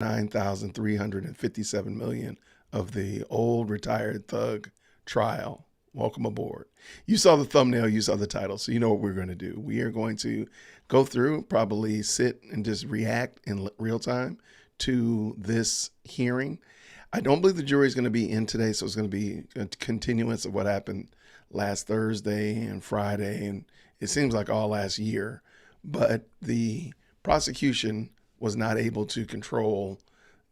9,357 million of the old retired thug trial. Welcome aboard. You saw the thumbnail, you saw the title, so you know what we're going to do. We are going to go through, probably sit and just react in real time to this hearing. I don't believe the jury is going to be in today, so it's going to be a continuance of what happened last Thursday and Friday, and it seems like all last year. But the prosecution was not able to control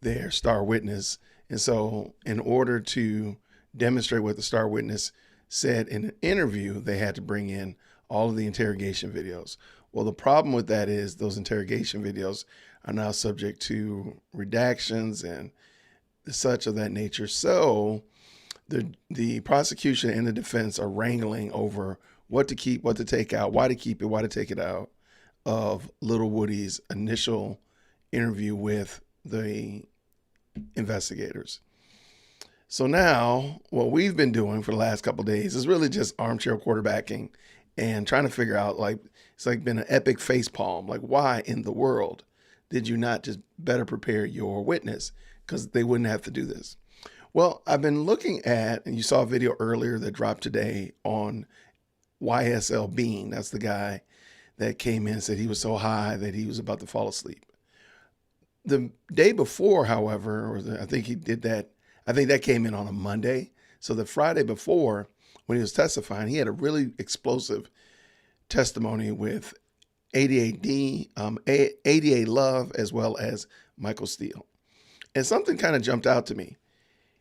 their star witness. And so in order to demonstrate what the star witness said in an interview, they had to bring in all of the interrogation videos. Well, the problem with that is those interrogation videos are now subject to redactions and such of that nature. So the prosecution and the defense are wrangling over what to keep, what to take out, why to keep it, why to take it out of Lil Woody's initial interview with the investigators. So now what we've been doing for the last couple of days is really just armchair quarterbacking and trying to figure out, like, it's like been an epic facepalm. Like, why in the world did you not just better prepare your witness? Because they wouldn't have to do this. Well, I've been looking at, and you saw a video earlier that dropped today on YSL Bean. That's the guy that came in and said he was so high that he was about to fall asleep. The day before, however, I think he did that, I think that came in on a Monday. So the Friday before, when he was testifying, he had a really explosive testimony with 88 Love, as well as Michael Steele. And something kind of jumped out to me.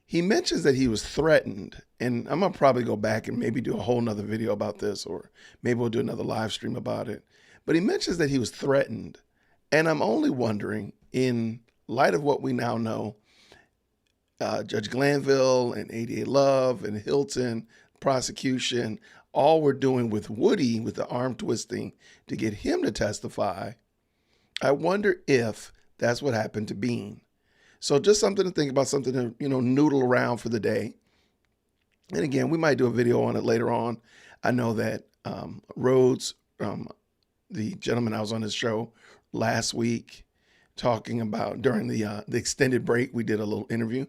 He mentions that he was threatened, and I'm going to probably go back and maybe do a whole nother video about this, or maybe we'll do another live stream about it. But he mentions that he was threatened. And I'm only wondering, in light of what we now know, Judge Glanville and 88 Love and Hilton, prosecution, all were doing with Woody, with the arm twisting to get him to testify. I wonder if that's what happened to Bean. So just something to think about, something to, noodle around for the day. And again, we might do a video on it later on. I know that Rhodes, the gentleman I was on his show last week, talking about during the extended break, we did a little interview.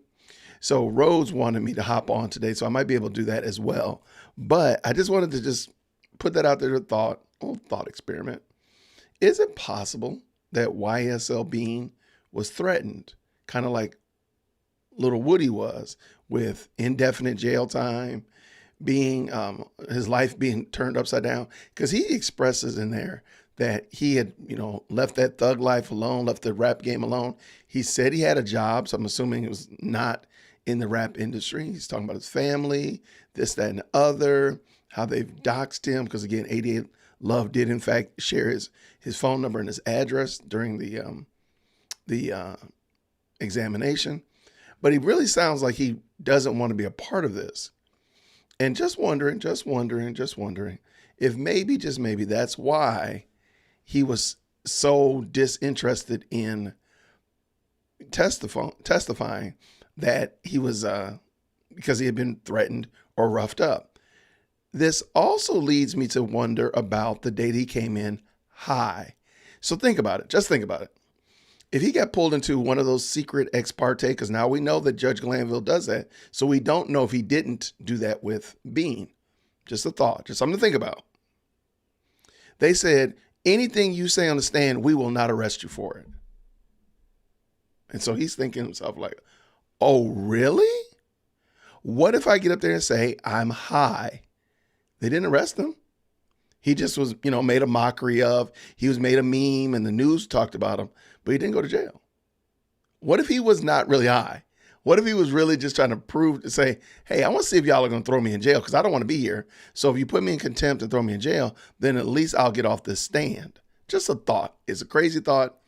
So Rhodes wanted me to hop on today, so I might be able to do that as well. But I just wanted to just put that out there to thought experiment. Is it possible that YSL Bean was threatened, kind of like Lil Woody was, with indefinite jail time, being his life being turned upside down? Because he expresses in there that he had, left that thug life alone, left the rap game alone. He said he had a job, so I'm assuming it was not in the rap industry. He's talking about his family, this, that, and the other, how they've doxed him, because again, 88 Love did in fact share his phone number and his address during the examination. But he really sounds like he doesn't want to be a part of this. And just wondering if maybe, just maybe, that's why he was so disinterested in testifying, that he was, because he had been threatened or roughed up. This also leads me to wonder about the date he came in high. So think about it. Just think about it. If he got pulled into one of those secret ex parte, because now we know that Judge Glanville does that, so we don't know if he didn't do that with Bean. Just a thought, just something to think about. They said, anything you say on the stand, we will not arrest you for it. And so he's thinking to himself like, oh, really? What if I get up there and say I'm high? They didn't arrest him. He just was, made a mockery of, he was made a meme and the news talked about him, but he didn't go to jail. What if he was not really high? What if he was really just trying to say, hey, I want to see if y'all are going to throw me in jail because I don't want to be here. So if you put me in contempt and throw me in jail, then at least I'll get off this stand. Just a thought. It's a crazy thought.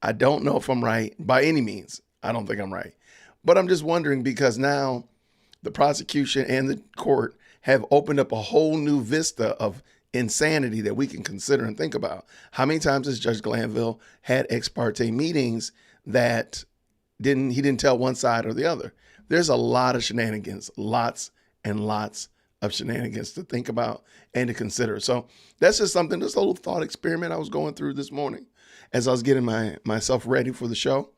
I don't know if I'm right by any means. I don't think I'm right. But I'm just wondering, because now the prosecution and the court have opened up a whole new vista of insanity that we can consider and think about. How many times has Judge Glanville had ex parte meetings that he didn't tell one side or the other? There's a lot of shenanigans, lots and lots of shenanigans to think about and to consider. So that's just something, just a little thought experiment I was going through this morning as I was getting myself ready for the show.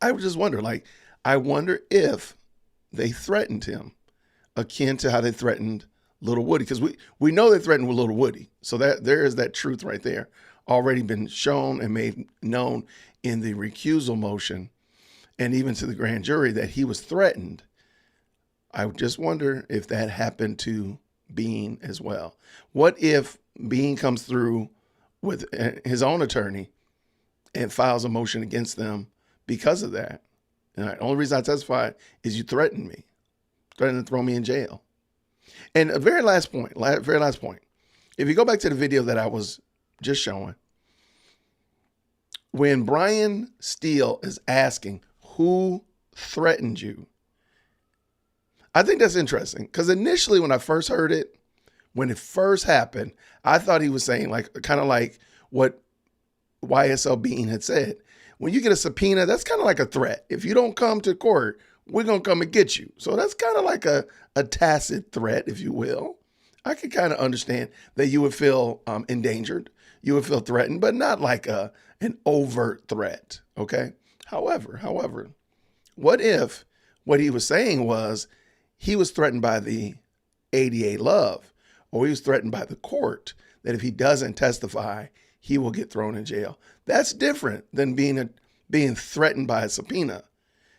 I would just wonder, like, I wonder if they threatened him akin to how they threatened Lil Woody, because we know they threatened with Lil Woody. So that there is that truth right there, already been shown and made known in the recusal motion and even to the grand jury that he was threatened. I just wonder if that happened to Bean as well. What if Bean comes through with his own attorney and files a motion against them because of that? And the only reason I testified is you threatened me, threatened to throw me in jail. And a very last point. If you go back to the video that I was just showing, when Brian Steele is asking who threatened you, I think that's interesting, because initially when I first heard it, when it first happened, I thought he was saying like kind of like what YSL Bean had said. When you get a subpoena, that's kind of like a threat. If you don't come to court, we're going to come and get you. So that's kind of like a tacit threat, if you will. I could kind of understand that you would feel endangered. You would feel threatened, but not like an overt threat, okay? However, what if what he was saying was he was threatened by the ADA love, or he was threatened by the court that if he doesn't testify, he will get thrown in jail? That's different than being threatened by a subpoena.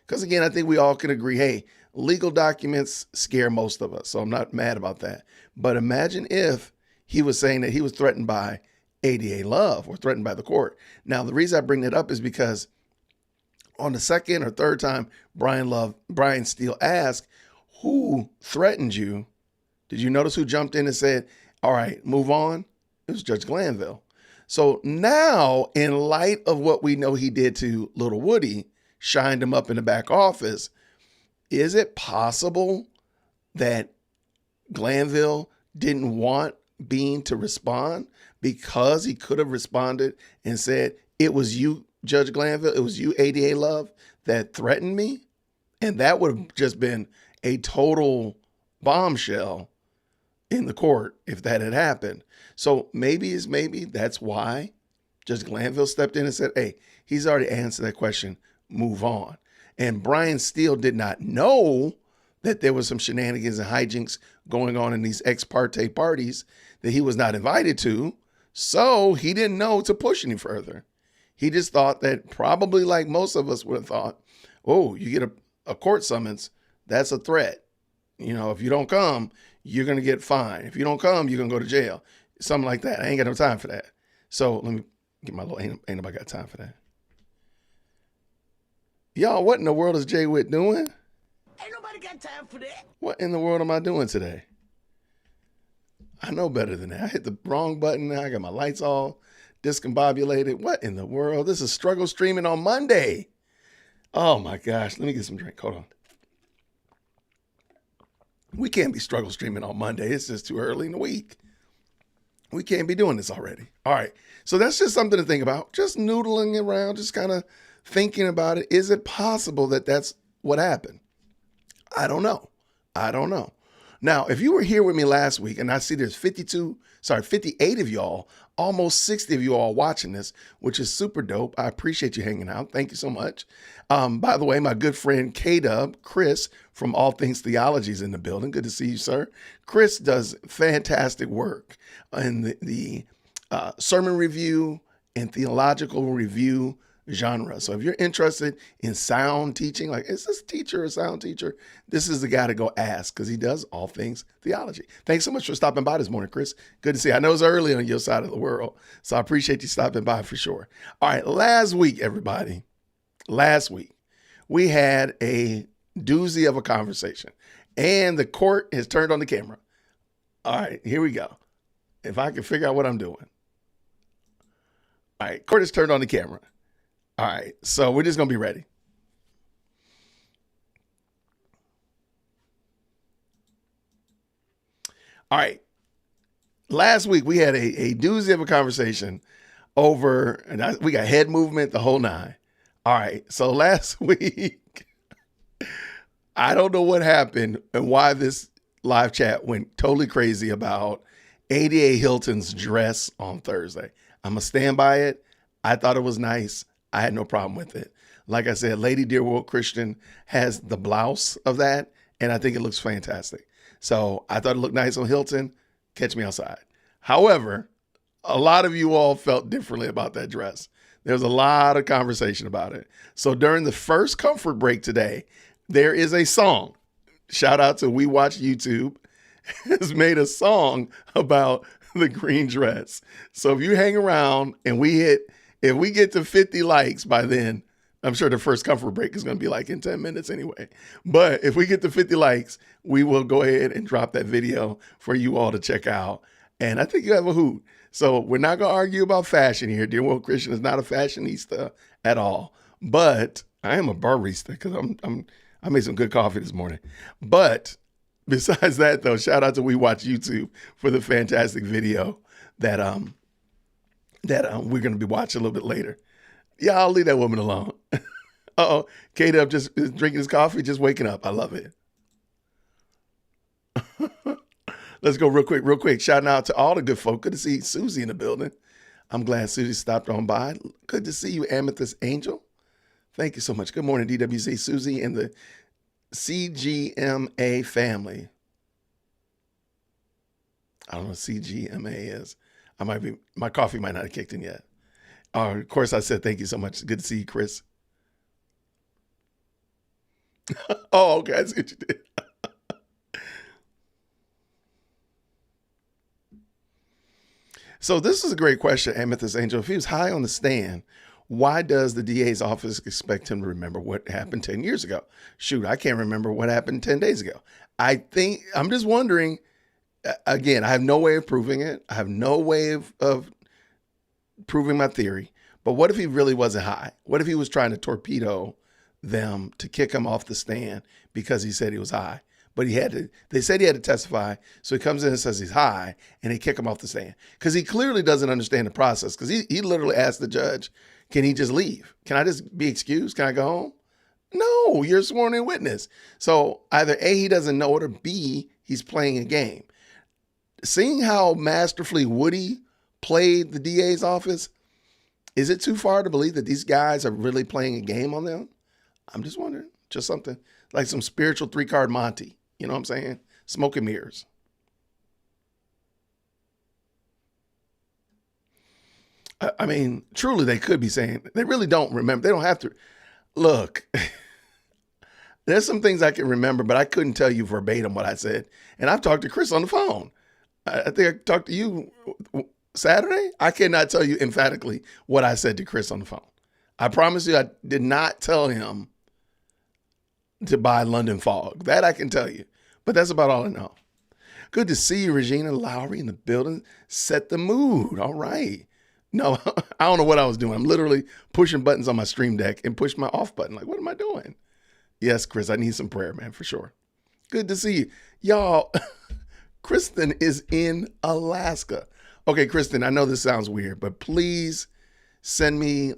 Because again, I think we all can agree, hey, legal documents scare most of us, so I'm not mad about that. But imagine if he was saying that he was threatened by ADA love or threatened by the court. Now, the reason I bring that up is because on the second or third time Brian Steele asked, who threatened you? Did you notice who jumped in and said, all right, move on? It was Judge Glanville. So now, in light of what we know he did to Lil Woody, shined him up in the back office, is it possible that Glanville didn't want Bean to respond because he could have responded and said, it was you, Judge Glanville, it was you, ADA love, that threatened me? And that would have just been a total bombshell in the court if that had happened. So maybe that's why Judge Glanville stepped in and said, hey, he's already answered that question, move on. And Brian Steele did not know that there was some shenanigans and hijinks going on in these ex parte parties that he was not invited to. So he didn't know to push any further. He just thought that, probably like most of us would have thought, oh, you get a court summons, that's a threat. You know, if you don't come, you're going to get fined. If you don't come, you're going to go to jail. Something like that. I ain't got no time for that. So let me get my little, ain't nobody got time for that. Y'all, what in the world is Jay Witt doing? Ain't nobody got time for that. What in the world am I doing today? I know better than that. I hit the wrong button. I got my lights all discombobulated. What in the world? This is Struggle Streaming on Monday. Oh my gosh. Let me get some drink. Hold on. We can't be struggle streaming on Monday. It's just too early in the week. We can't be doing this already. All right. So that's just something to think about. Just noodling around, just kind of thinking about it. Is it possible that that's what happened? I don't know. Now, if you were here with me last week, and I see there's 58 of y'all, almost 60 of you all watching this, which is super dope. I appreciate you hanging out. Thank you so much. By the way, my good friend K-Dub, Chris from All Things Theology is in the building. Good to see you, sir. Chris does fantastic work in the sermon review and theological review genre. So if you're interested in sound teaching, like, is this teacher a sound teacher? This is the guy to go ask, because he does all things theology. Thanks so much for stopping by this morning, Chris. Good to see you. I know it's early on your side of the world, so I appreciate you stopping by for sure. All right, last week, everybody, we had a doozy of a conversation, and the court has turned on the camera. All right, here we go. If I can figure out what I'm doing. All right, court has turned on the camera. All right, so we're just going to be ready. All right. Last week, we had a doozy of a conversation over, and we got head movement, the whole nine. All right, so last week, I don't know what happened and why this live chat went totally crazy about ADA Hilton's dress on Thursday. I'm going to stand by it. I thought it was nice. I had no problem with it. Like I said, Lady Dear World Christian has the blouse of that, and I think it looks fantastic. So I thought it looked nice on Hilton. Catch me outside. However, a lot of you all felt differently about that dress. There was a lot of conversation about it. So during the first comfort break today, there is a song. Shout out to We Watch YouTube has made a song about the green dress. So if you hang around and if we get to 50 likes by then, I'm sure the first comfort break is going to be like in 10 minutes anyway. But if we get to 50 likes, we will go ahead and drop that video for you all to check out. And I think you have a hoot. So we're not going to argue about fashion here. Dear World Christian is not a fashionista at all. But I am a barista because I made some good coffee this morning. But besides that, though, shout out to We Watch YouTube for the fantastic video that we're going to be watching a little bit later. Yeah, I'll leave that woman alone. Uh-oh, K-Dub just is drinking his coffee, just waking up. I love it. Let's go real quick. Shouting out to all the good folk. Good to see Susie in the building. I'm glad Susie stopped on by. Good to see you, Amethyst Angel. Thank you so much. Good morning, DWC, Susie, and the CGMA family. I don't know what CGMA is. My coffee might not have kicked in yet. Of course, I said thank you so much. Good to see you, Chris. Oh, okay. I see what you did. So this is a great question, Amethyst Angel. If he was high on the stand, why does the DA's office expect him to remember what happened 10 years ago? Shoot, I can't remember what happened 10 days ago. I'm just wondering, again, I have no way of proving it. I have no way of proving my theory. But what if he really wasn't high? What if he was trying to torpedo them to kick him off the stand because he said he was high? But they said he had to testify. So he comes in and says he's high and they kick him off the stand because he clearly doesn't understand the process. Because he literally asked the judge, can he just leave? Can I just be excused? Can I go home? No, you're a sworn in witness. So either A, he doesn't know it, or B, he's playing a game. Seeing how masterfully Woody played the DA's office, is it too far to believe that these guys are really playing a game on them? I'm just wondering. Just something like some spiritual 3-card Monty. You know what I'm saying? Smoke and mirrors. I mean, truly, they could be saying, they really don't remember. They don't have to. Look, there's some things I can remember, but I couldn't tell you verbatim what I said. And I've talked to Chris on the phone. I think I talked to you Saturday. I cannot tell you emphatically what I said to Chris on the phone. I promise you I did not tell him to buy London Fog. That I can tell you. But that's about all I know. Good to see you, Regina Lowry, in the building. Set the mood. All right. No, I don't know what I was doing. I'm literally pushing buttons on my Stream Deck and push my off button. Like, what am I doing? Yes, Chris, I need some prayer, man, for sure. Good to see you. Y'all, Kristen is in Alaska. Okay, Kristen, I know this sounds weird, but please send me,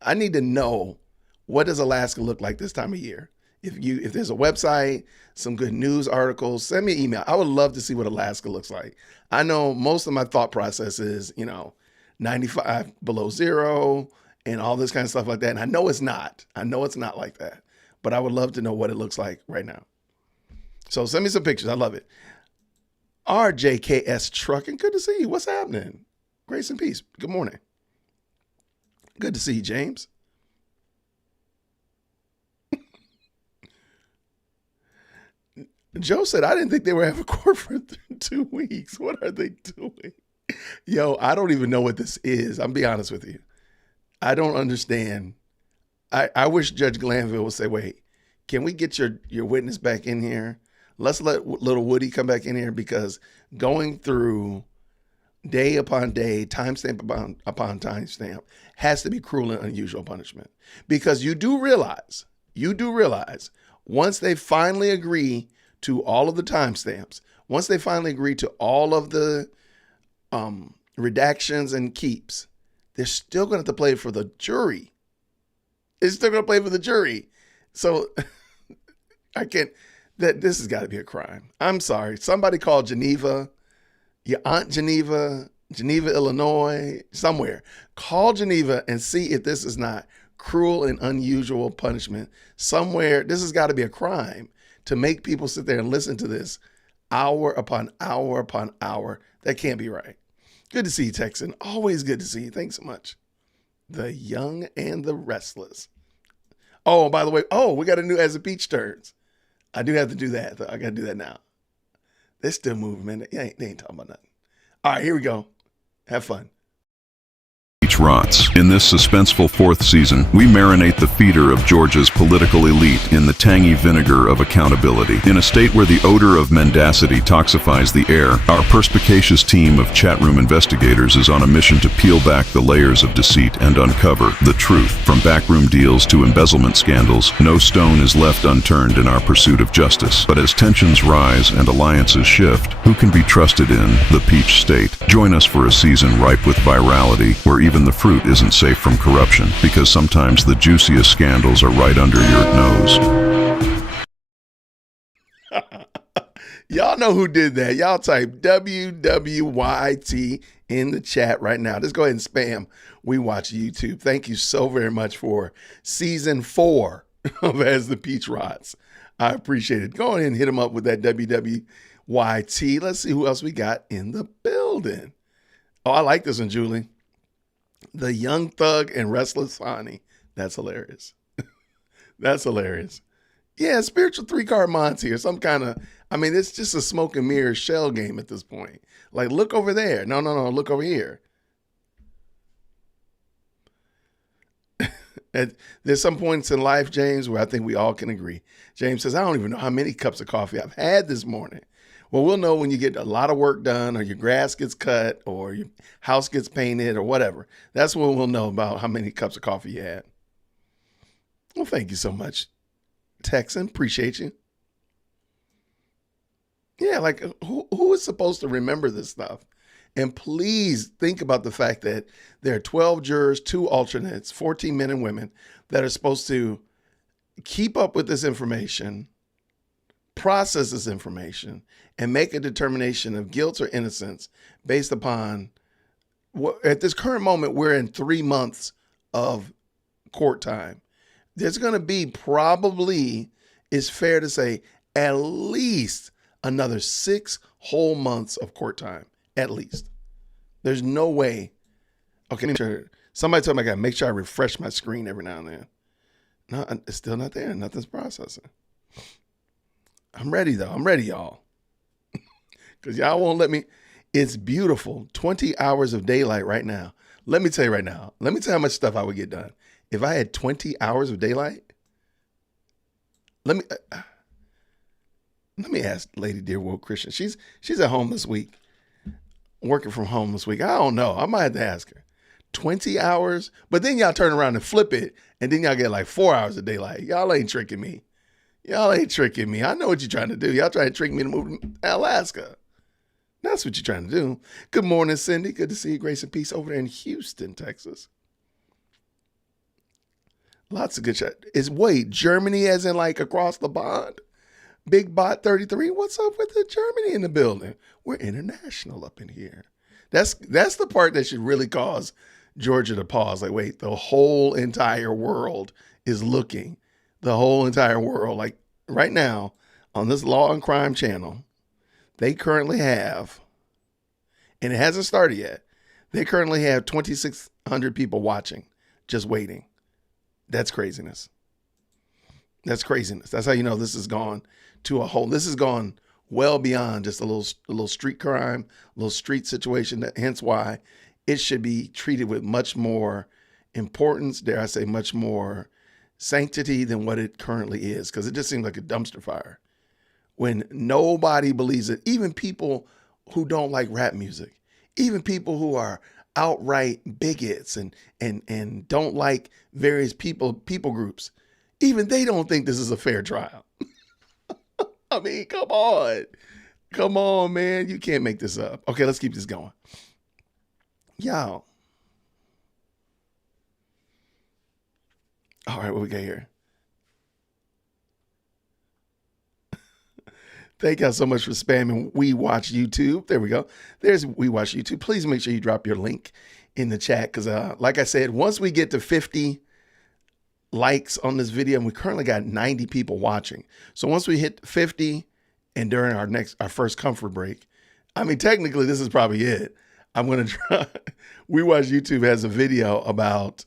I need to know, what does Alaska look like this time of year? If there's a website, some good news articles, send me an email. I would love to see what Alaska looks like. I know most of my thought process is, 95 below zero and all this kind of stuff like that. And I know it's not. I know it's not like that. But I would love to know what it looks like right now. So send me some pictures. I love it. RJKS Trucking. Good to see you. What's happening? Grace and peace. Good morning. Good to see you, James. Joe said, I didn't think they were having court for 2 weeks. What are they doing? Yo, I don't even know what this is. I'm be honest with you. I don't understand. I wish Judge Glanville would say, wait, can we get your witness back in here? Let's let Lil Woody come back in here, because going through day upon day, timestamp upon timestamp has to be cruel and unusual punishment. Because you do realize, once they finally agree to all of the timestamps, once they finally agree to all of the redactions and keeps, they're still going to have to play for the jury. It's still going to play for the jury. So I can't, this has got to be a crime. I'm sorry. Somebody call Geneva, your Aunt Geneva, Illinois, somewhere. Call Geneva and see if this is not cruel and unusual punishment. Somewhere, this has got to be a crime to make people sit there and listen to this hour upon hour upon hour. That can't be right. Good to see you, Texan. Always good to see you. Thanks so much. The Young and the Restless. Oh, by the way, we got a new As the Peach Turns. I do have to do that. I got to do that now. They're still moving, man. They ain't talking about nothing. All right, here we go. Have fun. Rots. In this suspenseful fourth season, we marinate the feeder of Georgia's political elite in the tangy vinegar of accountability. In a state where the odor of mendacity toxifies the air, our perspicacious team of chatroom investigators is on a mission to peel back the layers of deceit and uncover the truth. From backroom deals to embezzlement scandals, no stone is left unturned in our pursuit of justice. But as tensions rise and alliances shift, who can be trusted in the Peach State? Join us for a season ripe with virality, where even the fruit isn't safe from corruption, because sometimes the juiciest scandals are right under your nose. Y'all know who did that. Y'all type WWYT in the chat right now. Just go ahead and spam We Watch YouTube. Thank you so very much for season 4 of As the Peach Rots. I appreciate it. Go ahead and hit them up with that WWYT. Let's see who else we got in the building. Oh, I like this one, Julie. The Young Thug and Restless Honey. That's hilarious. That's hilarious. Yeah, spiritual 3-card Monty or some kind of, it's just a smoke and mirror shell game at this point. Like, look over there. No, look over here. There's some points in life, James, where I think we all can agree. James says, I don't even know how many cups of coffee I've had this morning. Well, we'll know when you get a lot of work done, or your grass gets cut, or your house gets painted, or whatever. That's when we'll know about how many cups of coffee you had. Well, thank you so much, Texan. Appreciate you. Yeah, like who is supposed to remember this stuff? And please think about the fact that there are 12 jurors, 2 alternates, 14 men and women that are supposed to keep up with this information, process this information, and make a determination of guilt or innocence based upon what, at this current moment, we're in 3 months of court time. There's going to be probably, it's fair to say, at least another 6 whole months of court time, at least. There's no way. Okay, make sure, somebody told me I got to make sure I refresh my screen every now and then. No, it's still not there. Nothing's processing. I'm ready, though. I'm ready, y'all. Because y'all won't let me. It's beautiful. 20 hours of daylight right now. Let me tell you right now. Let me tell you how much stuff I would get done. If I had 20 hours of daylight, let me ask Lady Dear Woke Christian. She's at home this week, working from home this week. I don't know. I might have to ask her. 20 hours? But then y'all turn around and flip it, and then y'all get like 4 hours of daylight. Y'all ain't tricking me. Y'all ain't tricking me. I know what you're trying to do. Y'all trying to trick me to move to Alaska. That's what you're trying to do. Good morning, Cindy. Good to see you. Grace and peace over there in Houston, Texas. Lots of good chat. Wait, Germany as in like across the pond? Big Bot 33. What's up with the Germany in the building? We're international up in here. That's the part that should really cause Georgia to pause. Like, wait, the whole entire world is looking. The whole entire world. Like right now on this Law and Crime channel, they currently have, and it hasn't started yet, they currently have 2,600 people watching, just waiting. That's craziness. That's craziness. That's how you know this has gone to a whole, this has gone well beyond just a little street crime, a little street situation. Hence why it should be treated with much more importance, dare I say much more sanctity than what it currently is, because it just seems like a dumpster fire when nobody believes it. Even people who don't like rap music, even people who are outright bigots and don't like various people groups, even they don't think this is a fair trial. I mean, come on, man. You can't make this up. Okay, let's keep this going. Y'all. All right, what we got here? Thank y'all so much for spamming We Watch YouTube. There we go. There's We Watch YouTube. Please make sure you drop your link in the chat because, like I said, once we get to 50 likes on this video, and we currently got 90 people watching. So once we hit 50 and during our first comfort break, I mean, technically this is probably it. I'm going to try. We Watch YouTube has a video about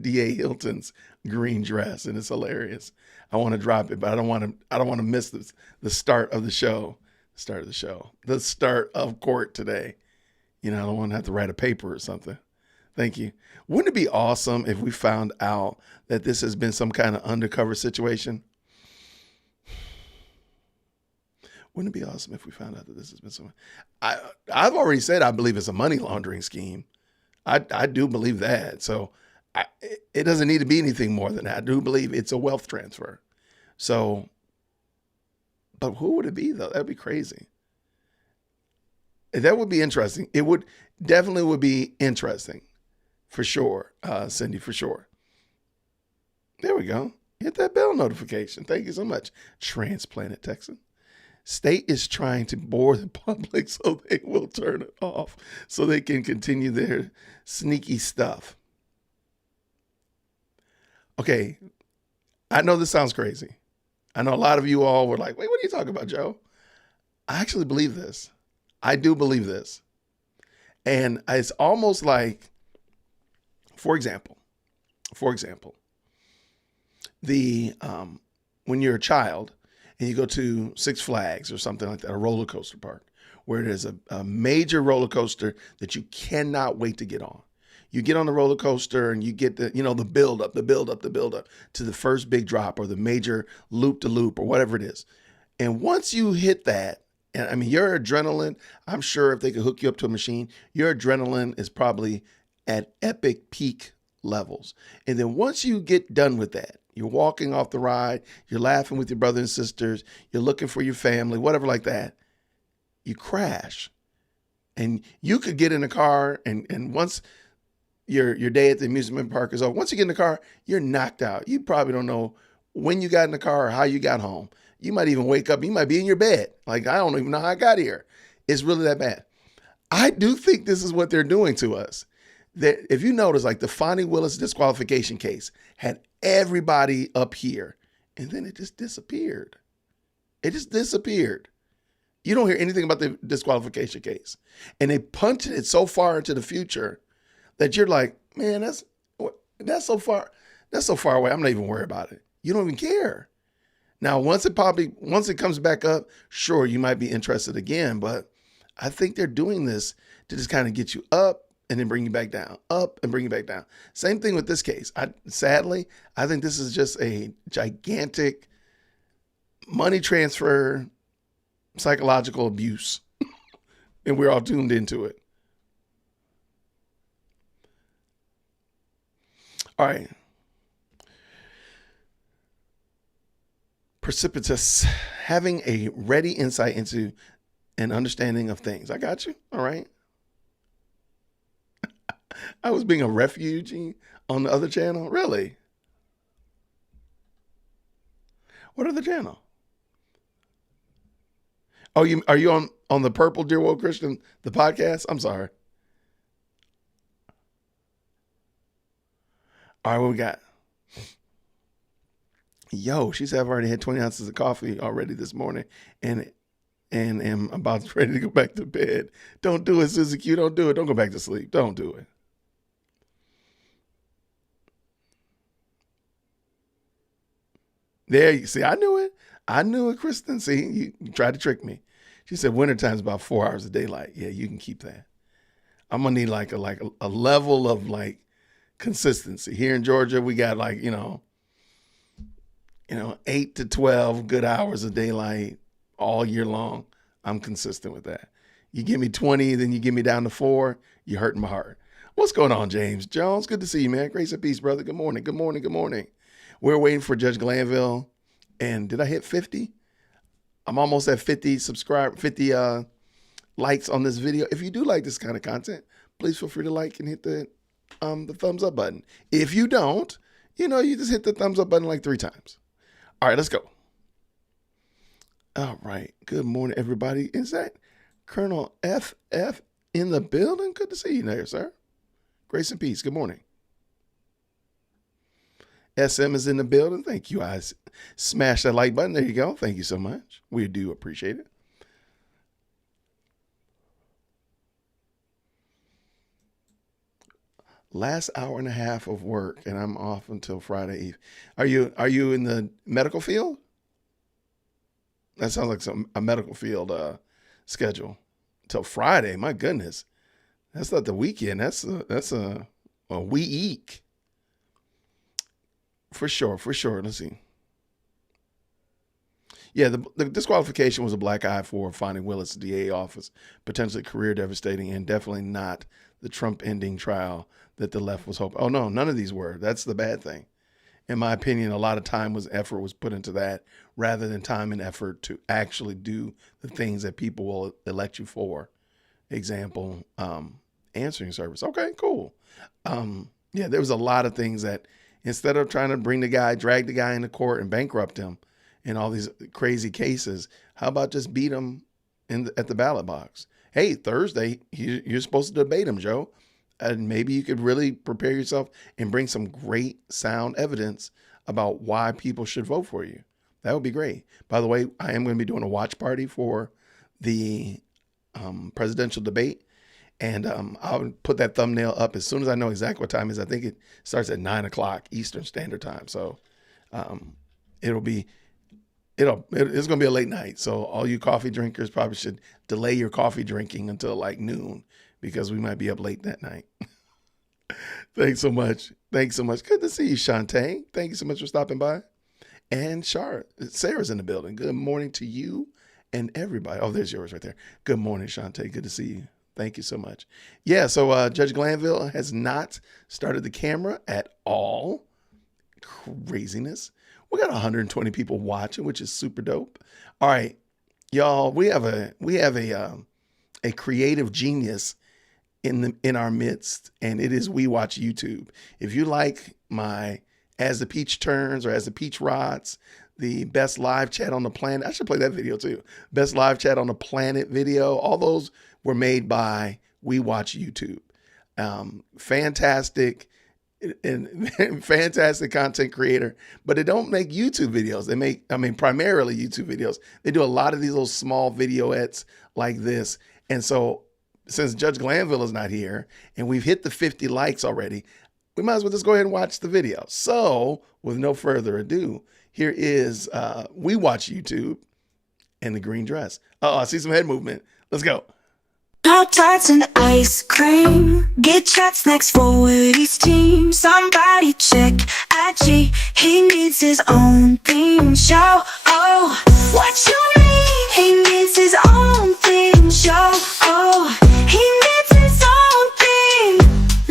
D.A. Hilton's green dress, and it's hilarious. I want to drop it, but I don't want to miss the start of the show. The start of court today. I don't want to have to write a paper or something. Thank you. Wouldn't it be awesome if we found out that this has been some kind of undercover situation? Wouldn't it be awesome if we found out that this has been some... I've already said I believe it's a money laundering scheme. I do believe that. So it doesn't need to be anything more than that. I do believe it's a wealth transfer. So, but who would it be though? That'd be crazy. That would be interesting. It would definitely be interesting. For sure, Cindy, for sure. There we go. Hit that bell notification. Thank you so much. Transplanted Texan. State is trying to bore the public so they will turn it off so they can continue their sneaky stuff. Okay, I know this sounds crazy. I know a lot of you all were like, wait, what are you talking about, Joe? I actually believe this. I do believe this. And it's almost like, for example, when you're a child and you go to Six Flags or something like that, a roller coaster park, where there's a major roller coaster that you cannot wait to get on. You get on the roller coaster and you get the build up to the first big drop or the major loop to loop or whatever it is. And once you hit that, and I mean, your adrenaline, I'm sure if they could hook you up to a machine, your adrenaline is probably at epic peak levels. And then once you get done with that, you're walking off the ride, you're laughing with your brothers and sisters, you're looking for your family, whatever like that, you crash. And you could get in a car and once your day at the amusement park is over, once you get in the car, you're knocked out. You probably don't know when you got in the car or how you got home. You might even wake up, you might be in your bed. Like, I don't even know how I got here. It's really that bad. I do think this is what they're doing to us. That if you notice, like the Fonnie Willis disqualification case had everybody up here and then it just disappeared. It just disappeared. You don't hear anything about the disqualification case. And they punted it so far into the future that you're like, man, that's so far away. I'm not even worried about it. You don't even care. Now, once it comes back up, sure, you might be interested again, but I think they're doing this to just kind of get you up and then bring you back down, up and bring you back down. Same thing with this case. Sadly, I think this is just a gigantic money transfer, psychological abuse, and we're all tuned into it. All right. Precipitous, having a ready insight into an understanding of things. I got you. All right. I was being a refugee on the other channel. Really? What other channel? Oh, are you on the Purple Dear Woke Christian, the podcast? I'm sorry. All right, what we got? Yo, she said I've already had 20 ounces of coffee already this morning and am about ready to go back to bed. Don't do it, Susie Q. Don't do it. Don't go back to sleep. Don't do it. There you see, I knew it. I knew it, Kristen. See, you tried to trick me. She said wintertime's about 4 hours of daylight. Yeah, you can keep that. I'm gonna need like a level of like consistency. Here in Georgia, we got like, 8 to 12 good hours of daylight all year long. I'm consistent with that. You give me 20, then you give me down to 4, you're hurting my heart. What's going on, James Jones? Good to see you, man. Grace and peace, brother. Good morning. Good morning. Good morning. We're waiting for Judge Glanville. And did I hit 50? I'm almost at 50 likes on this video. If you do like this kind of content, please feel free to like and hit the thumbs up button. If you don't, you just hit the thumbs up button like 3 times. All right, let's go. All right. Good morning, everybody. Is that Colonel FF in the building? Good to see you there, sir. Grace and peace. Good morning. SM is in the building. Thank you. I smash that like button. There you go. Thank you so much. We do appreciate it. Last hour and a half of work, and I'm off until Friday Eve. Are you in the medical field? That sounds like a medical field schedule. Till Friday. My goodness, that's not the weekend. That's a week. For sure. Let's see. Yeah, the disqualification was a black eye for finding Willis DA office potentially career devastating, and definitely not the Trump ending trial that the left was hoping. Oh no, none of these were. That's the bad thing. In my opinion, a lot of effort was put into that rather than time and effort to actually do the things that people will elect you for. Example, answering service. Okay, cool. Yeah, there was a lot of things that instead of trying to drag the guy into court and bankrupt him in all these crazy cases, how about just beat him at the ballot box? Hey, Thursday, you're supposed to debate him, Joe. And maybe you could really prepare yourself and bring some great sound evidence about why people should vote for you. That would be great. By the way, I am going to be doing a watch party for the presidential debate. And I'll put that thumbnail up as soon as I know exactly what time it is. I think it starts at 9 o'clock Eastern Standard Time. So it's going to be a late night. So all you coffee drinkers probably should delay your coffee drinking until like noon, because we might be up late that night. Thanks so much. Good to see you, Shantae. Thank you so much for stopping by. And Sarah's in the building. Good morning to you and everybody. Oh, there's yours right there. Good morning, Shantae. Good to see you. Thank you so much. Yeah, so Judge Glanville has not started the camera at all. Craziness. We got 120 people watching, which is super dope. All right, y'all, we have a creative genius in our midst, and it is We Watch YouTube. If you like my As the Peach Turns or As the Peach Rots, the best live chat on the planet, I should play that video too. Best live chat on the planet video. All those were made by We Watch YouTube. Fantastic content creator, but they don't make YouTube videos. They make, primarily YouTube videos. They do a lot of these little small videoettes like this. And so since Judge Glanville is not here and we've hit the 50 likes already, we might as well just go ahead and watch the video. So with no further ado, here is We Watch YouTube and the green dress. Oh, I see some head movement. Let's go. Pop-Tarts and ice cream. Get chat snacks for Woody's team. Somebody check IG. He needs his own theme show. Oh, what you mean? He needs his own theme show. Oh, he needs his own theme.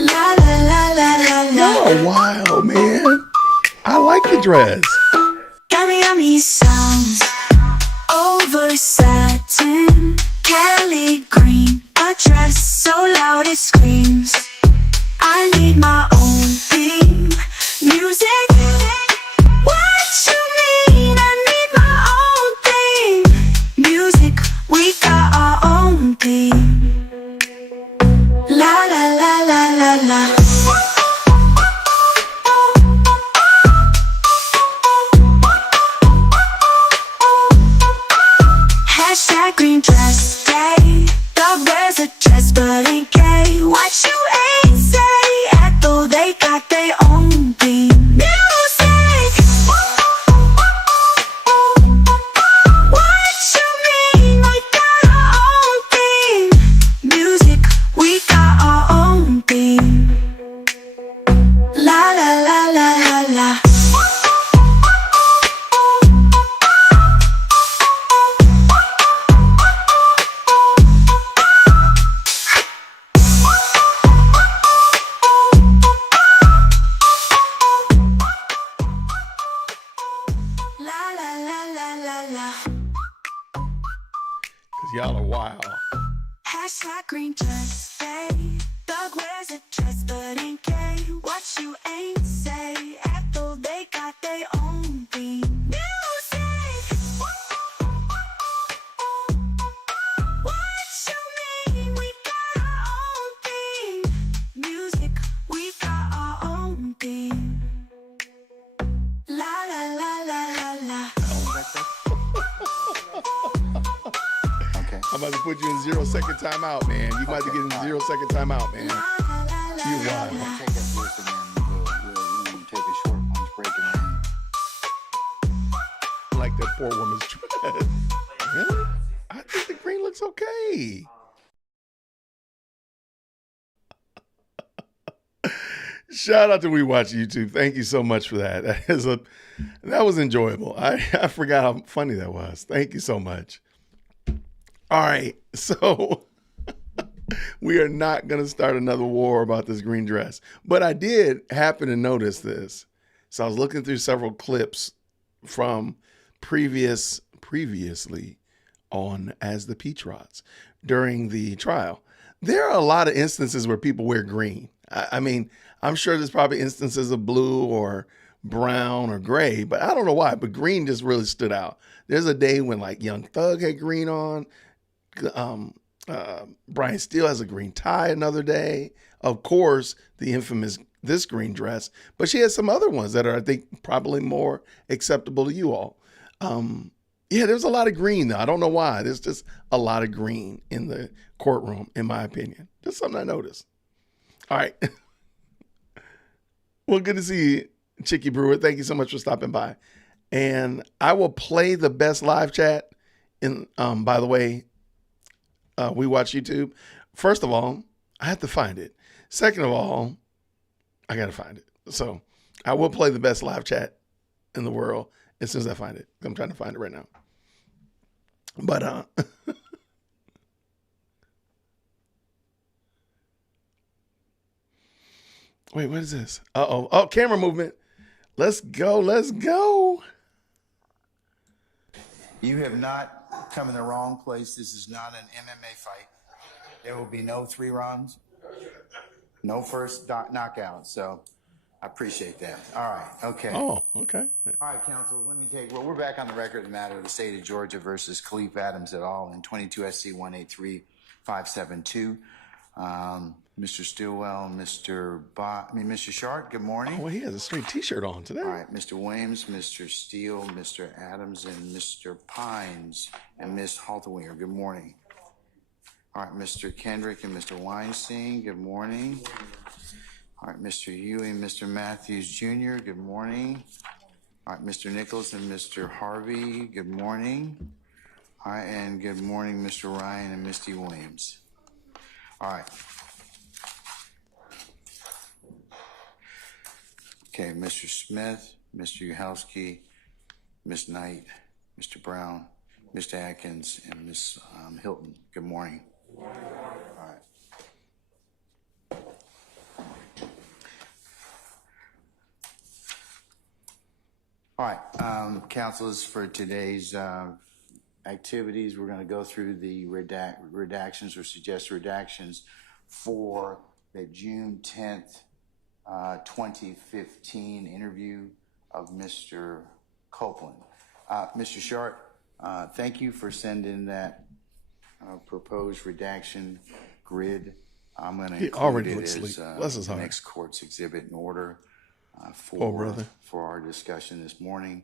La la la la la la. Oh, wow, man. I like the dress. Yummy sounds over satin. Kelly green, a dress so loud it screams. I need my own theme music. What you mean? I need my own theme music. We got our own theme. La la la la la la. Hashtag green dress day. Dog wears a dress but ain't gay. What you ain't say at though they got their own theme music. What you mean? We got our own theme music. We got our own theme. La la la la la la. Y'all are wild. Hashtag green dress day. Dog wears a dress but ain't gay. What you ain't say after they got their own theme music. What you mean? We got our own theme music. We got our own theme. I'm about to put you in 0-second timeout, man. You might be getting 0-second timeout, man. You wild. We'll take that first and then we'll take a short lunch break and then. Like that poor woman's dress. Really? I think the green looks okay. Shout out to We Watch YouTube. Thank you so much for that. That was enjoyable. I forgot how funny that was. Thank you so much. All right, so we are not going to start another war about this green dress, but I did happen to notice this. So I was looking through several clips from previously on As the Peach Rods during the trial. There are a lot of instances where people wear green. I mean, I'm sure there's probably instances of blue or brown or gray, but I don't know why, but green just really stood out. There's a day when like Young Thug had green on. Brian Steele has a green tie another day. Of course, the infamous this green dress, but she has some other ones that are, I think, probably more acceptable to you all. Yeah, there's a lot of green though. I don't know why. There's just a lot of green in the courtroom, in my opinion. Just something I noticed. All right. Well, good to see you, Chicky Brewer. Thank you so much for stopping by. And I will play the best live chat in, by the way, We Watch YouTube. First of all, I have to find it. Second of all, I got to find it. So I will play the best live chat in the world as soon as I find it. I'm trying to find it right now. But, wait, what is this? Uh-oh. Oh, camera movement. Let's go. Let's go. You have not come in the wrong place. This is not an MMA fight. There will be no 3 rounds, no first knockout. So I appreciate that. All right. Okay. Oh, okay. All right, counsel, let me take, well, we're back on the record of the matter of the state of Georgia versus Khalif Adams et al. In 22 SC 183572. Mr. Stillwell, Mr. Sharp, good morning. Oh, well, he has a straight t-shirt on today. All right, Mr. Williams, Mr. Steele, Mr. Adams, and Mr. Pines, and Ms. Halterwinger, good morning. All right, Mr. Kendrick and Mr. Weinstein, good morning. All right, Mr. Ewing, Mr. Matthews Jr., good morning. All right, Mr. Nichols and Mr. Harvey, good morning. All right, and good morning, Mr. Ryan and Misty Williams. All right. Okay, Mr. Smith, Mr. Uhelski, Ms. Knight, Mr. Brown, Mr. Atkins, and Ms. Hilton. Good morning. All right. All right, councilors, for today's activities, we're going to go through the redactions or suggested redactions for the June 10th, 2015 interview of Mr. Copeland. Mr. Sharp, thank you for sending that proposed redaction grid. I'm going to include it as next court's exhibit in order for our discussion this morning.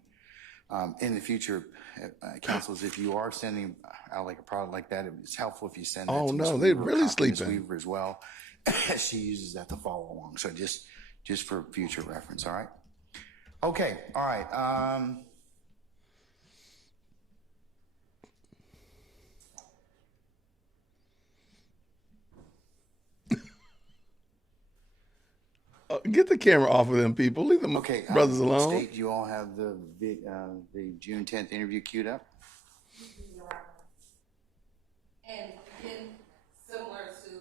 In the future, councils, if you are sending out like a product like that, it's helpful if you send that to Ms. no, Weaver, they're really Ms. sleeping. Weaver as well. She uses that to follow along. So just for future reference, all right? Okay, all right. Get the camera off of them, people. Leave them brothers alone. State, you all have the June 10th interview queued up? And again, similar to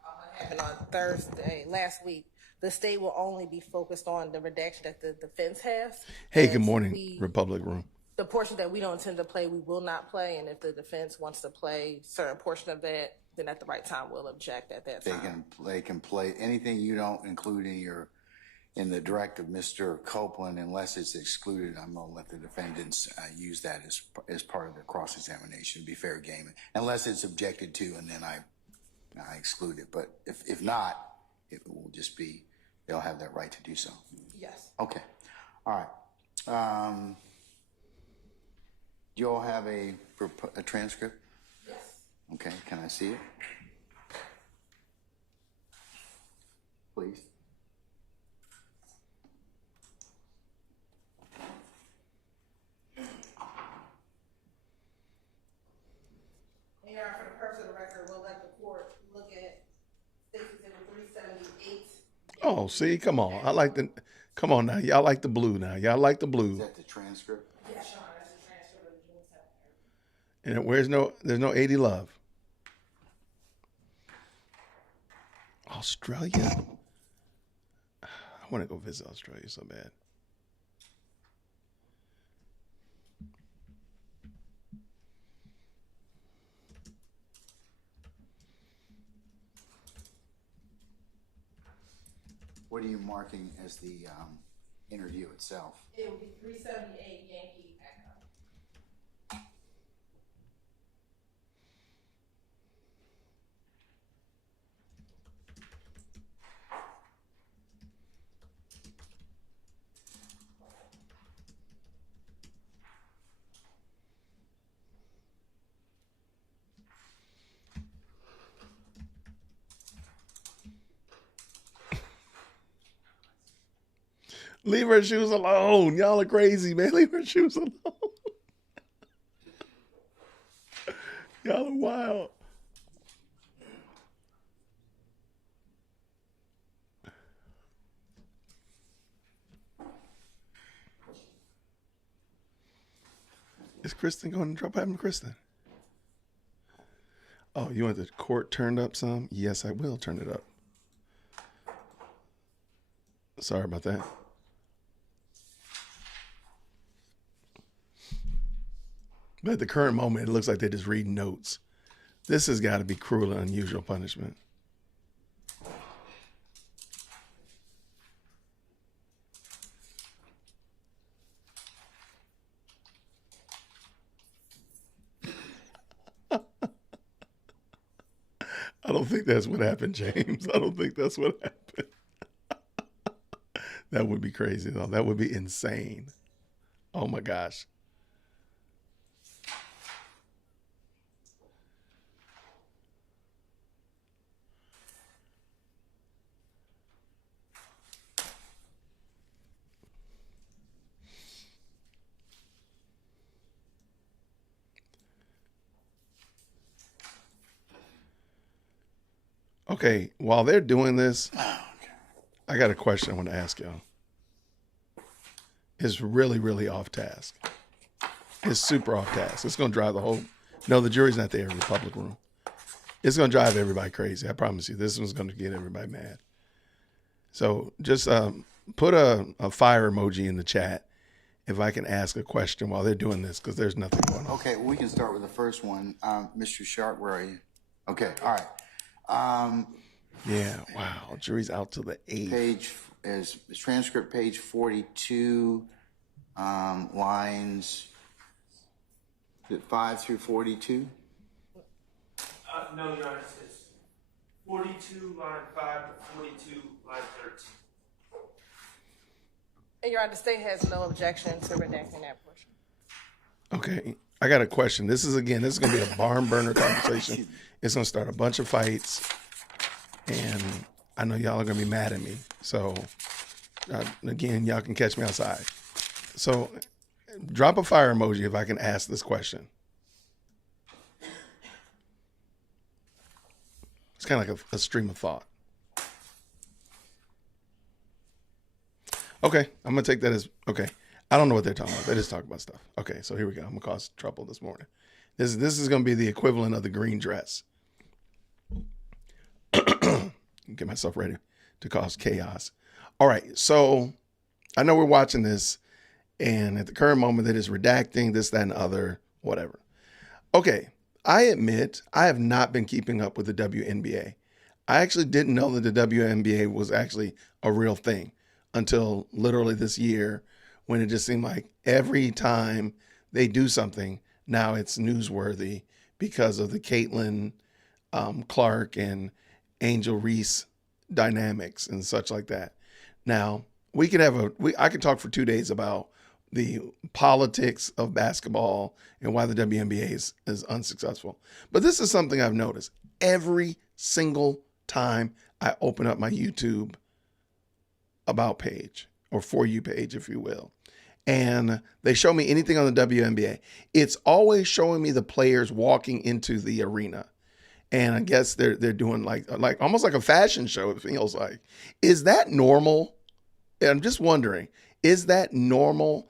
what happened on Thursday, last week, the state will only be focused on the redaction that the defense has. Hey, good morning, Republic Room. The portion that we don't intend to play, we will not play. And if the defense wants to play a certain portion of that, then at the right time, we'll object at that time. They can play anything you don't include in the direct of Mr. Copeland, unless it's excluded. I'm going to let the defendants use that as part of their cross-examination. Be fair game, unless it's objected to, and then I exclude it. But if not, it will just be, they'll have that right to do so. Yes. Okay. All right. Do you all have a transcript? Yes. Okay, can I see it? Please. Your Honor, for the purpose of the record, we'll let the court look at Stacey Exhibit 378. Oh, see, come on. Come on now. Y'all like the blue now. Y'all like the Is blue. that the transcript? Yes, Your Honor, that's the transcript of the June 7th. And there's no 80 love. Australia? I want to go visit Australia so bad. What are you marking as the interview itself? It would be 378 Yankee Echo. Leave her shoes alone. Y'all are crazy, man. Leave her shoes alone. Y'all are wild. Is Kristen going to drop? What happened to Kristen? Oh, you want the court turned up some? Yes, I will turn it up. Sorry about that. But at the current moment, it looks like they're just reading notes. This has got to be cruel and unusual punishment. I don't think that's what happened, James. I don't think that's what happened. That would be crazy, though. That would be insane. Oh, my gosh. Okay, while they're doing this, I got a question I want to ask y'all. It's really, really off task. It's super off task. It's going to drive the whole... No, the jury's not there in the public room. It's going to drive everybody crazy. I promise you. This one's going to get everybody mad. So just put a fire emoji in the chat if I can ask a question while they're doing this, because there's nothing going on. Okay, well, we can start with the first one. Mr. Sharp, where are you? Okay, all right. Yeah, wow. Jury's out to the 8th. Page is transcript page 42, lines 5 through 42. No, Your Honor, it's 42, line 5 to 42, line 13. And Your Honor, the state has no objection to redacting that portion. Okay, I got a question. This is going to be a barn burner conversation. It's going to start a bunch of fights, and I know y'all are going to be mad at me. So, again, y'all can catch me outside. So, drop a fire emoji if I can ask this question. It's kind of like a stream of thought. Okay, I'm going to take that as, okay. I don't know what they're talking about. They just talk about stuff. Okay, so here we go. I'm going to cause trouble this morning. This is going to be the equivalent of the green dress. Get myself ready to cause chaos. All right, so I know we're watching this, and at the current moment, that is redacting this, that, and other, whatever. Okay, I admit I have not been keeping up with the WNBA. I actually didn't know that the WNBA was actually a real thing until literally this year, when it just seemed like every time they do something, now it's newsworthy because of the Caitlin Clark and Angel Reese dynamics and such like that. Now, I could talk for 2 days about the politics of basketball and why the WNBA is unsuccessful. But this is something I've noticed every single time I open up my YouTube about page or For You page, if you will, and they show me anything on the WNBA. It's always showing me the players walking into the arena. And I guess they're doing like almost like a fashion show, it feels like. Is that normal? And I'm just wondering, is that normal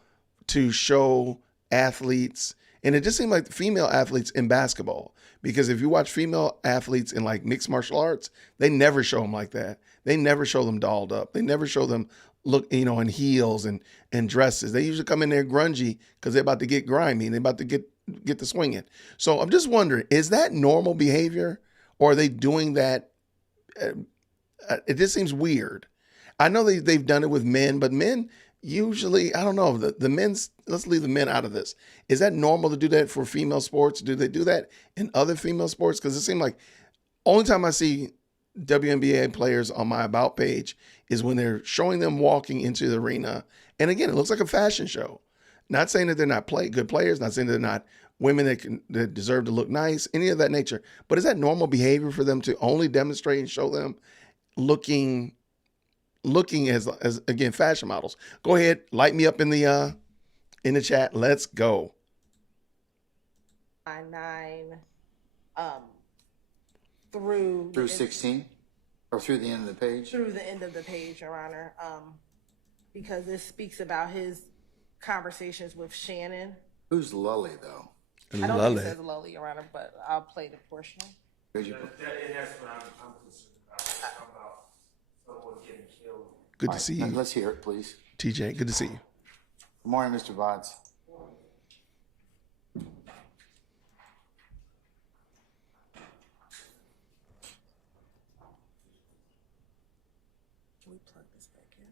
to show athletes? And it just seemed like female athletes in basketball, because if you watch female athletes in like mixed martial arts, they never show them like that. They never show them dolled up. They never show them look, in heels and dresses. They usually come in there grungy because they're about to get grimy and they're about to get the swinging. So I'm just wondering, is that normal behavior, or are they doing that? It just seems weird. I know they've done it with men, but men usually, I don't know, the men's, let's leave the men out of this. Is that normal to do that for female sports? Do they do that in other female sports? Because it seems like only time I see WNBA players on my About page is when they're showing them walking into the arena. And again, it looks like a fashion show. Not saying that they're not good players, not saying they're not women that deserve to look nice, any of that nature. But is that normal behavior for them to only demonstrate and show them looking as again, fashion models? Go ahead, light me up in the chat. Let's go. 9 through 16 or through the end of the page? Through the end of the page, Your Honor, because this speaks about his conversations with Shannon. Who's Lully, though? I don't think it says Lully, Your Honor, but I'll play the portion. It has what I'm concerned about someone getting killed. Good to see you. Let's hear it, please. TJ, good to see you. Good morning, Mr. Votz. Can we plug this back in?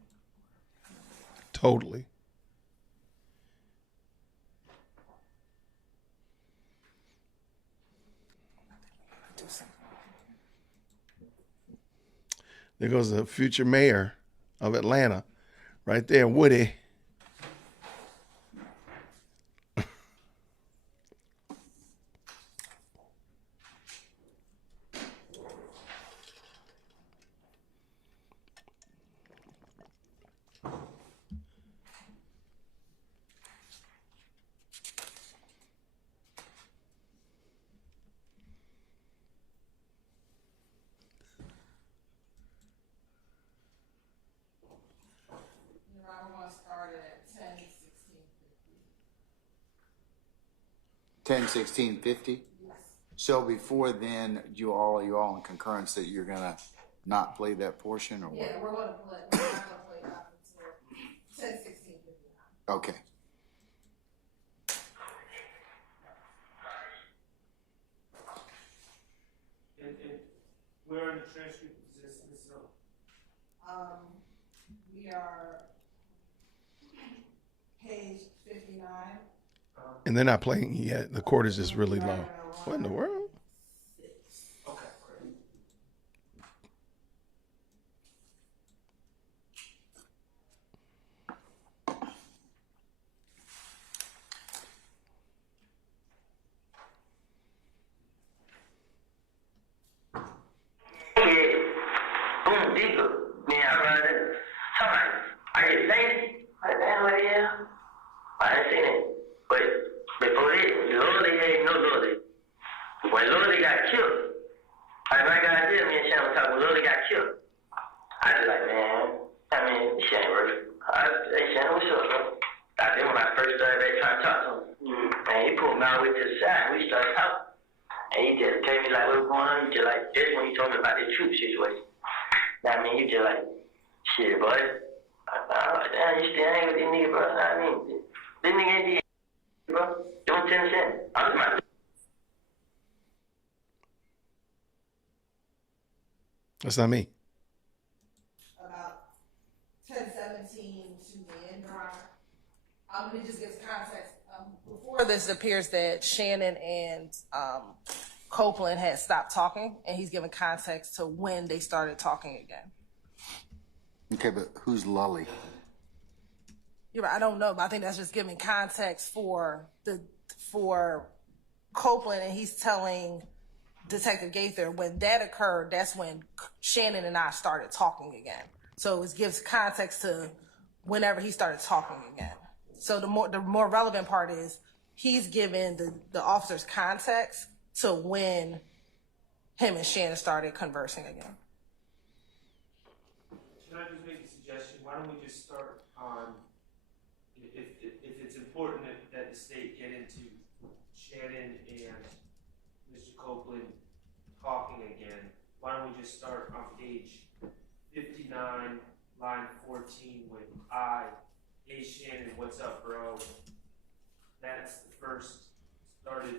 Totally. There goes the future mayor of Atlanta, right there, Woody. Started at 10:16:50. Yes. So before then, you all in concurrence that you're gonna not play that portion, or what? Yeah, we're not gonna play that until 10:16:59. Okay. And where in the transcript is this? We are page 59. And they're not playing yet. The chord is just really low. What in the world? Okay, great. That's not me. About 10:17 to the end, Your Honor. Let me just give context. Before this, it appears that Shannon and Copeland had stopped talking, and he's giving context to when they started talking again. Okay, but who's Lully? You're right, I don't know, but I think that's just giving context for Copeland, and he's telling Detective Gaither when that occurred, that's when Shannon and I started talking again. So it gives context to whenever he started talking again. So the more relevant part is he's giving the officers context to when him and Shannon started conversing again. Can I just make a suggestion? Why don't we just start on, if it's important that the state get into Shannon and Mr. Copeland talking again, why don't we just start on page 59, line 14 with hey Shannon, what's up, bro? That's the first started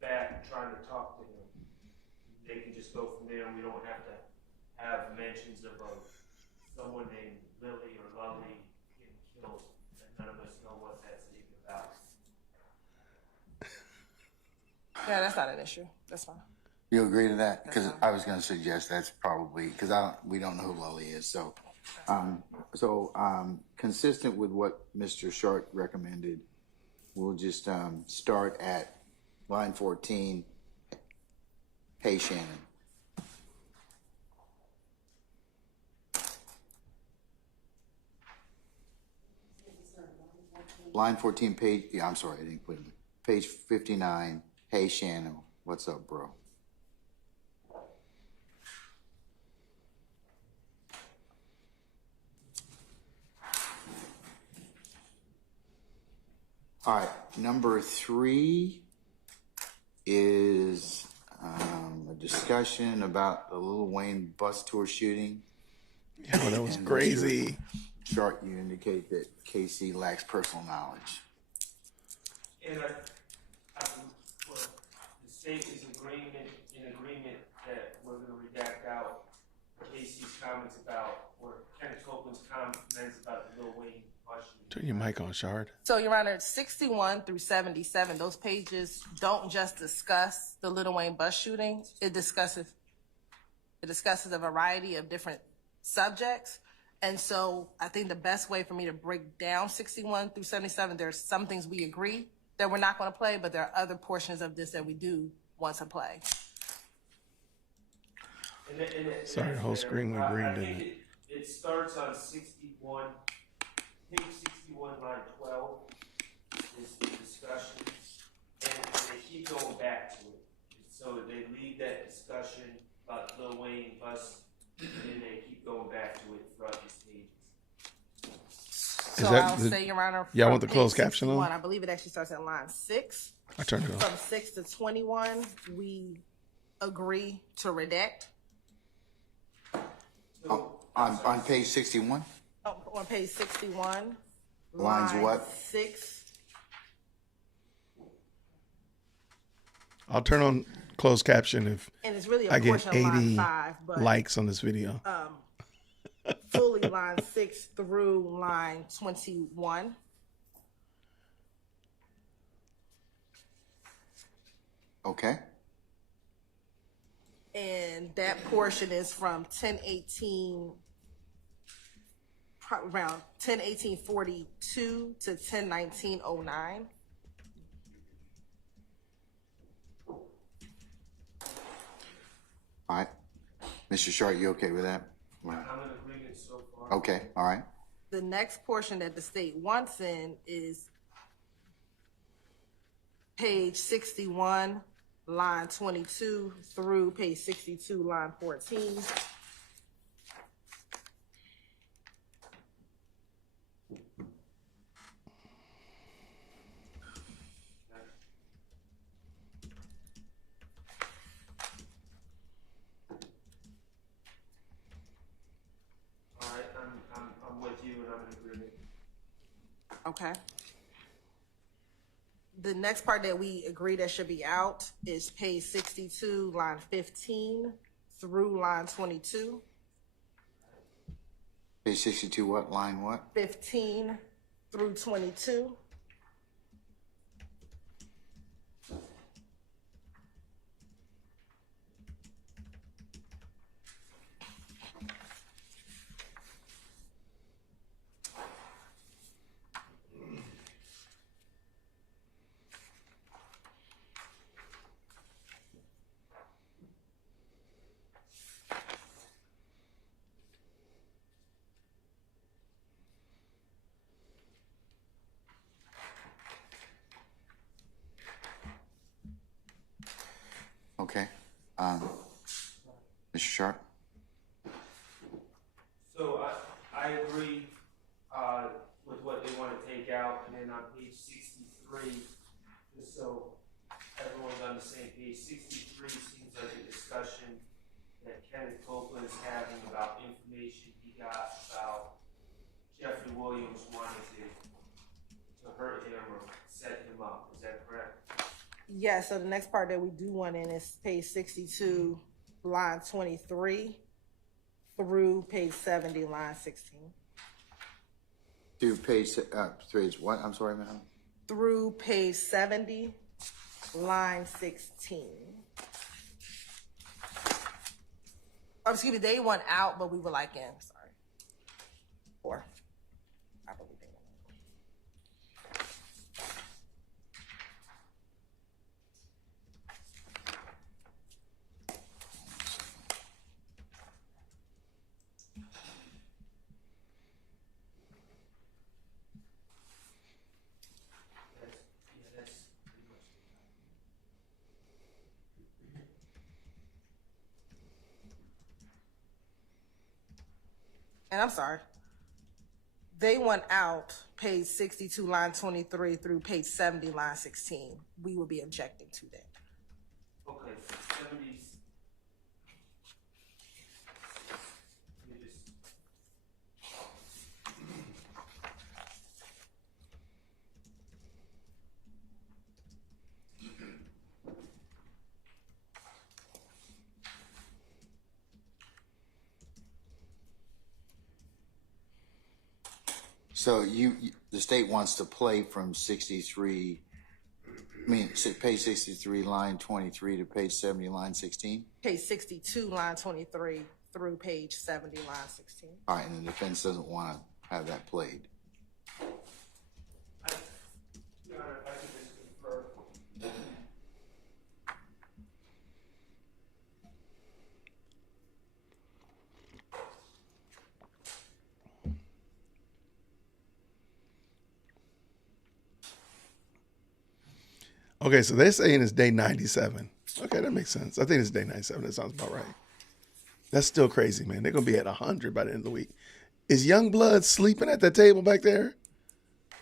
back trying to talk to him. They can just go from there, and we don't have to have mentions of someone named Lily or Lully getting killed, and none of us know what that's even about. Yeah, that's not an issue. That's fine. You agree to that? Because I was going to suggest that's probably, because we don't know who Lully is. So, consistent with what Mr. Sharp recommended, we'll just start at line 14. Hey, Shannon. Line 14, page, yeah, I'm sorry, I didn't put it. Page 59. Hey, Shannon, what's up, bro? All right, number 3 is a discussion about the Lil Wayne bus tour shooting. Yeah, well, that was crazy. Sharp, you indicate that Casey lacks personal knowledge. And well, the state is in agreement that we're going to redact out Casey's comments about, or Kenneth Copeland's comments about the Lil Wayne bus shooting. Turn your mic on, Shard. So, Your Honor, 61 through 77, those pages don't just discuss the Lil Wayne bus shooting. It discusses a variety of different subjects. And so I think the best way for me to break down 61 through 77, there's some things we agree that we're not going to play, but there are other portions of this that we do want to play. Sorry, the whole screen went green, didn't it? It starts on 61, page 61, line 12 is the discussion, and they keep going back to it. So they lead that discussion about Lil Wayne bus, and then they keep going back to it throughout these pages. So I'll say, Your Honor, yeah, I want from the closed page caption 61, on. I believe it actually starts at line 6. I turned it on. From 6 to 21, we agree to redact. On page 61? Oh, on page 61. Lines line what? 6. I'll turn on closed caption if And it's really a I get portion of line 80 5, but likes on this video. fully line 6 through line 21. Okay. And that portion is from 1018, around 1018:42 to 1019:09. All right. Mr. Sharp, you okay with that? I'm in agreement so far. Okay, all right. The next portion that the state wants in is page 61, line 22 through page 62, line 14. All right, I'm with you, and I'm in agreement. Okay. The next part that we agree that should be out is page 62, line 15 through line 22. Page 62, what? Line what? 15 through 22. Okay. Mr. Sharp? So I agree with what they want to take out, and then on page 63, just so everyone's on the same page, 63 seems like a discussion that Kenneth Copeland is having about information he got about Jeffrey Williams wanting to hurt him or set him up. Is that correct? Yeah, so the next part that we do want in is page 62, line 23 through page 70, line 16. Through page what? I'm sorry, ma'am. Through page 70, line 16. Oh, excuse me, they went out, but we were like in. Sorry. Or, I believe they went That's pretty much it. And I'm sorry. They went out, page 62, line 23 through page 70, line 16. We will be objecting to that. Okay, 70s. Let me just. So the state wants to play from 63, page 63, line 23 to page 70, line 16? Page 62, line 23 through page 70, line 16. All right, and the defense doesn't want to have that played. Your Honor, if I could just confer. Okay, so they're saying it's day 97. Okay, that makes sense. I think it's day 97. That sounds about right. That's still crazy, man. They're going to be at 100 by the end of the week. Is Young Blood sleeping at that table back there?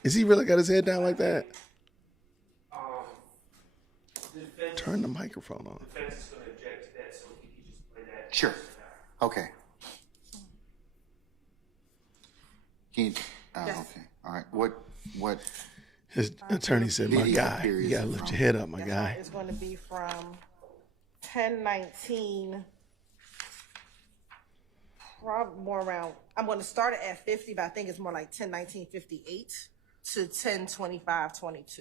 Is he really got his head down like that? Turn the microphone on. The defense is going to object to that, so if you could just play that. Sure. Okay. Can you, Yes. Okay. All right. What? His attorney said, my Video guy, period you got to is lift from- your head up, my That's guy. right. It's going to be from 1019, probably more around, I'm going to start it at 50, but I think it's more like 1019:58 to 1025:22.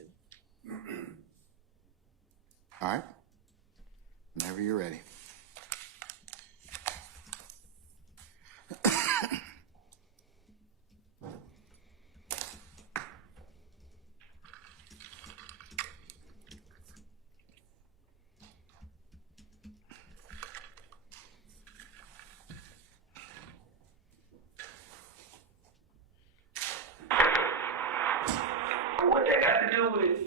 All right. Whenever you're ready. What that got to do with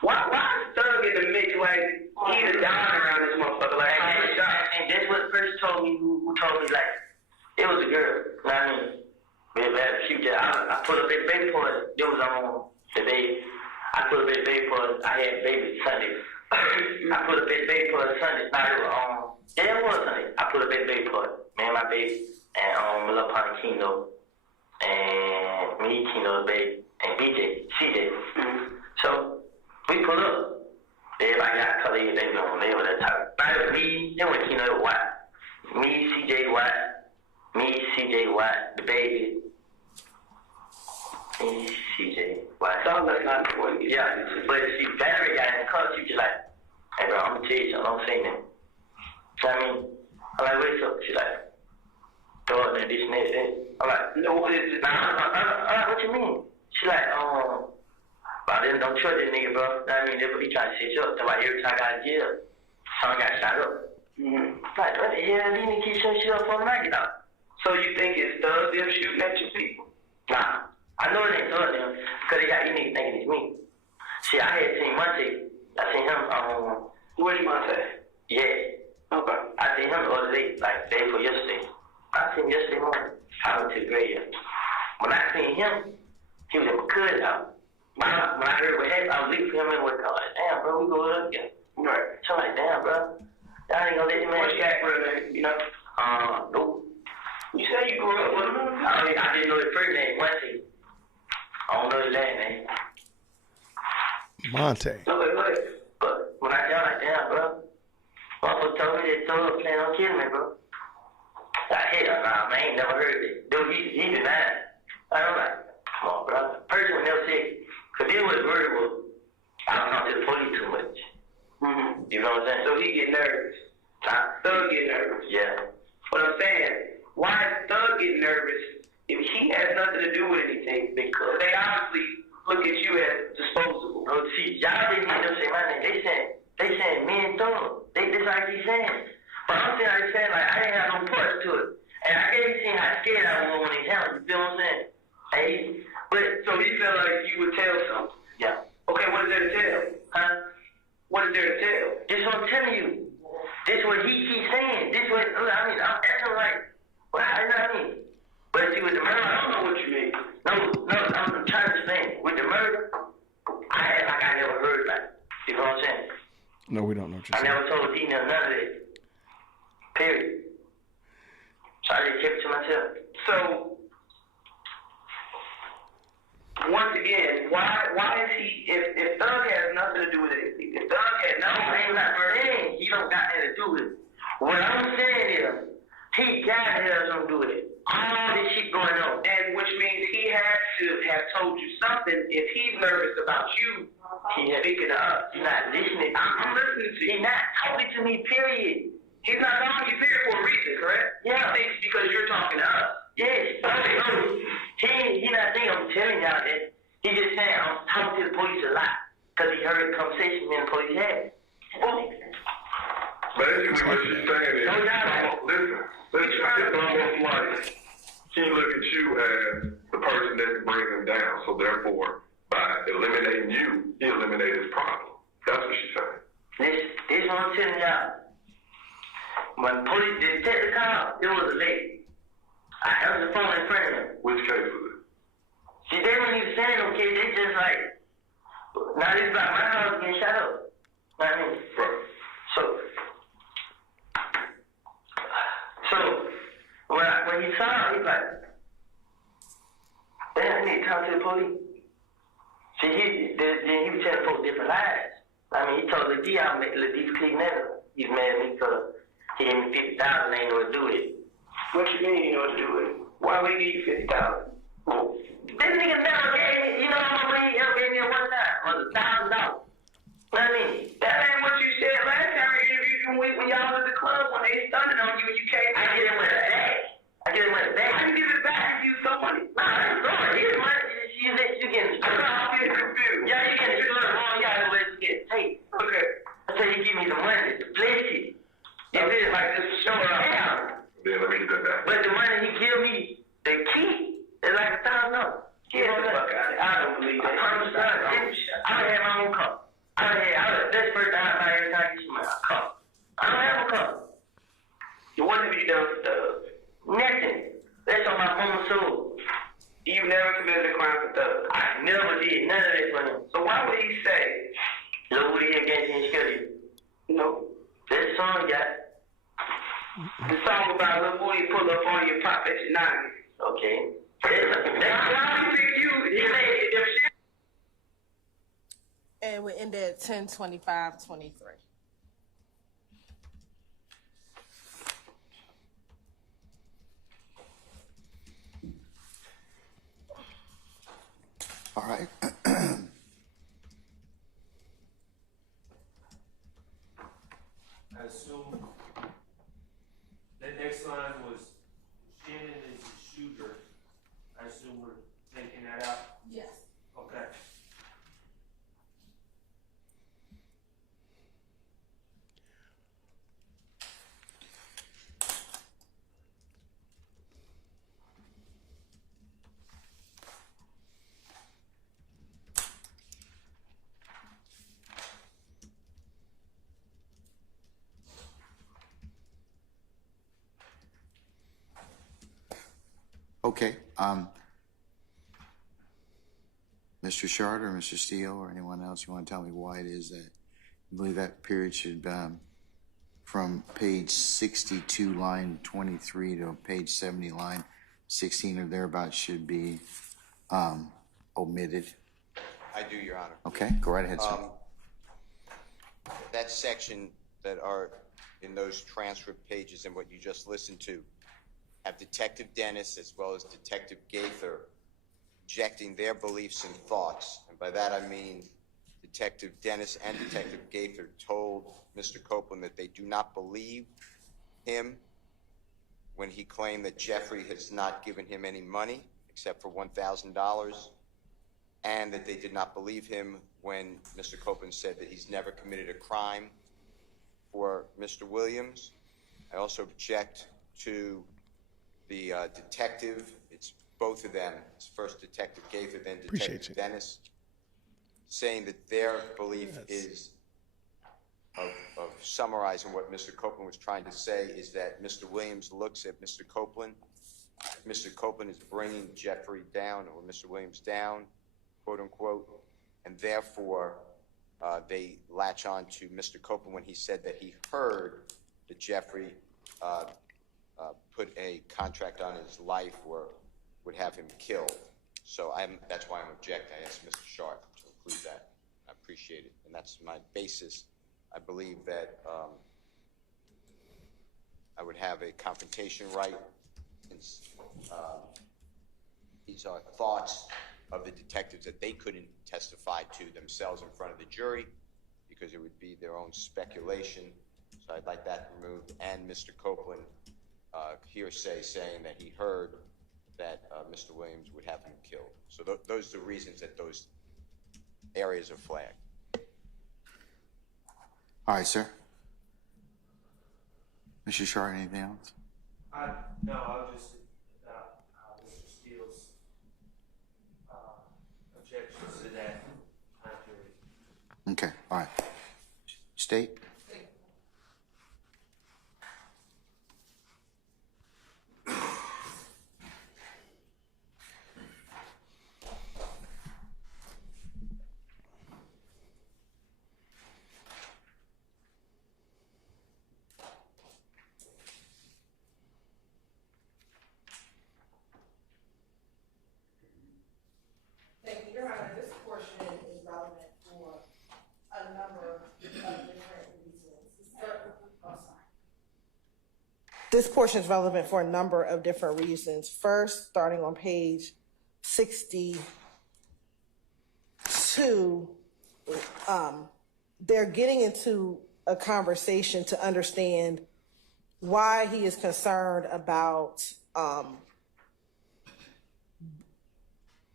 why is Thug in the mix like he's a dime around this motherfucker like and that's what first told me who told me like it was a girl. You know what I mean? We had a few days. I put up a baby for it. It was on the day I put up a baby for it. I had baby Sunday. I put up a baby for it Sunday. Now it was it was Sunday. I put up a baby for it. Me and my baby and my little partner Kino and me, Kino's baby, and BJ, CJ. So we pull up. Everybody got color, they on there with that type. Now it was me, then when Kino White. Me, CJ White, the baby. Me, CJ White. Sounds like not important. Yeah, but see, Battery got in the car, she just like, hey bro, I'm gonna tell you something, don't say nothing. So I mean, I'm like, what's up? She's like, throw it in this and that. I'm like, no, what is it? Nah, what you mean? She like, I didn't don't trust this nigga, bro. I mean, they be trying to set you up. That's why every time I got in jail, someone got shot up. Like, what the hell? These niggas keep shooting shit up for when I get out. So you think it's Thug them shooting at you people? Nah. I know it ain't Thug them because they got these niggas thinking it's me. See, I had seen Monte. I seen him Where's Monte? Yeah. Okay. I seen him the other day, like day before yesterday. I seen him yesterday morning. I went to the graveyard. When I seen him, he was at my cousin's house. When I heard what happened, I was leaving for him and was like, damn, bro, we go up again. Right. So I'm like, damn, bro. Y'all ain't gonna let him man. What's that, bro, you know? No. You say you grew up with him? I didn't know his first name, Monte. I don't know his last name. Monte. But when I got like, damn, bro. Motherfucker told me that Thug plan on killing me, bro. Like, hell nah, man, I ain't never heard it. Dude, he denied. I'm like, come on, bro. Person would never say, because this was murder was, I don't talk to the police too much. Mm-hmm. You know what I'm saying? So he get nervous. Thug get nervous. Yeah. But I'm saying, why is Thug get nervous if he has nothing to do with anything? Because they obviously look at you as disposable. No, see, y'all didn't hear them say my name. They saying me and Thug. This like he's saying. But I'm saying like I didn't have no parts to it. And I can't see how scared I was when he handled it. You feel what I'm saying? Hey, but so he felt like you would tell something. Yeah. Okay, what is there to tell? Huh? What is there to tell? This what I'm telling you. This what he keeps saying. This what I mean. I'm asking like, well, you know what I mean? But see, with the murder, I don't know what you mean. No, I'm trying to explain. With the murder, I act like I never heard like. You know what I'm saying? No, we don't know what you're saying. I never told T none of it. Period. So I just kept it to myself. So, once again, why is he, if Thug has nothing to do with it, if Thug had nothing to do with it, he don't got anything to do with it. What I'm saying is, he got to have something to do with it. All this shit going on. And which means he has to have told you something if he's nervous about you speaking to us. He's not listening. I'm listening to you. He's not talking to me, period. He's not talking to you, period, for a reason, correct? Yeah. He thinks because you're talking to us. Yes. He not thinking I'm telling y'all that. He just saying I'm talking to the police a lot because he heard the conversation me and the police had. Basically, what she's saying is, listen, it's almost like she look at you as the person that can bring him down. So therefore, by eliminating you, he eliminated his problem. That's what she's saying. This what I'm telling y'all. When police didn't take the car, it was a lady. I held the phone in front of him. Which case was it? See, they weren't even saying no case. They just like, now this about my house getting shut up. You know what I mean? Right. So when he saw it, he's like, damn, I need to talk to the police. See, he was telling folks different lies. I mean, he told Lil D I'll make Lil D clean that. He's mad at me because he gave me $50 and ain't know what to do with it. What you mean he know what to do with it? Why would he give you $50? This nigga never gave me, you know how much he ever gave me at one time? Was $1,000. You know what I mean? That ain't what you said last time we interviewed you when y'all was at the club when they stunted on you and you came. I get him with a bag. How you give it back if you stole money? Nah, that's gone. Here's money. You getting screwed. I'm getting confused. Yeah, you getting screwed wrong. You gotta let it get paid. Okay. So you give me the money to bless it. You feel like this is showing up. Then let me get that back. But the money he give me, the key, is like $1,000. Get the fuck out of it. I don't believe that. I don't have my own car. That's the first time I ever got you my car. I don't have a car. What have you done for Thug? Nothing. That's on my own soul. You've never committed a crime for Thug? I never did. None of that for him. So why would he say, Lil Woody against his schedule? No. That's the song he got. The song about Lil Woody pull up on your pop at your 90s. Okay. That's why you think you made them shit. And we end at 10:25:23. All right. I assume the next line was Shannon is the shooter. I assume we're taking that out. Yes. Okay. Okay. Mr. Shard or Mr. Steele or anyone else, you want to tell me why it is that you believe that period should, from page 62, line 23 to page 70, line 16 or thereabouts should be omitted? I do, Your Honor. Okay, go right ahead, sir. That section that are in those transcript pages and what you just listened to have Detective Dennis as well as Detective Gaither injecting their beliefs and thoughts. And by that I mean Detective Dennis and Detective Gaither told Mr. Copeland that they do not believe him when he claimed that Jeffrey has not given him any money except for $1,000, and that they did not believe him when Mr. Copeland said that he's never committed a crime for Mr. Williams. I also object to the detective. It's both of them. It's first Detective Gaither, then Detective Dennis, saying that their belief is of summarizing what Mr. Copeland was trying to say is that Mr. Williams looks at Mr. Copeland. Mr. Copeland is bringing Jeffrey down or Mr. Williams down, quote unquote, and therefore they latch on to Mr. Copeland when he said that he heard that Jeffrey put a contract on his life or would have him killed. So that's why I'm objecting. I asked Mr. Sharp to include that. I appreciate it, and that's my basis. I believe that I would have a confrontation right. These are thoughts of the detectives that they couldn't testify to themselves in front of the jury because it would be their own speculation. So I'd like that removed. And Mr. Copeland hearsay saying that he heard that Mr. Williams would have him killed. So those are the reasons that those areas are flagged. All right, sir. Mr. Shard, anything else? No, I'll just about Mr. Steele's objections to that time period. Okay, all right. State? Thank you, Your Honor. This portion is relevant for a number of different reasons. This portion is relevant for a number of different reasons. First, starting on page 62, they're getting into a conversation to understand why he is concerned about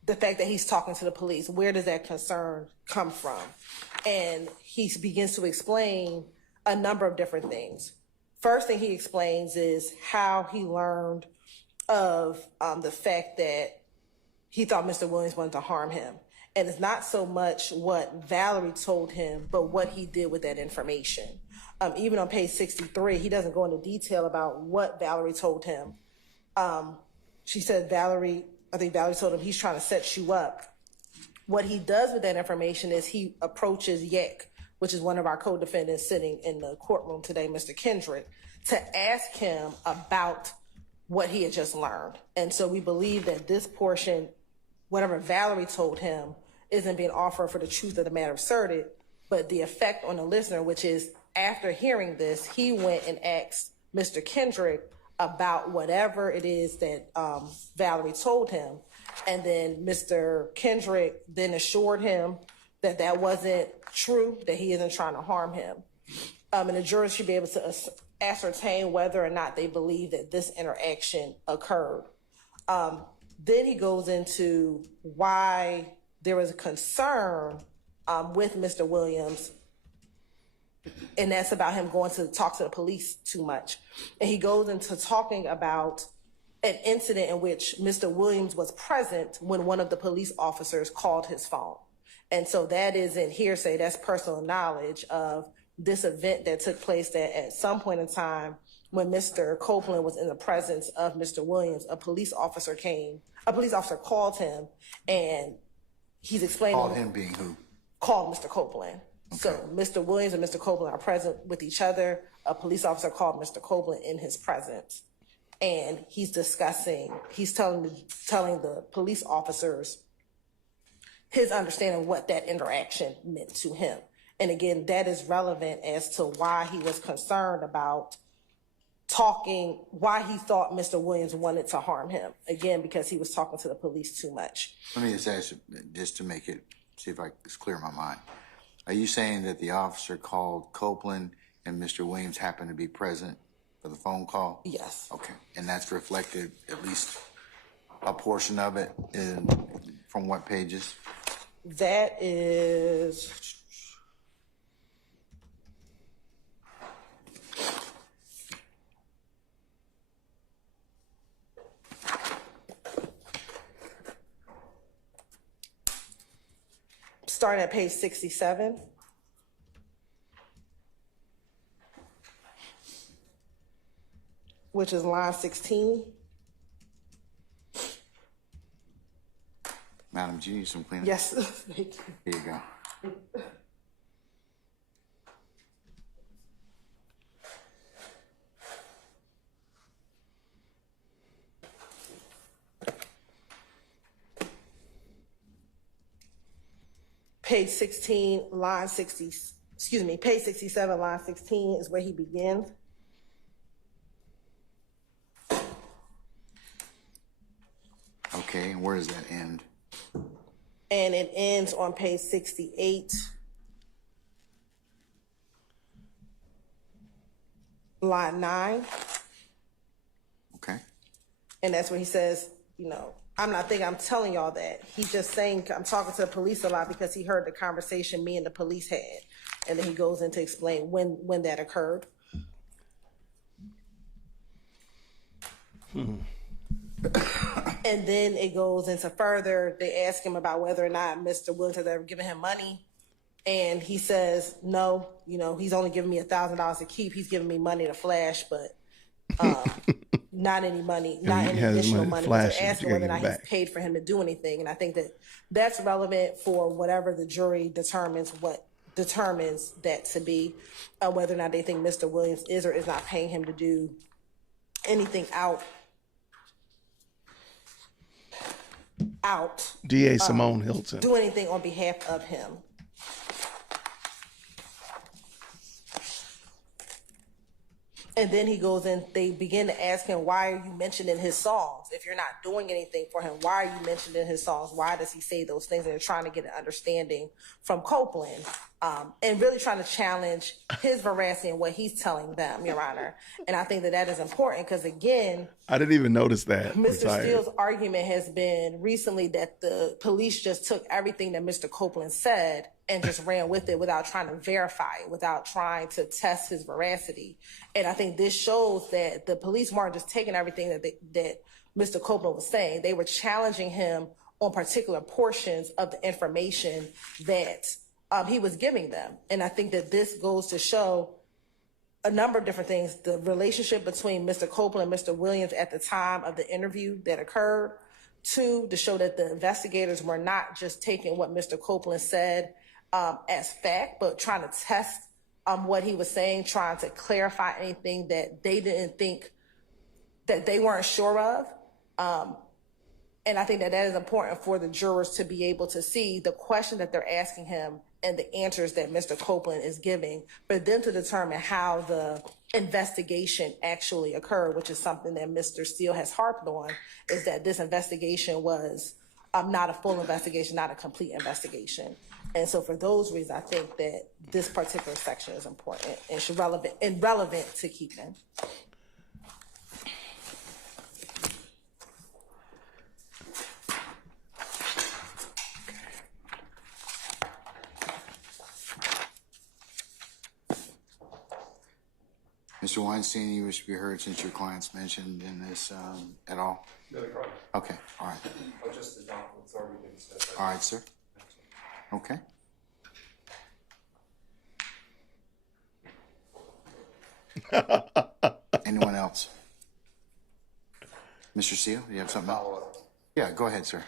the fact that he's talking to the police. Where does that concern come from? And he begins to explain a number of different things. First thing he explains is how he learned of the fact that he thought Mr. Williams wanted to harm him. And it's not so much what Valerie told him, but what he did with that information. Even on page 63, he doesn't go into detail about what Valerie told him. She said, I think Valerie told him he's trying to set you up. What he does with that information is he approaches Yak, which is one of our co-defendants sitting in the courtroom today, Mr. Kendrick, to ask him about what he had just learned. And so we believe that this portion, whatever Valerie told him, isn't being offered for the truth of the matter asserted, but the effect on the listener, which is after hearing this, he went and asked Mr. Kendrick about whatever it is that Valerie told him. And then Mr. Kendrick then assured him that that wasn't true, that he isn't trying to harm him. And the jurors should be able to ascertain whether or not they believe that this interaction occurred. Then he goes into why there was a concern with Mr. Williams, and that's about him going to talk to the police too much. And he goes into talking about an incident in which Mr. Williams was present when one of the police officers called his phone. And so that isn't hearsay, that's personal knowledge of this event that took place that at some point in time when Mr. Copeland was in the presence of Mr. Williams, a police officer called him, and he's explaining. Called him being who? Called Mr. Copeland. Okay. So Mr. Williams and Mr. Copeland are present with each other. A police officer called Mr. Copeland in his presence, and he's telling the police officers his understanding of what that interaction meant to him. And again, that is relevant as to why he was concerned about why he thought Mr. Williams wanted to harm him. Again, because he was talking to the police too much. Let me just ask you, just to make it, see if it's clear in my mind. Are you saying that the officer called Copeland and Mr. Williams happened to be present for the phone call? Yes. Okay. And that's reflected, at least a portion of it, from what pages? That is... starting at page 67. Which is line 16. Madam, do you need some cleanup? Yes. Thank you. Here you go. Page 16, line 60, page 67, line 16 is where he begins. Okay, and where does that end? And it ends on page 68. Line 9. Okay. And that's where he says, I'm telling y'all that. He's just saying, I'm talking to the police a lot because he heard the conversation me and the police had. And then he goes in to explain when that occurred. And then it goes into further. They ask him about whether or not Mr. Williams has ever given him money. And he says, no, he's only giving me $1,000 to keep. He's giving me money to flash, but not any money, not any additional money. They're asking whether or not he's paid for him to do anything. And I think that that's relevant for whatever the jury determines that to be, whether or not they think Mr. Williams is or is not paying him to do anything out. DA Simone Hilton. Do anything on behalf of him. And then he goes in, they begin to ask him, why are you mentioning his songs? If you're not doing anything for him, why are you mentioning his songs? Why does he say those things? And they're trying to get an understanding from Copeland, and really trying to challenge his veracity and what he's telling them, Your Honor. And I think that is important because, again, I didn't even notice that. Mr. Steele's argument has been recently that the police just took everything that Mr. Copeland said and just ran with it without trying to verify it, without trying to test his veracity. And I think this shows that the police weren't just taking everything that Mr. Copeland was saying. They were challenging him on particular portions of the information that he was giving them. And I think that this goes to show a number of different things. The relationship between Mr. Copeland and Mr. Williams at the time of the interview that occurred. 2, to show that the investigators were not just taking what Mr. Copeland said as fact, but trying to test what he was saying, trying to clarify anything that they didn't think, that they weren't sure of. And I think that is important for the jurors to be able to see the question that they're asking him and the answers that Mr. Copeland is giving, but then to determine how the investigation actually occurred, which is something that Mr. Steele has harped on, is that this investigation was not a full investigation, not a complete investigation. And so for those reasons, I think that this particular section is important and relevant to keep in. Mr. Weinstein, you wish to be heard since your client's mentioned in this at all? No problem. Okay, all right. I'll just adopt what's already been said. All right, sir. Okay. Anyone thoughts? Mr. Steele, you have something? Follow up. Yeah, go ahead, sir.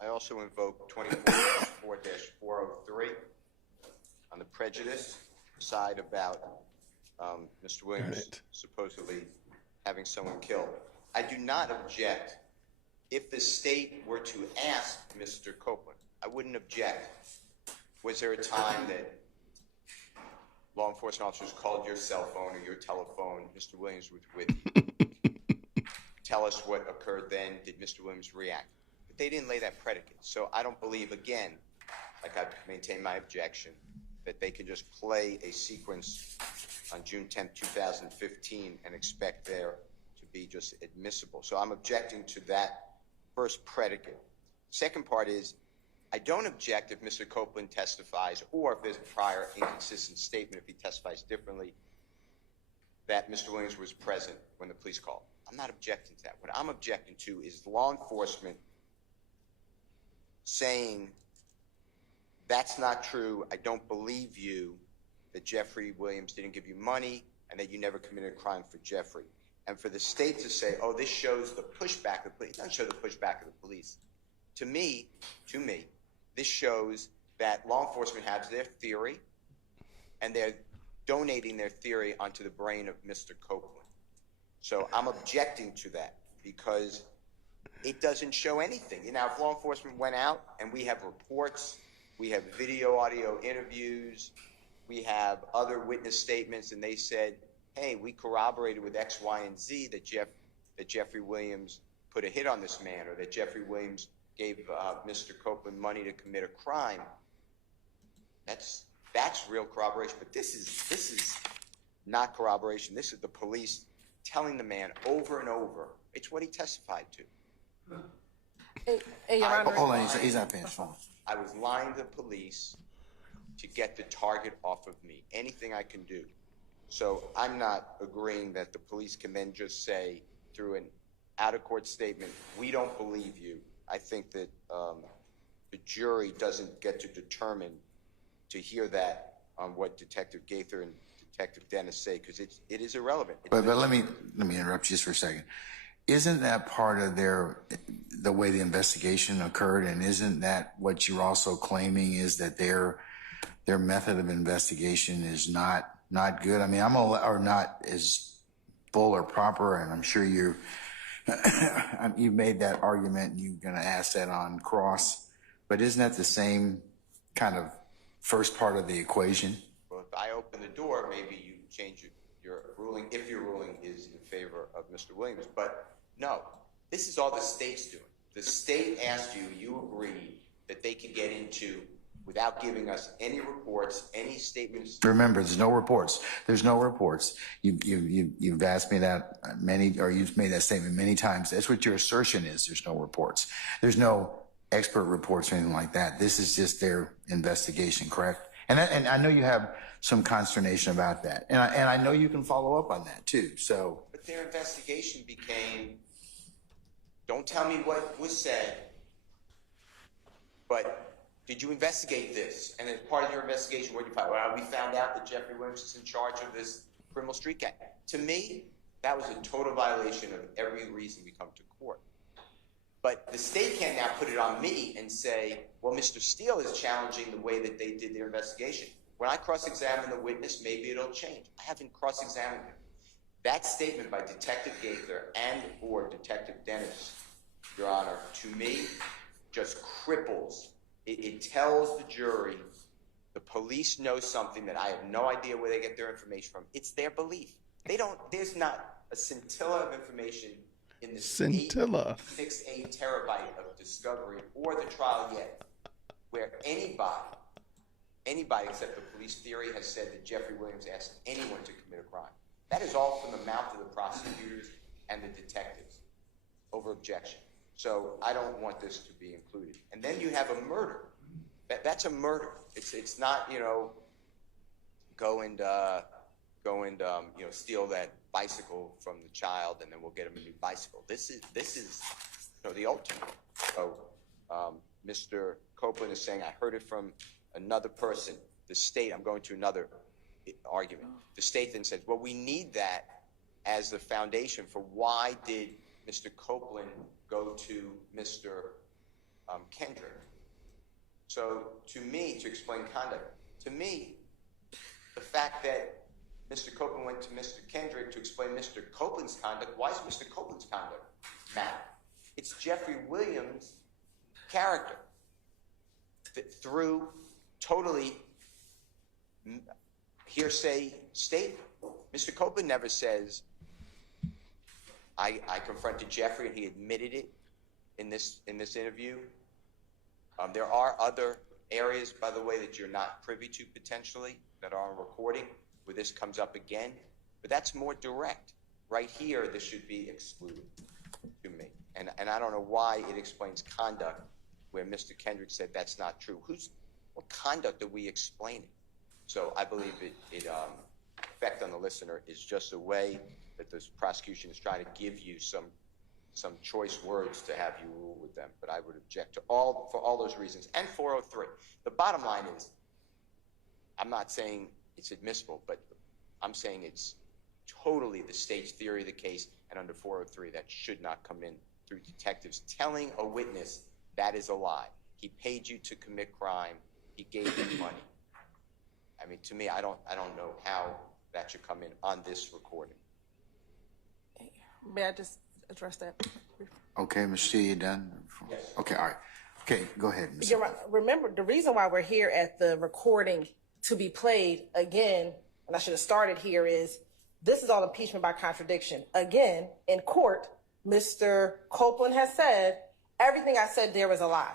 I also invoke 24-4-403 on the prejudice side about Mr. Williams supposedly having someone killed. I do not object if the state were to ask Mr. Copeland. I wouldn't object. Was there a time that law enforcement officers called your cell phone or your telephone? Mr. Williams was with you. Tell us what occurred then. Did Mr. Williams react? But they didn't lay that predicate. So I don't believe, again, like I've maintained my objection, that they can just play a sequence on June 10th, 2015 and expect there to be just admissible. So I'm objecting to that first predicate. Second part is, I don't object if Mr. Copeland testifies or if there's a prior inconsistent statement, if he testifies differently, that Mr. Williams was present when the police called. I'm not objecting to that. What I'm objecting to is law enforcement saying, that's not true, I don't believe you, that Jeffrey Williams didn't give you money and that you never committed a crime for Jeffrey. And for the state to say, oh, this shows the pushback of the police. It doesn't show the pushback of the police. To me, this shows that law enforcement has their theory and they're donating their theory onto the brain of Mr. Copeland. So I'm objecting to that because it doesn't show anything. You know, if law enforcement went out and we have reports, we have video, audio interviews, we have other witness statements, and they said, hey, we corroborated with X, Y, and Z that Jeffrey Williams put a hit on this man, or that Jeffrey Williams gave Mr. Copeland money to commit a crime. That's real corroboration. But this is not corroboration. This is the police telling the man over and over. It's what he testified to. Hey, Your Honor. Hold on, he's not finished. Hold on. I was lying to the police to get the target off of me. Anything I can do. So I'm not agreeing that the police can then just say through an out-of-court statement, we don't believe you. I think that the jury doesn't get to determine to hear that on what Detective Gaither and Detective Dennis say, because it is irrelevant. But let me interrupt you just for a second. Isn't that part of the way the investigation occurred, and isn't that what you're also claiming is that their method of investigation is not good? I mean, or not as full or proper, and I'm sure you made that argument and you're going to ask that on cross, but isn't that the same kind of first part of the equation? Well, if I open the door, maybe you change your ruling, if your ruling is in favor of Mr. Williams. But no, this is all the state's doing. The state asked you, you agreed that they can get into without giving us any reports, any statements. Remember, there's no reports. There's no reports. You've asked me that you've made that statement many times. That's what your assertion is. There's no reports. There's no expert reports or anything like that. This is just their investigation, correct? And I know you have some consternation about that, and I know you can follow up on that too. So, but their investigation became, don't tell me what was said, but did you investigate this? And as part of your investigation, what did you find? Well, we found out that Jeffrey Williams is in charge of this criminal street gang. To me, that was a total violation of every reason we come to court. But the state can now put it on me and say, well, Mr. Steele is challenging the way that they did their investigation. When I cross-examine the witness, maybe it'll change. I haven't cross-examined him. That statement by Detective Gaither and or Detective Dennis, Your Honor, to me, just cripples. It tells the jury the police know something that I have no idea where they get their information from. It's their belief. There's not a scintilla of information in this 6-8 terabyte of discovery or the trial yet where anybody except the police theory has said that Jeffrey Williams asked anyone to commit a crime. That is all from the mouth of the prosecutors and the detectives over objection. So I don't want this to be included. And then you have a murder. That's a murder. It's not, go and steal that bicycle from the child and then we'll get him a new bicycle. This is the ultimate. So Mr. Copeland is saying, I heard it from another person. The state, I'm going to another argument. The state then says, well, we need that as the foundation for why did Mr. Copeland go to Mr. Kendrick. So to me, to explain conduct, to me, the fact that Mr. Copeland went to Mr. Kendrick to explain Mr. Copeland's conduct, why is Mr. Copeland's conduct matter? It's Jeffrey Williams' character that through totally hearsay statement. Mr. Copeland never says, I confronted Jeffrey and he admitted it in this interview. There are other areas, by the way, that you're not privy to potentially that are on recording where this comes up again, but that's more direct. Right here, this should be excluded to me. And I don't know why it explains conduct where Mr. Kendrick said that's not true. What conduct are we explaining? So I believe it effect on the listener is just a way that this prosecution is trying to give you some choice words to have you rule with them. But I would object to for all those reasons. And 403. The bottom line is, I'm not saying it's admissible, but I'm saying it's totally the state's theory of the case, and under 403, that should not come in through detectives telling a witness that is a lie. He paid you to commit crime. He gave you money. I mean, to me, I don't know how that should come in on this recording. May I just address that? Okay, Mr. Steele, you done? Yes. Okay, all right. Okay, go ahead, Ms. You're right. Remember, the reason why we're here at the recording to be played again, and I should have started here, is this is all impeachment by contradiction. Again, in court, Mr. Copeland has said, everything I said there was a lie.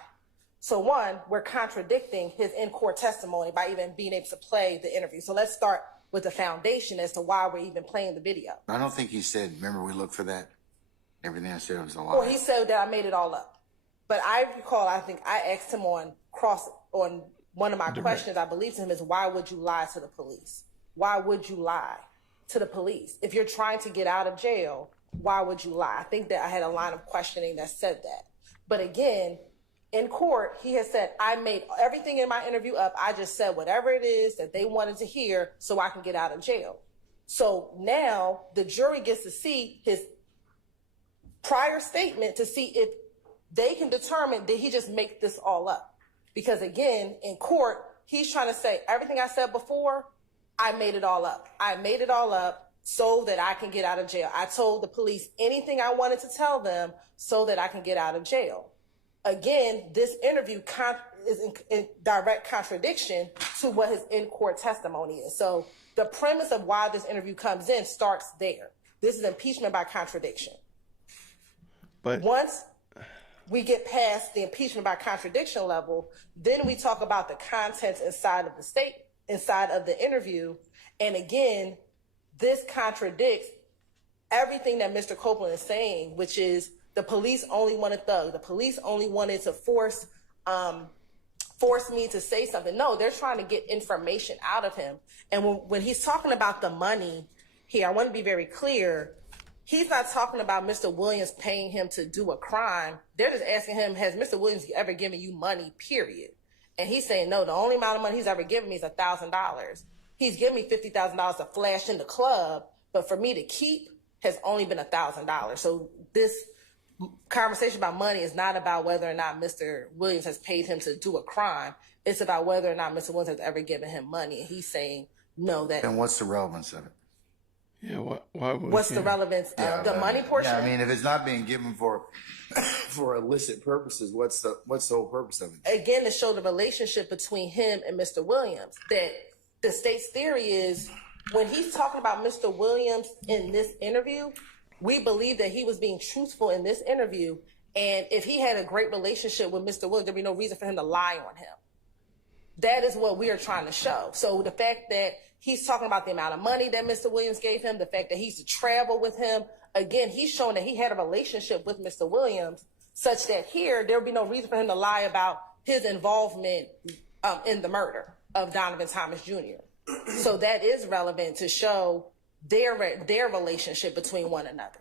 So one, we're contradicting his in-court testimony by even being able to play the interview. So let's start with the foundation as to why we're even playing the video. I don't think he said, remember we looked for that? Everything I said was a lie. Well, he said that I made it all up. But I recall, I think I asked him on one of my questions, I believe to him, is why would you lie to the police? Why would you lie to the police? If you're trying to get out of jail, why would you lie? I think that I had a line of questioning that said that. But again, in court, he has said, I made everything in my interview up. I just said whatever it is that they wanted to hear so I can get out of jail. So now the jury gets to see his prior statement to see if they can determine, did he just make this all up? Because again, in court, he's trying to say everything I said before, I made it all up. I made it all up so that I can get out of jail. I told the police anything I wanted to tell them so that I can get out of jail. Again, this interview is in direct contradiction to what his in-court testimony is. So the premise of why this interview comes in starts there. This is impeachment by contradiction. But once we get past the impeachment by contradiction level, then we talk about the contents inside of the interview. And again, this contradicts everything that Mr. Copeland is saying, which is the police only wanted Thug. The police only wanted to force me to say something. No, they're trying to get information out of him. And when he's talking about the money here, I want to be very clear. He's not talking about Mr. Williams paying him to do a crime. They're just asking him, has Mr. Williams ever given you money, period? And he's saying, no, the only amount of money he's ever given me is $1,000. He's given me $50,000 to flash in the club, but for me to keep has only been $1,000. So this conversation about money is not about whether or not Mr. Williams has paid him to do a crime. It's about whether or not Mr. Williams has ever given him money. And he's saying, no, that. Then what's the relevance of it? Yeah, why would what's the relevance of the money portion? Yeah, I mean, if it's not being given for illicit purposes, what's the whole purpose of it? Again, to show the relationship between him and Mr. Williams. That the state's theory is when he's talking about Mr. Williams in this interview, we believe that he was being truthful in this interview. And if he had a great relationship with Mr. Williams, there'd be no reason for him to lie on him. That is what we are trying to show. So the fact that he's talking about the amount of money that Mr. Williams gave him, the fact that he used to travel with him, again, he's showing that he had a relationship with Mr. Williams such that here, there would be no reason for him to lie about his involvement in the murder of Donovan Thomas Jr. So that is relevant to show their relationship between one another.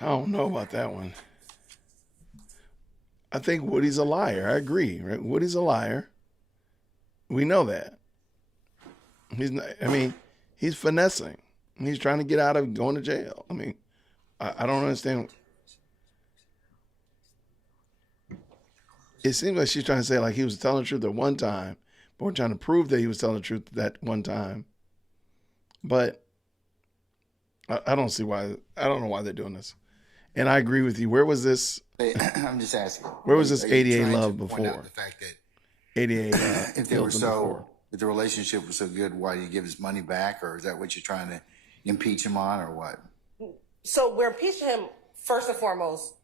I don't know about that one. I think Woody's a liar. I agree. Right? Woody's a liar. We know that. He's not. I mean, He's finessing. He's trying to get out of going to jail. I mean, I don't understand. It seems like she's trying to say like he was telling the truth at one time, but we're trying to prove that he was telling the truth that one time. But I don't see why. I don't know why they're doing this. And I agree with you. Where was this? I'm just asking. Where was this Are you 88 trying to love point before? out the fact that 88. if they were Hilton so, before. if the relationship was so good, why do you give his money back, or is that what you're trying to impeach him on, or what? So we're impeaching him first and foremost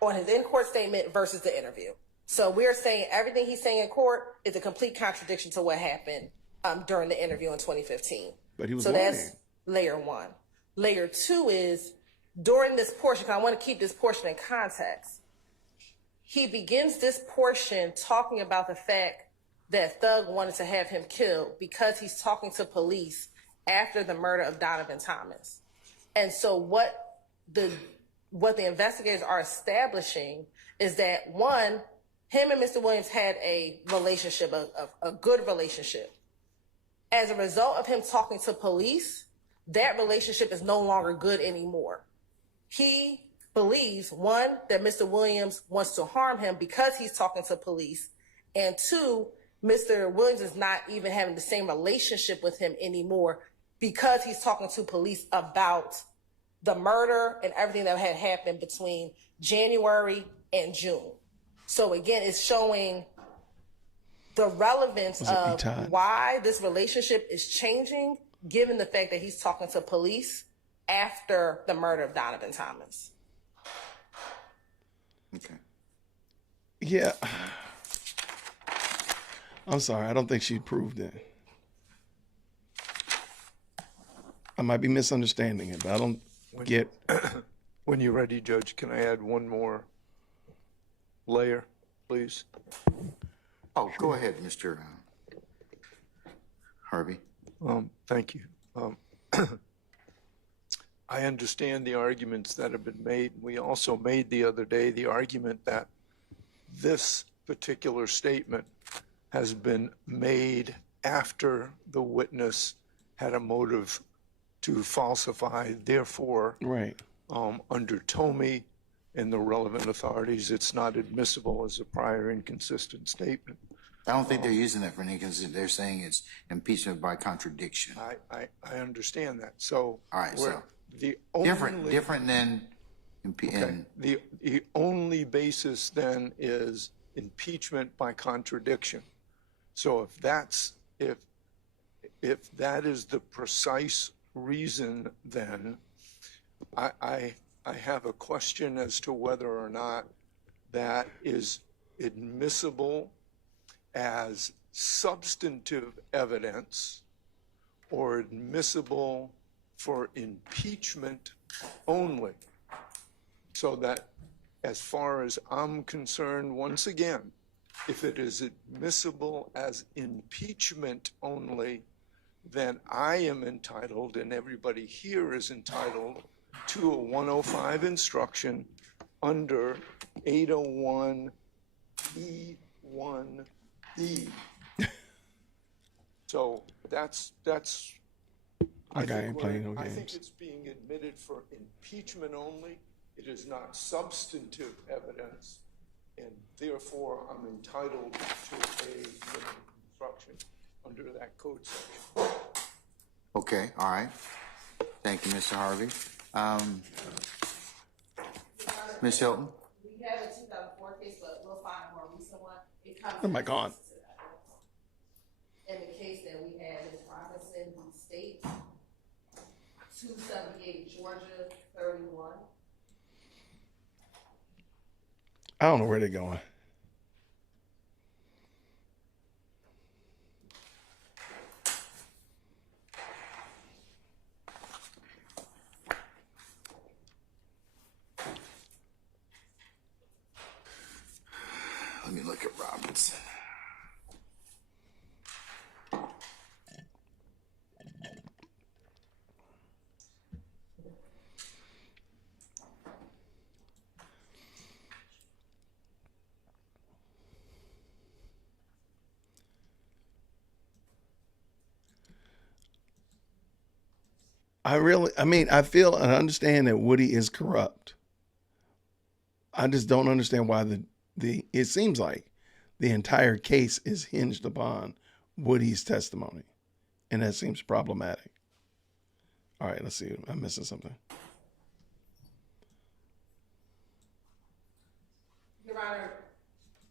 on his in-court statement versus the interview. So we're saying everything he's saying in court is a complete contradiction to what happened during the interview in 2015. But he was so lying. that's layer one. Layer two is during this portion, because I want to keep this portion in context. He begins this portion talking about the fact that Thug wanted to have him killed because he's talking to police after the murder of Donovan Thomas. And so what the investigators are establishing is that, one, him and Mr. Williams had a relationship, a good relationship. As a result of him talking to police, that relationship is no longer good anymore. He believes, one, that Mr. Williams wants to harm him because he's talking to police, and two, Mr. Williams is not even having the same relationship with him anymore because he's talking to police about the murder and everything that had happened between January and June. So again, it's showing the relevance of why this relationship is changing, given the fact that he's talking to police after the murder of Donovan Thomas. Okay. Yeah. I'm sorry. I don't think she proved it. I might be misunderstanding it, but I don't get. When you're ready, Judge, can I add one more layer, please? Oh, go ahead, Mr. Harvey. Thank you. I understand the arguments that have been made. We also made the other day the argument that this particular statement has been made after the witness had a motive to falsify. Therefore, Right. Under Tomei and the relevant authorities, it's not admissible as a prior inconsistent statement. I don't think they're using that for an inconsistent. They're saying it's impeachment by contradiction. I understand that. So, all right, so the only, different than the only basis then is impeachment by contradiction. So if that is the precise reason, then I have a question as to whether or not that is admissible as substantive evidence or admissible for impeachment only. So that, as far as I'm concerned, once again, if it is admissible as impeachment only, then I am entitled, and everybody here is entitled, to a 105 instruction under 801E1D. So that's. I think it's being admitted for impeachment only. It is not substantive evidence, and therefore I'm entitled to a instruction under that code section. Okay, all right. Thank you, Mr. Harvey. Ms. Hilton? We have a 2004 case, but we'll find a more recent one. It comes Oh my God. in the case that we had is Robinson v. State, 278 Georgia 31. I don't know where they're going. Let me look at Robinson. I feel and understand that Woody is corrupt. I just don't understand why it seems like the entire case is hinged upon Woody's testimony. And that seems problematic. All right, let's see. I'm missing something. Your Honor,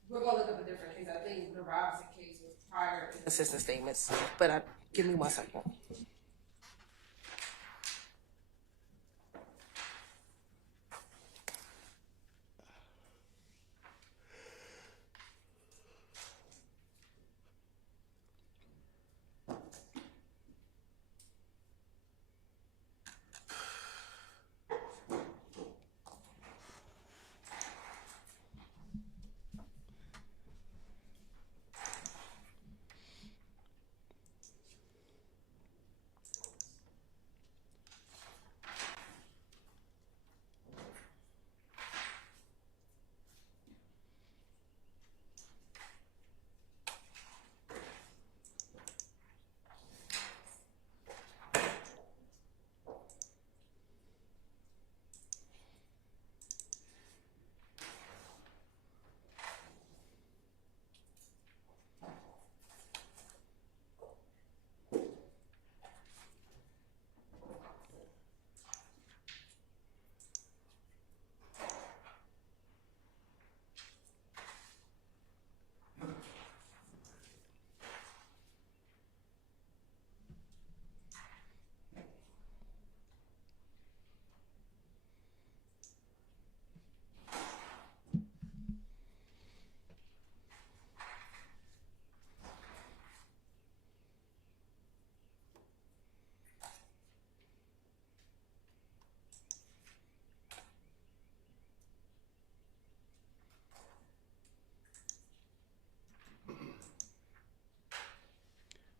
we're going to look up a different case. I think the Robinson case was prior assistant statements, but give me 1 second.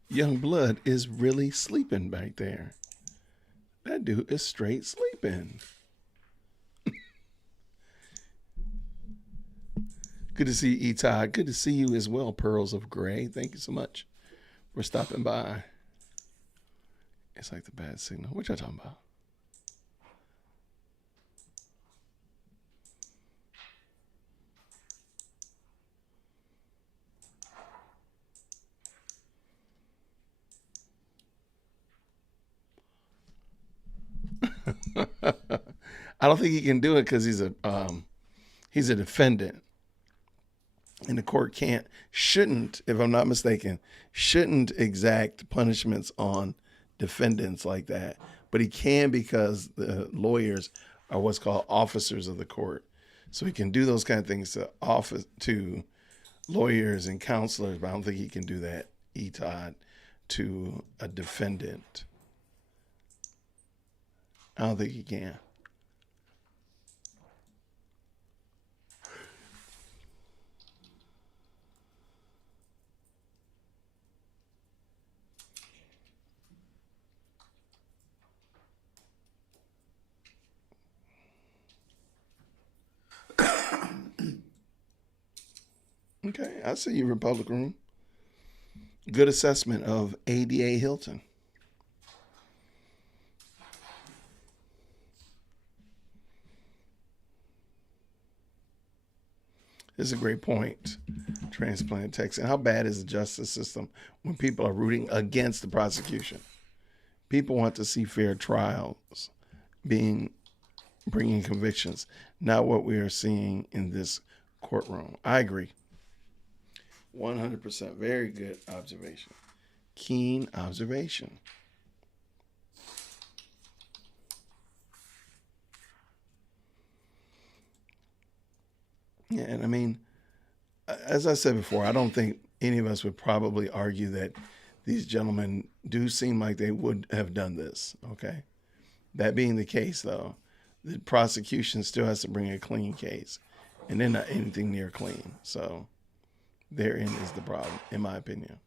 Young Blood is really sleeping back there. That dude is straight sleeping. Good to see you, E-Todd. Good to see you as well, Pearls of Gray. Thank you so much for stopping by. It's like the bad signal. What y'all talking about? I don't think he can do it because he's a defendant, and the court shouldn't, if I'm not mistaken, shouldn't exact punishments on defendants like that. But he can because the lawyers are what's called officers of the court, so he can do those kind of things to lawyers and counselors. But I don't think he can do that, E-Todd, to a defendant. I don't think he can. Okay, I see you, Republic Room. Good assessment of ADA Hilton. This is a great point. Transplant text. And how bad is the justice system when people are rooting against the prosecution? People want to see fair trials bringing convictions, not what we are seeing in this courtroom. I agree. 100%. Very good observation. Keen observation. Yeah, and I mean, as I said before, I don't think any of us would probably argue that these gentlemen do seem like they would have done this, okay? That being the case, though, the prosecution still has to bring a clean case, and they're not anything near clean. So therein is the problem, in my opinion.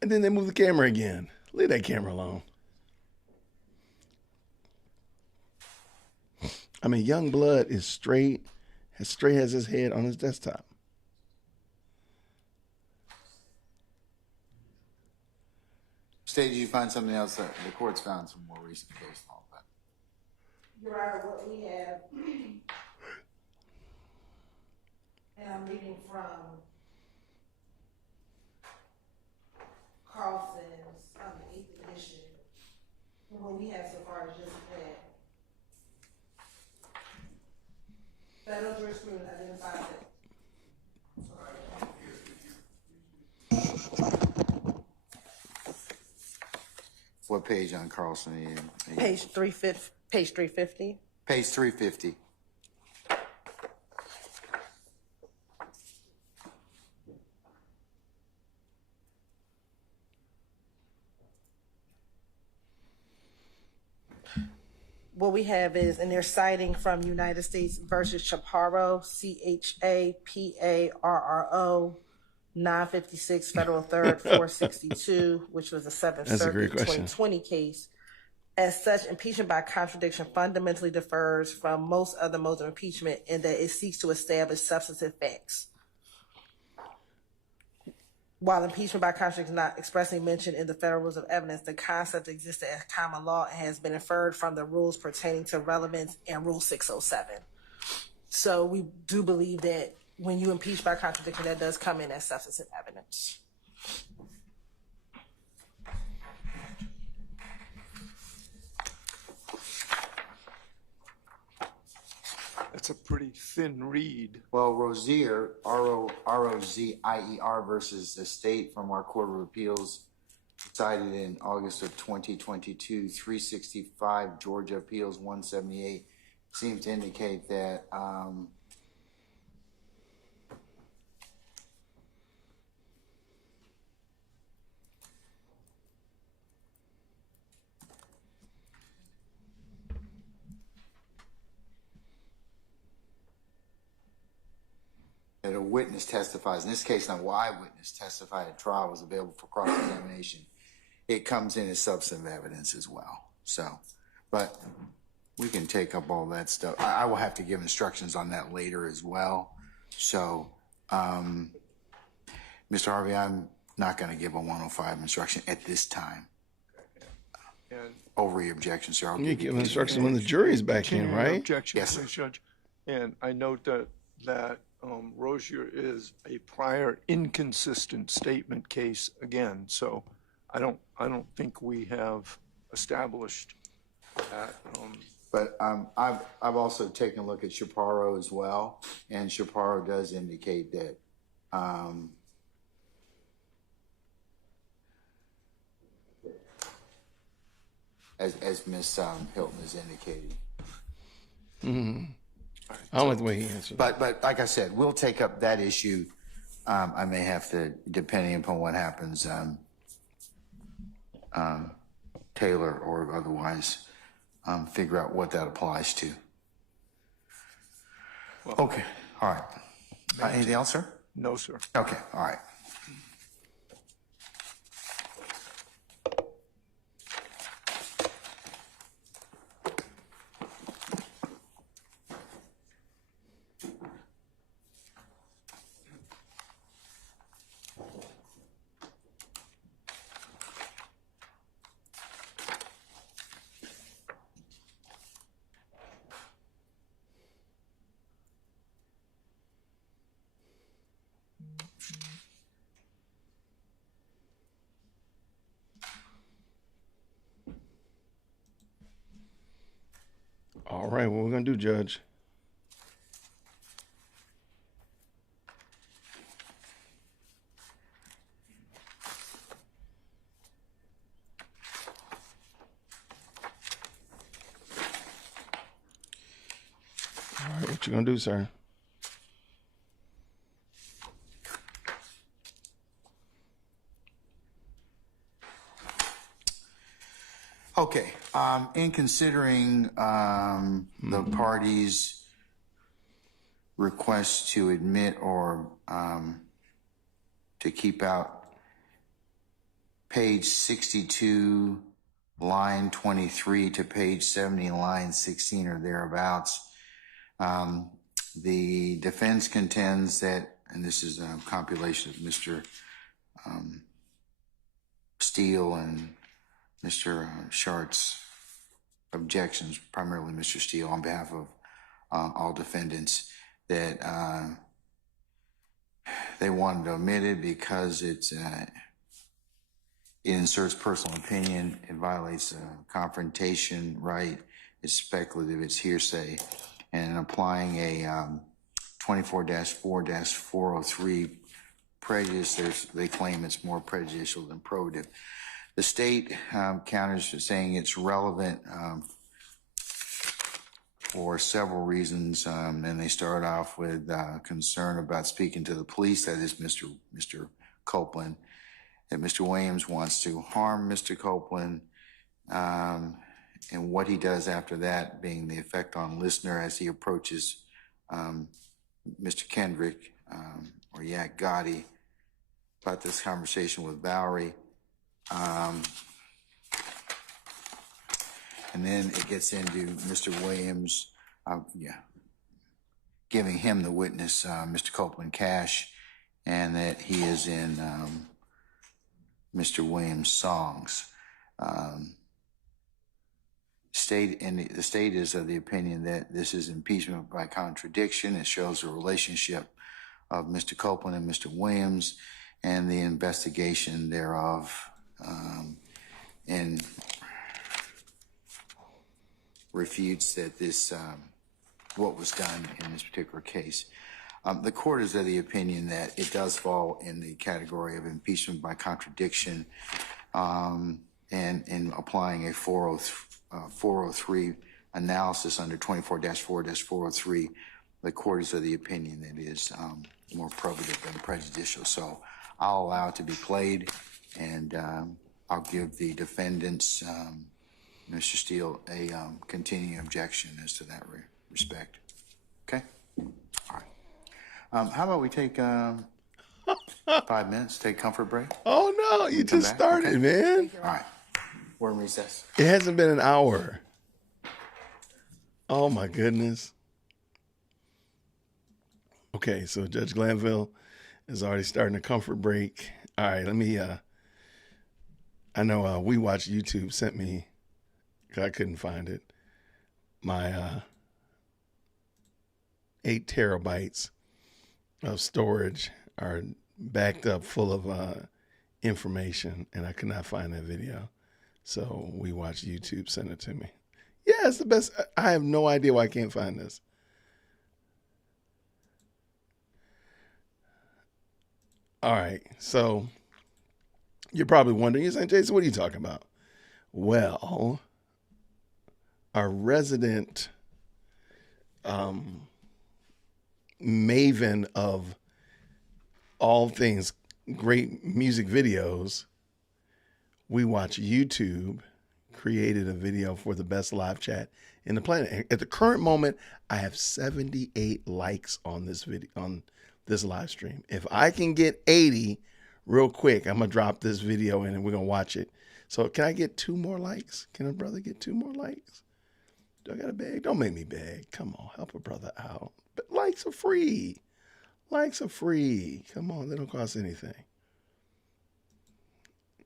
And then they move the camera again. Leave that camera alone. I mean, young blood is straight as his head on his desktop. State, did you find something else that the court's found some more recent case law? But Your Honor, what we have, and I'm reading from Carlson's 8th edition. And what we have so far is just that federal jurisprudence identifies that. what page on Carlson are you in? Page 350. Page 350. Page 350. What we have is, and they're citing from United States versus Chaparro, CHAPARRO, 956 Federal 3rd 462, which was a 7th That's a great Circuit question. 2020 case. As such, impeachment by contradiction fundamentally differs from most other modes of impeachment in that it seeks to establish substantive facts. While impeachment by contradiction is not expressly mentioned in the federal rules of evidence, the concept existed as common law and has been inferred from the rules pertaining to relevance and Rule 607. So we do believe that when you impeach by contradiction, that does come in as substantive evidence. That's a pretty thin read. Well, Rozier, R-O-Z-I-E-R versus the state from our Court of Appeals, decided in August of 2022, 365 Georgia Appeals 178, seems to indicate that that a witness testifies. In this case, now, eyewitness testified at trial was available for cross-examination. It comes in as substantive evidence as well. So, but we can take up all that stuff. I will have to give instructions on that later as well. So, Mr. Harvey, I'm not going to give a 105 instruction at this time. And Over your objection, sir. I'll You give give instruction when the jury's back in, right? Objection, Yes, sir. please, Judge. And I note that Rozier is a prior inconsistent statement case again. So I don't think we have established that. But I've also taken a look at Chaparro as well, and Chaparro does indicate that as Ms. Hilton has indicated. Mm-hmm. I don't like the way he answered. But like I said, we'll take up that issue. I may have to, depending upon what happens, Taylor or otherwise, figure out what that applies to. Well, Okay, all right. Anything else, sir? No, sir. Okay, all right. All right, what we're going to do, Judge? All right, what you going to do, sir? Okay, in considering the parties' request to admit or to keep out page 62, line 23 to page 70, line 16 or thereabouts, The defense contends that, and this is a compilation of Mr. Steele and Mr. Shart's objections, primarily Mr. Steele, on behalf of all defendants, that they wanted to omit it because it inserts personal opinion, it violates the confrontation right, it's speculative, it's hearsay, and applying a 24-4-403 prejudice, they claim it's more prejudicial than probative. The state counters saying it's relevant for several reasons, and they start off with concern about speaking to the police, that is Mr. Copeland, that Mr. Williams wants to harm Mr. Copeland, and what he does after that being the effect on listener as he approaches Mr. Kendrick or Yak Gotti about this conversation with Valerie. And then it gets into Mr. Williams, giving him the witness, Mr. Copeland cash, and that he is in Mr. Williams' songs. The state is of the opinion that this is impeachment by contradiction. It shows the relationship of Mr. Copeland and Mr. Williams and the investigation thereof, and refutes that this, what was done in this particular case. The court is of the opinion that it does fall in the category of impeachment by contradiction, and in applying a 403 analysis under 24-4-403, the court is of the opinion that it is more probative than prejudicial. So I'll allow it to be played, and I'll give the defendants, Mr. Steele, a continuing objection as to that respect. Okay? All right. How about we take 5 minutes, take comfort break? Oh, no, you just started, okay, man. All right. We're in recess. It hasn't been an hour. Oh, my goodness. Okay, so Judge Glanville is already starting a comfort break. All right, let me, I know We Watch YouTube sent me, I couldn't find it, my 8 terabytes of storage are backed up full of information, and I could not find that video. So We Watch YouTube sent it to me. Yeah, it's the best. I have no idea why I can't find this. All right, so you're probably wondering, you're saying, Jason, what are you talking about? Well, our resident maven of all things great music videos, We Watch YouTube, created a video for the best live chat in the planet. At the current moment, I have 78 likes on this video, on this live stream. If I can get 80 real quick, I'm gonna drop this video in and we're gonna watch it. So can I get 2 more likes? Can a brother get 2 more likes? Do I gotta beg? Don't make me beg. Come on, help a brother out. But likes are free. Likes are free. Come on, they don't cost anything.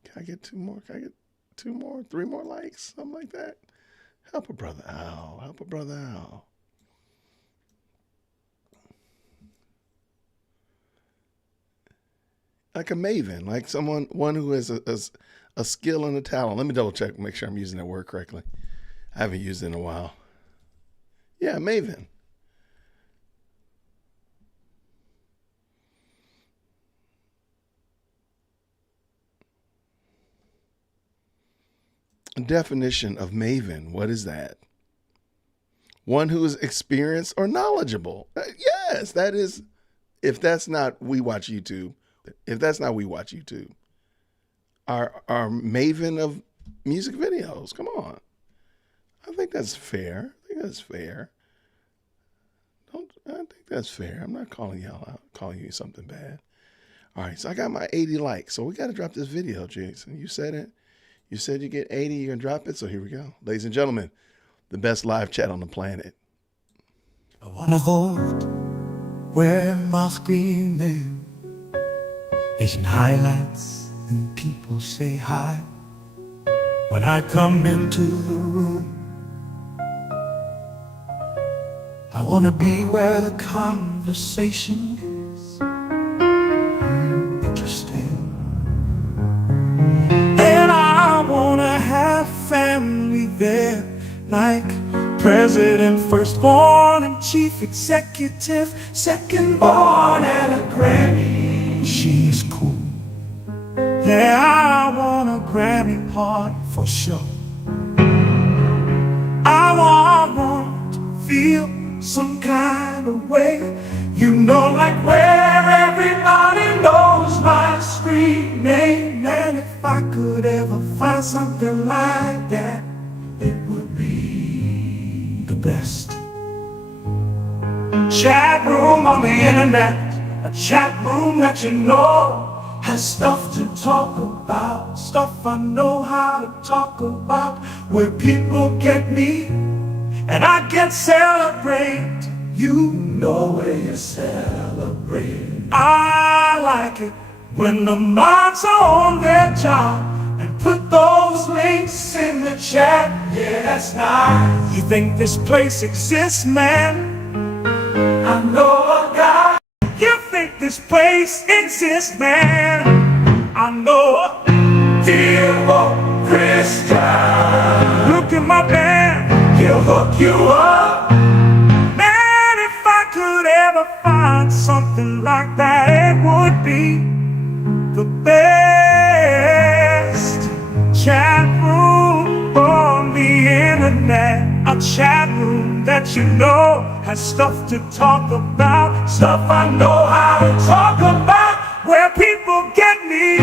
Can I get 2 more? Can I get 2 more? 3 more likes? Something like that? Help a brother out. Help a brother out. Like a maven, like one who has a skill and a talent. Let me double check, make sure I'm using that word correctly. I haven't used it in a while. Yeah, maven. Definition of maven, what is that? One who is experienced or knowledgeable. Yes, that is, if that's not We Watch YouTube, if that's not We Watch YouTube, our maven of music videos, come on. I think that's fair. I think that's fair. I think that's fair. I'm not calling y'all out, calling you something bad. All right, so I got my 80 likes. So we got to drop this video, Jason. You said it. You said you get 80, you're going to drop it. So here we go. Ladies and gentlemen, the best live chat on the planet. I wanna hold where my screen name is in highlights and people say hi when I come into the room. I wanna be where the conversation is interesting, and I wanna have family there, like President, firstborn and chief executive, second born and a Grammy. She's cool. Yeah, I want a Grammy party for sure. I want to feel some kind of way, you know, like where everybody knows my screen name. And if I could ever find something like that, it would be the best. Chat room on the internet, a chat room that you know has stuff to talk about, stuff I know how to talk about, where people get me and I can celebrate. You know where you celebrate. I like it when the moms are on their job and put those links in the chat. Yeah, that's nice. You think this place exists, man? I know a guy. You think this place exists, man? I know a dear old Christian. Look at my band, he'll hook you up. Man, if I could ever find something like that, it would be the best. Chat room on the internet, a chat room that you know has stuff to talk about, stuff I know how to talk about, where people get me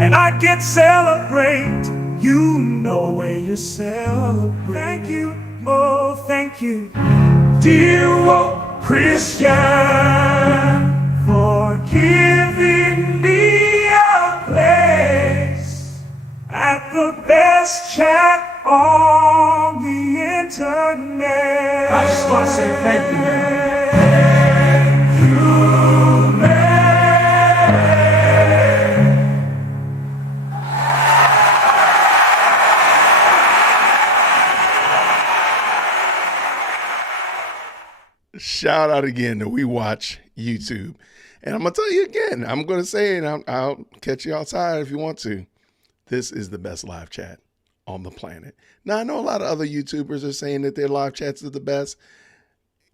and I can celebrate. You know where you celebrate. Thank you, oh thank you, dear old Christian, for giving me a place at the best chat on the internet. I just want to say thank you, man. Thank you, man. Shout out again to We Watch YouTube. And I'm going to tell you again, I'm going to say it, and I'll catch you outside if you want to. This is the best live chat on the planet. Now, I know a lot of other YouTubers are saying that their live chats are the best.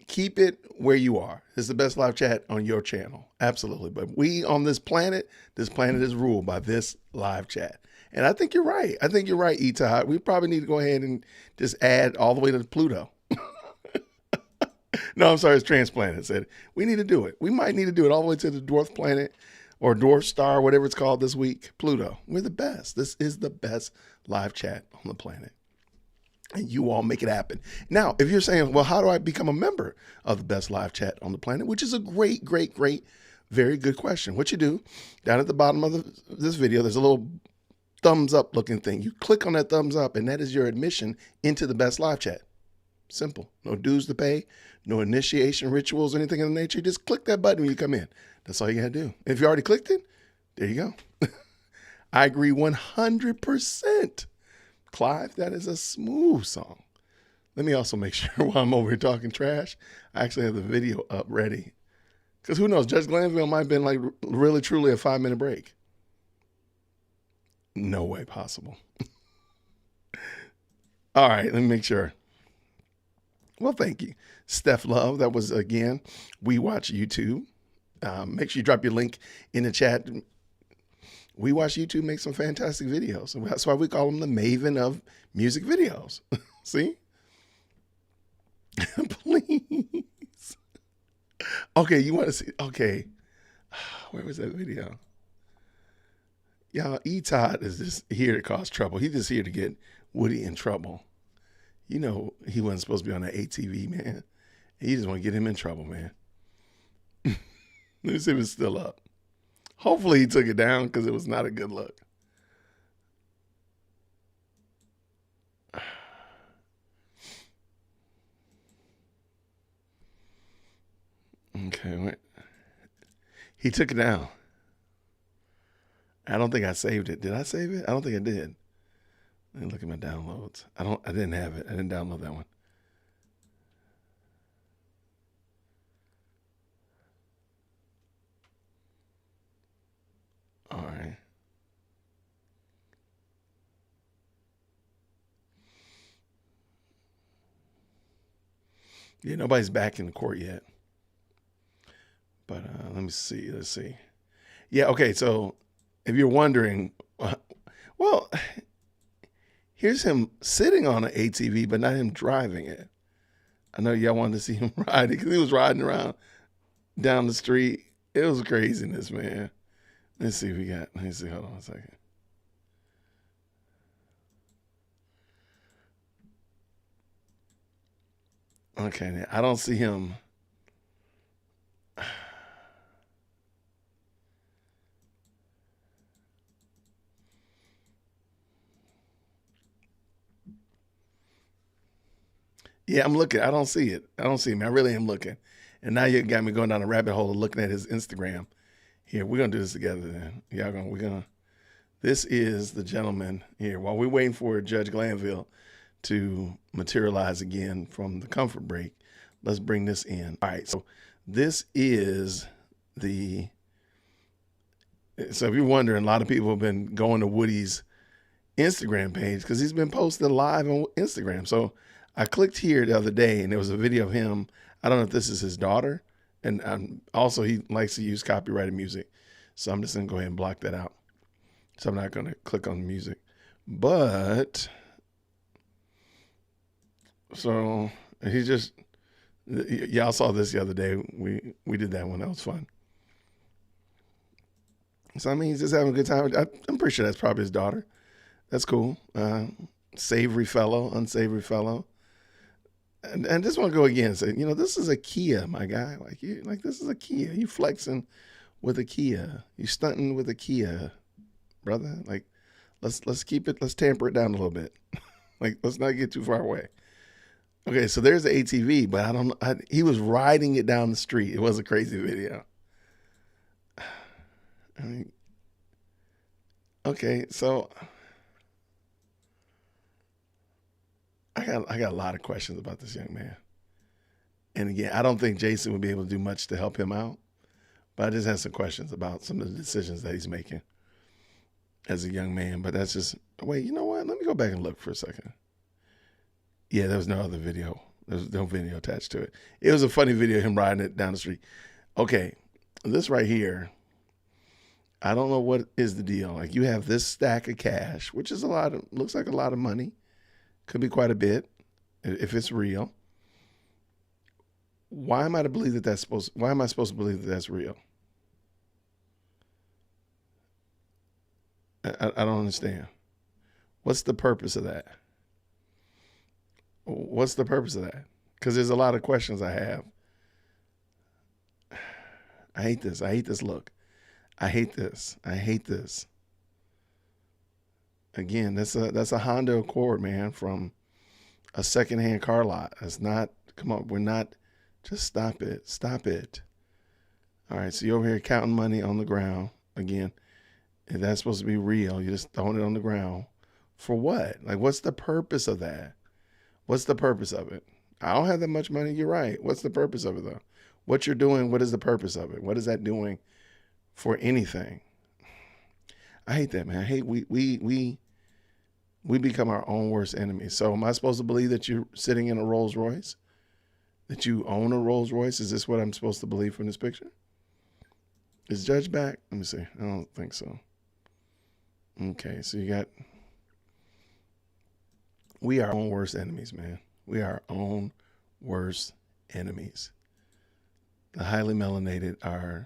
Keep it where you are. It's the best live chat on your channel. Absolutely. But we on this planet is ruled by this live chat. And I think you're right. I think you're right, Etihad. We probably need to go ahead and just add all the way to Pluto. No, I'm sorry, it's Transplanted said we need to do it. We might need to do it all the way to the dwarf planet or dwarf star, whatever it's called this week, Pluto. We're the best. This is the best live chat on the planet. And you all make it happen. Now, if you're saying, well, how do I become a member of the best live chat on the planet? Which is a great, great, great, very good question. What you do, down at the bottom of this video, there's a little thumbs up looking thing. You click on that thumbs up, and that is your admission into the best live chat. Simple. No dues to pay, no initiation rituals, anything of the nature. Just click that button when you come in. That's all you got to do. If you already clicked it, there you go. I agree 100%. Clive, that is a smooth song. Let me also make sure while I'm over here talking trash, I actually have the video up ready. Because who knows, Judge Glanville might have been like really, truly a 5-minute break. No way possible. All right, let me make sure. Well, thank you, Steph Love. That was, again, We Watch YouTube. Make sure you drop your link in the chat. We Watch YouTube make some fantastic videos. That's why we call them the maven of music videos. See? Please. Okay, you want to see? Okay. Where was that video? Y'all, E-Todd is just here to cause trouble. He's just here to get Woody in trouble. You know he wasn't supposed to be on that ATV, man. He just want to get him in trouble, man. Let me see if it's still up. Hopefully he took it down because it was not a good look. Okay, wait. He took it down. I don't think I saved it. Did I save it? I don't think I did. Let me look at my downloads. I didn't have it. I didn't download that one. All right. Yeah, nobody's back in the court yet. But let me see. Let's see. Yeah, okay. So if you're wondering, well, here's him sitting on an ATV, but not him driving it. I know y'all wanted to see him riding because he was riding around down the street. It was craziness, man. Let's see if we got, let me see. Hold on a second. Okay, now, I don't see him. Yeah, I'm looking. I don't see it. I don't see him. I really am looking. And now you got me going down a rabbit hole looking at his Instagram. Here, we're going to do this together then. This is the gentleman here. While we're waiting for Judge Glanville to materialize again from the comfort break, let's bring this in. All right, so this is so if you're wondering, a lot of people have been going to Woody's Instagram page because he's been posted live on Instagram. So I clicked here the other day and there was a video of him. I don't know if this is his daughter. And also he likes to use copyrighted music. So I'm just going to go ahead and block that out. So I'm not going to click on the music. But, so he just, y'all saw this the other day. We did that one. That was fun. So I mean, he's just having a good time. I'm pretty sure that's probably his daughter. That's cool. Savory fellow, unsavory fellow. And I just want to go again and say, this is a Kia, my guy. Like this is a Kia. You flexing with a Kia. You stunting with a Kia, brother. Like, let's keep it. Let's tamper it down a little bit. Like, let's not get too far away. Okay, so there's the ATV, but he was riding it down the street. It was a crazy video. I mean, okay, so I got a lot of questions about this young man. And again, I don't think Jason would be able to do much to help him out, but I just have some questions about some of the decisions that he's making as a young man. But that's just, wait, you know what? Let me go back and look for a second. Yeah, there was no other video. There was no video attached to it. It was a funny video of him riding it down the street. Okay, this right here, I don't know what is the deal. Like, you have this stack of cash, which is looks like a lot of money. Could be quite a bit if it's real. Why am I supposed to believe that that's real? I don't understand. What's the purpose of that? What's the purpose of that? Because there's a lot of questions I have. I hate this. I hate this look. I hate this. I hate this. Again, that's a Honda Accord, man, from a secondhand car lot. That's not, come on, we're not, just stop it. Stop it. All right, so you're over here counting money on the ground. Again, if that's supposed to be real, you're just throwing it on the ground. For what? Like, what's the purpose of that? What's the purpose of it? I don't have that much money. You're right. What's the purpose of it, though? What you're doing, what is the purpose of it? What is that doing for anything? I hate that, man. I hate we become our own worst enemies. So am I supposed to believe that you're sitting in a Rolls Royce? That you own a Rolls Royce? Is this what I'm supposed to believe from this picture? Is Judge back? Let me see. I don't think so. Okay, so we are our own worst enemies, man. We are our own worst enemies. The highly melanated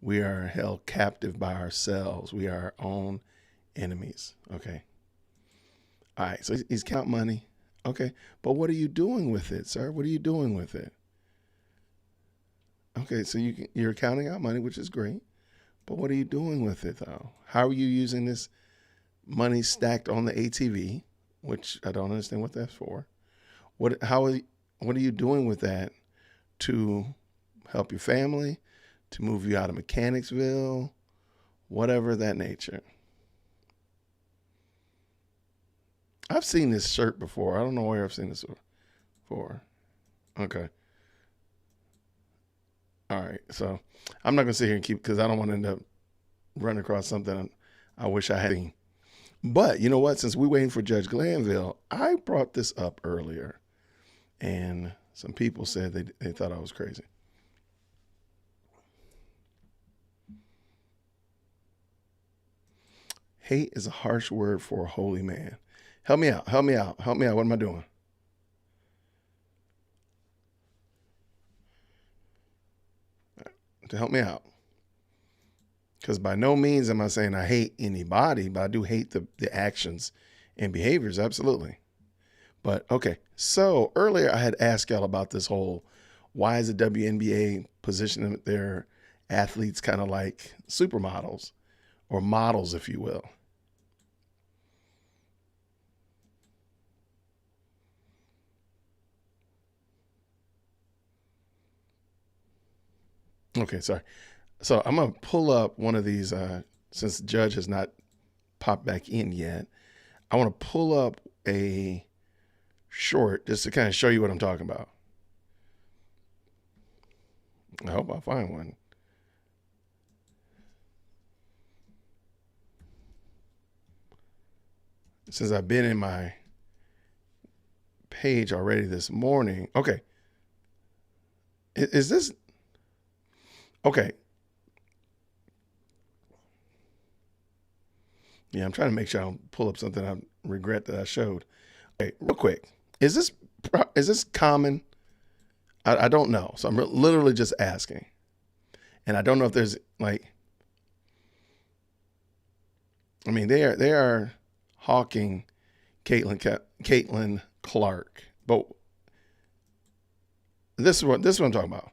we are held captive by ourselves. We are our own enemies. Okay. All right. So he's counting money. Okay. But what are you doing with it, sir? What are you doing with it? Okay. So you're counting out money, which is great. But what are you doing with it, though? How are you using this money stacked on the ATV, which I don't understand what that's for? What are you doing with that to help your family, to move you out of Mechanicsville, whatever that nature. I've seen this shirt before. I don't know where I've seen this before. Okay. All right. So I'm not going to sit here and keep, because I don't want to end up running across something I wish I had seen. But you know what? Since we're waiting for Judge Glanville, I brought this up earlier. And some people said they thought I was crazy. Hate is a harsh word for a holy man. Help me out. Help me out. Help me out. What am I doing? To help me out. Because by no means am I saying I hate anybody, but I do hate the actions and behaviors. Absolutely. But okay. So earlier I had asked y'all about this whole, why is the WNBA positioning their athletes kind of like supermodels or models, if you will? Okay, sorry. So I'm going to pull up one of these, since the judge has not popped back in yet. I want to pull up a short just to kind of show you what I'm talking about. I hope I find one. Since I've been in my page already this morning. Okay. Is this... Okay. Yeah, I'm trying to make sure I don't pull up something I regret that I showed. Okay, real quick. Is this common? I don't know. So I'm literally just asking. And I don't know if there's like, I mean, they are hawking Caitlin Clark. But this is what I'm talking about.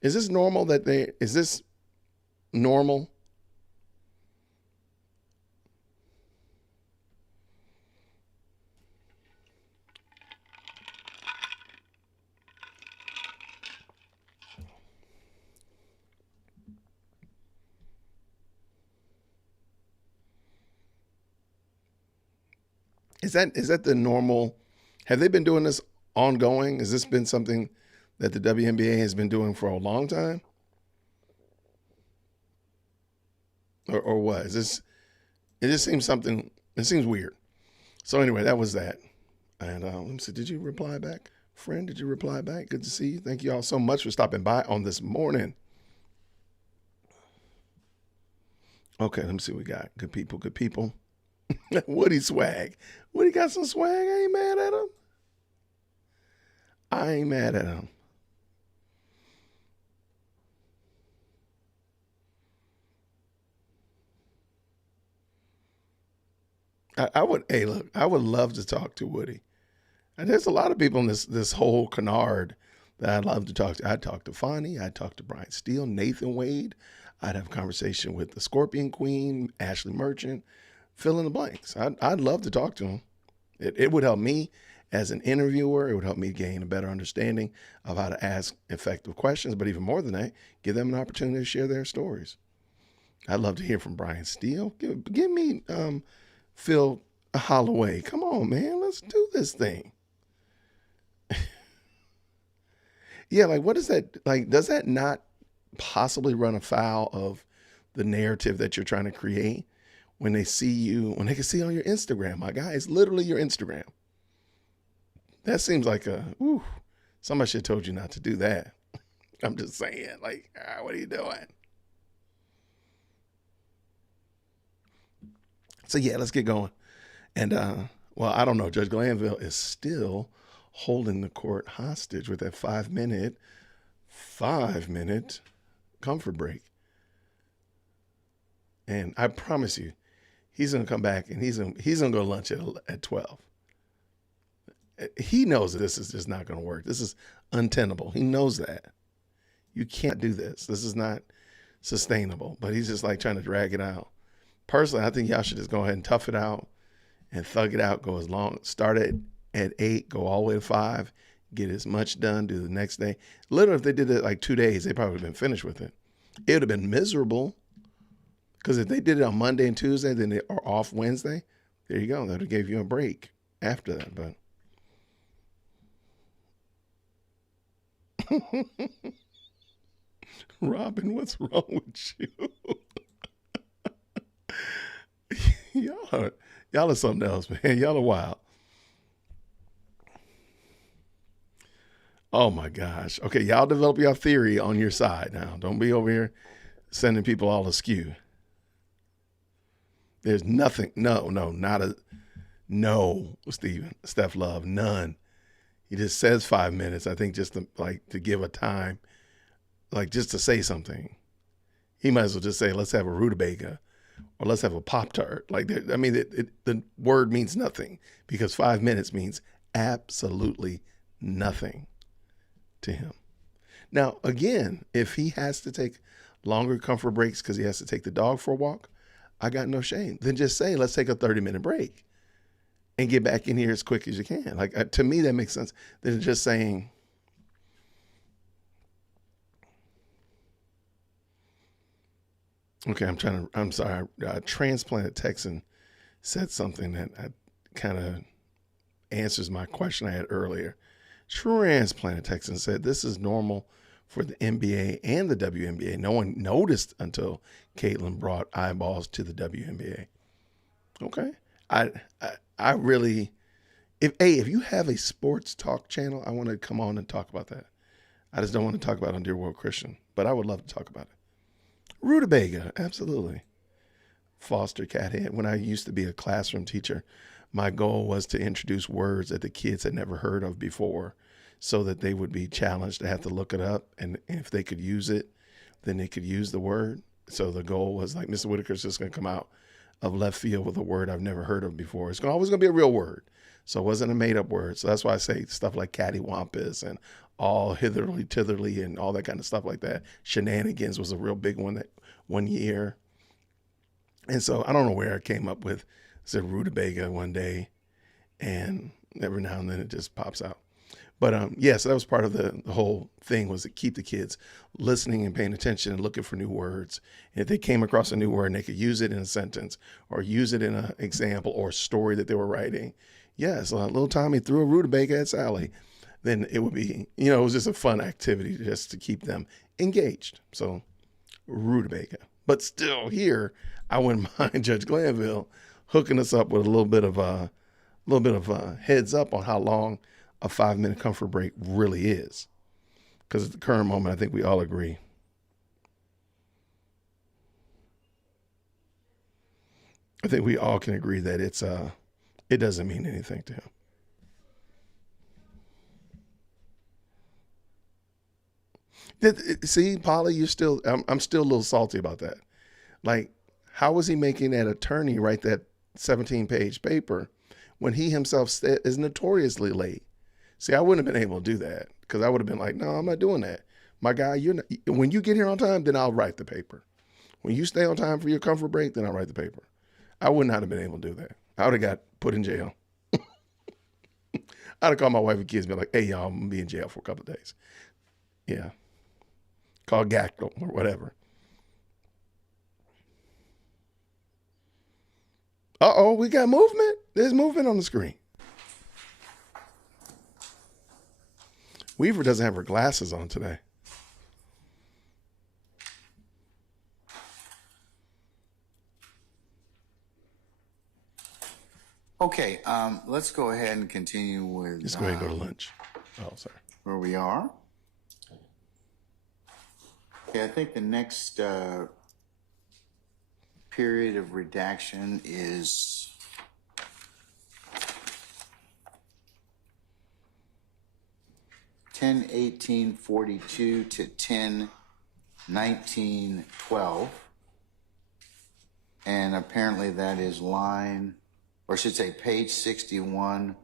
Is this normal is this normal? Is that the normal? Have they been doing this ongoing? Has this been something that the WNBA has been doing for a long time? Or what? It just seems something, it seems weird. So anyway, that was that. And let me see, did you reply back? Friend, did you reply back? Good to see you. Thank you all so much for stopping by on this morning. Okay, let me see what we got. Good people, good people. Woody swag. Woody got some swag. I ain't mad at him. I ain't mad at him. I would love to talk to Woody. And there's a lot of people in this whole canard that I'd love to talk to. I'd talk to Fonnie. I'd talk to Brian Steele, Nathan Wade. I'd have a conversation with the Scorpion Queen, Ashley Merchant, fill in the blanks. I'd love to talk to him. It would help me as an interviewer. It would help me gain a better understanding of how to ask effective questions. But even more than that, give them an opportunity to share their stories. I'd love to hear from Brian Steele. Give me Phil Holloway. Come on, man. Let's do this thing. Yeah, like what is that? Like, does that not possibly run afoul of the narrative that you're trying to create when they see you, when they can see on your Instagram? My guy, it's literally your Instagram. That seems like somebody should have told you not to do that. I'm just saying, like, what are you doing? So yeah, let's get going. And well, I don't know. Judge Glanville is still holding the court hostage with that 5 minute comfort break. And I promise you, he's gonna come back and he's gonna go to lunch at 12. He knows that this is just not gonna work. This is untenable. He knows that. You can't do this. This is not sustainable. But he's just like trying to drag it out. Personally, I think y'all should just go ahead and tough it out and thug it out. Go as long, start at 8, go all the way to 5, get as much done, do the next day. Literally, if they did it like 2 days, they probably would have been finished with it. It would have been miserable. Because if they did it on Monday and Tuesday, then they are off Wednesday, there you go. That would have gave you a break after that. But Robin, what's wrong with you? y'all are something else, man. Y'all are wild. Oh my gosh. Okay, y'all develop your theory on your side now. Don't be over here sending people all askew. There's nothing. No, Stephen, Steph Love, none. He just says 5 minutes. I think just to give a time, like just to say something. He might as well just say, let's have a rutabaga or let's have a Pop-Tart. Like, I mean, the word means nothing because 5 minutes means absolutely nothing to him. Now, again, if he has to take longer comfort breaks because he has to take the dog for a walk, I got no shame. Then just say, let's take a 30-minute break and get back in here as quick as you can. Like, to me, that makes sense. Than just saying, okay, I'm sorry. Transplanted Texan said something that kind of answers my question I had earlier. Transplanted Texan said, this is normal for the NBA and the WNBA. No one noticed until Caitlin brought eyeballs to the WNBA. Okay. I really, if you have a sports talk channel, I want to come on and talk about that. I just don't want to talk about it on Dear World Christian, but I would love to talk about it. Rutabaga, absolutely. Foster cathead. When I used to be a classroom teacher, my goal was to introduce words that the kids had never heard of before so that they would be challenged to have to look it up. And if they could use it, then they could use the word. So the goal was like, Mr. Whitaker's just going to come out of left field with a word I've never heard of before. It's always going to be a real word. So it wasn't a made up word. So that's why I say stuff like cattywampus and all hitherly, titherly and all that kind of stuff like that. Shenanigans was a real big one that one year. And so I don't know where I came up with, said rutabaga one day, and every now and then it just pops out. But yes, that was part of the whole thing, was to keep the kids listening and paying attention and looking for new words. And if they came across a new word and they could use it in a sentence or use it in an example or story that they were writing. Yes, little Tommy threw a rutabaga at Sally. Then it would be, it was just a fun activity just to keep them engaged. So rutabaga. But still here, I wouldn't mind Judge Glanville hooking us up with a little bit of heads up on how long a 5-minute comfort break really is. Because at the current moment, I think we all agree. I think we all can agree that it doesn't mean anything to him. See, Polly, I'm still a little salty about that. Like, how was he making that attorney write that 17-page paper when he himself is notoriously late? See, I wouldn't have been able to do that because I would have been like, no, I'm not doing that. My guy, when you get here on time, then I'll write the paper. When you stay on time for your comfort break, then I'll write the paper. I would not have been able to do that. I would have got put in jail. I'd have called my wife and kids and be like, hey, y'all, I'm going to be in jail for a couple of days. Yeah. Call GACTO or whatever. Uh-oh, we got movement. There's movement on the screen. Weaver doesn't have her glasses on today. Okay, let's go ahead and continue with... Let's go ahead and go to lunch. Oh, sorry. Where we are. Okay, I think the next period of redaction is... 10/18/42 to 10/19/12, and apparently that is page 61,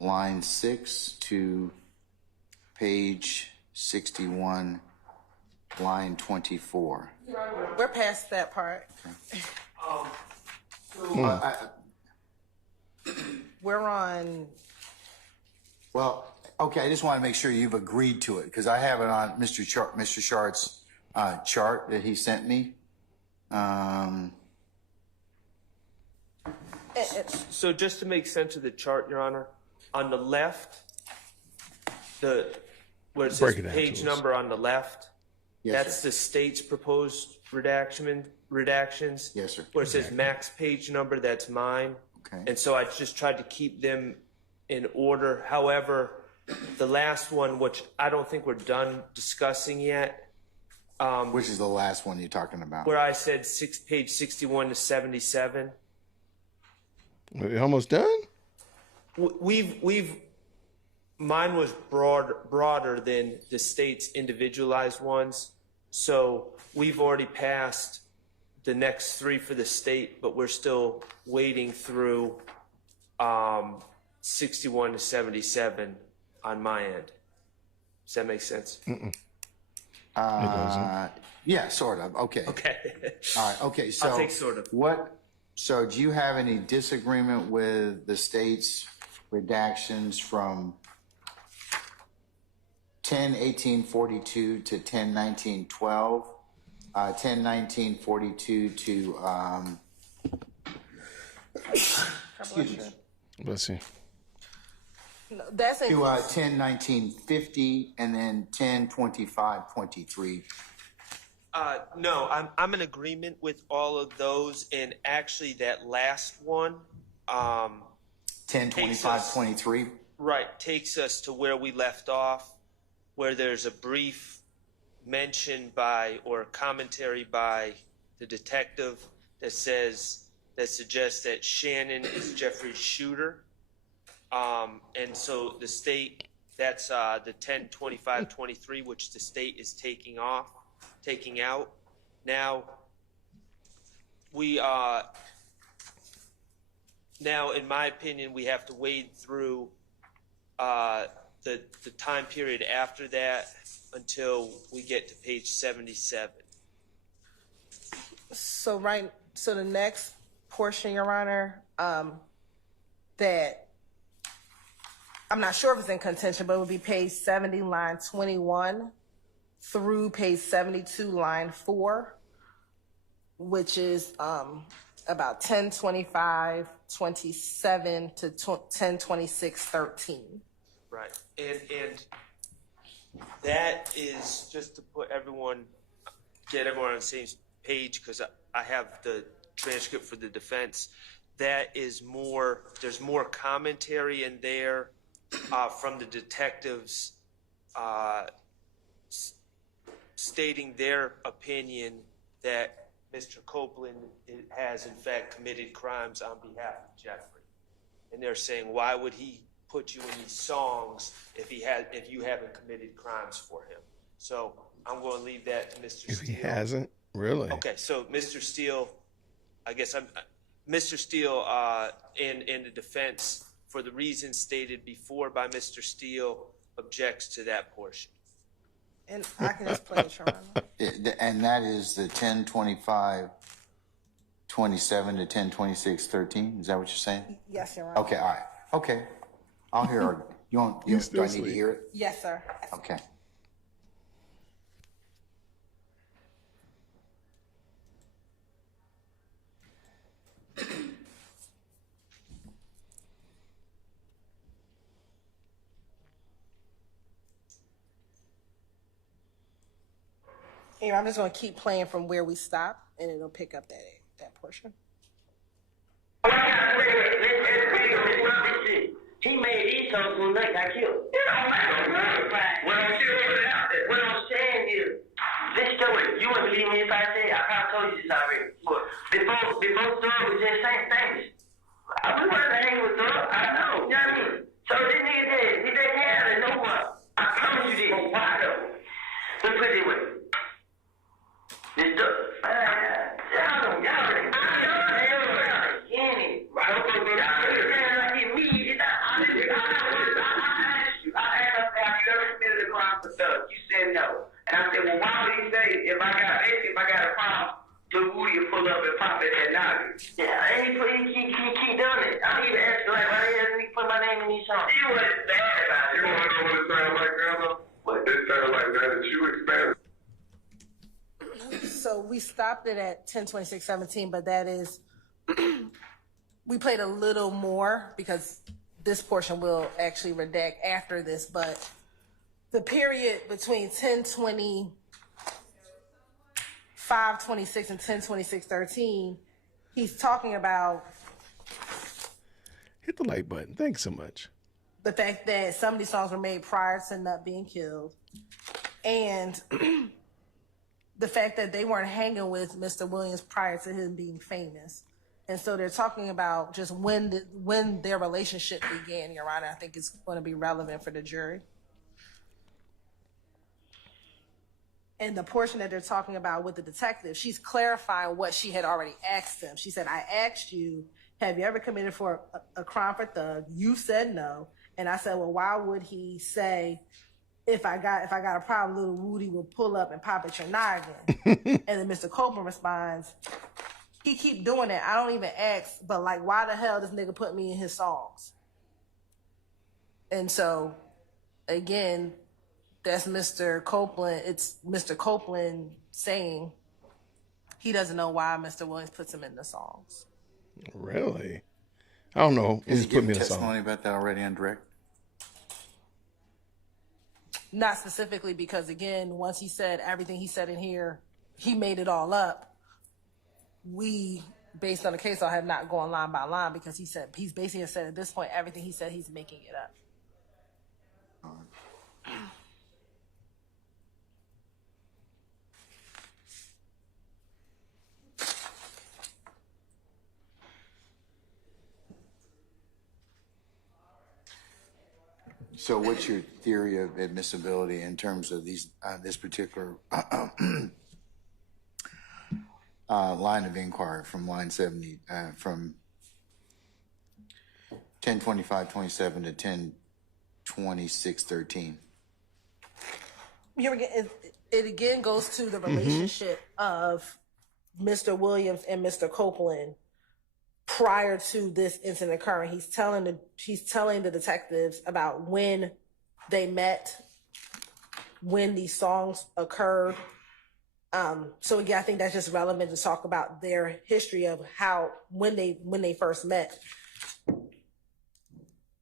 line 6 to page 61, line 24. We're past that part. Okay. We're on... Well, Okay, I just want to make sure you've agreed to it, because I have it on Mr. Shart's chart that he sent me. So just to make sense of the chart, Your Honor, on the left, where it says page number on the left, that's the state's proposed redactions. Yes, sir. Where it says max page number, that's mine. Okay. And so I just tried to keep them in order. However, the last one, which I don't think we're done discussing yet. Which is the last one you're talking about? Where I said page 61 to 77. Are we almost done? Mine was broader than the state's individualized ones. So we've already passed the next three for the state, but we're still waiting through 61 to 77 on my end. Does that make sense? It doesn't. Yeah, sort of. Okay. Okay. All right. Okay. So I'll take sort of. So do you have any disagreement with the state's redactions from 10/18/42 to 10/19/12, 10/19/42 to excuse me. Let's see. No, that's to 10/19/50 and then 10/25/23. No, I'm in agreement with all of those, and actually that last one, 10/25/23. right, takes us to where we left off, where there's a brief mention by or commentary by the detective that suggests that Shannon is Jeffrey's shooter. And so the state, that's the 10/25/23, which the state is taking out. Now, now in my opinion, we have to wade through the time period after that until we get to page 77. So the next portion, Your Honor, that I'm not sure if it's in contention, but it would be page 70, line 21 through page 72, line 4, which is about 10/25/27 to 10/26/13. Right, and that is just to get everyone on the same page, because I have the transcript for the defense. That is there's more commentary in there from the detectives stating their opinion that Mr. Copeland has in fact committed crimes on behalf of Jeffrey. And they're saying, why would he put you in these songs if you haven't committed crimes for him? So I'm going to leave that to Mr. Steele. If he hasn't, really? Okay, so Mr. Steele, Mr. Steele in the defense, for the reasons stated before by Mr. Steele, objects to that portion. And I can explain it, Your Honor. And that is the 10/25/27 to 10/26/13. Is that what you're saying? Yes, Your Honor. Okay. All right. Okay. I'll hear it. Do I need to hear it? Yes, sir. Okay. Here, I'm just going to keep playing from where we stopped, and it'll pick up that portion. He made these songs when they got killed. It don't matter. What I'm saying is, this story, you wouldn't believe me if I said, I probably told you this already. But before Thug was just saying things. We wasn't hanging with Thug, I know. You know what I mean? So this nigga did. He just had it, no one. I promise you this. Why though? Let's put it this way. This Thug, you said no. And I said, well, why would he say if I got a problem, Lil Woody will pull up and pop it at night? Yeah, and he keep doing it. I don't even ask like, why didn't he put my name in these songs? He wasn't bad about it. You want to know what we stopped it at 10:26:17, but that is, we played a little more because this portion will actually redact after this, but the period between 10:25:26 and 10:26:13, he's talking about Hit the like button. Thanks so much. the fact that some of these songs were made prior to Nut being killed, and the fact that they weren't hanging with Mr. Williams prior to him being famous. And so they're talking about just when their relationship began, Your Honor. I think it's going to be relevant for the jury. And the portion that they're talking about with the detective, she's clarifying what she had already asked him. She said, I asked you, have you ever committed for a crime for Thug? You said no. And I said, well, why would he say, if I got a problem, Lil Woody will pull up and pop at your noggin? And then Mr. Copeland responds, he keep doing that. I don't even ask, but like, why the hell this nigga put me in his songs? And so, again, that's Mr. Copeland. It's Mr. Copeland saying he doesn't know why Mr. Williams puts him in the songs. Really? I don't know. He Did you just put give me in a testimony song. about that already on direct? Not specifically because, again, once he said everything he said in here, he made it all up. We, based on the case, I have not gone line by line because he's basically said at this point, everything he said, he's making it up. So what's your theory of admissibility in terms of these this particular line of inquiry from line 70, from 10:25:27 to 10:26:13? Here again, it again goes to the relationship of Mr. Williams and Mr. Copeland prior to this incident occurring. He's telling the detectives about when they met, when these songs occurred. So again, I think that's just relevant to talk about their history of how when they first met.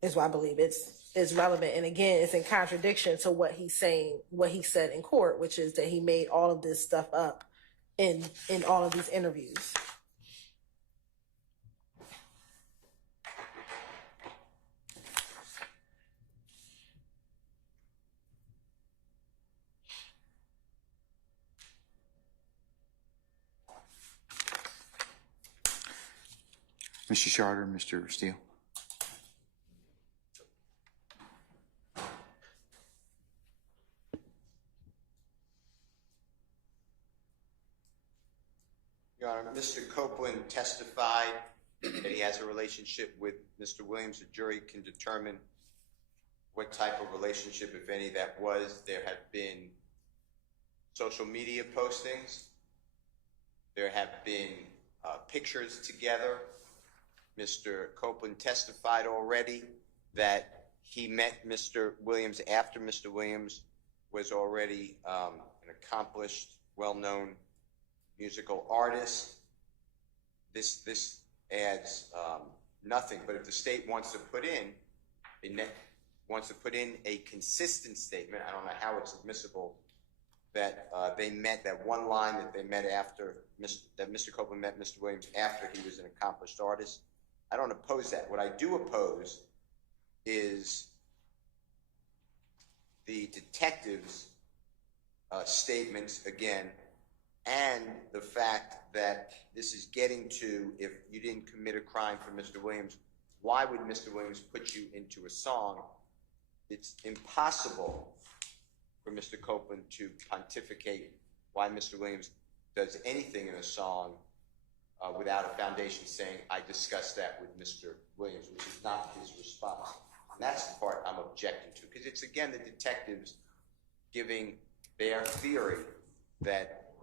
Is why I believe it's relevant. And again, it's in contradiction to what he's saying, what he said in court, which is that he made all of this stuff up in all of these interviews. Mr. Charter, Mr. Steele. Your Honor, Mr. Copeland testified that he has a relationship with Mr. Williams. The jury can determine what type of relationship, if any, that was. There have been social media postings. There have been pictures together. Mr. Copeland testified already that he met Mr. Williams after Mr. Williams was already an accomplished, well-known musical artist. This adds nothing. But if the state wants to put in a consistent statement, I don't know how it's admissible that they met that one line that they met after that Mr. Copeland met Mr. Williams after he was an accomplished artist. I don't oppose that. What I do oppose is the detective's statements again, and the fact that this is getting to, if you didn't commit a crime for Mr. Williams, why would Mr. Williams put you into a song? It's impossible for Mr. Copeland to pontificate why Mr. Williams does anything in a song without a foundation saying, I discussed that with Mr. Williams, which is not his response. And that's the part I'm objecting to, because it's, again, the detectives giving their theory that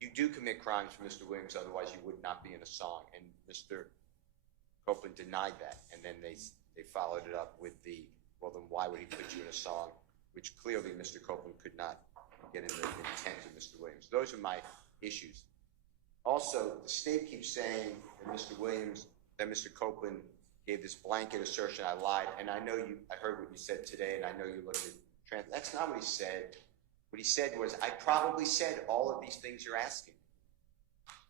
you do commit crimes for Mr. Williams, otherwise you would not be in a song. And Mr. Copeland denied that, and then they followed it up with the, well, then why would he put you in a song, which clearly Mr. Copeland could not get in the intent of Mr. Williams. Those are my issues. Also, the state keeps saying that Mr. Copeland gave this blanket assertion, I lied, and I heard what you said today, and I know you looked at that's not what he said. What he said was, I probably said all of these things you're asking,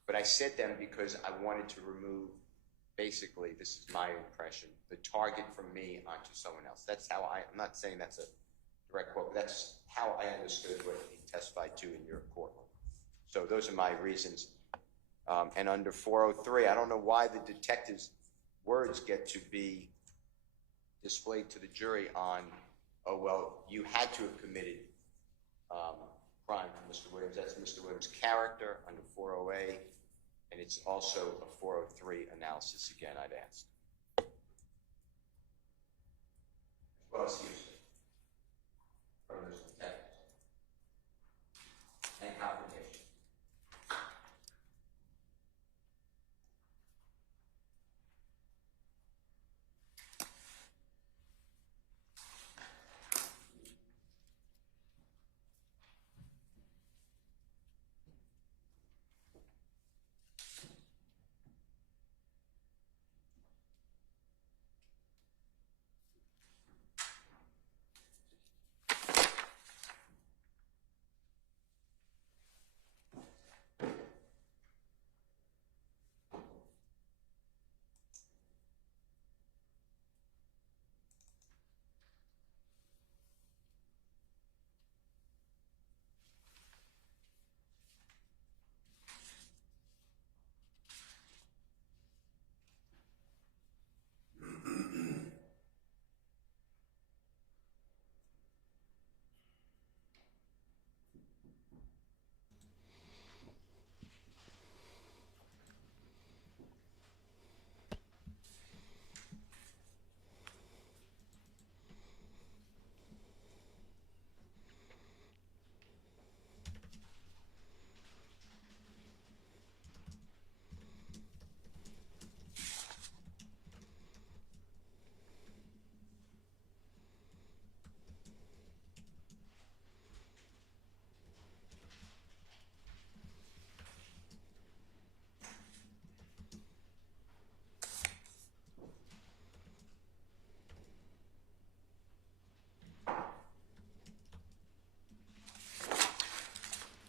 but I said them because I wanted to remove, basically, this is my impression, the target from me onto someone else. That's how I'm not saying that's a direct quote, but that's how I understood what he testified to in your court. So those are my reasons. And under 403, I don't know why the detective's words get to be displayed to the jury on, oh, well, you had to have committed crime for Mr. Williams. That's Mr. Williams' character under 408, and it's also a 403 analysis again, I'd ask. As well as Houston, from those detectives, and confrontation.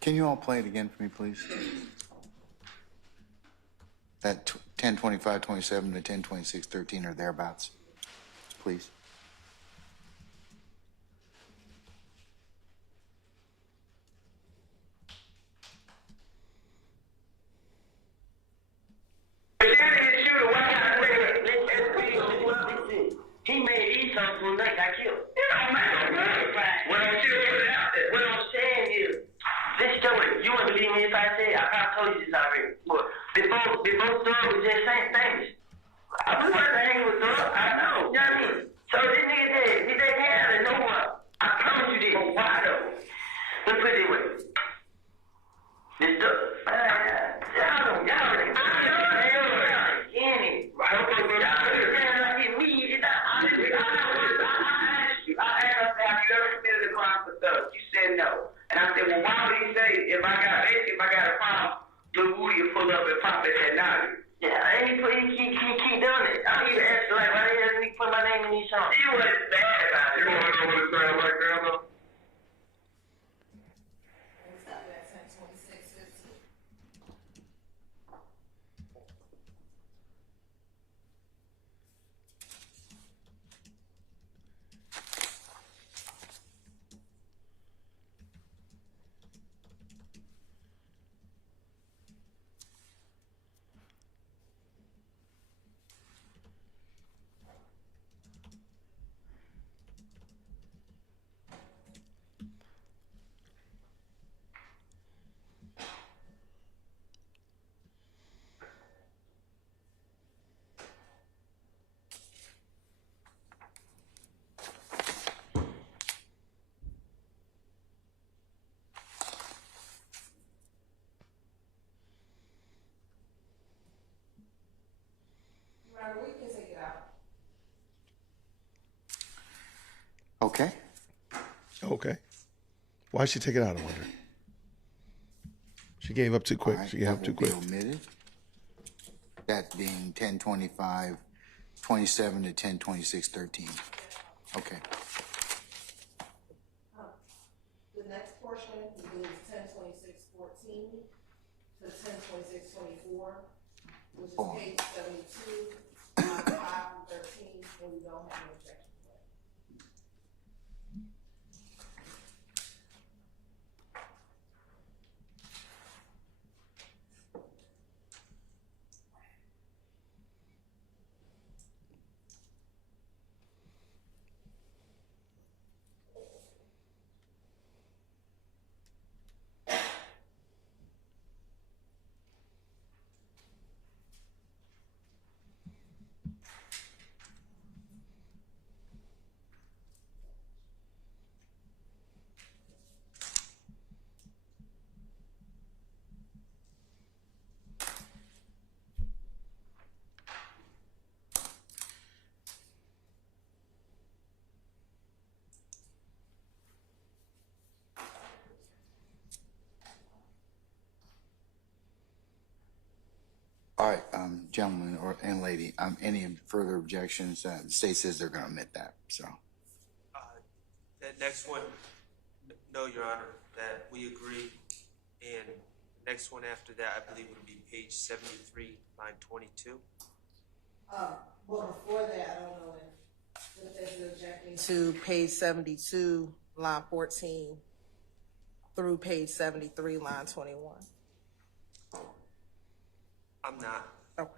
Can you all play it again for me, please? That 10:25:27 to 10:26:13 or thereabouts, please. He made these songs when they got killed. It don't matter. What I'm saying is, this story, you wouldn't believe me if I said, I probably told you this already. But before Thug was just saying things. I was hanging with Thug, I know, you know what I mean? So this nigga said, he said, yeah, no one. I promise you this. Why though? Let's put it this way. This Thug, you said no. And I said, well, why would he say, if I got a problem, Lil Woody will pull up and pop it at night? Yeah, and he keep doing it. I even asked, like, why didn't he put my name in these songs? He wasn't bad about it. You want to know what it sounds like now, though? We can take it out. Okay. Okay. Why'd she take it out, I wonder? She gave up too quick. All right, She gave up that too will be quick. omitted. That being 10:25:27 to 10:26:13. Okay. The next portion is 10:26:14 to 10:26:24, which is Hold on. page 72, line 5 through 13, and we don't have an objection to that. All right, gentlemen and lady, any further objections? The state says they're going to omit that. So, That next one, no, Your Honor, that we agree. And next one after that, I believe would be page 73, line 22. Well, before that, I don't know if there's an objection to page 72, line 14, through page 73, line 21. I'm not. Okay.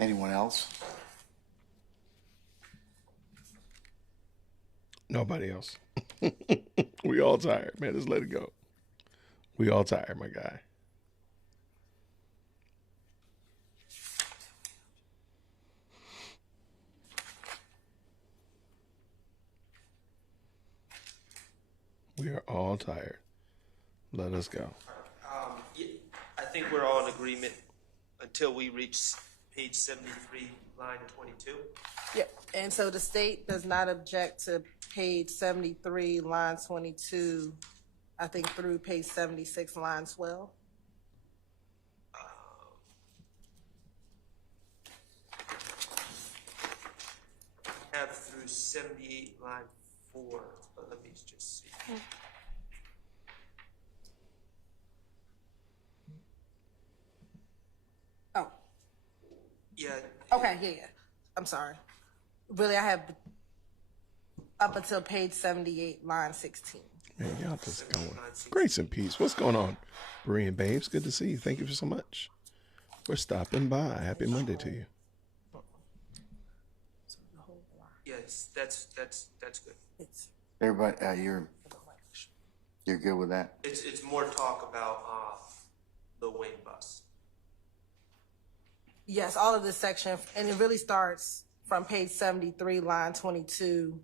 anyone else? Nobody else. We all tired, man. Just let it go. We all tired, my guy. We are all tired. Let us go. Yeah, I think we're all in agreement until we reach page 73, line 22. Yeah, and so the state does not object to page 73, line 22, I think through page 76, line 12. Have through 78, line 4, but let me just see. Oh, Yeah. okay, yeah. I'm sorry. Really, I have up until page 78, line 16. Man, y'all just going. Grace and peace. What's going on? Bree and Babes, good to see you. Thank you so much. We're stopping by. Happy Monday to you. Yes, that's good. Everybody, you're good with that? It's more talk about the Wayne bus. Yes, all of this section, and it really starts from page 73, line 22.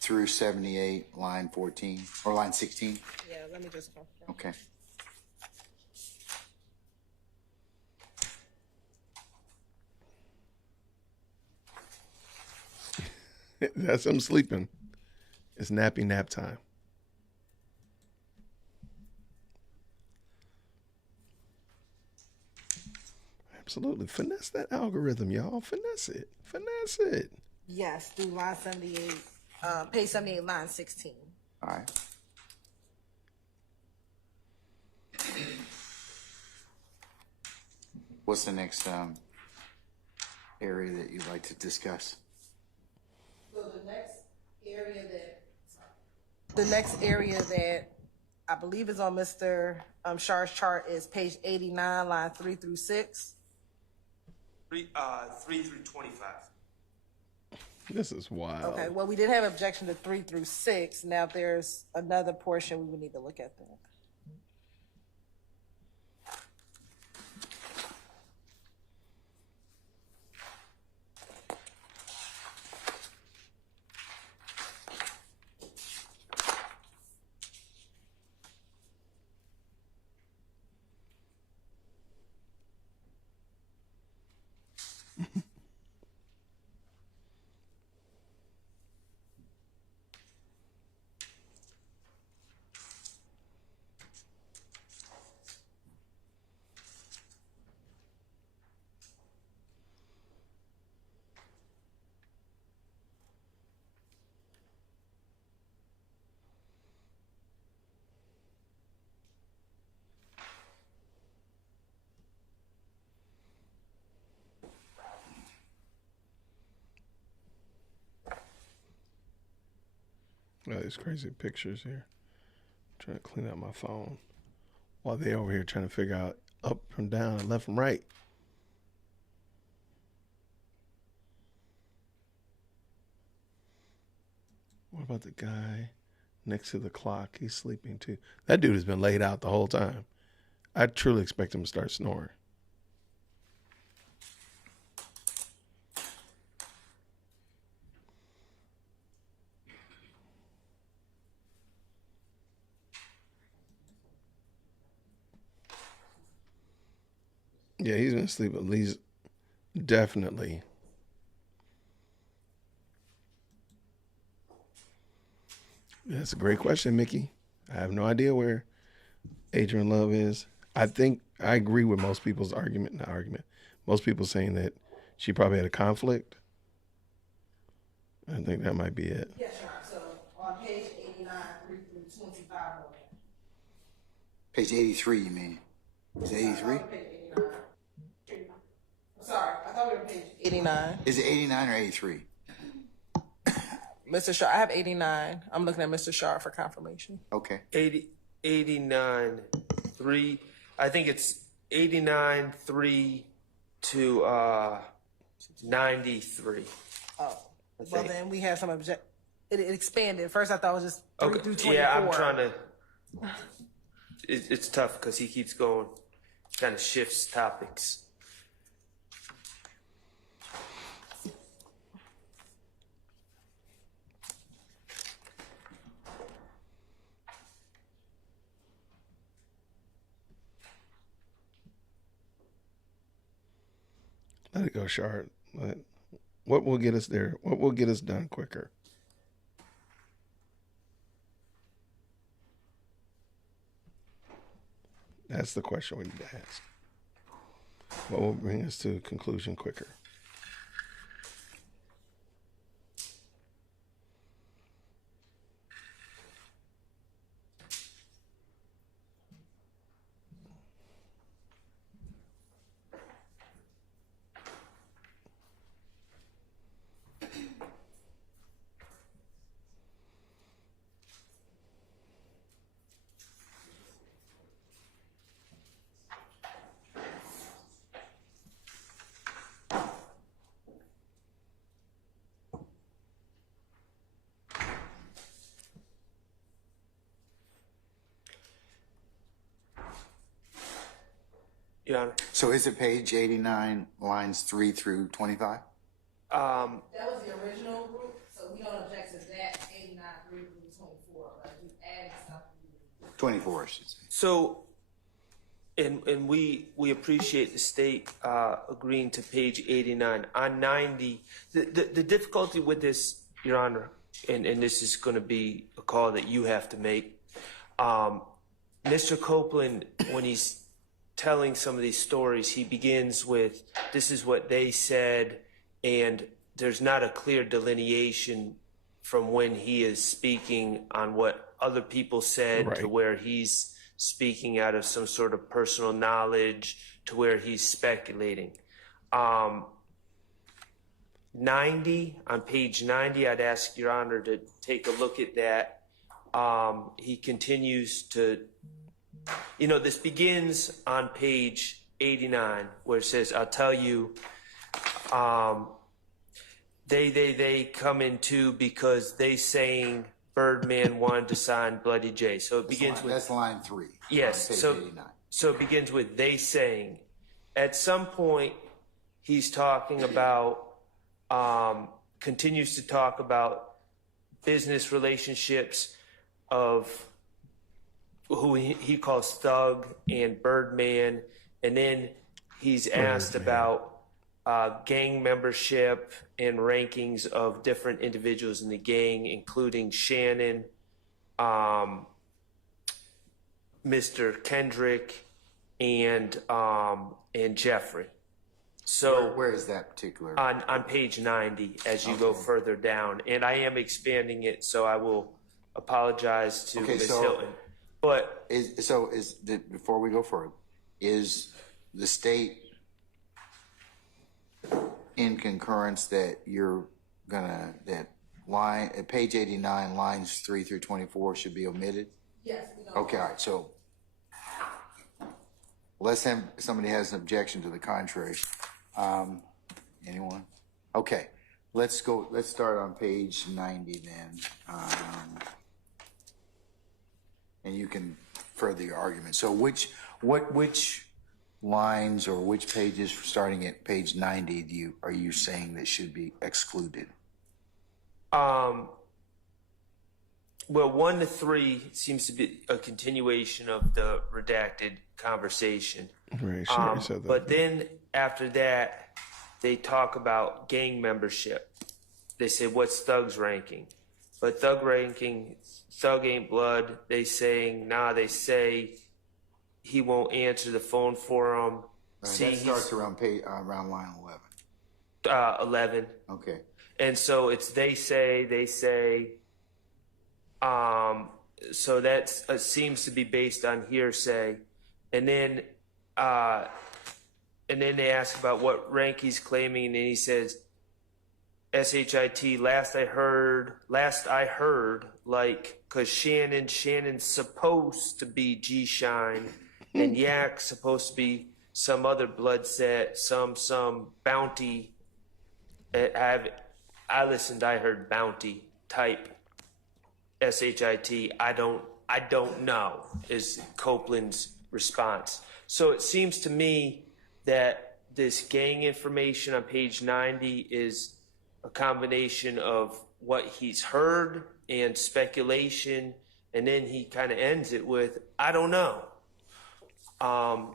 Through 78, line 14, or line 16? Yeah, let me just confirm. Okay. That's him sleeping. It's nappy nap time. Absolutely. Finesse that algorithm, y'all. Finesse it. Finesse it. Yes, through line 78, page 78, line 16. All right. What's the next area that you'd like to discuss? So the next area that I believe is on Mr. Shar's chart is page 89, line 3 through 6. 3 through 25. This is wild. Okay, well, we did have objection to 3 through 6. Now there's another portion we would need to look at that. Oh, these crazy pictures here. I'm trying to clean out my phone while they over here trying to figure out up from down and left from right. What about the guy next to the clock? He's sleeping too. That dude has been laid out the whole time. I truly expect him to start snoring. Yeah, he's gonna sleep at least, definitely. That's a great question, Mickey. I have no idea where Adrian Love is. I think I agree with most people's argument. Not argument. Most people saying that she probably had a conflict. I think that might be it. Yeah, sure. So on page 89, 3 through 25. Page 83, you mean? Is it 83? Page 89. Sorry, I thought we were on page 89. Is it 89 or 83? Mr. Sharp, I have 89. I'm looking at Mr. Sharp for confirmation. Okay. 89, 3. I think it's 89, 3 to 93. Oh, well then we have some object. It expanded. First I thought it was just 3 through 24. Yeah, I'm trying to. It's tough because he keeps going, kind of shifts topics. Let it go, Shard. What will get us there? What will get us done quicker? That's the question we need to ask. What will bring us to a conclusion quicker? Your Honor. So is it page 89, lines 3 through 25? That was the original group, so we don't object to that 89, 3 through 24. But we added something. 24, I should say. So, and we appreciate the state agreeing to page 89. On 90, the difficulty with this, Your Honor, and this is going to be a call that you have to make. Mr. Copeland, when he's telling some of these stories, he begins with, this is what they said, and there's not a clear delineation from when he is speaking on what other people said to where he's speaking out of some sort of personal knowledge to where he's speculating. 90, on page 90, I'd ask Your Honor to take a look at that. He continues to, this begins on page 89 where it says, I'll tell you, they come in too because they saying Birdman wanted to sign Bloody J. So it begins with. That's line 3. Yes. So it begins with they saying. At some point, he's talking about, continues to talk about business relationships of who he calls Thug and Birdman, and then he's asked about gang membership and rankings of different individuals in the gang, including Shannon, Mr. Kendrick, and Jeffrey. So where is that particular? On page 90, as you go further down, and I am expanding it, so I will apologize to Ms. Hilton. But before we go further, is the state in concurrence that you're gonna, that at page 89, lines 3 through 24 should be omitted? Yes, we don't. Okay, all right, so unless somebody has an objection to the contrary. Anyone? Okay, let's start on page 90 then. And you can further your argument. So which lines or which pages, starting at page 90, are you saying that should be excluded? Well, 1 to 3 seems to be a continuation of the redacted conversation. Right, she already said that. But then after that, they talk about gang membership. They say, what's Thug's ranking? But Thug ranking, Thug ain't blood. They say he won't answer the phone for him. That starts around line 11. 11. Okay. And so it's they say. So that seems to be based on hearsay, and then they ask about what rank he's claiming, and he says, "SHIT." Last I heard, like, cause Shannon's supposed to be G-Shine, and Yak's supposed to be some other blood set, some bounty. I listened. I heard bounty type. SHIT. I don't know is Copeland's response. So it seems to me that this gang information on page 90 is a combination of what he's heard and speculation, and then he kind of ends it with, I don't know.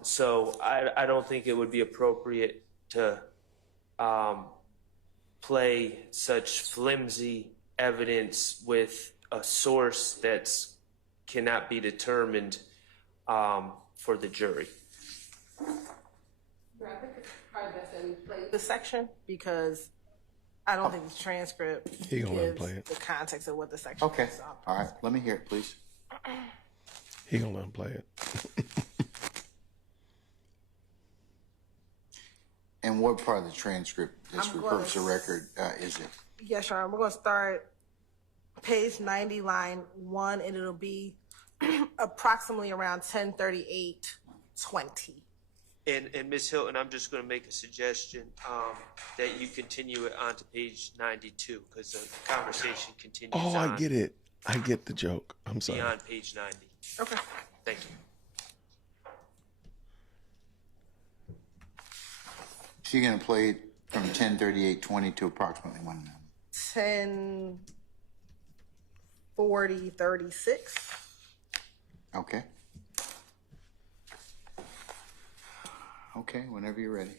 So I don't think it would be appropriate to play such flimsy evidence with a source that cannot be determined for the jury. I think it's probably best that we play this section because I don't think the transcript He gonna let him gives play it. the context of what the section Okay. is. All right. Let me hear it, please. He gonna let him play it. And what part of the transcript, just for purpose of record, is it? Yes, Your Honor. We're going to start page 90, line 1, and it'll be approximately around 10:38:20. And Ms. Hilton, I'm just going to make a suggestion that you continue it on to page 92 because the conversation continues Oh, on I get it. I get the joke. I'm sorry. beyond page 90. Okay. Thank you. So you're going to play it from 10:38:20 to approximately 1 minute. 10:40:36. Okay. Okay, whenever you're ready.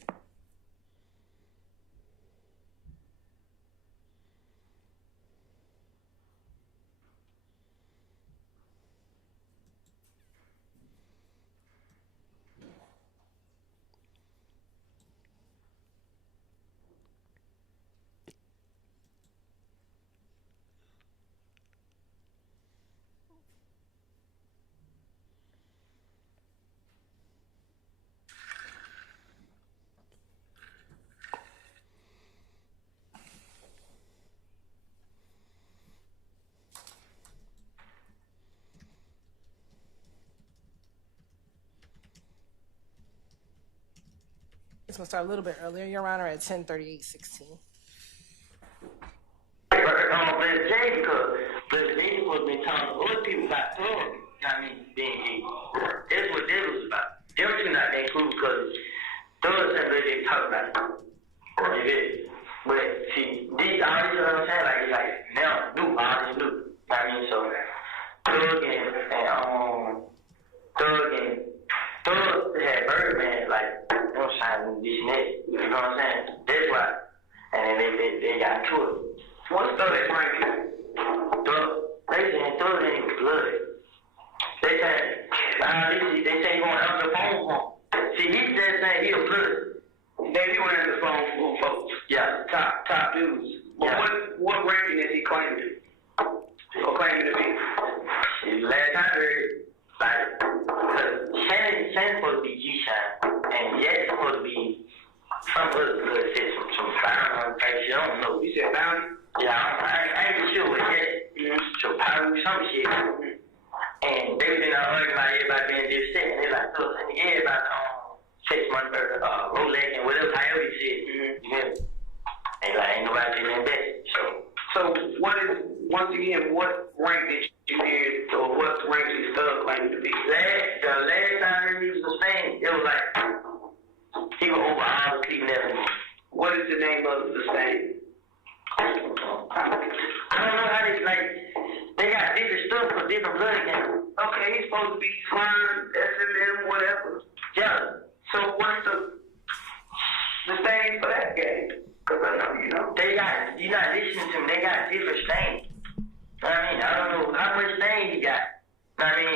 It's going to start a little bit earlier, Your Honor, at 10:38:16. But Jay, because they supposed to be telling other people about Thug, being gay. That's what that was about. They were two not that cool because Thug said they talk about it. You get it? But see, these all you know what I'm saying? Like, it's like, now, new, all new. So, Thug had Birdman, like, you know what I'm saying, this and that. You know what I'm saying? That's why. And then they got to it. What's Thug at ranking? They saying Thug ain't blood. They say he gonna answer the phone for him. See, he just saying he a blood. Then he went answer the phone for folks. Yeah, top dudes. Yeah. What ranking is he claiming? Or claiming to be? See, last time I heard, like, because Shannon's supposed to be G-Shine, and Yak's supposed to be some other blood set, some firearm type shit. I don't know. You said Bounty? Yeah, I ain't shit. You hear me? Ain't nobody getting in bed. So what is, once again, what rank did you hear, or what rank is Thug claiming to be? The last time I heard he was sustained, it was like he was over all the people there. What is the name of the stain? I don't know how they, like, they got different stuff for different blood games. Okay, he's supposed to be slurred, SMM, whatever. Yeah. So what's the stain for that game? Because I know, you know. They got, you're not listening to them, they got different stains. I mean, I don't know how much stain he got. I mean,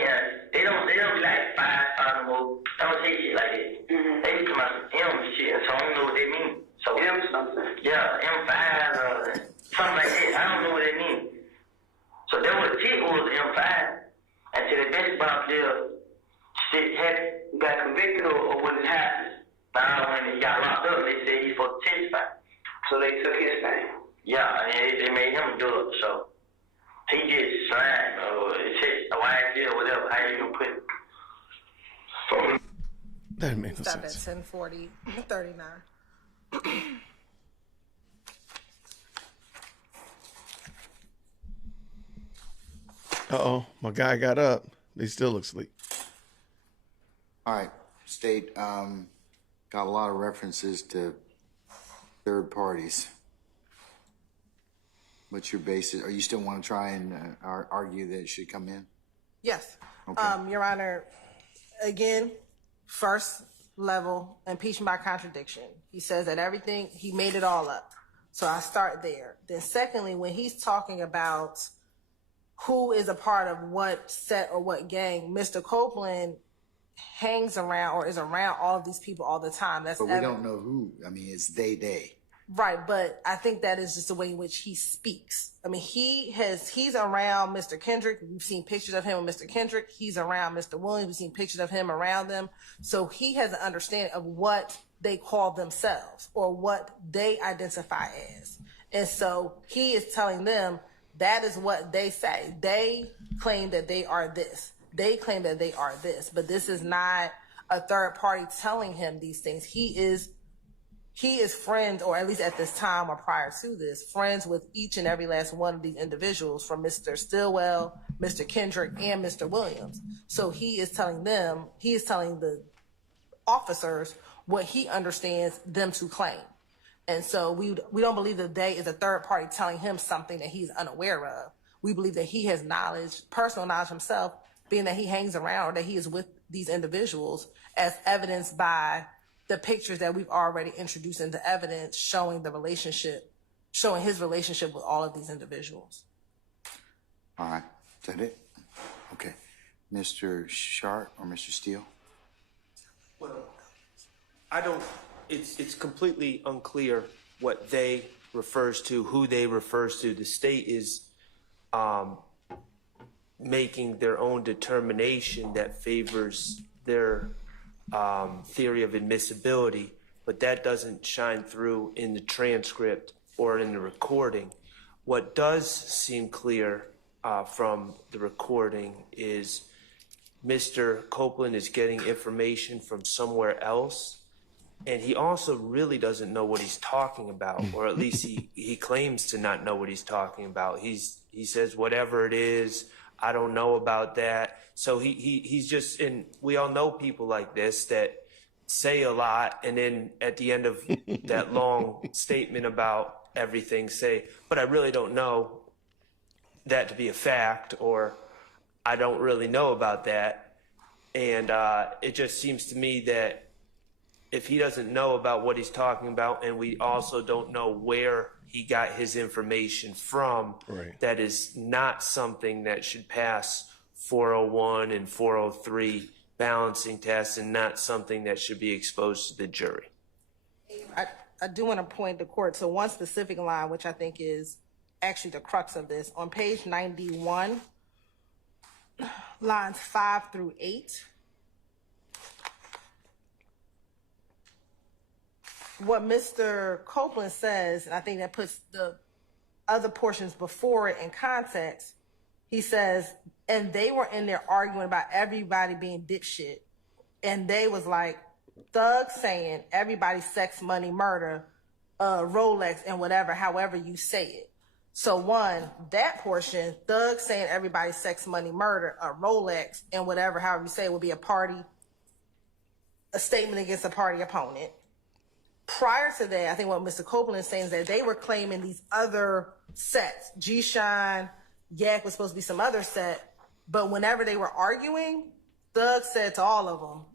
they don't be like 5 more. I don't say shit like that. They be talking about some M shit, so I don't know what they mean. So M something. Yeah, M5 something like that. I don't know what they mean. So that was the was M5. And to the best about their shit had got convicted or when it happened? Now when he got locked up, they said he's supposed to testify. So they took his name. Yeah, and they made him do it. So he just signed or it's a YG or whatever. How you gonna put it? That didn't make no Stop sense. at 10:40, 39. Uh-oh, my guy got up. He still looks asleep. All right, State, got a lot of references to third parties. What's your basis? Are you still want to try and argue that it should come in? Yes. Okay. Your Honor, again, first level, impeachment by contradiction. He says that everything, he made it all up. So I start there. Then secondly, when he's talking about who is a part of what set or what gang, Mr. Copeland hangs around or is around all of these people all the time. That's But we don't know who. I mean, it's they. Right, but I think that is just the way in which he speaks. I mean, he's around Mr. Kendrick. We've seen pictures of him with Mr. Kendrick. He's around Mr. Williams. We've seen pictures of him around them. So he has an understanding of what they call themselves or what they identify as. And so he is telling them that is what they say. They claim that they are this. They claim that they are this, but this is not a third party telling him these things. He is friends, or at least at this time or prior to this, friends with each and every last one of these individuals, from Mr. Stillwell, Mr. Kendrick, and Mr. Williams. So he is telling the officers what he understands them to claim. And so we don't believe that they is a third party telling him something that he's unaware of. We believe that he has knowledge, personal knowledge himself, being that he hangs around or that he is with these individuals, as evidenced by the pictures that we've already introduced into evidence showing his relationship with all of these individuals. All right. Is that it? Okay. Mr. Sharp or Mr. Steele? Well, it's completely unclear what they refers to, who they refers to. The state is making their own determination that favors their theory of admissibility, but that doesn't shine through in the transcript or in the recording. What does seem clear from the recording is Mr. Copeland is getting information from somewhere else, and he also really doesn't know what he's talking about, or at least he claims to not know what he's talking about. He says whatever it is, I don't know about that. So he's just, and we all know people like this that say a lot, and then at the end of that long statement about everything say, but I really don't know that to be a fact, or I don't really know about that. And it just seems to me that if he doesn't know about what he's talking about, and we also don't know where he got his information from, Right. That is not something that should pass 401 and 403 balancing tests, and not something that should be exposed to the jury. I do want to point the court to one specific line, which I think is actually the crux of this. On page 91, lines 5 through 8. What Mr. Copeland says, and I think that puts the other portions before it in context, he says, and they were in there arguing about everybody being dipshit. And they was like, Thug saying everybody sex, money, murder, Rolex, and whatever, however you say it. So one, that portion, Thug saying everybody sex, money, murder, Rolex, and whatever, however you say it, would be a statement against a party opponent. Prior to that, I think what Mr. Copeland is saying is that they were claiming these other sets. G-Shine, Yak was supposed to be some other set, but whenever they were arguing, Thug said to all of them,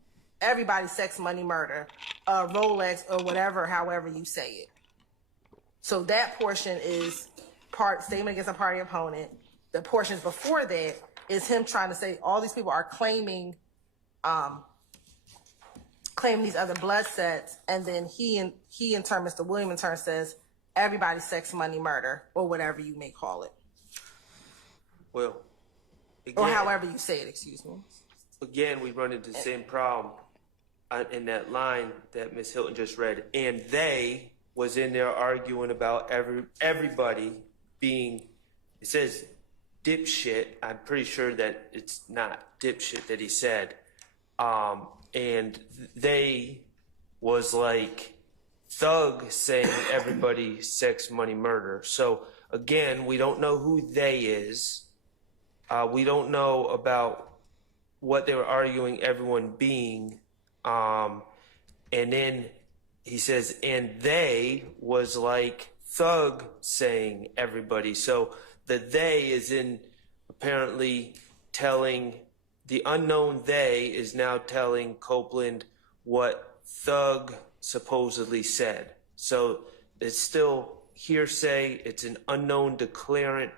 everybody sex, money, murder, Rolex, or whatever, however you say it. So that portion is statement against a party opponent. The portions before that is him trying to say all these people are claiming these other blood sets, and then he in turn, Mr. William in turn says everybody sex, money, murder, or whatever you may call it. Well, again, or however you say it, excuse me. Again, we run into the same problem in that line that Ms. Hilton just read. And they was in there arguing about everybody being, it says dipshit. I'm pretty sure that it's not dipshit that he said. And they was like Thug saying everybody sex, money, murder. So again, we don't know who they is. We don't know about what they were arguing everyone being. And then he says, and they was like Thug saying everybody. So the they is in apparently telling, the unknown they is now telling Copeland what Thug supposedly said. So it's still hearsay. It's an unknown declarant.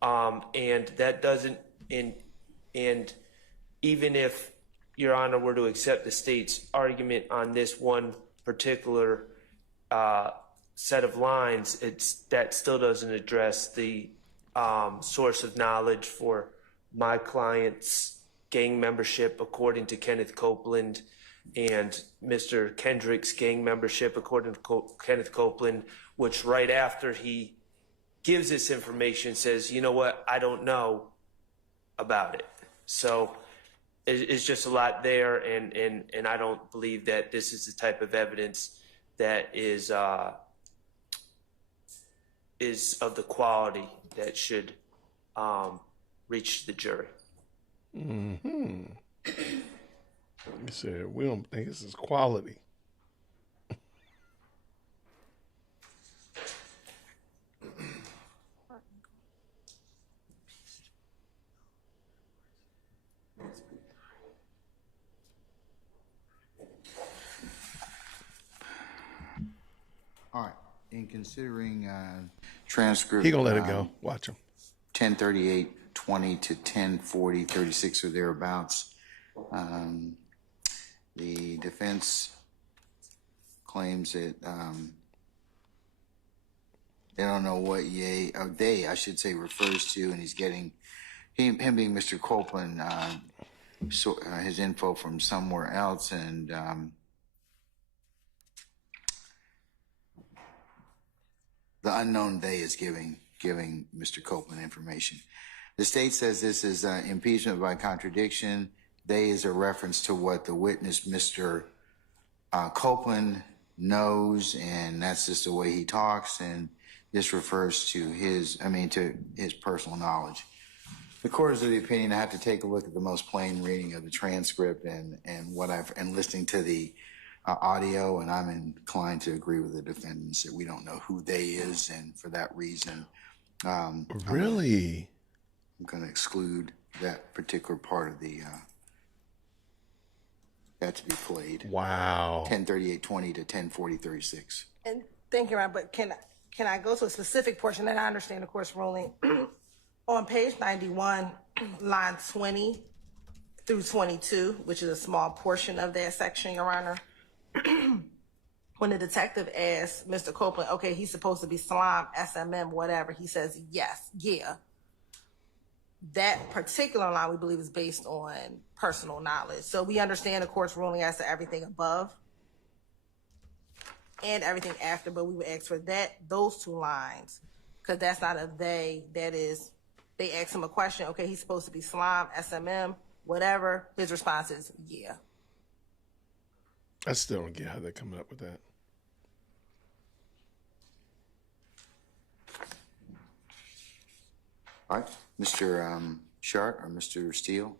And that doesn't, and even if Your Honor were to accept the state's argument on this one particular set of lines, that still doesn't address the source of knowledge for my client's gang membership according to Kenneth Copeland, and Mr. Kendrick's gang membership according to Kenneth Copeland, which right after he gives this information says, you know what, I don't know about it. So it's just a lot there, and I don't believe that this is the type of evidence that is of the quality that should reach the jury. Mm-hmm. You said we don't think this is quality. All right. In considering transcript, He gonna let it go. Watch him. 10:38:20 to 10:40:36 or thereabouts. The defense claims that they don't know what they, I should say, refers to, and he's getting him being Mr. Copeland, his info from somewhere else, and the unknown they is giving Mr. Copeland information. The state says this is impeachment by contradiction. They is a reference to what the witness, Mr. Copeland, knows, and that's just the way he talks, and this refers to his personal knowledge. The court is of the opinion I have to take a look at the most plain reading of the transcript and listening to the audio, and I'm inclined to agree with the defendants that we don't know who they is, and for that reason, Really? I'm going to exclude that particular part of the that to be played. Wow. 10:38:20 to 10:40:36. And thank you, Ryan, but can I go to a specific portion that I understand the court's ruling? On page 91, line 20 through 22, which is a small portion of that section, Your Honor. When the detective asked Mr. Copeland, okay, he's supposed to be slime, SMM, whatever, he says, yes, yeah. That particular line, we believe, is based on personal knowledge. So we understand the court's ruling as to everything above and everything after, but we would ask for those two lines, because that's not a they, that is, they ask him a question, okay, he's supposed to be slime, SMM, whatever. His response is, yeah. I still don't get how they're coming up with that. All right, Mr. Shart or Mr. Steele?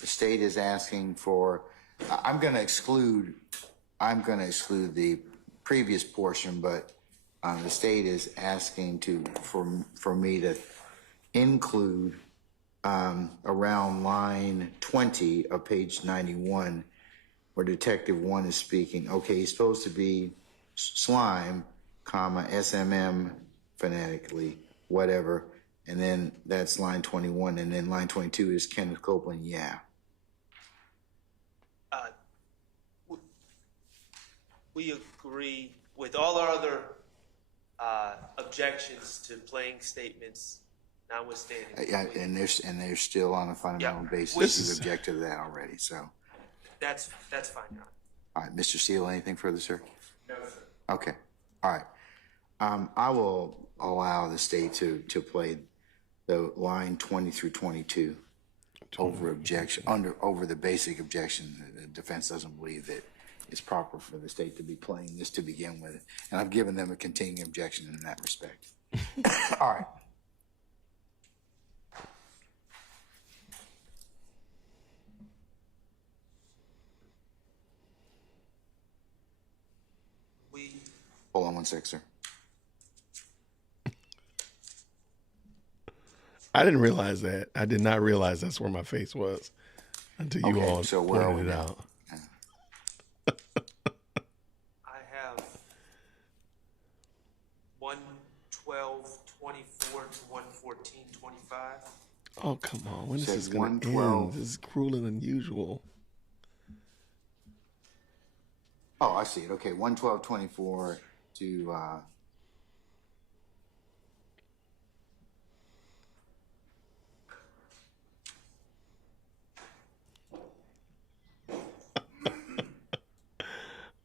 The state is asking for, I'm going to exclude the previous portion, but the state is asking for me to include around line 20 of page 91, where Detective 1 is speaking. Okay, he's supposed to be slime, comma, SMM, phonetically, whatever. And then that's line 21. And then line 22 is Kenneth Copeland, yeah. We agree with all our other objections to playing statements notwithstanding. Yeah, and they're still on a fundamental basis. We've objected to that already, so. That's fine, Your Honor. All right, Mr. Steele, anything further, sir? No, sir. Okay, all right. I will allow the state to play the line 20 through 22 over the basic objection. The defense doesn't believe that it's proper for the state to be playing this to begin with. And I've given them a continuing objection in that respect. All right. Hold on 1 sec, sir. I didn't realize that. I did not realize that's where my face was until you all so where are we pointed it now? out. I have 112:24 to 114:25. Oh, come on. When is Says this going to 112. end? This is cruel and unusual. Oh, I see it. Okay, 112:24 to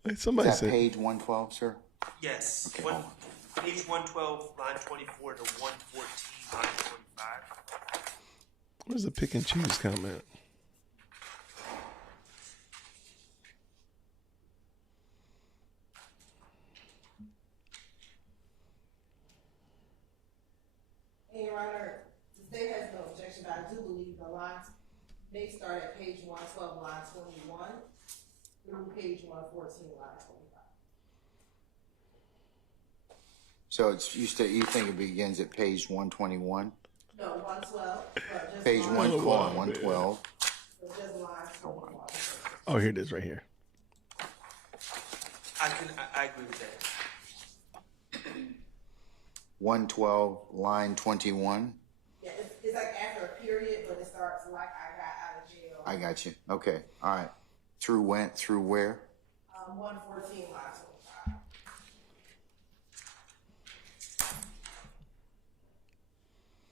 Wait, somebody is that said page 112, sir? Yes. Okay, hold on. Page 112, line 24 to 114, line 25. where's the pick and choose comment? And Your Honor, the state has no objection, but I do believe the lines may start at page 112, line 21, through page 114, line 25. So it's you think it begins at page 121? No, 112, but just Page line- 112, 112. but just line 21. Oh, here it is right here. I agree with that. 112, line 21. Yeah, it's like after a period, but it starts like I got out of jail. I got you. Okay, all right. Through where? 114, line 25.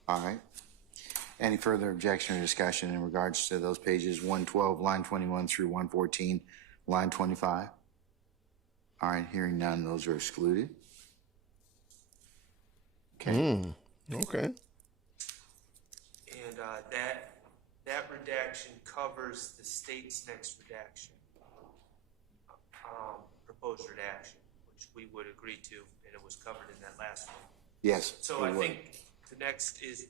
All right. Any further objection or discussion in regards to those pages 112, line 21 through 114, line 25? All right, hearing none, those are excluded. Okay. Okay. And that redaction covers the state's next redaction, proposed redaction, which we would agree to, and it was covered in that last one. Yes. So we I would. think the next is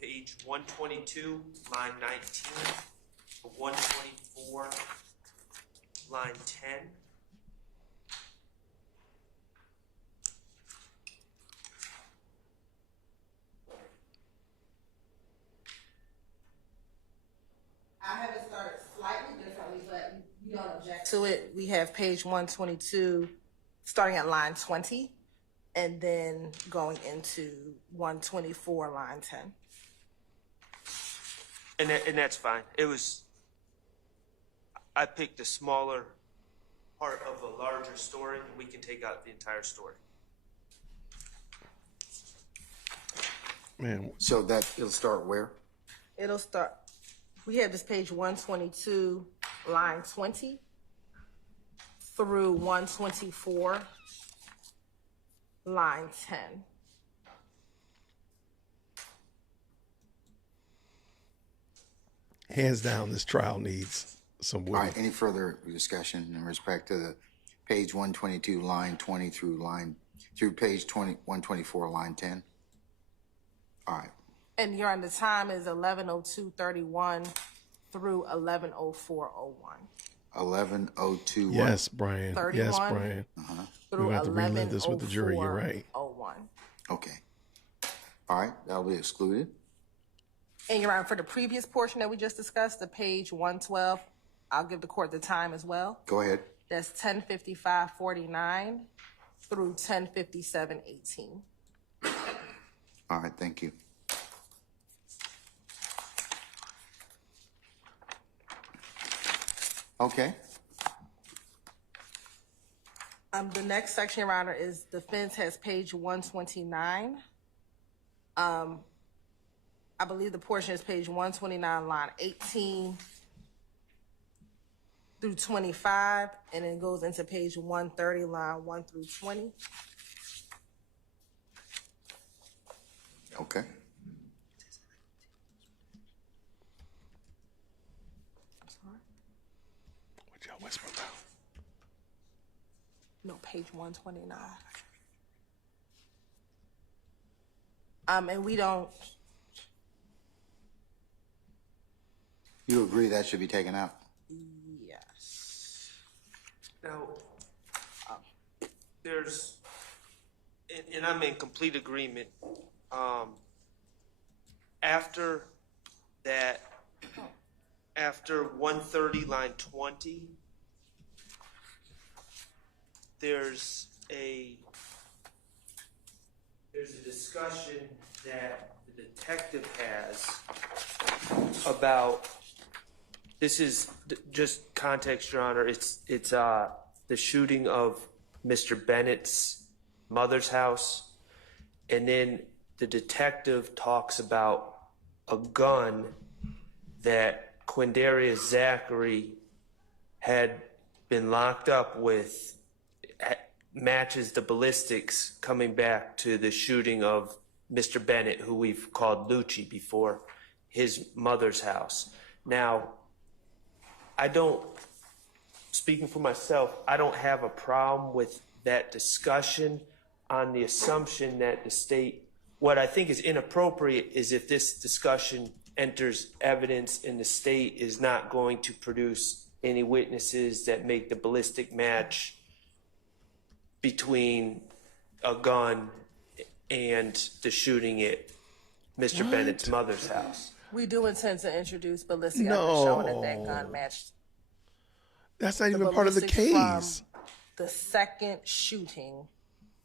page 122, line 19, 124, line 10. I have it started slightly differently, but we don't object to it. We have page 122, starting at line 20, and then going into 124, line 10. And that's fine. I picked a smaller part of a larger story, and we can take out the entire story. Man, So that it'll start where? It'll start, we have this page 122, line 20, through 124, line 10. hands down, this trial needs some All Woody. right, any further discussion in respect to the page 122, line 20 through page 124, line 10? All right. And Your Honor, the time is 11:02:31 through 11:04:01. 11:02. Yes, Brian. 31 Yes, Brian. through We're gonna have to relive this with the jury. You're right. 11:04:01. Okay. All right, that'll be excluded. And Your Honor, for the previous portion that we just discussed, the page 112, I'll give the court the time as well. Go ahead. That's 10:55:49 through 10:57:18. All right, thank you. Okay. The next section, Your Honor, is defense has page 129. I believe the portion is page 129, line 18 through 25, and it goes into page 130, line 1 through 20. Okay. What y'all whisper about? No, page 129. And we don't. You agree that should be taken out? Yes. Now, there's, and I'm in complete agreement. After that, after 130, line 20, there's a discussion that the detective has about, this is just context, Your Honor. It's the shooting of Mr. Bennett's mother's house, and then the detective talks about a gun that Quindarius Zachary had been locked up with, matches the ballistics coming back to the shooting of Mr. Bennett, who we've called Lucci before, his mother's house. Now, speaking for myself, I don't have a problem with that discussion on the assumption that the state, what I think is inappropriate is if this discussion enters evidence and the state is not going to produce any witnesses that make the ballistic match between a gun and the shooting at Mr. Bennett's mother's house. We do intend to introduce ballistic No. evidence showing that that gun matched. That's not even part of the ballistics case. The second shooting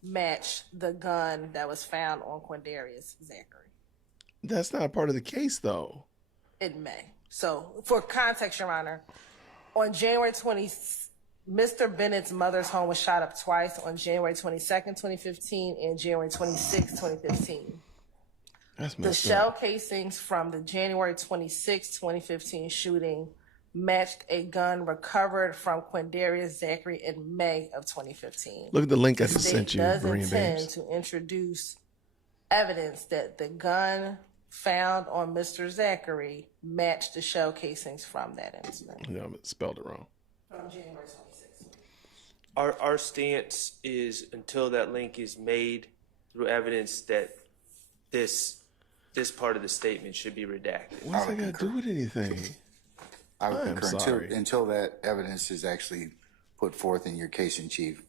matched the gun that was found on Quindarius Zachary. That's not a part of the case, though. It may. So, for context, Your Honor, on January 20th, Mr. Bennett's mother's home was shot up twice on January 22nd, 2015 and January 26th, 2015. That's The messed shell up. casings from the January 26, 2015 shooting matched a gun recovered from Quindarius Zachary in May of 2015. Look at the link I The just state sent you, does Brian intend Babes. to introduce evidence that the gun found on Mr. Zachary matched the shell casings from that incident. No, I spelled it wrong. From January 26th. Our stance is until that link is made through evidence that this part of the statement should be redacted. What's that got to do with anything? I would I'm concur sorry. until that evidence is actually put forth in your case in chief.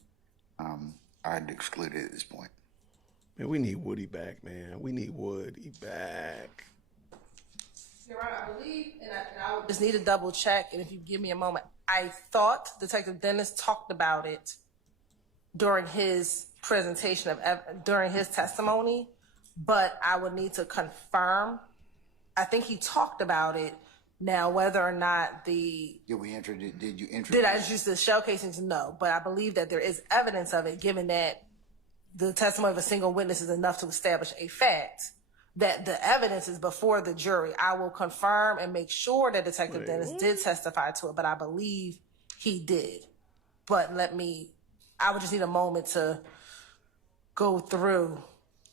I'd exclude it at this point. Man, we need Woody back, man. We need Woody back. Your Honor, I believe, and I would just need to double check, and if you give me a moment, I thought Detective Dennis talked about it during his presentation during his testimony, but I would need to confirm. I think he talked about it. Now, whether or not did you introduce? Did I introduce the shell casings? No, but I believe that there is evidence of it, given that the testimony of a single witness is enough to establish a fact, that the evidence is before the jury. I will confirm and make sure that Detective Dennis did testify to it, but I believe he did. But I would just need a moment to go through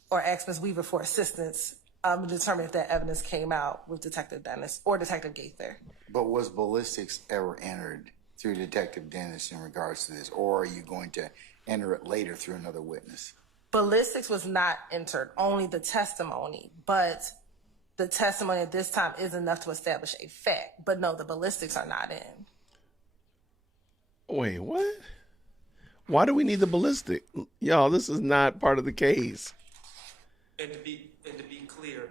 or ask Ms. Weaver for assistance determine if that evidence came out with Detective Dennis or Detective Gaither. But was ballistics ever entered through Detective Dennis in regards to this, or are you going to enter it later through another witness? Ballistics was not entered, only the testimony, but the testimony at this time is enough to establish a fact. But no, the ballistics are not in. Wait, what? Why do we need the ballistic? Y'all, this is not part of the case. And to be clear,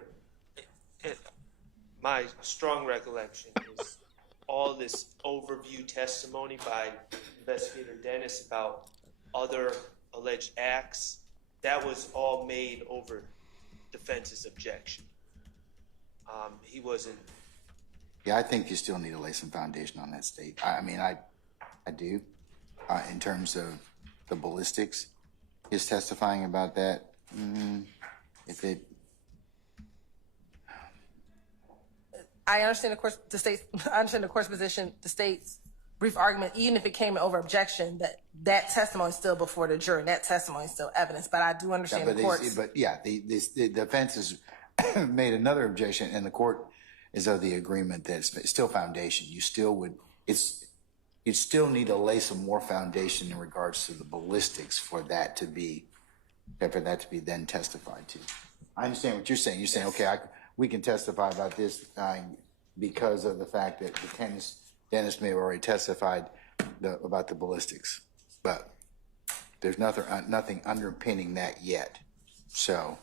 my strong recollection is all this overview testimony by Investigator Dennis about other alleged acts. That was all made over defense's objection. He wasn't. Yeah, I think you still need to lay some foundation on that state. I mean, I do. In terms of the ballistics, his testifying about that. If it. I understand, of course, I understand the court's position, the state's brief argument, even if it came over objection, that testimony is still before the jury. That testimony is still evidence. But I do understand the court's. The defense has made another objection, and the court is of the agreement that it's still foundation. You still would. You still need to lay some more foundation in regards to the ballistics for that to be then testified to. I understand what you're saying. You're saying, okay, we can testify about this because of the fact that Dennis may have already testified about the ballistics, but there's nothing underpinning that yet. So.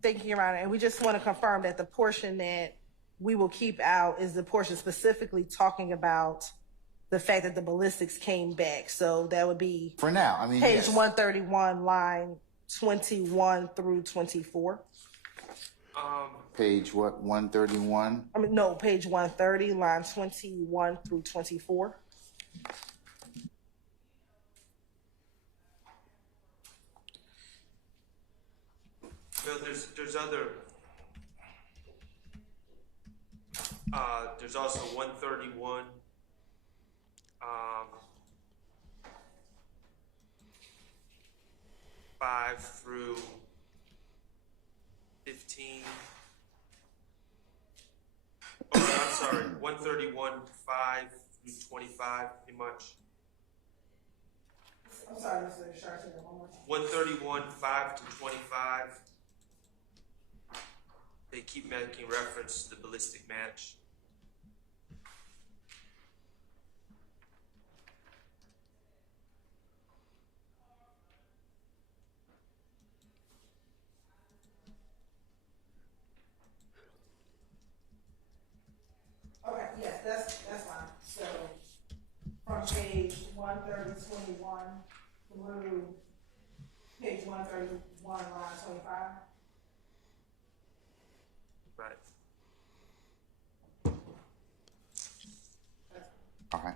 Thank you, Your Honor. And we just want to confirm that the portion that we will keep out is the portion specifically talking about the fact that the ballistics came back. So that would be for now. I mean, page 131, line 21 through 24. Page what? 131. I mean, no, page 130, line 21 through 24. So there's also 131. 5 through 15. Oh, I'm sorry. 131, 5 through 25, pretty much. I'm sorry, Mr. Sharp. 131, 5 to 25. They keep making reference to the ballistic match. Okay, yes, that's fine. So from page 130, 21 through page 131, line 25. Right. All right.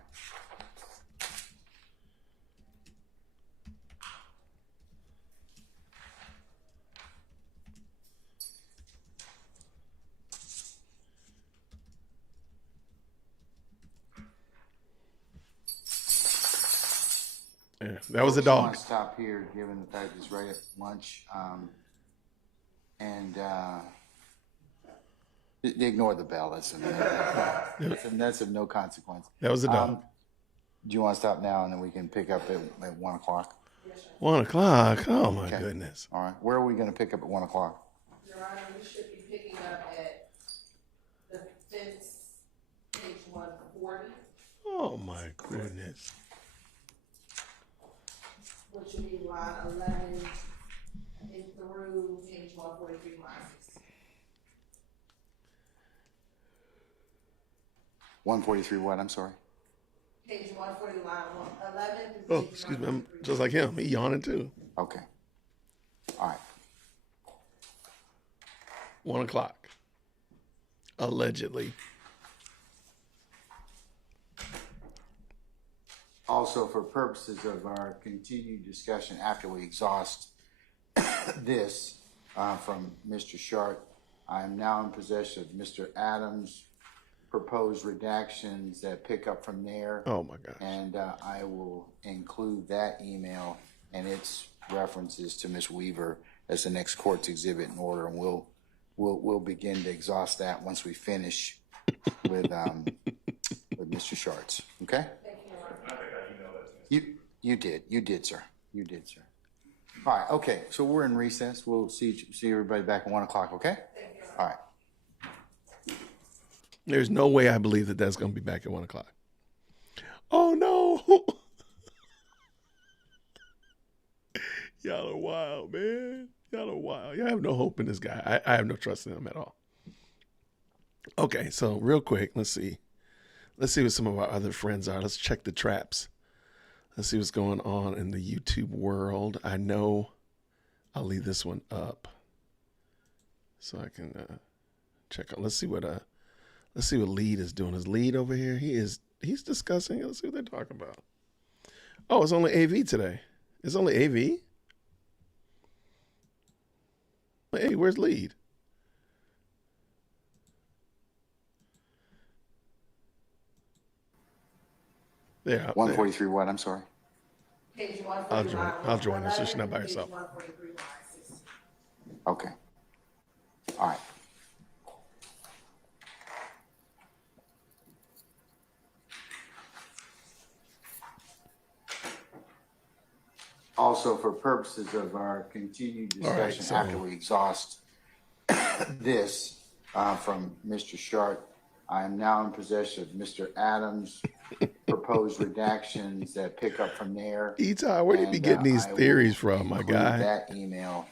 Yeah, that was a I dog. want to stop here, given the fact it's right at lunch, and ignore the bell. That's of no consequence. That was a dog. Do you want to stop now, and then we can pick up at 1 o'clock? 1 o'clock. Oh my goodness. All right. Where are we going to pick up at 1 o'clock? Your Honor, we should be picking up at the fence, page 140. Oh my goodness. Which would be line 11 through page 143, line 6. 143 what? I'm sorry. Page 140, line 11 through Oh, page excuse me. I'm 143. just like him. He yawning too. Okay. All right. 1 o'clock. Allegedly. Also, for purposes of our continued discussion after we exhaust this from Mr. Sharp, I am now in possession of Mr. Adams' proposed redactions that pick up from there. Oh my gosh. And I will include that email and its references to Ms. Weaver as the next court's exhibit in order, and we'll we'll begin to exhaust that once we finish with Mr. Sharts. Okay? You did, sir. You did, sir. All right. Okay. So we're in recess. We'll see everybody back at 1 o'clock. Okay? All right. There's no way I believe that that's going to be back at 1 o'clock. Oh, no. Y'all are wild, man. Y'all are wild. Y'all have no hope in this guy. I have no trust in him at all. Okay, so real quick, let's see. Let's see what some of our other friends are. Let's check the traps. Let's see what's going on in the YouTube world. I know I'll leave this one up so I can check out. Let's see what Lead is doing. Is Lead over here? He's discussing. Let's see what they're talking about. Oh, it's only AV today. It's only AV. Hey, where's Lead? There. 143 what? I'm sorry. Page I'll join her so she's not by herself. Okay. All right. Also, for purposes of our continued discussion after we exhaust this from Mr. Shart, I am now in possession of Mr. Adams' proposed redactions that pick up from there. Etai, where do you be getting these theories from, my guy? That email.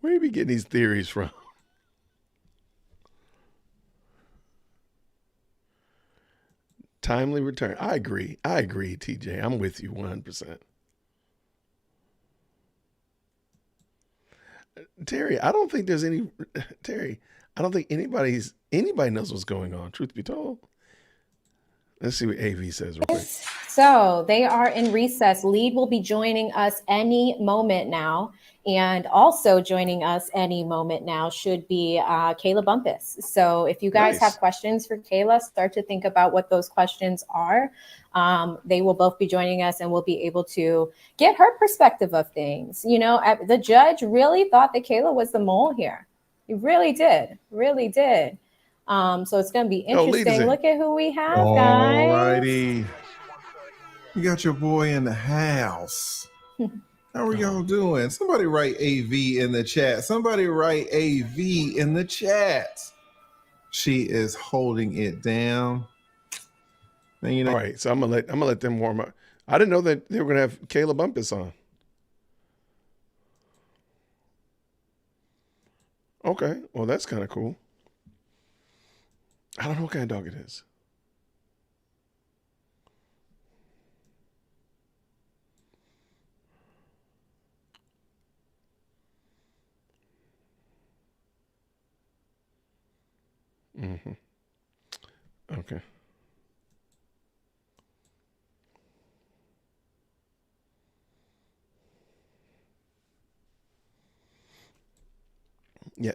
Where do you be getting these theories from? Timely return. I agree, TJ. I'm with you 100%. Terry, I don't think anybody knows what's going on, truth be told. Let's see what AV says real quick. So they are in recess. Lead will be joining us any moment now. And also joining us any moment now should be Kayla Bumpus. So if you guys have questions for Kayla, start to think about what those questions are. They will both be joining us and we'll be able to get her perspective of things. You know, the judge really thought that Kayla was the mole here. He really did. So it's going to be interesting. Look at who we have, guys. Alrighty. You got your boy in the house. How are y'all doing? Somebody write AV in the chat. She is holding it down. And, you know, all right, so I'm gonna let them warm up. I didn't know that they were gonna have Kayla Bumpus on. Okay, well that's kind of cool. I don't know what kind of dog it is. Mm-hmm. Okay. Yeah.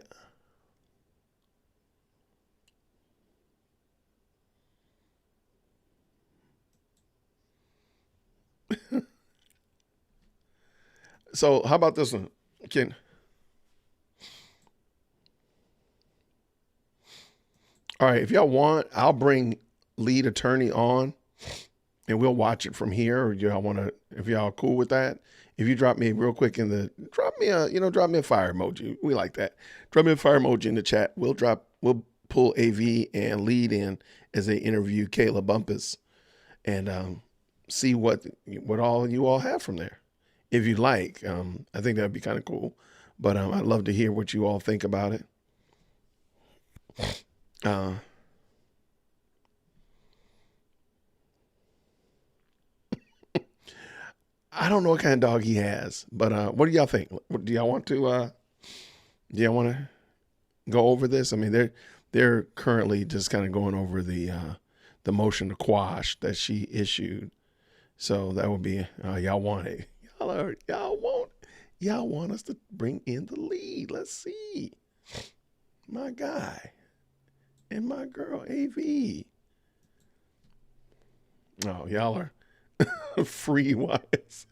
So how about this one, Ken? All right, if y'all want, I'll bring lead attorney on and we'll watch it from here. Or y'all want to, if y'all cool with that, if you drop me real quick drop me a fire emoji. We like that. Drop me a fire emoji in the chat. We'll pull AV and lead in as they interview Kayla Bumpus and see what all you all have from there. If you like, I think that'd be kind of cool, but I'd love to hear what you all think about it. I don't know what kind of dog he has, but what do y'all think? Do y'all want to go over this? I mean, they're currently just kind of going over the motion to quash that she issued. So that would be y'all want it. Y'all want us to bring in the lead. Let's see. My guy and my girl AV. Oh, y'all are free wise.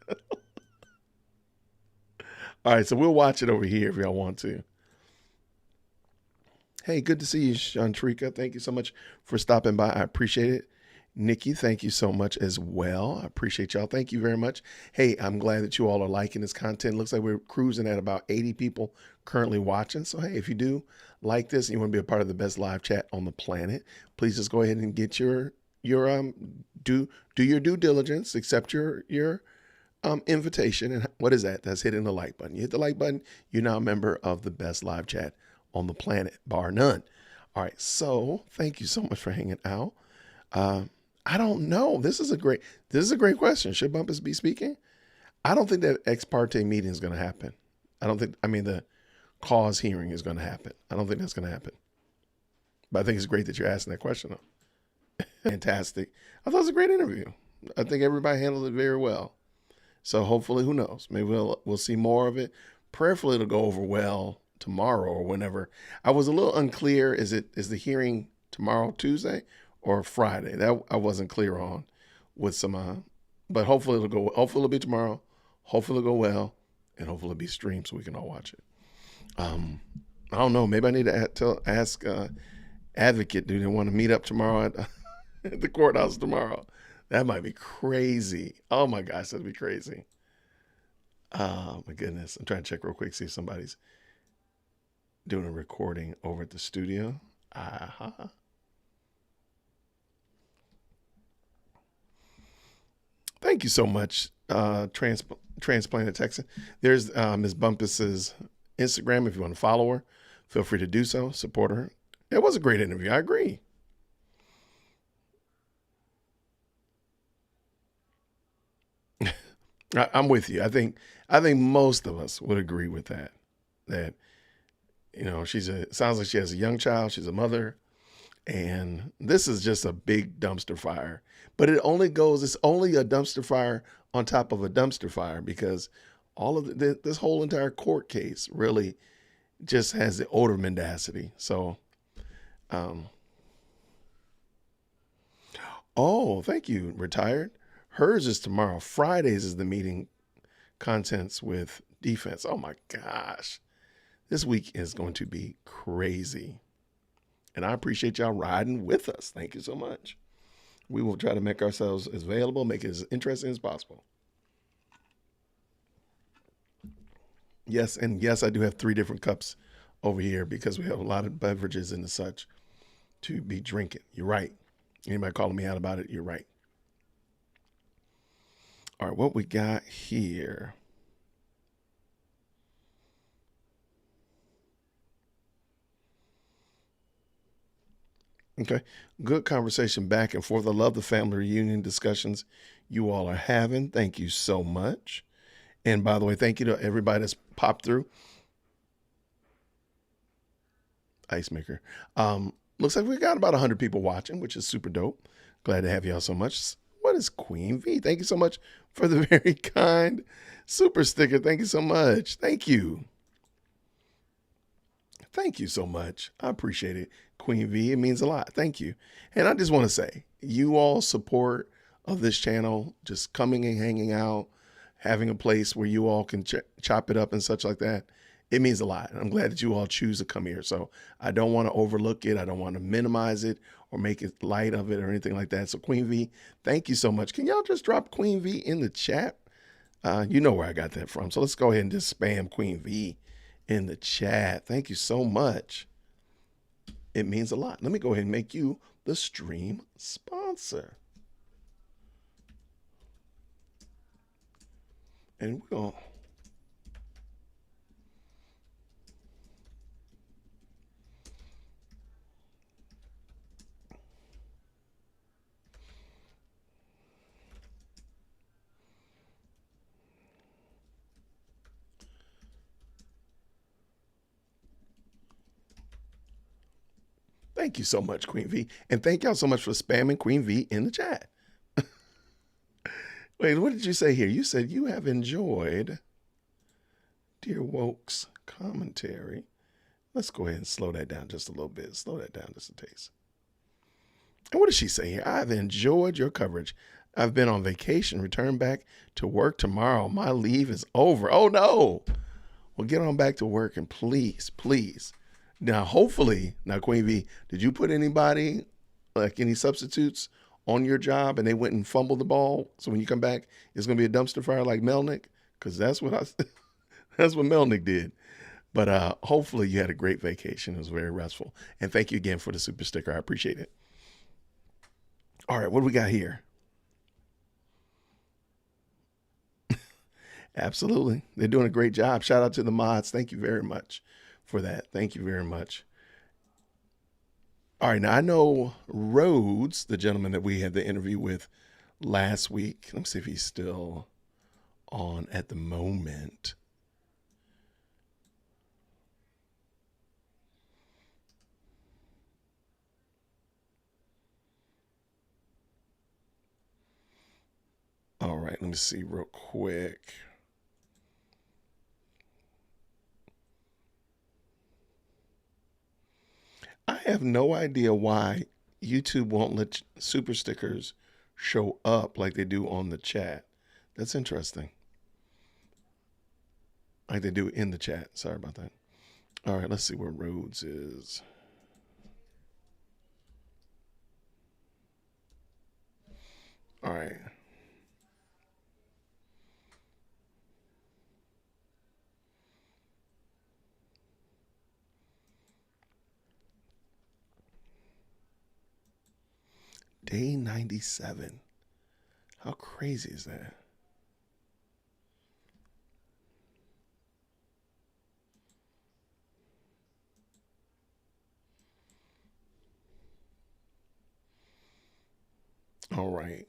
All right, so we'll watch it over here if y'all want to. Hey, good to see you, Shantrika. Thank you so much for stopping by. I appreciate it. Nikki, thank you so much as well. I appreciate y'all. Thank you very much. Hey, I'm glad that you all are liking this content. Looks like we're cruising at about 80 people currently watching. So, hey, if you do like this and you want to be a part of the best live chat on the planet, please just go ahead and get your do your due diligence, accept your invitation. And what is that? That's hitting the like button. You hit the like button, you're now a member of the best live chat on the planet, bar none. All right. So thank you so much for hanging out. I don't know. This is a great question. Should Bumpus be speaking? I don't think that ex parte meeting is going to happen. The cause hearing is going to happen. I don't think that's going to happen. But I think it's great that you're asking that question though. Fantastic. I thought it was a great interview. I think everybody handled it very well. So hopefully, who knows? Maybe we'll see more of it. Prayerfully, it'll go over well tomorrow or whenever. I was a little unclear. Is the hearing tomorrow, Tuesday, or Friday? That I wasn't clear on with some. But hopefully it'll go. Hopefully it'll be tomorrow. Hopefully it'll go well, and hopefully it'll be streamed so we can all watch it. I don't know. Maybe I need to ask Advocate. Do they want to meet up tomorrow at the courthouse tomorrow? That might be crazy. Oh my gosh, that'd be crazy. Oh my goodness. I'm trying to check real quick, see if somebody's doing a recording over at the studio. Thank you so much, Transplanted Texan. There's Ms. Bumpus's Instagram. If you want to follow her, feel free to do so. Support her. It was a great interview. I agree. I'm with you. I think most of us would agree with that. That, sounds like she has a young child. She's a mother, and this is just a big dumpster fire. But it's only a dumpster fire on top of a dumpster fire because all of this whole entire court case really just has the odor of mendacity. So, thank you, retired. Hers is tomorrow. Fridays is the meeting contents with defense. Oh my gosh. This week is going to be crazy. And I appreciate y'all riding with us. Thank you so much. We will try to make ourselves as available, make it as interesting as possible. Yes, and yes, I do have 3 different cups over here because we have a lot of beverages and such to be drinking. You're right. Anybody calling me out about it, you're right. All right, what we got here. Okay, good conversation back and forth. I love the family reunion discussions you all are having. Thank you so much. And by the way, thank you to everybody that's popped through. Ice maker. Looks like we got about 100 people watching, which is super dope. Glad to have y'all so much. What is Queen V? Thank you so much for the very kind super sticker. Thank you so much. Thank you. Thank you so much. I appreciate it. Queen V, it means a lot. Thank you. And I just want to say, you all support of this channel, just coming and hanging out, having a place where you all can chop it up and such like that. It means a lot. And I'm glad that you all choose to come here. So I don't want to overlook it. I don't want to minimize it or make it light of it or anything like that. So Queen V, thank you so much. Can y'all just drop Queen V in the chat? You know where I got that from. So let's go ahead and just spam Queen V in the chat. Thank you so much. It means a lot. Let me go ahead and make you the stream sponsor. And we're going to thank you so much, Queen V. And thank y'all so much for spamming Queen V in the chat. Wait, what did you say here? You said you have enjoyed Dear Woke's commentary. Let's go ahead and slow that down just a little bit. Slow that down just a taste. And what does she say here? I've enjoyed your coverage. I've been on vacation, return back to work tomorrow. My leave is over. Oh no. Well, get on back to work and please, please Now, hopefully, now Queen V, did you put anybody, like any substitutes on your job and they went and fumbled the ball? So when you come back, it's going to be a dumpster fire like Melnick? Because that's what that's what Melnick did. But hopefully you had a great vacation. It was very restful. And thank you again for the super sticker. I appreciate it. All right, what do we got here? Absolutely. They're doing a great job. Shout out to the mods. Thank you very much for that. Thank you very much. All right, now I know Rhodes, the gentleman that we had the interview with last week. Let me see if he's still on at the moment. All right, let me see real quick. I have no idea why YouTube won't let super stickers show up like they do on the chat. That's interesting. Like they do in the chat. Sorry about that. All right, let's see where Rhodes is. All right. Day 97. How crazy is that? All right.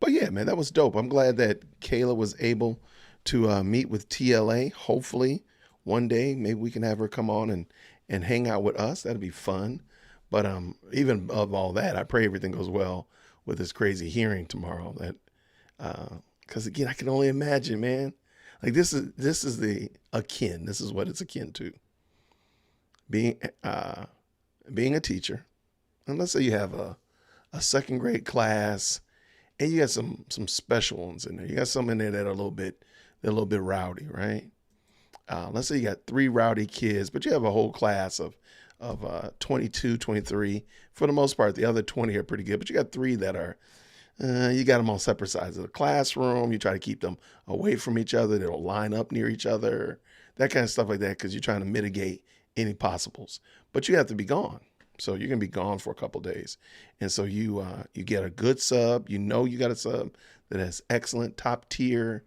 But yeah, man, that was dope. I'm glad that Kayla was able to meet with TLA. Hopefully one day maybe we can have her come on and hang out with us. That'd be fun. But even of all that, I pray everything goes well with this crazy hearing tomorrow. That because again, I can only imagine, man. Like this is the akin. This is what it's akin to being a teacher. And let's say you have a second grade class, and you got some special ones in there. You got some in there that are a little bit rowdy, right? Let's say you got 3 rowdy kids, but you have a whole class of 22, 23. For the most part, the other 20 are pretty good, but you got 3 that are, you got them on separate sides of the classroom. You try to keep them away from each other. They don't line up near each other, that kind of stuff like that, because you're trying to mitigate any possibles. But you have to be gone. So you're going to be gone for a couple days. And so you get a good sub. You know you got a sub that has excellent top tier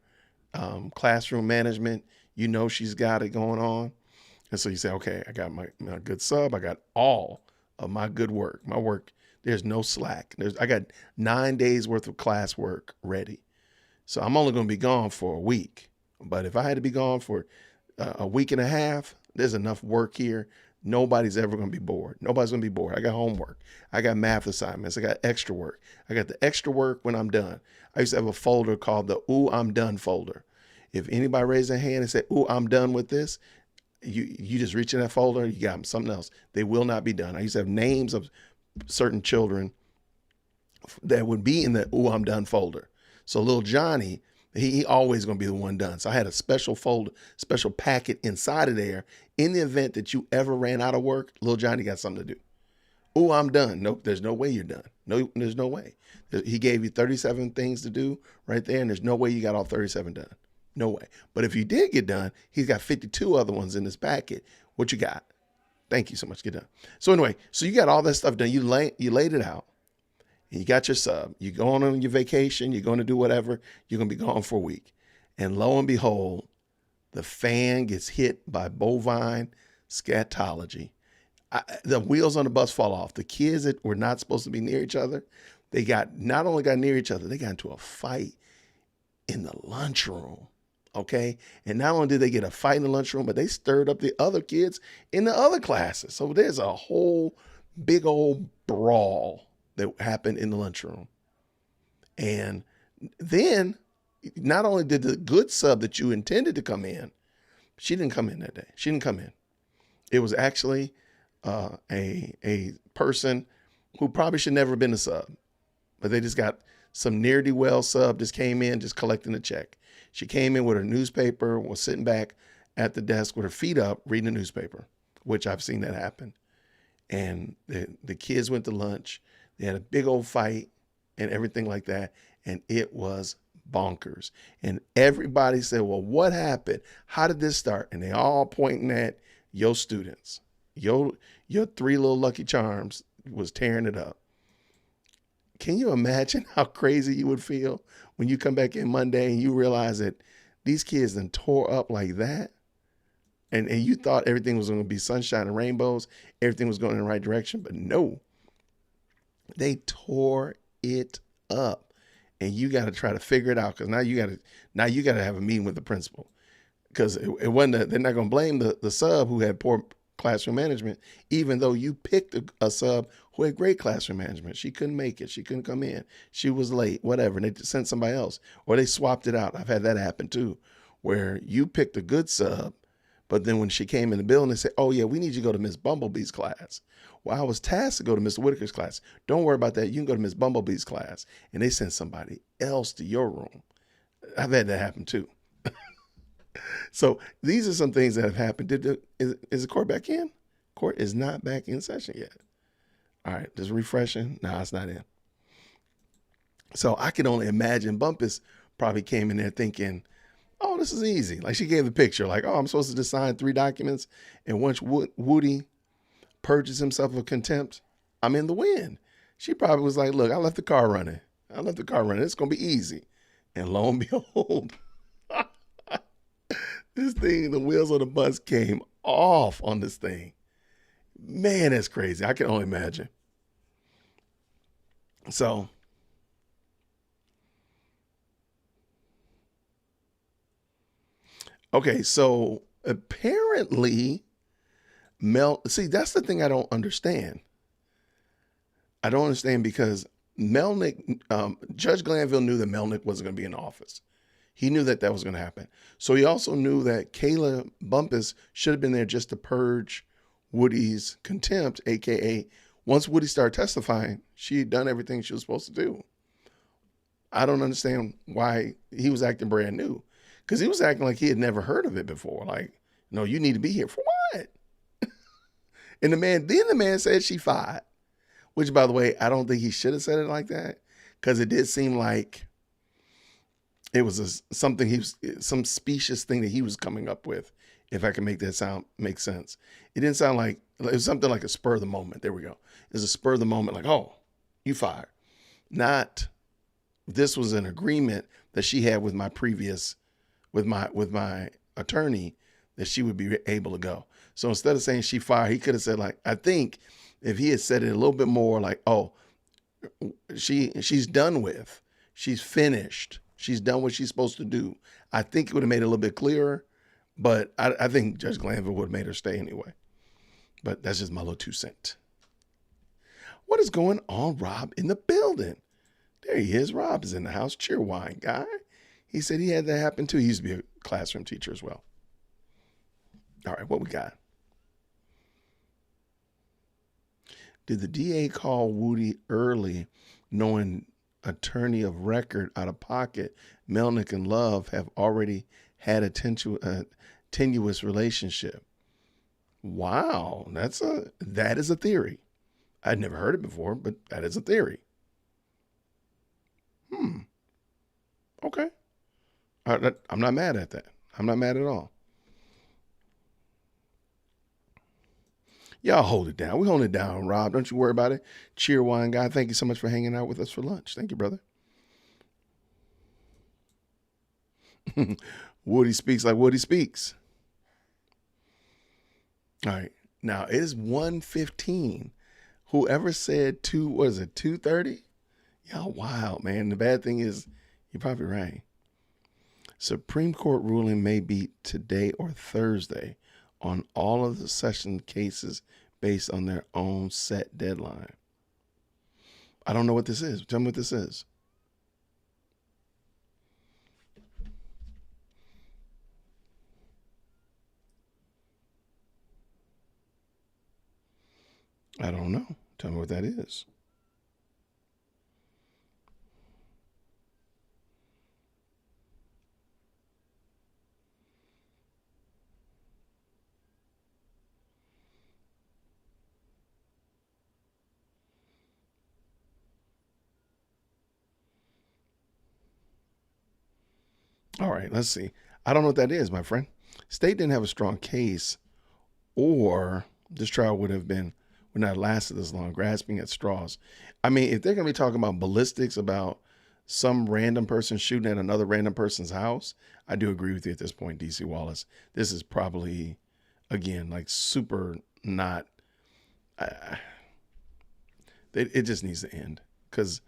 classroom management. You know she's got it going on. And so you say, okay, I got my good sub. I got all of my good work. My work, there's no slack. I got 9 days worth of class work ready. So I'm only going to be gone for a week. But if I had to be gone for a week and a half, there's enough work here. Nobody's ever going to be bored. Nobody's going to be bored. I got homework. I got math assignments. I got extra work. I got the extra work when I'm done. I used to have a folder called the Ooh, I'm done folder. If anybody raised their hand and said, ooh, I'm done with this, you just reach in that folder, you got something else. They will not be done. I used to have names of certain children that would be in the ooh, I'm done folder. So little Johnny, he always going to be the one done. So I had a special folder, special packet inside of there. In the event that you ever ran out of work, little Johnny got something to do. Oh, I'm done. Nope, there's no way you're done. No, there's no way. He gave you 37 things to do right there, and there's no way you got all 37 done. No way. But if you did get done, he's got 52 other ones in this packet. What you got? Thank you so much. Get done. So anyway, so you got all that stuff done. You laid it out. And you got your sub. You're going on your vacation. You're going to do whatever. You're going to be gone for a week. And lo and behold, the fan gets hit by bovine scatology. The wheels on the bus fall off. The kids that were not supposed to be near each other, they not only got near each other, they got into a fight in the lunchroom. Okay. And not only did they get a fight in the lunchroom, but they stirred up the other kids in the other classes. So there's a whole big old brawl that happened in the lunchroom. And then not only did the good sub that you intended to come in, she didn't come in that day. She didn't come in. It was actually a person who probably should never have been a sub, but they just got some ne'er-do-well sub, just came in, just collecting a check. She came in with her newspaper, was sitting back at the desk with her feet up, reading the newspaper. which I've seen that happen. And the kids went to lunch. They had a big old fight and everything like that. And it was bonkers. And everybody said, well, what happened? How did this start? And they all pointing at your students. Your 3 little Lucky Charms was tearing it up. Can you imagine how crazy you would feel when you come back in Monday and you realize that these kids done tore up like that? And you thought everything was going to be sunshine and rainbows. Everything was going in the right direction. But no, they tore it up. And you got to try to figure it out, because now you got to have a meeting with the principal, because it wasn't. They're not going to blame the sub who had poor classroom management, even though you picked a sub who had great classroom management. She couldn't make it. She couldn't come in. She was late, whatever. And they sent somebody else, or they swapped it out. I've had that happen too, where you picked a good sub, but then when she came in the building, they said, oh yeah, we need you to go to Miss Bumblebee's class. Well, I was tasked to go to Mr. Whitaker's class. Don't worry about that. You can go to Miss Bumblebee's class. And they sent somebody else to your room. I've had that happen too. So these are some things that have happened. Is the court back in? Court is not back in session yet. All right, just refreshing. No, it's not in. So I can only imagine Bumpus probably came in there thinking, oh, this is easy. Like, she gave the picture, like, oh, I'm supposed to just sign 3 documents. And once Woody purges himself of contempt, I'm in the win. She probably was like, look, I left the car running. It's going to be easy. And lo and behold, this thing, the wheels of the bus came off on this thing. Man, that's crazy. I can only imagine. So, okay, so apparently see, that's the thing I don't understand. I don't understand because Melnick, Judge Glanville knew that Melnick wasn't going to be in office. He knew that was going to happen. So he also knew that Kayla Bumpus should have been there just to purge Woody's contempt, AKA once Woody started testifying, she had done everything she was supposed to do. I don't understand why he was acting brand new, because he was acting like he had never heard of it before. Like, no, you need to be here for what? And the man said she fired, which, by the way, I don't think he should have said it like that, because it did seem like it was some specious thing that he was coming up with, if I can make that make sense. It didn't sound like, it was something like a spur of the moment. There we go. It was a spur of the moment, like, oh, you fired. Not, this was an agreement that she had with my attorney that she would be able to go. So instead of saying she fired, he could have said, like, I think if he had said it a little bit more like, oh, she's done with, she's finished, she's done what she's supposed to do, I think it would have made it a little bit clearer. But I think Judge Glanville would have made her stay anyway. But that's just my little 2 cents. What is going on, Rob, in the building? There he is. Rob is in the house. Cheerwine guy. He said he had that happen too. He used to be a classroom teacher as well. All right, what we got? Did the DA call Woody early, knowing attorney of record out of pocket, Melnick and Love have already had a tenuous relationship? Wow, that is a theory. I'd never heard it before, but that is a theory. Okay. I'm not mad at that. I'm not mad at all. Y'all hold it down. We hold it down, Rob. Don't you worry about it. Cheerwine guy, thank you so much for hanging out with us for lunch. Thank you, brother. Woody speaks like Woody speaks. All right. Now it is 1:15. Whoever said 2:30? Y'all wild, man. The bad thing is you're probably right. Supreme Court ruling may be today or Thursday on all of the session cases based on their own set deadline. I don't know what this is. Tell me what this is. I don't know. Tell me what that is. All right, let's see. I don't know what that is, my friend. State didn't have a strong case, or this trial would not have lasted this long, grasping at straws. I mean, if they're going to be talking about ballistics, about some random person shooting at another random person's house, I do agree with you at this point, DC Wallace. This is probably, again, like super not, it just needs to end, because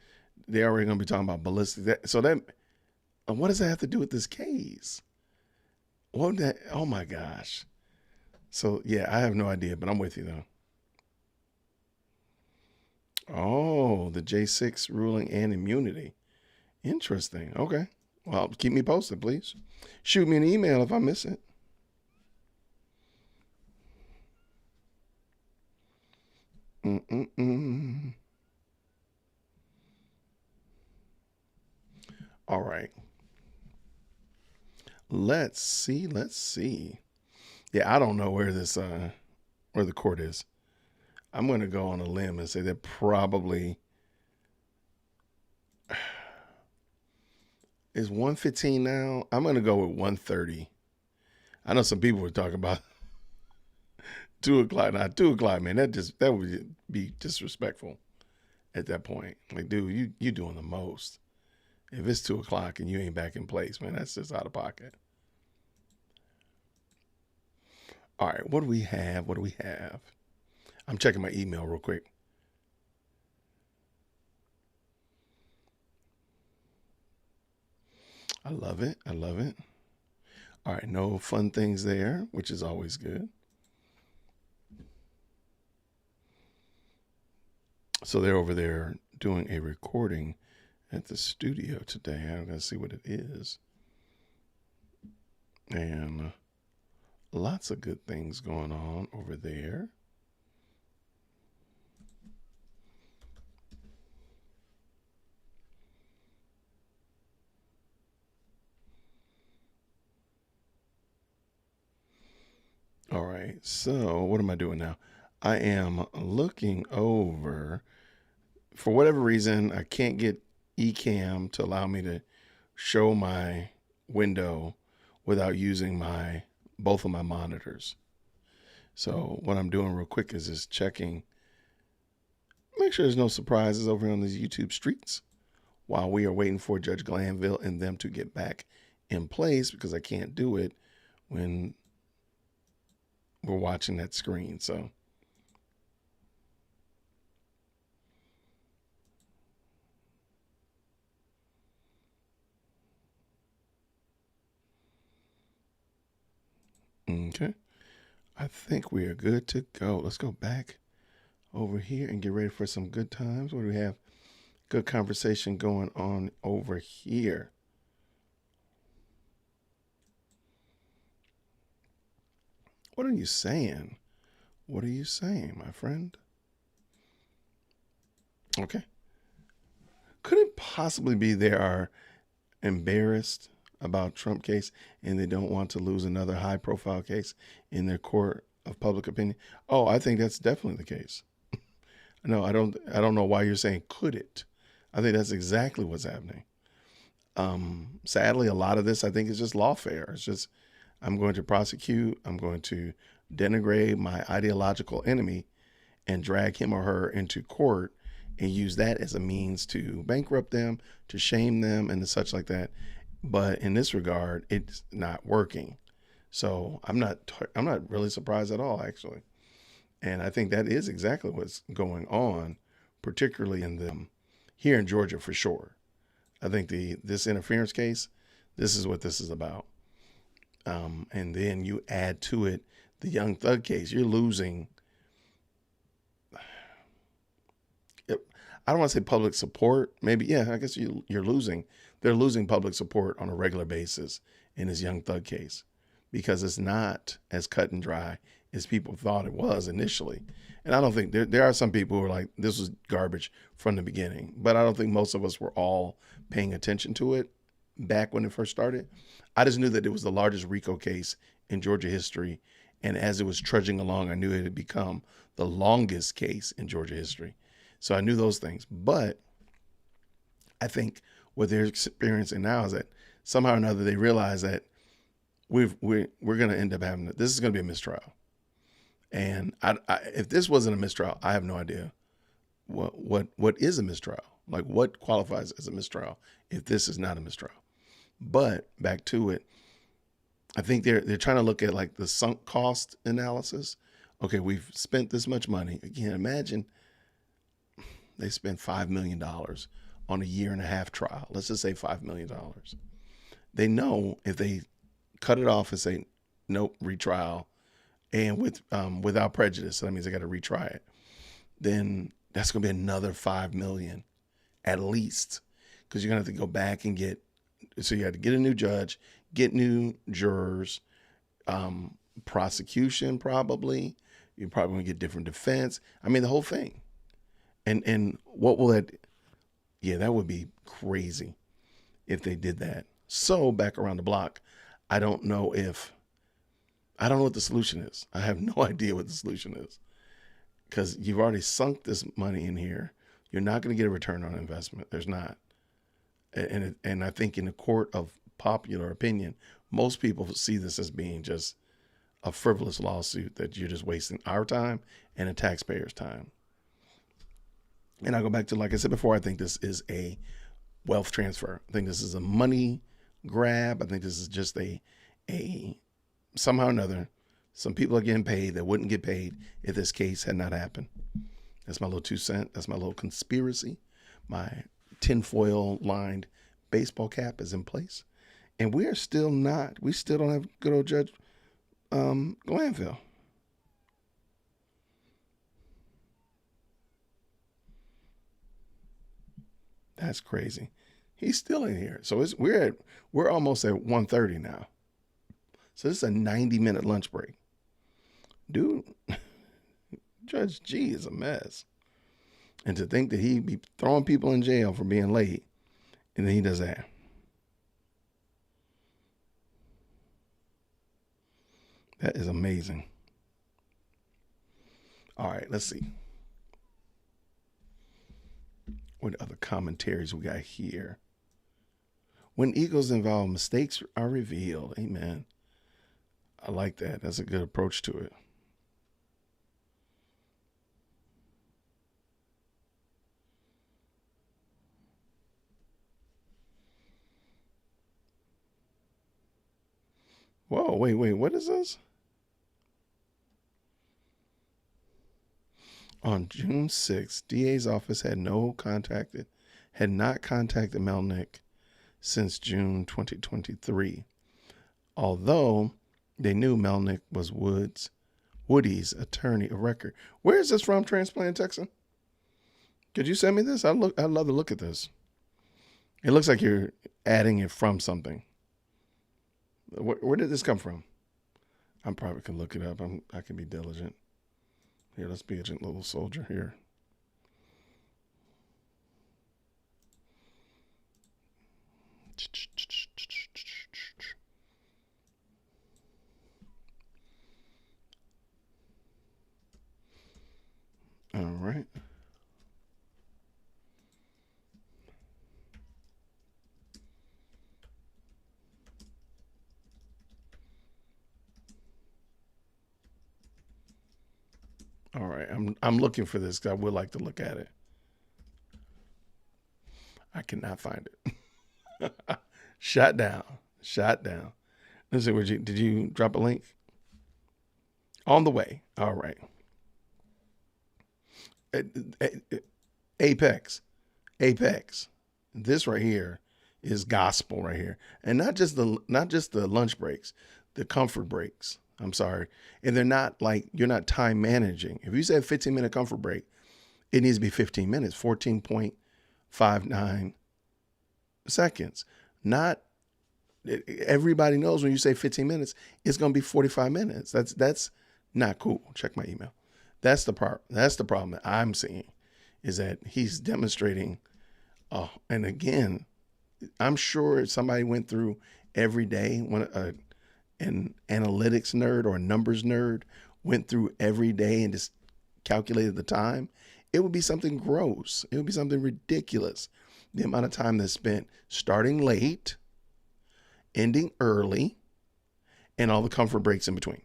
they're already going to be talking about ballistics. What does that have to do with this case? Oh my gosh. So yeah, I have no idea, but I'm with you though. Oh, the J6 ruling and immunity. Interesting. Okay. Well, keep me posted, please. Shoot me an email if I miss it. All right. Let's see. Yeah, I don't know where where the court is. I'm going to go on a limb and say that probably is 1:15 now. I'm going to go with 1:30. I know some people were talking about 2:00. Not 2:00, man. That would be disrespectful at that point. Like, dude, you doing the most. If it's 2:00 and you ain't back in place, man, that's just out of pocket. All right, what do we have? I'm checking my email real quick. I love it. All right, no fun things there, which is always good. So they're over there doing a recording at the studio today. I'm going to see what it is. And lots of good things going on over there. All right, so what am I doing now? I am looking over. For whatever reason, I can't get Ecamm to allow me to show my window without using both of my monitors. So what I'm doing real quick is just checking, make sure there's no surprises over on these YouTube streets while we are waiting for Judge Glanville and them to get back in place, because I can't do it when we're watching that screen. So okay, I think we are good to go. Let's go back over here and get ready for some good times. What do we have? Good conversation going on over here. What are you saying? What are you saying, my friend? Okay. Could it possibly be they are embarrassed about Trump case and they don't want to lose another high profile case in their court of public opinion? Oh, I think that's definitely the case. No, I don't know why you're saying could it. I think that's exactly what's happening. Sadly, a lot of this, I think, is just lawfare. It's just, I'm going to prosecute, I'm going to denigrate my ideological enemy and drag him or her into court and use that as a means to bankrupt them, to shame them, and such like that. But in this regard, it's not working. So I'm not really surprised at all, actually. And I think that is exactly what's going on, particularly here in Georgia for sure. I think this interference case, this is what this is about. And then you add to it the Young Thug case. You're losing, I don't want to say public support. Maybe, yeah, I guess you're losing. They're losing public support on a regular basis in this Young Thug case because it's not as cut and dry as people thought it was initially. And I don't think there are some people who are like, this was garbage from the beginning, but I don't think most of us were all paying attention to it back when it first started. I just knew that it was the largest RICO case in Georgia history. And as it was trudging along, I knew it had become the longest case in Georgia history. So I knew those things. But I think what they're experiencing now is that somehow or another they realize that we're going to end up having this is going to be a mistrial. And if this wasn't a mistrial, I have no idea what is a mistrial. Like what qualifies as a mistrial if this is not a mistrial. But back to it, I think they're trying to look at like the sunk cost analysis. Okay, we've spent this much money. Again, imagine they spent $5 million on a 1.5-year trial. Let's just say $5 million. They know if they cut it off and say, nope, retrial, and without prejudice, so that means they got to retry it, then that's going to be another $5 million at least, because you're going to have to go back and so you have to get a new judge, get new jurors, prosecution probably. You're probably going to get different defense. I mean, the whole thing. And what will that, that would be crazy if they did that. So back around the block, I don't know what the solution is. I have no idea what the solution is, because you've already sunk this money in here. You're not going to get a return on investment. There's not. And I think in the court of popular opinion, most people see this as being just a frivolous lawsuit that you're just wasting our time and the taxpayers' time. And I go back to, like I said before, I think this is a wealth transfer. I think this is a money grab. I think this is just a somehow or another, some people are getting paid that wouldn't get paid if this case had not happened. That's my little 2 cents. That's my little conspiracy. My tinfoil lined baseball cap is in place. And we still don't have good old Judge Glanville. That's crazy. He's still in here. So we're almost at 1:30 now. So this is a 90-minute lunch break. Dude, Judge G is a mess. And to think that he'd be throwing people in jail for being late, and then he does that. That is amazing. All right, let's see. What other commentaries we got here? When egos involve, mistakes are revealed. Amen. I like that. That's a good approach to it. Whoa, wait, what is this? On June 6th, DA's office had not contacted Melnick since June 2023. Although they knew Melnick was Woody's attorney of record. Where is this from, Transplant Texan? Could you send me this? I'd love to look at this. It looks like you're adding it from something. Where did this come from? I probably could look it up. I can be diligent. Here, let's be a little soldier here. All right. All right, I'm looking for this because I would like to look at it. I cannot find it. Shot down. Let's see, did you drop a link? On the way. All right. Apex. This right here is gospel right here, and not just the lunch breaks, the comfort breaks. I'm sorry. And they're not like, you're not time managing. If you say a 15-minute comfort break, it needs to be 15 minutes, 14.59 seconds. Not, everybody knows when you say 15 minutes, it's going to be 45 minutes. That's not cool. Check my email. That's the problem that I'm seeing, is that he's demonstrating, and again, I'm sure somebody went through every day when an analytics nerd or a numbers nerd went through every day and just calculated the time, it would be something gross. It would be something ridiculous. the amount of time that's spent starting late, ending early, and all the comfort breaks in between.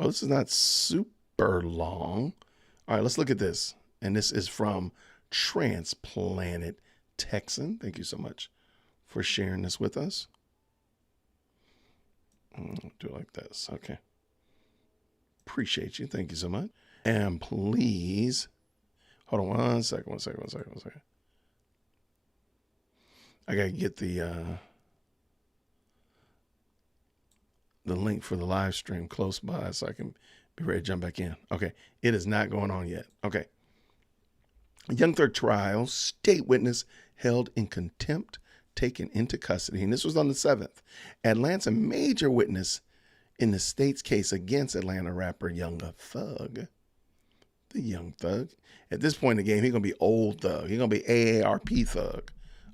Oh, this is not super long. All right, let's look at this. And this is from Transplanted Texan. Thank you so much for sharing this with us. Do it like this. Okay. Appreciate you. Thank you so much. And please, hold on one second. I got to get the link for the live stream close by so I can be ready to jump back in. Okay. It is not going on yet. Okay. Young Thug trial, state witness held in contempt, taken into custody. And this was on the 7th. Atlanta's a major witness in the state's case against Atlanta rapper Young Thug. The Young Thug. At this point in the game, he's going to be old Thug. He's going to be AARP Thug.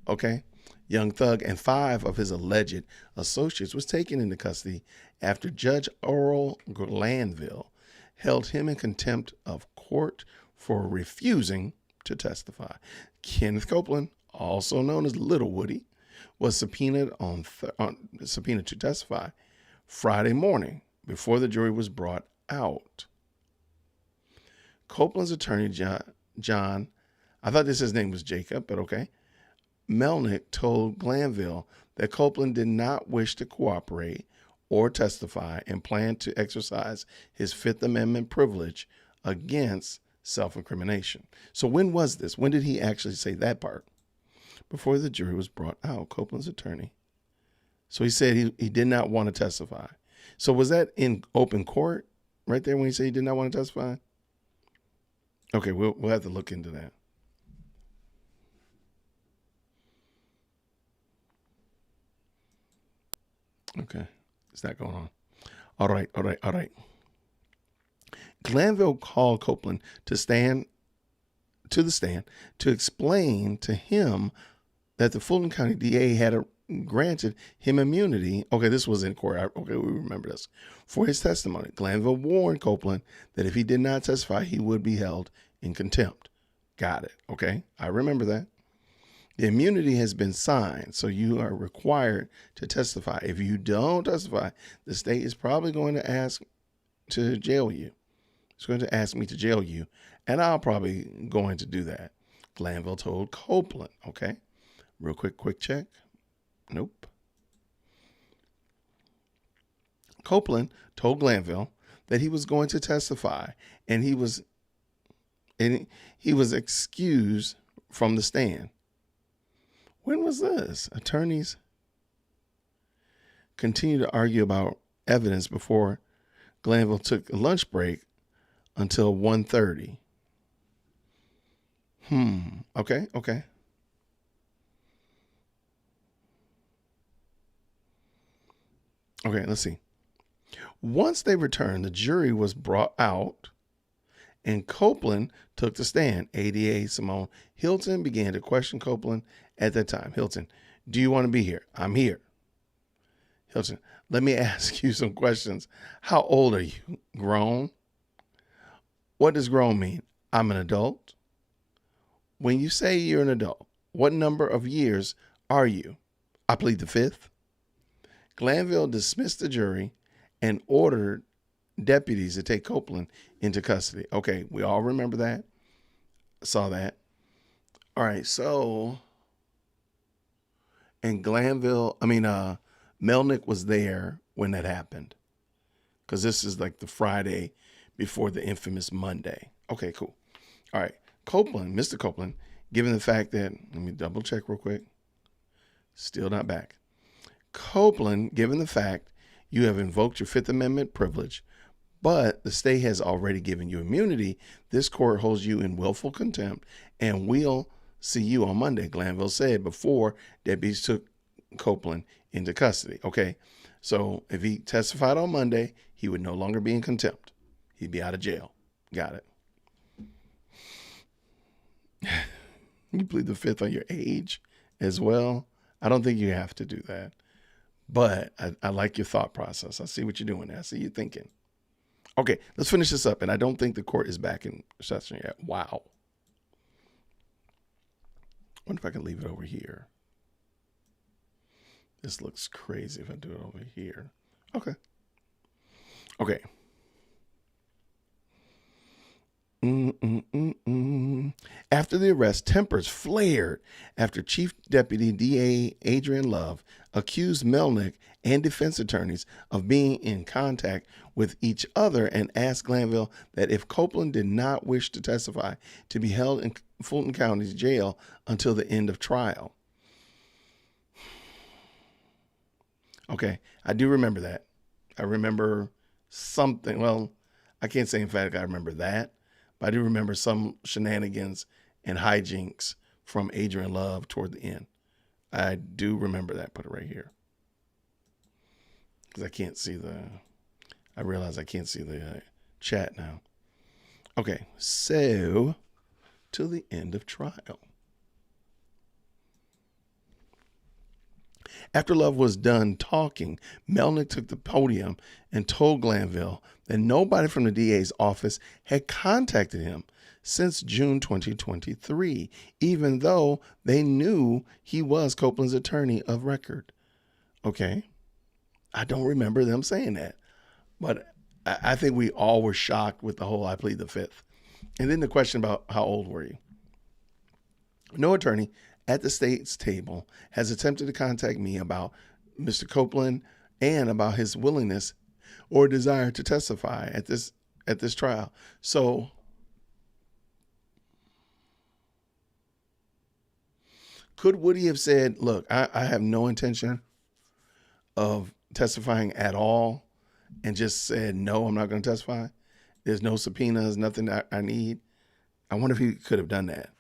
Okay? Young Thug and 5 of his alleged associates was taken into custody after Judge Earl Glanville held him in contempt of court for refusing to testify. Kenneth Copeland, also known as Lil Woody, was subpoenaed subpoenaed to testify Friday morning before the jury was brought out. Copeland's attorney, John, I thought his name was Jacob, but okay, Melnick told Glanville that Copeland did not wish to cooperate or testify and planned to exercise his Fifth Amendment privilege against self-incrimination. So when was this? When did he actually say that part? Before the jury was brought out, Copeland's attorney. So he said he did not want to testify. So was that in open court right there when he said he did not want to testify? Okay, we'll have to look into that. Okay, it's not going on. All right. Glanville called Copeland to the stand to explain to him that the Fulton County DA had granted him immunity. Okay, this was in court. Okay, we remember this. For his testimony, Glanville warned Copeland that if he did not testify, he would be held in contempt. Got it. Okay, I remember that. The immunity has been signed, so you are required to testify. If you don't testify, the state is probably going to ask to jail you. It's going to ask me to jail you, and I'll probably going to do that. Glanville told Copeland, okay? Real quick check. Nope. Copeland told Glanville that he was going to testify, and he was excused from the stand. When was this? Attorneys continued to argue about evidence before Glanville took a lunch break until 1:30. Okay. Okay, let's see. Once they returned, the jury was brought out and Copeland took the stand. ADA Simone Hilton began to question Copeland at that time. Hilton, do you want to be here? I'm here. Hilton, let me ask you some questions. How old are you? Grown? What does grown mean? I'm an adult. When you say you're an adult, what number of years are you? I plead the 5th. Glanville dismissed the jury and ordered deputies to take Copeland into custody. Okay, we all remember that. Saw that. All right, so, and Melnick was there when that happened, because this is like the Friday before the infamous Monday. Okay, cool. All right, Copeland, Mr. Copeland, given the fact that, let me double check real quick. Still not back. Copeland, given the fact you have invoked your Fifth Amendment privilege, but the state has already given you immunity, this court holds you in willful contempt, and we'll see you on Monday, Glanville said before deputies took Copeland into custody. Okay, so if he testified on Monday, he would no longer be in contempt. He'd be out of jail. Got it. You plead the 5th on your age as well. I don't think you have to do that. But I like your thought process. I see what you're doing there. I see you thinking. Okay, let's finish this up. And I don't think the court is back in session yet. Wow. I wonder if I can leave it over here. This looks crazy if I do it over here. Okay. Okay. After the arrest, tempers flared after Chief Deputy DA Adrian Love accused Melnick and defense attorneys of being in contact with each other and asked Glanville that if Copeland did not wish to testify, to be held in Fulton County's jail until the end of trial. Okay, I do remember that. I remember something. Well, I can't say emphatically I remember that, but I do remember some shenanigans and hijinks from Adrian Love toward the end. I do remember that. Put it right here. Because I realize I can't see the chat now. Okay, so till the end of trial. After Love was done talking, Melnick took the podium and told Glanville that nobody from the DA's office had contacted him since June 2023, even though they knew he was Copeland's attorney of record. Okay. I don't remember them saying that, but I think we all were shocked with the whole I plead the fifth. And then the question about how old were you? No attorney at the state's table has attempted to contact me about Mr. Copeland and about his willingness or desire to testify at this trial. So could Woody have said, look, I have no intention of testifying at all, and just said, no, I'm not going to testify? There's no subpoenas, nothing I need. I wonder if he could have done that.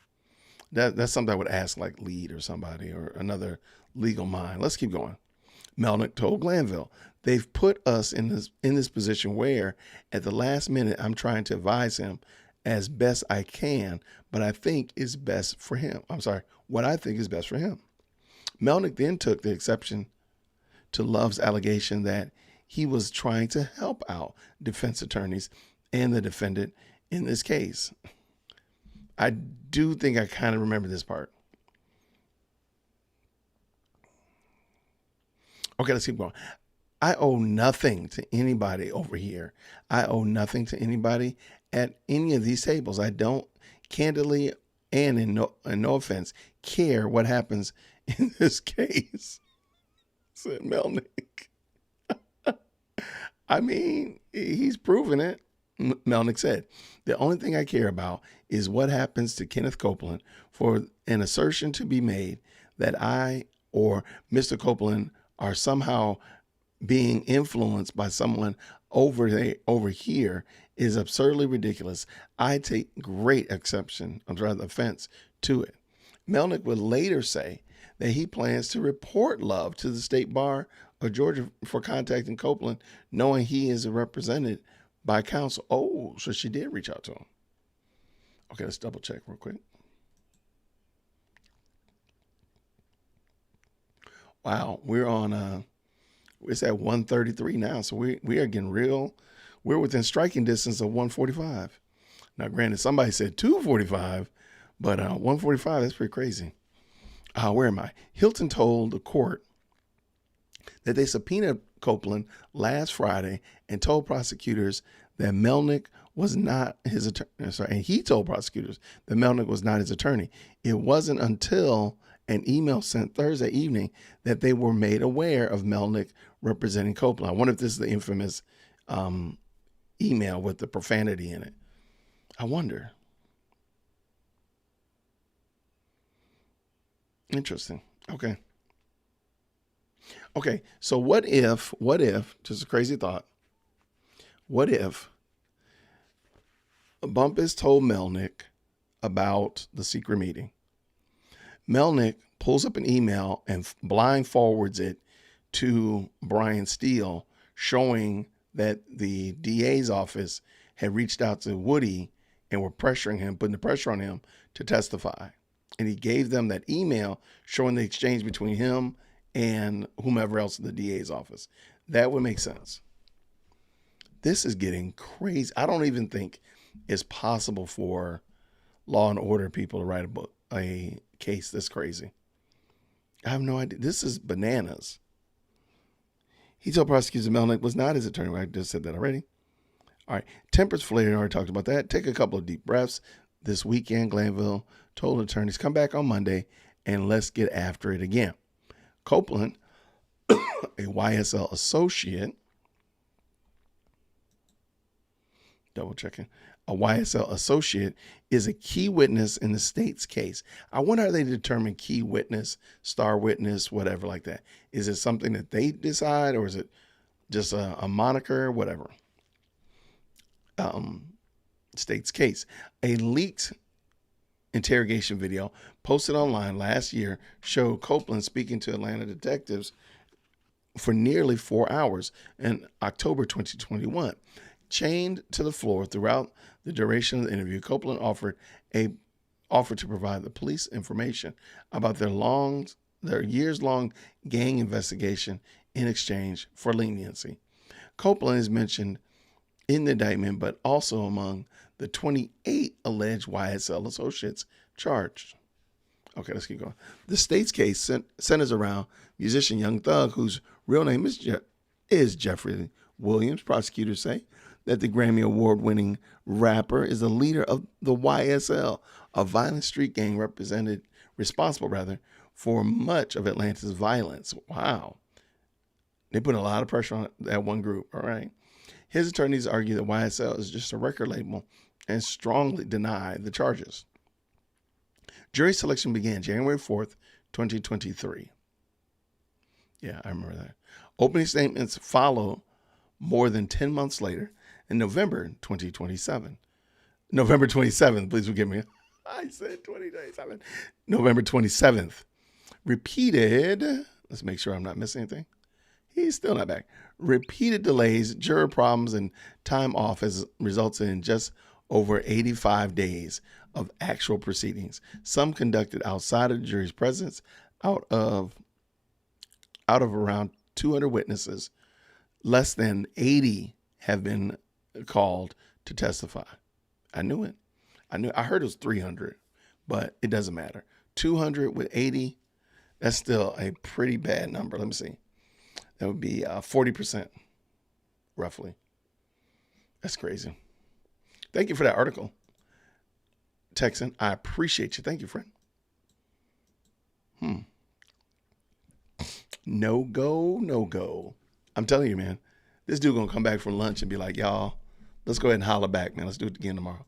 That's something I would ask like Lead or somebody or another legal mind. Let's keep going. Melnick told Glanville, they've put us in this position where at the last minute I'm trying to advise him as best I can, but I think is best for him. What I think is best for him. Melnick then took the exception to Love's allegation that he was trying to help out defense attorneys and the defendant in this case. I do think I kind of remember this part. Okay, let's keep going. I owe nothing to anybody over here. I owe nothing to anybody at any of these tables. I don't candidly and in no offense care what happens in this case, said Melnick. I mean, he's proven it. Melnick said, the only thing I care about is what happens to Kenneth Copeland for an assertion to be made that I or Mr. Copeland are somehow being influenced by someone over here is absurdly ridiculous. I take great offense to it. Melnick would later say that he plans to report Love to the State Bar of Georgia for contacting Copeland, knowing he is represented by counsel. Oh, so she did reach out to him. Okay, let's double check real quick. Wow, we're on it's at 133 now, so we are getting real. We're within striking distance of 145. Now, granted, somebody said 245, but 145, that's pretty crazy. Where am I? Hilton told the court that they subpoenaed Copeland last Friday and told prosecutors that Melnick was not his attorney. And he told prosecutors that Melnick was not his attorney. It wasn't until an email sent Thursday evening that they were made aware of Melnick representing Copeland. I wonder if this is the infamous email with the profanity in it. I wonder. Interesting. Okay. Okay, so what if, just a crazy thought, what if Bumpus told Melnick about the secret meeting? Melnick pulls up an email and blind forwards it to Brian Steele, showing that the DA's office had reached out to Woody and were pressuring him, putting the pressure on him to testify. And he gave them that email showing the exchange between him and whomever else in the DA's office. That would make sense. This is getting crazy. I don't even think it's possible for Law and Order people to write a case this crazy. I have no idea. This is bananas. He told prosecutors Melnick was not his attorney. I just said that already. All right. Tempers flared. I already talked about that. Take a couple of deep breaths. This weekend, Glanville told attorneys, come back on Monday and let's get after it again. Copeland, a YSL associate, double checking, a YSL associate is a key witness in the state's case. I wonder how they determine key witness, star witness, whatever like that. Is it something that they decide, or is it just a moniker, whatever? State's case. A leaked interrogation video posted online last year showed Copeland speaking to Atlanta detectives for nearly 4 hours in October 2021. Chained to the floor throughout the duration of the interview, Copeland offered to provide the police information about their years-long gang investigation in exchange for leniency. Copeland is mentioned in the indictment, but also among the 28 alleged YSL associates charged. Okay, let's keep going. The state's case centers around musician Young Thug, whose real name is Jeffrey Williams. Prosecutors say that the Grammy Award-winning rapper is the leader of the YSL, a violent street gang responsible for much of Atlanta's violence. Wow. They put a lot of pressure on that one group, all right? His attorneys argue that YSL is just a record label and strongly deny the charges. Jury selection began January 4th, 2023. Yeah, I remember that. Opening statements follow more than 10 months later in November 2027. November 27th, please forgive me. I said 2027. November 27th. Repeated, let's make sure I'm not missing anything. He's still not back. Repeated delays, juror problems, and time off has resulted in just over 85 days of actual proceedings, some conducted outside of the jury's presence. Out of around 200 witnesses, less than 80 have been called to testify. I knew it. I heard it was 300, but it doesn't matter. 200 with 80, that's still a pretty bad number. Let me see. That would be 40%, roughly. That's crazy. Thank you for that article, Texan. I appreciate you. Thank you, friend. No go. I'm telling you, man, this dude gonna come back from lunch and be like, y'all, let's go ahead and holler back, man. Let's do it again tomorrow.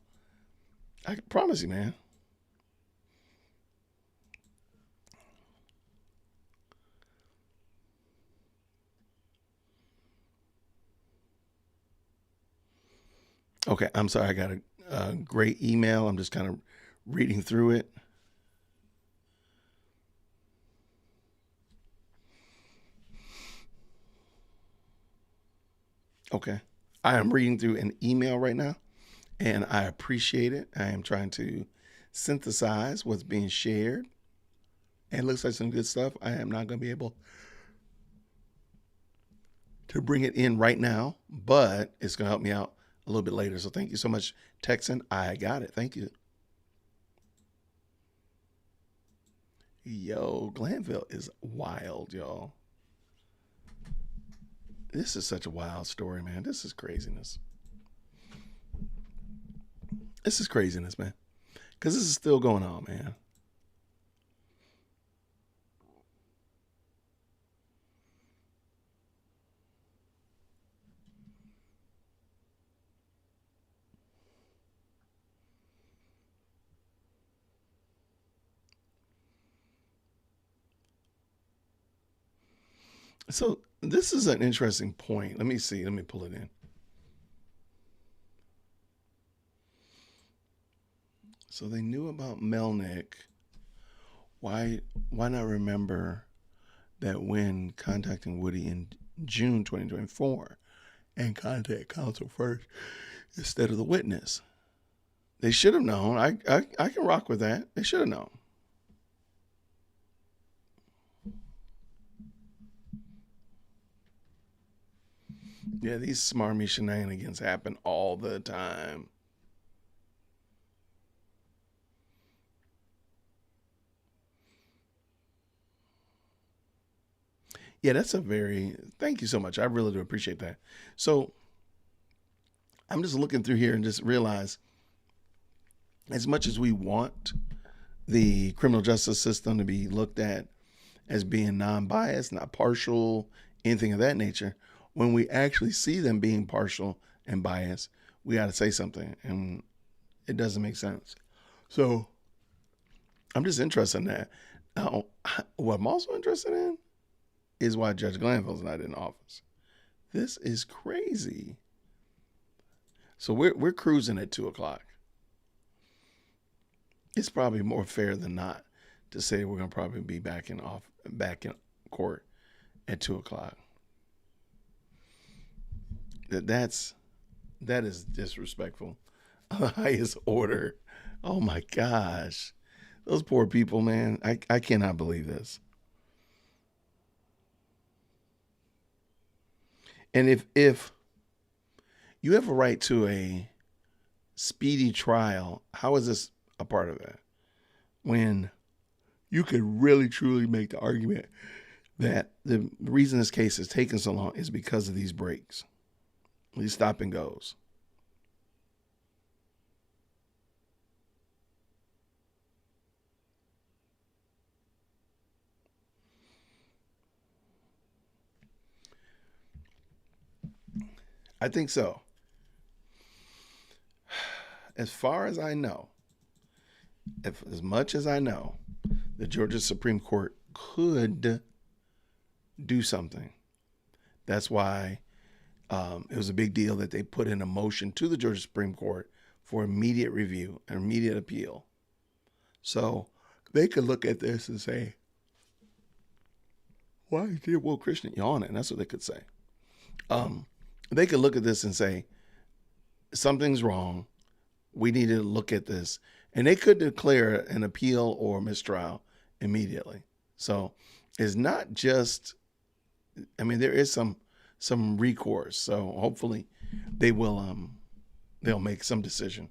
I can promise you, man. Okay, I'm sorry. I got a great email. I'm just kind of reading through it. Okay, I am reading through an email right now, and I appreciate it. I am trying to synthesize what's being shared. And it looks like some good stuff. I am not going to be able to bring it in right now, but it's going to help me out a little bit later. So thank you so much, Texan. I got it. Thank you. Yo, Glanville is wild, y'all. This is such a wild story, man. This is craziness. This is craziness, man. Because this is still going on, man. So this is an interesting point. Let me see. Let me pull it in. So they knew about Melnick. Why not remember that when contacting Woody in June 2024 and contact counsel first instead of the witness? They should have known. I can rock with that. They should have known. Yeah, these smarmy shenanigans happen all the time. Yeah, thank you so much. I really do appreciate that. So I'm just looking through here and just realize as much as we want the criminal justice system to be looked at as being non-biased, not partial, anything of that nature, when we actually see them being partial and biased, we got to say something, and it doesn't make sense. So I'm just interested in that. Now, what I'm also interested in is why Judge Glanville's not in office. This is crazy. So we're cruising at 2:00. It's probably more fair than not to say we're gonna probably be back in court at 2:00. That is disrespectful of the highest order. Oh my gosh. Those poor people, man. I cannot believe this. And if you have a right to a speedy trial, how is this a part of that? When you could really truly make the argument that the reason this case has taken so long is because of these breaks, these stop and goes. I think so. As far as I know, as much as I know, the Georgia Supreme Court could do something. That's why it was a big deal that they put in a motion to the Georgia Supreme Court for immediate review and immediate appeal. So they could look at this and say, why is dear Will Christian yawning? That's what they could say. They could look at this and say, something's wrong. We need to look at this. And they could declare an appeal or mistrial immediately. So it's not just, I mean, there is some recourse. So hopefully they'll make some decision.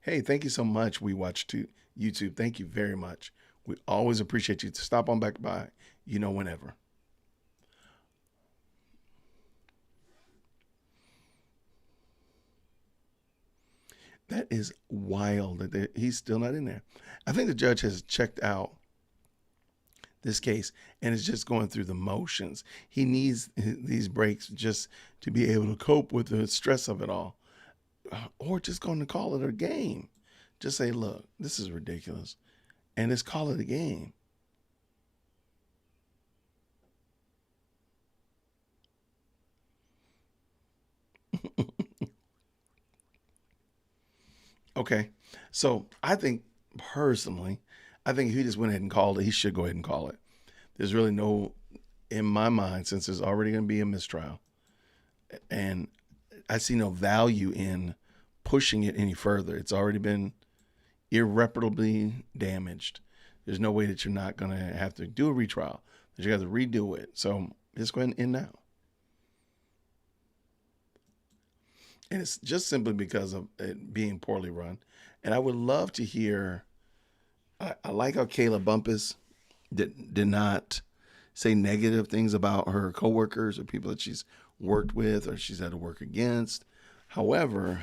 Hey, thank you so much. We watch YouTube. Thank you very much. We always appreciate you. Stop on back by, whenever. That is wild that he's still not in there. I think the judge has checked out this case and is just going through the motions. He needs these breaks just to be able to cope with the stress of it all. Or just going to call it a game. Just say, look, this is ridiculous. And just call it a game. Okay. So I think personally, if he just went ahead and called it, he should go ahead and call it. There's really no, in my mind, since there's already going to be a mistrial, and I see no value in pushing it any further. It's already been irreparably damaged. There's no way that you're not going to have to do a retrial, that you have to redo it. So just go ahead and end now. And it's just simply because of it being poorly run. And I would love to hear, I like how Kayla Bumpus did not say negative things about her coworkers or people that she's worked with or she's had to work against. However,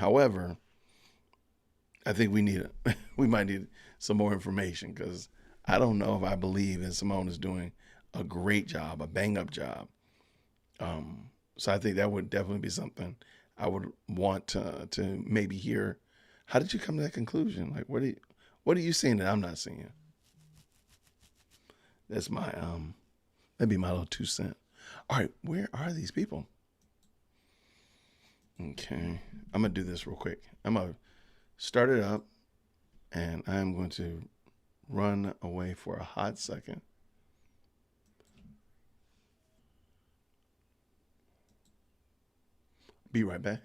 I think we might need some more information, because I don't know if I believe that Simone is doing a great job, a bang up job. So I think that would definitely be something I would want to maybe hear. How did you come to that conclusion? Like, what are you seeing that I'm not seeing? That's my that'd be my little 2 cents. All right, where are these people? Okay, I'm gonna do this real quick. I'm gonna start it up, and I'm going to run away for a hot second. Be right back.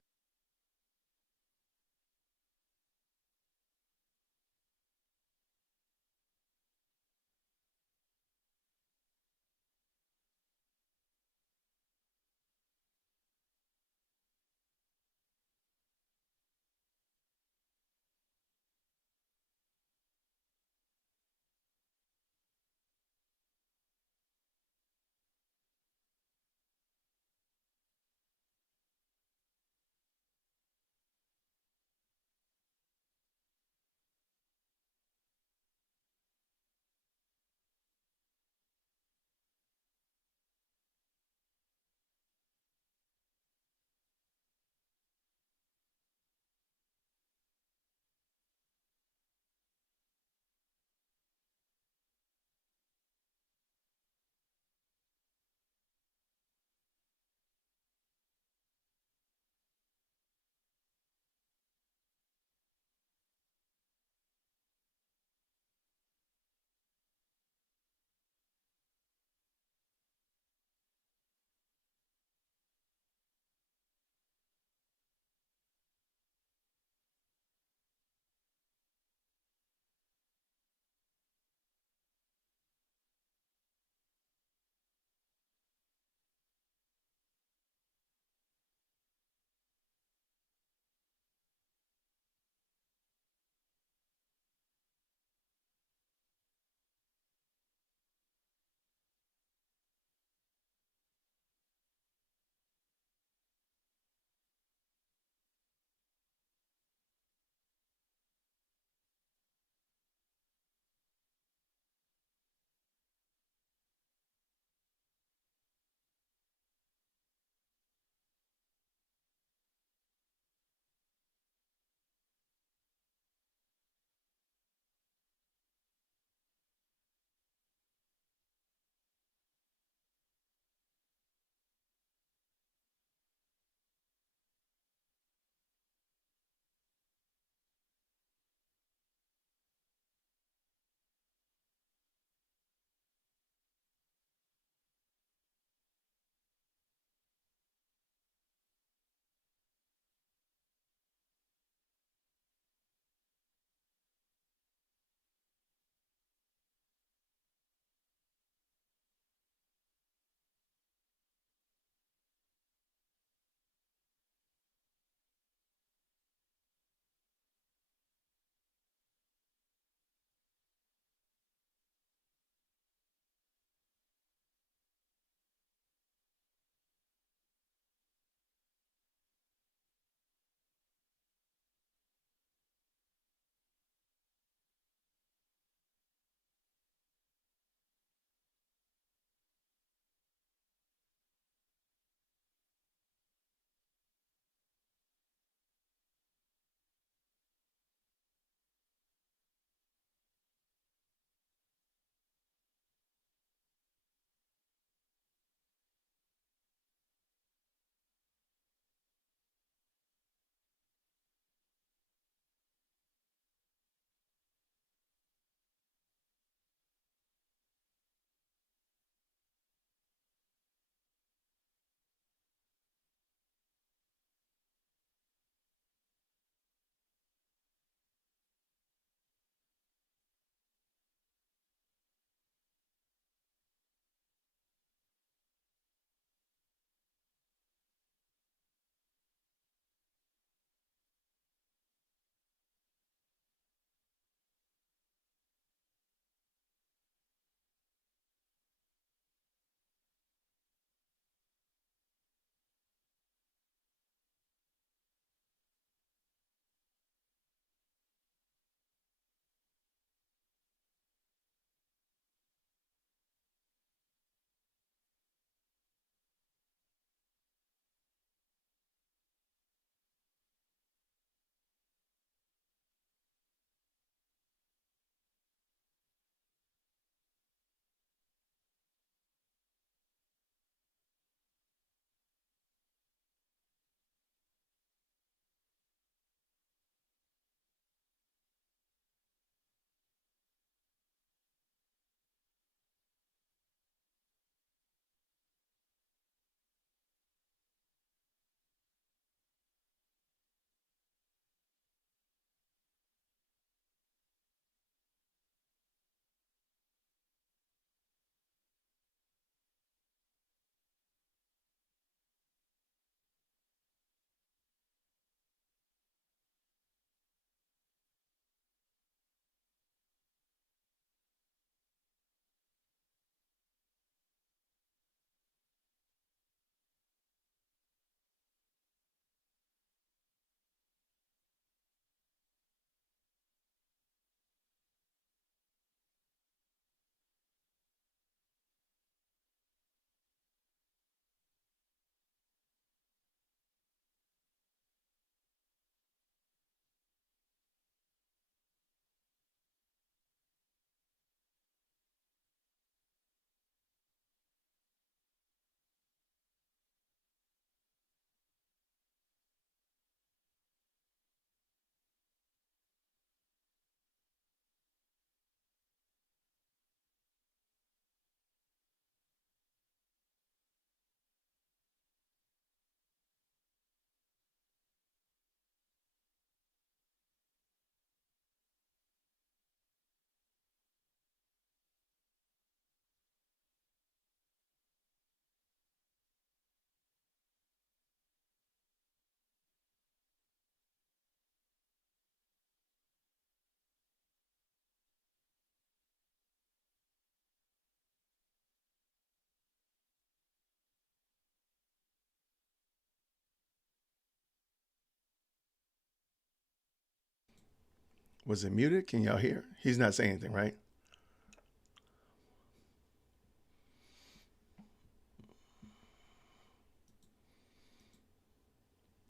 Was it muted? Can y'all hear? He's not saying anything, right?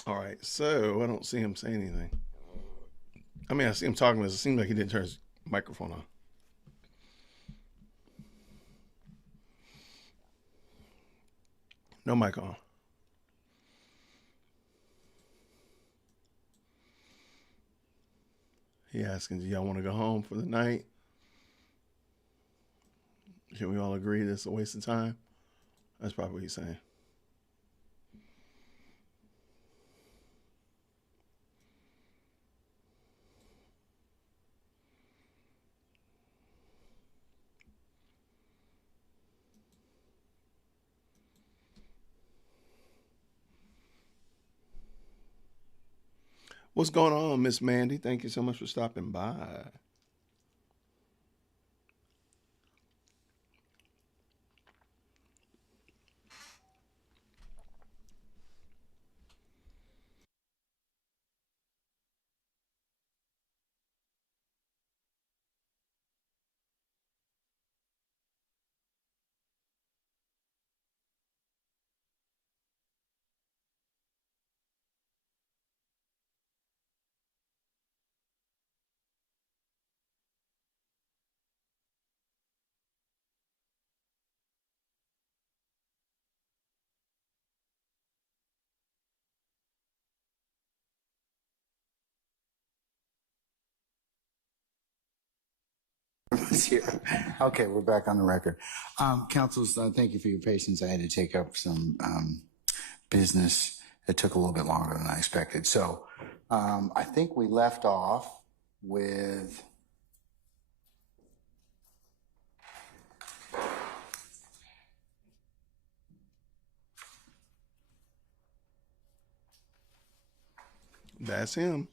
All right, so I don't see him saying anything. I mean, I see him talking, but it seems like he didn't turn his microphone on. No mic on. He asking, do y'all want to go home for the night? Can we all agree this is a waste of time? That's probably what he's saying. What's going on, Miss Mandy? Thank you so much for stopping by. Here. Okay, we're back on the record. Councils, thank you for your patience. I had to take up some business. It took a little bit longer than I expected. So I think we left off with That's him.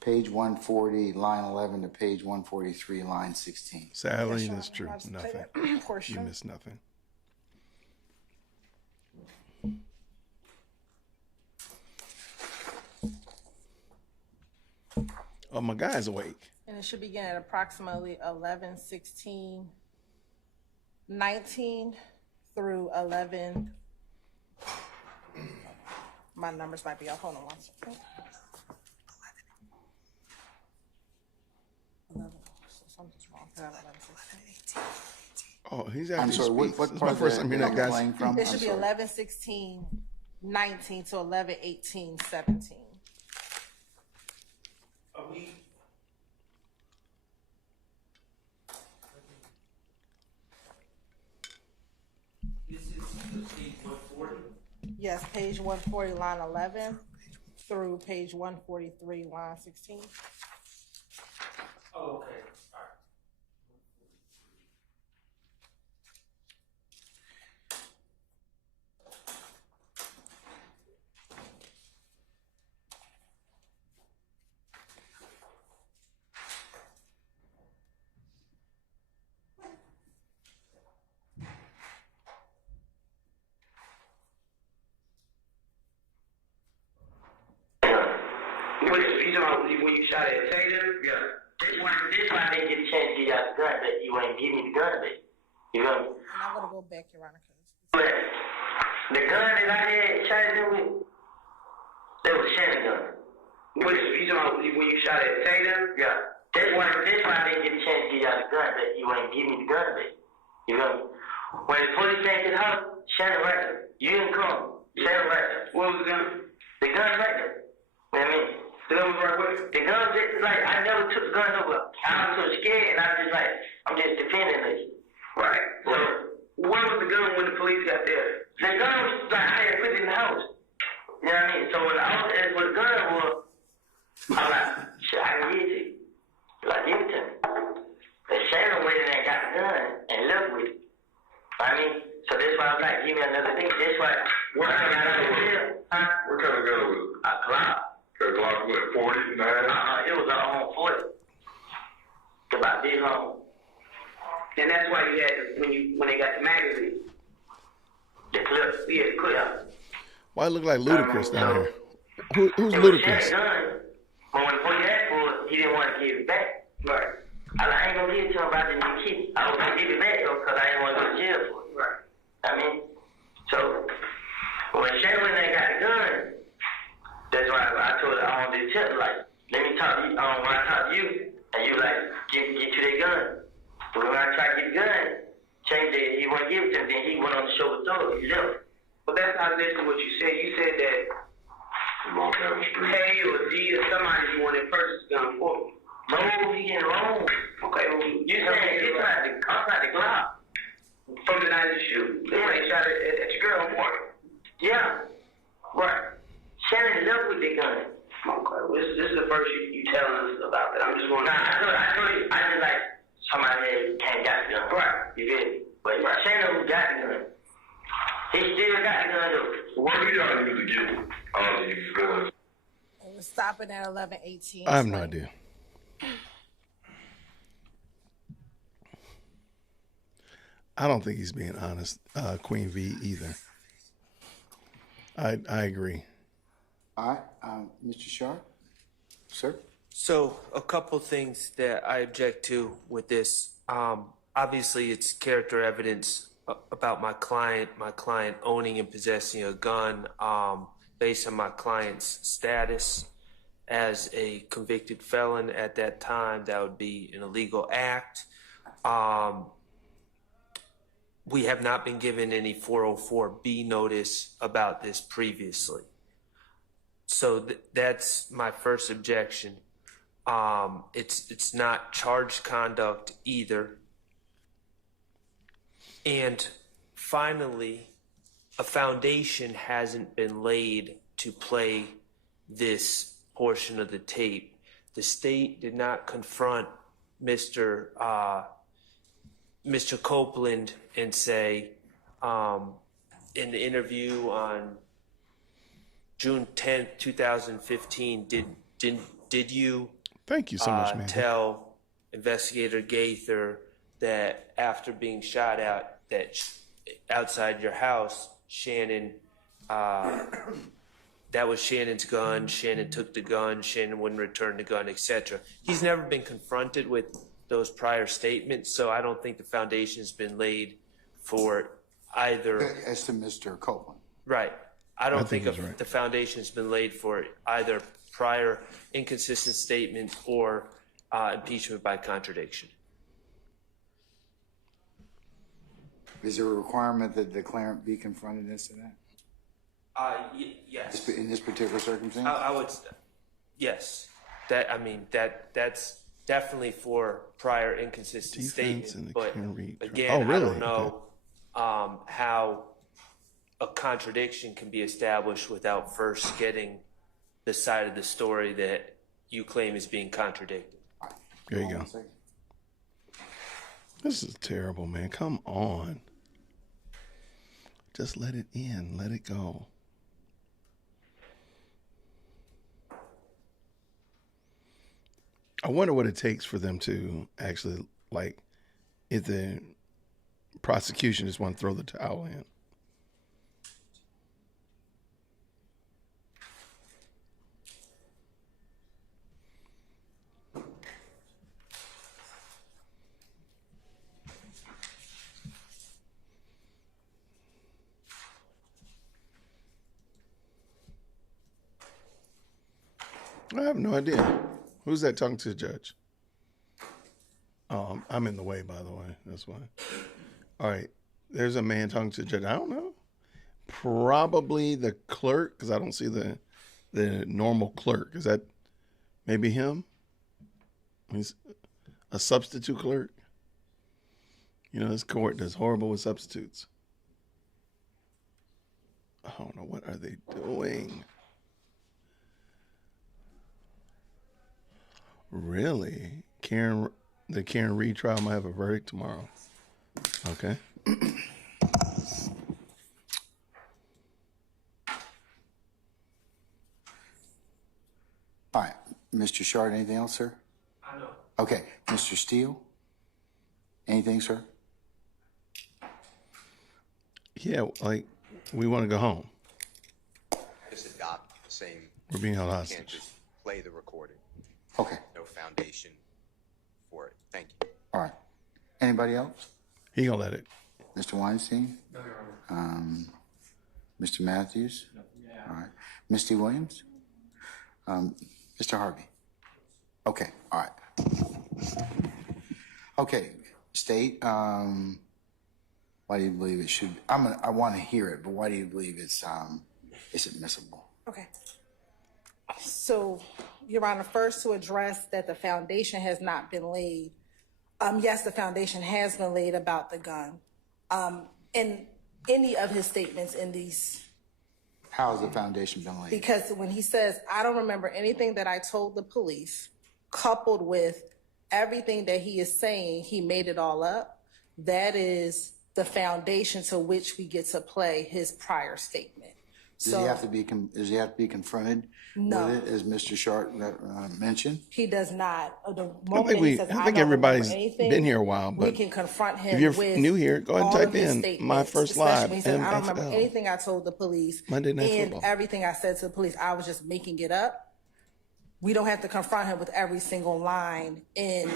page 140, line 11 to page 143, line 16. Sadly, that's true. Nothing. Portion. You missed nothing. Oh, my guy's awake. And it should begin at approximately 11:16:19 through 11. My numbers might be off. Hold on one second. 11. Something's wrong. 11:16. Oh, he's I'm actually sorry, speaks. what This is part my of first the time hearing that, video guys. playing from? It should be 11:16:19 to 11:18:17. Are we? This is page 140? Yes, page 140, line 11 through page 143, line 16. Oh, okay. All right. When you shot at Tatum? Yeah. This one I didn't get a chance to get out the gun, but you ain't give me the gun, baby. You know? And I'm going to go back, Your Honor. But the gun that I had shot at him with, that was Shannon gun. When you shot at Tatum? Yeah. This one I didn't get a chance to get out the gun, but you ain't give me the gun, baby. You know? When the police came to the house, Shannon right there. You didn't come. Shannon right there. What was the gun? The gun right there. You know what I mean? The gun was right with the gun just like I never took the gun over. I was so scared and I was just like I'm just defending this. Right. So where was the gun when the police got there? The gun was like I had put it in the house. You know what I mean? So when the officer asked where the gun was, I'm like, shit, I can get it to you. Like give it to me. The Shannon went in and got the gun and left with it. I mean, so that's why I was like, give me another thing. That's why What kind of gun was it? Huh? What kind of gun was it? A Glock. A Glock, what, 49? It was a 40. About this long. And that's why you had when they got the magazine. The clip. Yeah, the clip. Why it look like Ludacris down here? Who's It was Ludacris? Shannon's gun, but when he asked for it, he didn't want to give it back. Right. I ain't gonna give it to him about the new kid. I was gonna give it back though, because I didn't want to go to jail for it. Right. I mean, so when Shannon went and got the gun, that's why I told her I wanted to tell her, like, let me talk to you, when I talk to you, and you like, get you that gun. But when I tried to get the gun, changed it, he wouldn't give it to him, then he went on the show with Thug, he left. But that's not exactly what you said. You said that Hey or D or somebody you wanted to purchase the gun for. No, he getting wrong. Okay, well, You saying it's not the Glock. from the night of the shoot, they shot at your girl morning. Yeah. Right. Shannon left with the gun. Okay, well, this is the first you telling us about that. I'm just going to... I told you, I just like somebody that can't got the gun. Right. You get it? But Shannon who got the gun. He still got the gun though. What do y'all use to get all these guns? We're stopping at 11:18. I have no idea. I don't think he's being honest, Queen V, either. I agree. All right, Mr. Sharp, sir. So a couple things that I object to with this. Obviously, it's character evidence about my client owning and possessing a gun based on my client's status as a convicted felon at that time. That would be an illegal act. We have not been given any 404B notice about this previously. So that's my first objection. It's not charged conduct either. And finally, a foundation hasn't been laid to play this portion of the tape. The state did not confront Mr. Copeland and say, in the interview on June 10th, 2015, did you Thank you so much, man. tell Investigator Gaither that after being shot out, that outside your house, Shannon, that was Shannon's gun, Shannon took the gun, Shannon wouldn't return the gun, etc. He's never been confronted with those prior statements, so I don't think the foundation has been laid for either. As to Mr. Copeland. Right. I don't think he's right. the foundation has been laid for either prior inconsistent statement or impeachment by contradiction. Is there a requirement that the declarant be confronted as to that? Yes. In this particular circumstance? I would, yes. That's definitely for prior inconsistent Defense statement. and the But can read. again, Oh, I really? don't know how a contradiction can be established without first getting the side of the story that you claim is being contradicted. There you go. This is terrible, man. Come on. Just let it in. Let it go. I wonder what it takes for them to actually, like, if the prosecution just want to throw the towel in. I have no idea. Who's that talking to the judge? I'm in the way, by the way. That's why. All right. There's a man talking to the judge. I don't know. Probably the clerk, because I don't see the normal clerk. Is that maybe him? He's a substitute clerk. You know, this court does horrible with substitutes. I don't know. What are they doing? Really? The Karen Reed trial might have a verdict tomorrow. Okay. All right. Mr. Shard, anything else, sir? I know. Okay. Mr. Steele? Anything, sir? Yeah, like, we want to go home. Just adopt. same. We're being held You hostage. can't just play the recording. Okay. No foundation for it. Thank you. All right. Anybody else? He gonna let it. Mr. Weinstein? No, Your Honor. Mr. Matthews? All right. Misty Williams? Mr. Harvey? Okay. All right. Okay. State, why do you believe it should, I want to hear it, but why do you believe it's admissible? Okay. So, Your Honor, first to address that the foundation has not been laid. Yes, the foundation has been laid about the gun. In any of his statements in these, How has the foundation been laid? because when he says, I don't remember anything that I told the police, coupled with everything that he is saying, he made it all up. That is the foundation to which we get to play his prior statement. Does he have to be confronted No. with it, as Mr. Sharp mentioned? He does not. The I moment think, he says, I I think don't everybody's remember anything, been here a while, we but can confront him if you're with new here, go ahead and all type of his in statements, my first especially live, when he says, I don't remember MFL. anything I told the police. Monday Night and Football. everything I said to the police, I was just making it up. We don't have to confront him with every single line in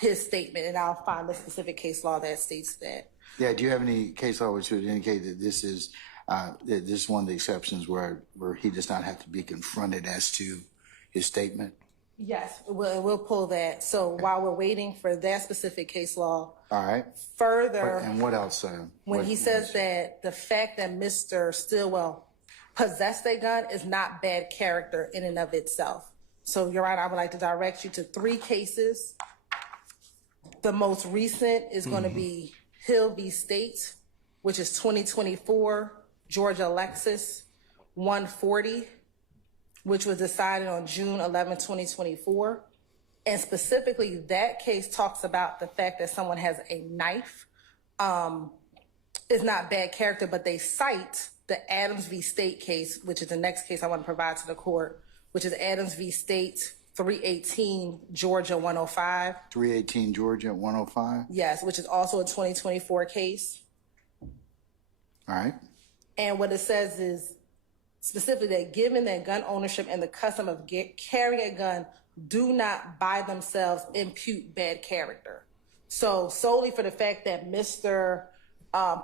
his statement, and I'll find the specific case law that states that. Yeah, do you have any case law which would indicate that this is one of the exceptions where he does not have to be confronted as to his statement? Yes, we'll pull that. So while we're waiting for that specific case law, All right. further, And what else? when what he says else? that the fact that Mr. Stillwell possessed a gun is not bad character in and of itself. So, Your Honor, I would like to direct you to 3 cases. The most recent is going to be Hill v. State, which is 2024, Georgia Lexus 140, which was decided on June 11, 2024. And specifically, that case talks about the fact that someone has a knife. Is not bad character, but they cite the Adams v. State case, which is the next case I want to provide to the court, which is Adams v. State 318, Georgia 105. 318 Georgia 105? Yes, which is also a 2024 case. All right. And what it says is specifically that given that gun ownership and the custom of carrying a gun do not by themselves impute bad character. So solely for the fact that Mr.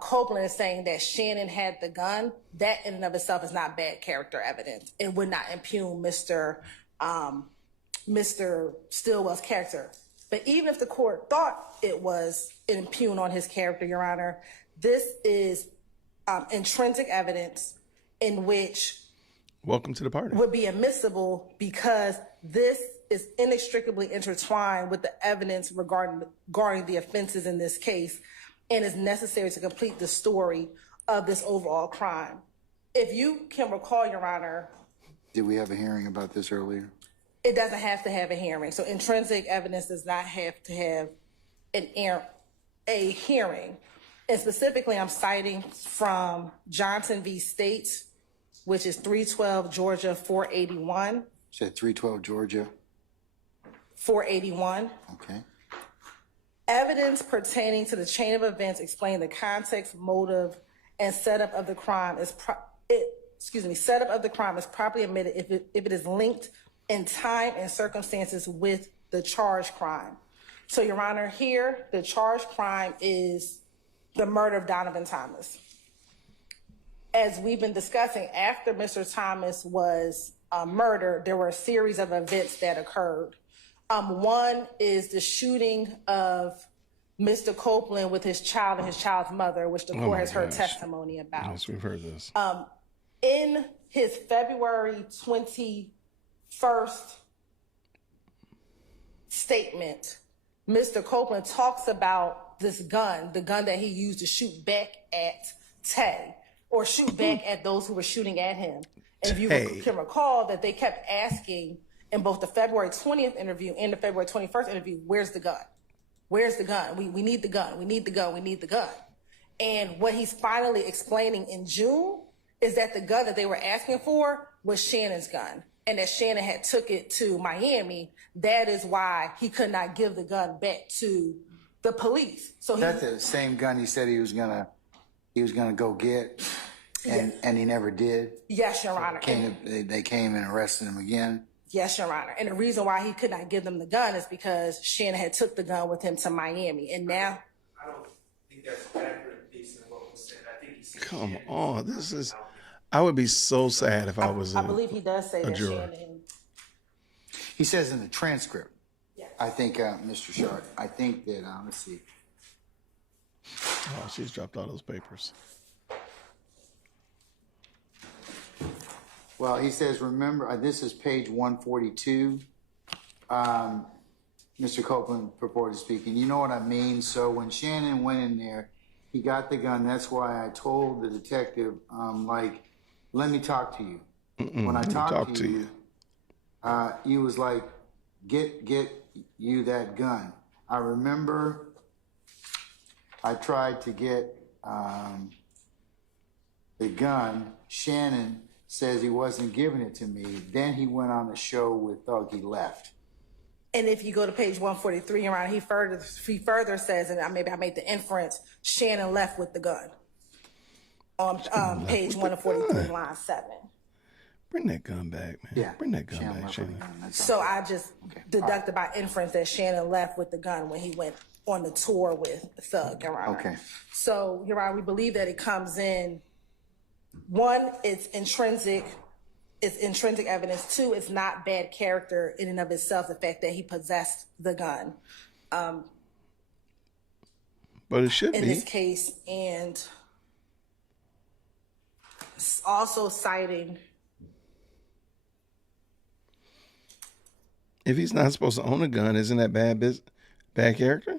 Copeland is saying that Shannon had the gun, that in and of itself is not bad character evidence. It would not impugn Mr. Stillwell's character. But even if the court thought it was an impugn on his character, Your Honor, this is intrinsic evidence in which Welcome to the party. would be admissible because this is inextricably intertwined with the evidence regarding the offenses in this case and is necessary to complete the story of this overall crime. If you can recall, Your Honor, Did we have a hearing about this earlier? it doesn't have to have a hearing. So intrinsic evidence does not have to have a hearing. And specifically, I'm citing from Johnson v. State, which is 312 Georgia 481. Said 312 Georgia. 481. Okay. Evidence pertaining to the chain of events explain the context, motive, and setup of the crime is setup of the crime is properly admitted if it is linked in time and circumstances with the charged crime. So, Your Honor, here the charged crime is the murder of Donovan Thomas. As we've been discussing, after Mr. Thomas was murdered, there were a series of events that occurred. One is the shooting of Mr. Copeland with his child and his child's mother, which the court has heard testimony about. Yes, we've heard this. In his February 21st statement, Mr. Copeland talks about this gun, the gun that he used to shoot back at Tay, or shoot back at those who were shooting at him. And if you can recall that they kept asking in both the February 20th interview and the February 21st interview, where's the gun? Where's the gun? We need the gun. We need the gun. We need the gun. And what he's finally explaining in June is that the gun that they were asking for was Shannon's gun, and that Shannon had took it to Miami. That is why he could not give the gun back to the police. So That's the same gun he said he was gonna go get. And he never did? Yes, Your Honor. They came and arrested him again? Yes, Your Honor. And the reason why he could not give them the gun is because Shannon had took the gun with him to Miami. And now... I don't think that's accurate based on what was said. I think he said... Come on, this is... I would be so sad if I was I believe he does say that juror. Shannon... He says in the transcript, I think, Mr. Sharp, I think that, let's see. Oh, she's dropped all those papers. Well, he says, remember, this is page 142. Mr. Copeland purported speaking. You know what I mean? So when Shannon went in there, he got the gun. That's why I told the detective, like, let me talk to you. When I talked to you, he was like, get you that gun. I remember I tried to get the gun. Shannon says he wasn't giving it to me. Then he went on the show with Thug. He left. And if you go to page 143, Your Honor, he further says, and maybe I made the inference, Shannon left with the gun. On page 143, line 7. Bring that gun back, man. Yeah. Bring that gun back, Shannon. So I just deducted by inference that Shannon left with the gun when he went on the tour with Thug, Your Honor. Okay. So, Your Honor, we believe that it comes in, one, it's intrinsic evidence. Two, it's not bad character in and of itself, the fact that he possessed the gun. But it should in be. this case, and also citing... If he's not supposed to own a gun, isn't that bad character?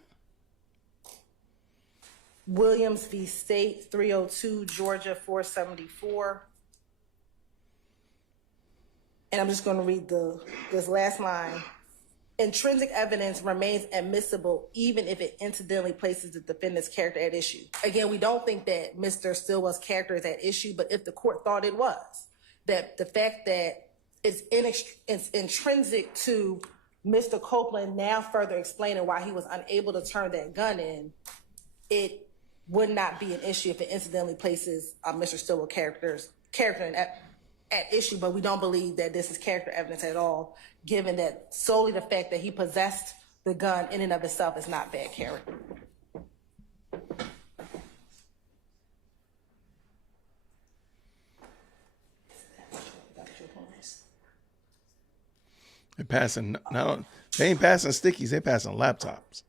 Williams v. State, 302, Georgia, 474. And I'm just going to read this last line. Intrinsic evidence remains admissible even if it incidentally places the defendant's character at issue. Again, we don't think that Mr. Stillwell's character is at issue, but if the court thought it was, that the fact that it's intrinsic to Mr. Copeland now further explaining why he was unable to turn that gun in, it would not be an issue if it incidentally places Mr. Stillwell's character at issue, but we don't believe that this is character evidence at all, given that solely the fact that he possessed the gun in and of itself is not bad character. They're passing, they ain't passing stickies, they passing laptops.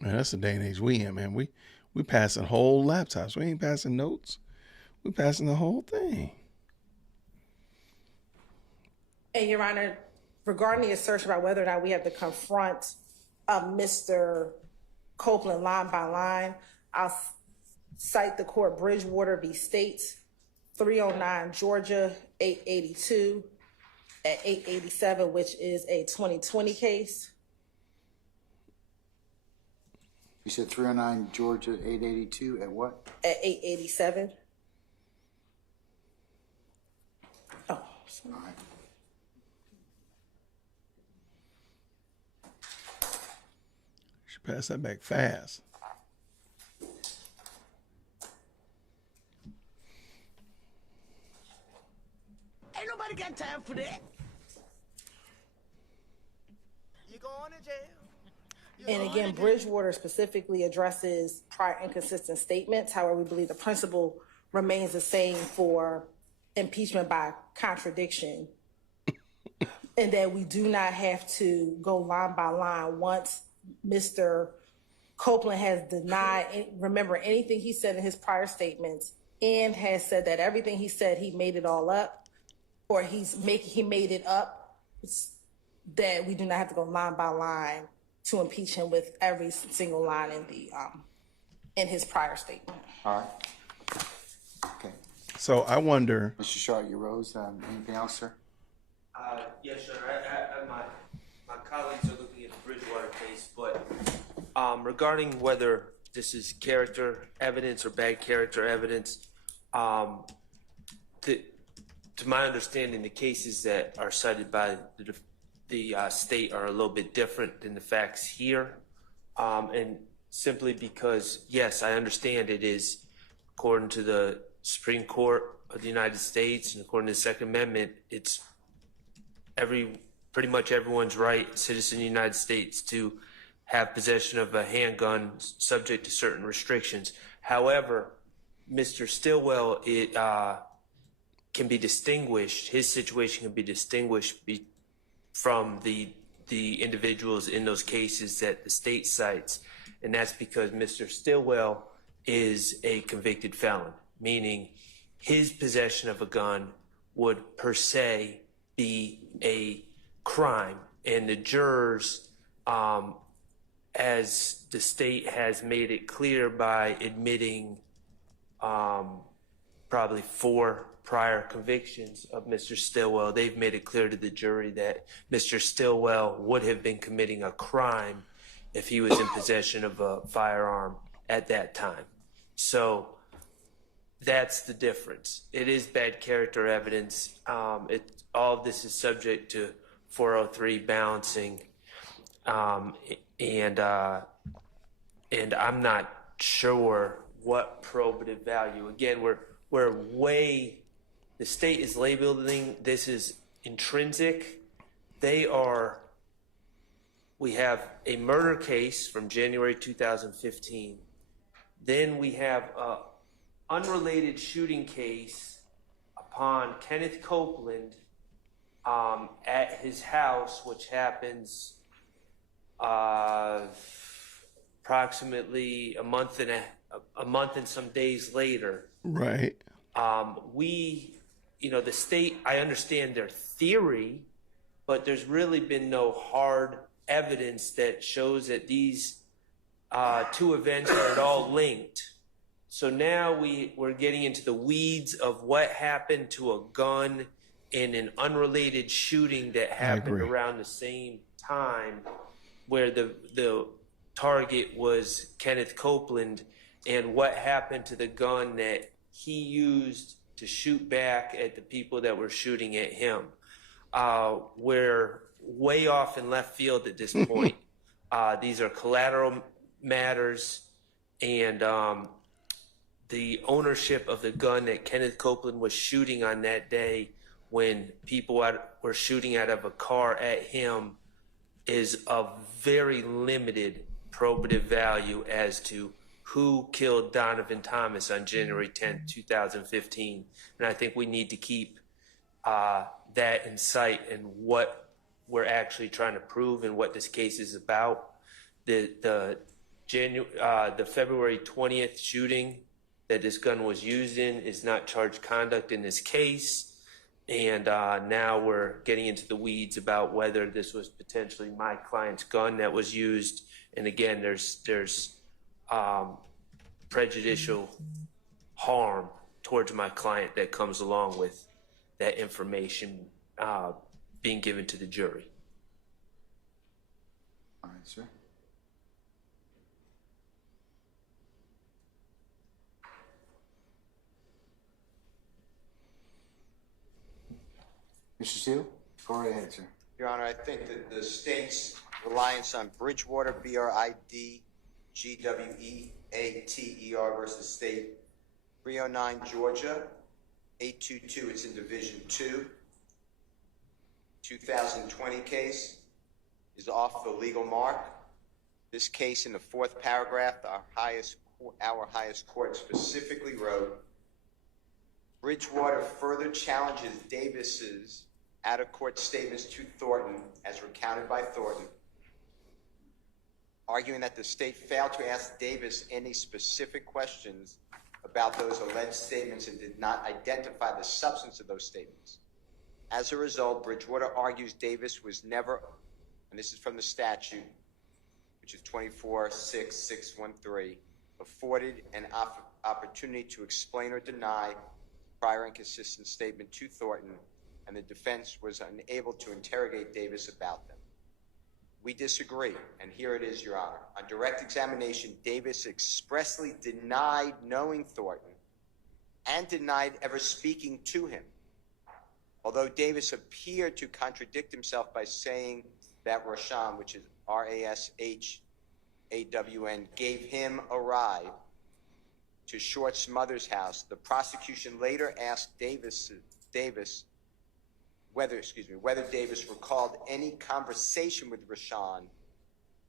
Man, that's the day and age we in, man. We passing whole laptops. We ain't passing notes. We passing the whole thing. And Your Honor, regarding the assertion about whether or not we have to confront Mr. Copeland line by line, I'll cite the court Bridgewater v. States, 309 Georgia, 882 at 887, which is a 2020 case. You said 309 Georgia, 882 at what? At 887. Oh, sorry. All right. Should pass that back fast. Ain't nobody got time for that. You going to jail? And again, Bridgewater specifically addresses prior inconsistent statements. However, we believe the principle remains the same for impeachment by contradiction, and that we do not have to go line by line once Mr. Copeland has denied, remember, anything he said in his prior statements, and has said that everything he said, he made it all up, or he made it up, that we do not have to go line by line to impeach him with every single line in his prior statement. All right. Okay. So I wonder, Mr. Shaw, you rose. Anything else, sir? Yes, sir. My colleagues are looking at the Bridgewater case, but regarding whether this is character evidence or bad character evidence, to my understanding, the cases that are cited by the state are a little bit different than the facts here. And simply because, yes, I understand it is, according to the Supreme Court of the United States and according to the Second Amendment, it's pretty much everyone's right, citizen of the United States, to have possession of a handgun subject to certain restrictions. However, Mr. Stillwell, can be distinguished, his situation can be distinguished from the individuals in those cases that the state cites. And that's because Mr. Stillwell is a convicted felon, meaning his possession of a gun would per se be a crime. And the jurors, as the state has made it clear by admitting probably 4 prior convictions of Mr. Stillwell, they've made it clear to the jury that Mr. Stillwell would have been committing a crime if he was in possession of a firearm at that time. So that's the difference. It is bad character evidence. All of this is subject to 403 balancing, and I'm not sure what probative value. Again, the state is labeling this as intrinsic. We have a murder case from January 2015. Then we have an unrelated shooting case upon Kenneth Copeland at his house, which happens approximately a month and some days later. Right. The state, I understand their theory, but there's really been no hard evidence that shows that these 2 events are at all linked. So now we're getting into the weeds of what happened to a gun in an unrelated shooting that happened around the same time, where the target was Kenneth Copeland, and what happened to the gun that he used to shoot back at the people that were shooting at him. We're way off in left field at this point. These are collateral matters, and the ownership of the gun that Kenneth Copeland was shooting on that day when people were shooting out of a car at him is of very limited probative value as to who killed Donovan Thomas on January 10th, 2015. And I think we need to keep that in sight and what we're actually trying to prove and what this case is about. The February 20th shooting that this gun was used in is not charged conduct in this case. And now we're getting into the weeds about whether this was potentially my client's gun that was used. And again, there's prejudicial harm towards my client that comes along with that information being given to the jury. All right, sir. Mr. Steele, go right ahead, sir. Your Honor, I think that the state's reliance on Bridgewater, BRIDGWEATER versus State 309 Georgia, 822, it's in Division 2, 2020 case is off the legal mark. This case in the 4th paragraph, our highest court specifically wrote, Bridgewater further challenges Davis's out-of-court statements to Thornton as recounted by Thornton, arguing that the state failed to ask Davis any specific questions about those alleged statements and did not identify the substance of those statements. As a result, Bridgewater argues Davis was never, and this is from the statute, which is 24-6-613, afforded an opportunity to explain or deny prior inconsistent statement to Thornton, and the defense was unable to interrogate Davis about them. We disagree, and here it is, Your Honor. On direct examination, Davis expressly denied knowing Thornton and denied ever speaking to him. Although Davis appeared to contradict himself by saying that Rashawn, which is R-A-S-H-A-W-N, gave him a ride to Short's mother's house, the prosecution later asked whether Davis recalled any conversation with Rashawn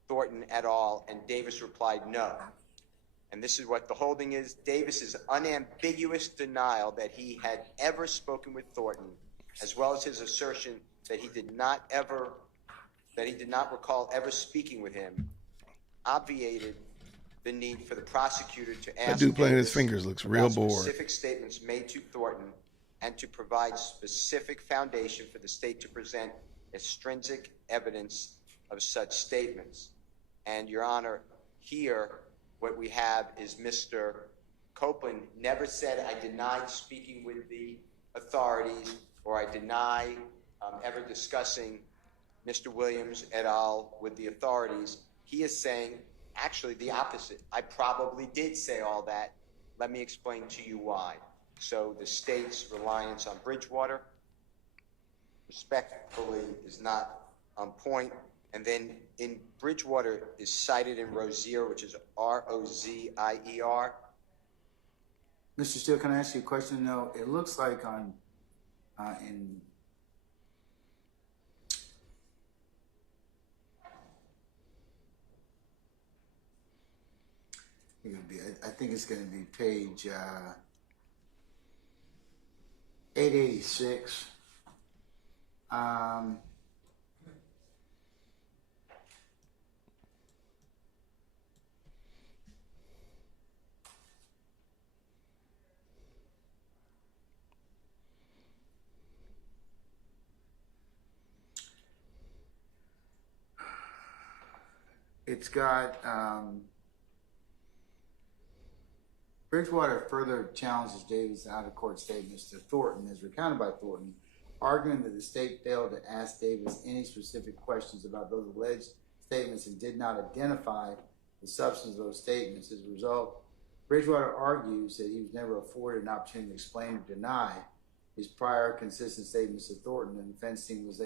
Thornton et al., and Davis replied no. And this is what the holding is. Davis's unambiguous denial that he had ever spoken with Thornton, as well as his assertion that he did not recall ever speaking with him, obviated the need for the prosecutor to ask That dude playing his Davis fingers looks real about bored. specific statements made to Thornton and to provide specific foundation for the state to present extrinsic evidence of such statements. And Your Honor, here what we have is Mr. Copeland never said, I denied speaking with the authorities, or I deny ever discussing Mr. Williams et al. With the authorities. He is saying actually the opposite. I probably did say all that. Let me explain to you why. So the state's reliance on Bridgewater respectfully is not on point. And then in Bridgewater is cited in Rozier, which is R-O-Z-I-E-R. Mr. Steele, can I ask you a question? No, it looks like on in I think it's going to be page 886. It's got Bridgewater further challenges Davis' out-of-court statements to Thornton as recounted by Thornton, arguing that the state failed to ask Davis any specific questions about those alleged statements and did not identify the substance of those statements. As a result, Bridgewater argues that he was never afforded an opportunity to explain or deny his prior consistent statements to Thornton, and the defense team was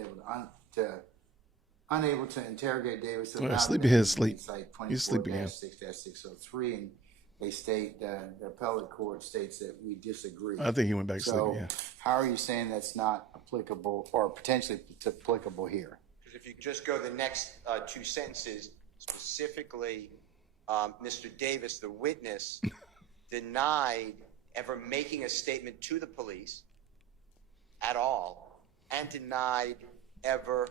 unable to interrogate Davis. Sleepyhead sleep. He's sleeping again. 6-603, and they state the appellate court states that we disagree. I think he went back to sleep again. How are you saying that's not applicable or potentially applicable here? Because if you just go the next two sentences, specifically, Mr. Davis, the witness, denied ever making a statement to the police at all, and denied ever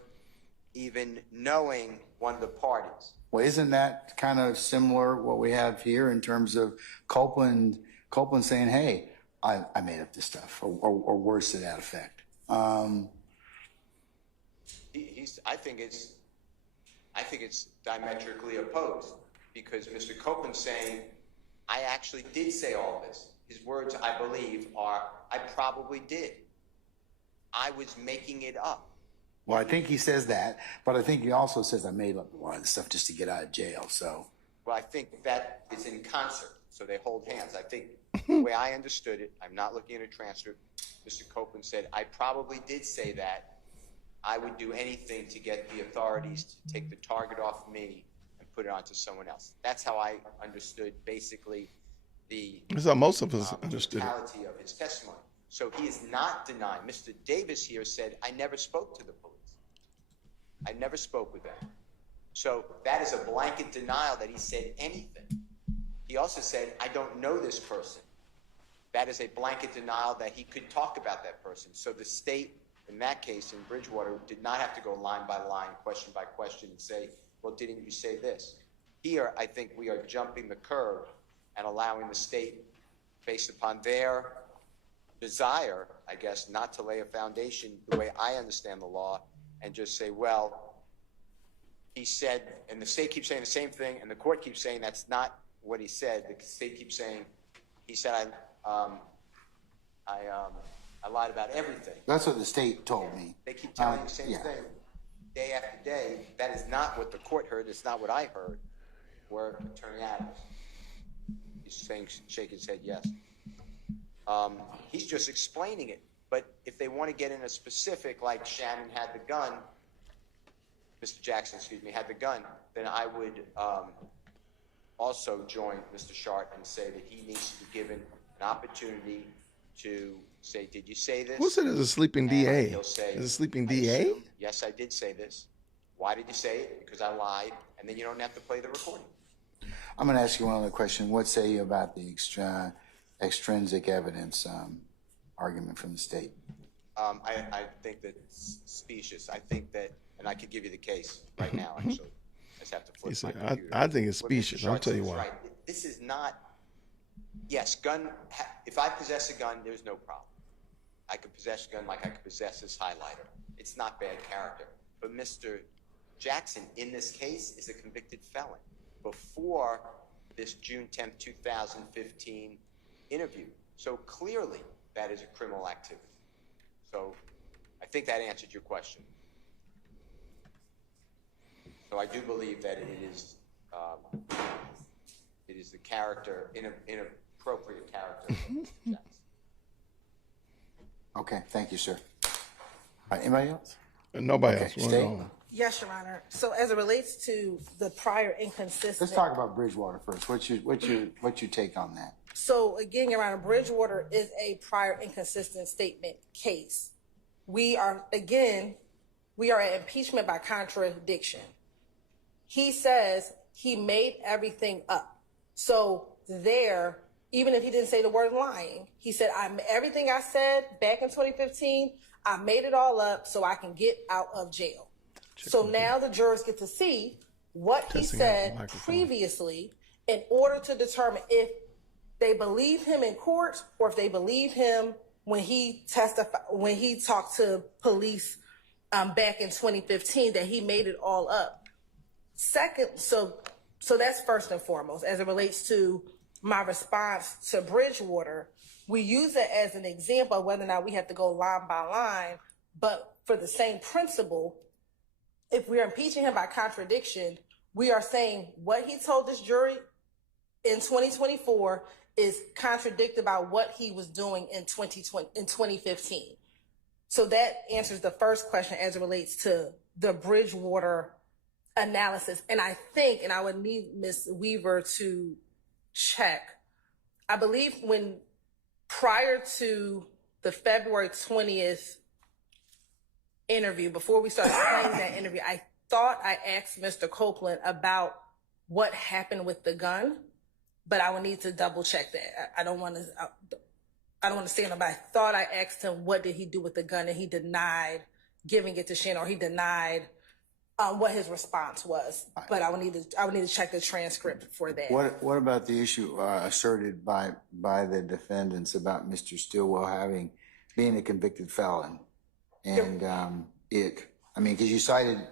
even knowing one of the parties. Well, isn't that kind of similar what we have here in terms of Copeland saying, hey, I made up this stuff, or words to that effect? I think it's diametrically opposed, because Mr. Copeland's saying, I actually did say all this. His words, I believe, are, I probably did. I was making it up. Well, I think he says that, but I think he also says I made up a lot of this stuff just to get out of jail. So, well, I think that is in concert, so they hold hands. I think the way I understood it, I'm not looking at a transcript. Mr. Copeland said, I probably did say that. I would do anything to get the authorities to take the target off me and put it onto someone else. That's how I understood basically the That's how most of us understood it. totality of his testimony. So he is not denying. Mr. Davis here said, I never spoke to the police. I never spoke with them. So that is a blanket denial that he said anything. He also said, I don't know this person. That is a blanket denial that he could talk about that person. So the state, in that case, in Bridgewater, did not have to go line by line, question by question, and say, well, didn't you say this? Here, I think we are jumping the curve and allowing the state, based upon their desire, I guess, not to lay a foundation the way I understand the law, and just say, well, he said, and the state keeps saying the same thing, and the court keeps saying that's not what he said. The state keeps saying, he said, I lied about everything. that's what the state told me. They keep telling the same thing day after day. That is not what the court heard. It's not what I heard. Where Attorney Adams, he's saying, shaking his head yes. He's just explaining it. But if they want to get in a specific, like Shannon had the gun, Mr. Jackson, excuse me, had the gun, then I would also join Mr. Sharp and say that he needs to be given an opportunity to say, did you say this? Who said it was a sleeping And DA? he'll say, Is it a sleeping "I DA? assume, yes, I did say this. Why did you say it? Because I lied. And then you don't have to play the recording. I'm going to ask you one other question. What say you about the extrinsic evidence argument from the state? I think that's specious. I think that, and I could give you the case right now, actually. I just have to flip my computer. I think it's What Mr. specious. I'll Sharp tell you says is why. right. This is not, yes, if I possess a gun, there's no problem. I could possess a gun like I could possess this highlighter. It's not bad character. But Mr. Jackson, in this case, is a convicted felon before this June 10th, 2015 interview. So clearly, that is a criminal activity. So I think that answered your question. So I do believe that it is the character, inappropriate character of Mr. Jackson. Okay, thank you, sir. All right, anybody else? Nobody else. Stay. Yes, Your Honor. So as it relates to the prior inconsistent. Let's talk about Bridgewater first. What's your take on that? So again, Your Honor, Bridgewater is a prior inconsistent statement case. We are at impeachment by contradiction. He says he made everything up. So there, even if he didn't say the word lying, he said, everything I said back in 2015, I made it all up so I can get out of jail. So now the jurors get to see what he said previously in order to determine if they believe him in court or if they believe him when he testified, when he talked to police back in 2015 that he made it all up. Second, so that's first and foremost as it relates to my response to Bridgewater. We use it as an example of whether or not we have to go line by line, but for the same principle, if we're impeaching him by contradiction, we are saying what he told this jury in 2024 is contradicted by what he was doing in 2015. So that answers the first question as it relates to the Bridgewater analysis. And I think, and I would need Ms. Weaver to check, I believe when prior to the February 20th interview, before we started playing that interview, I thought I asked Mr. Copeland about what happened with the gun, but I would need to double check that. I don't want to say it, but I thought I asked him what did he do with the gun, and he denied giving it to Shannon, or he denied what his response was. But I would need to check the transcript for that. What about the issue asserted by the defendants about Mr. Stilwell being a convicted felon? And because you cited a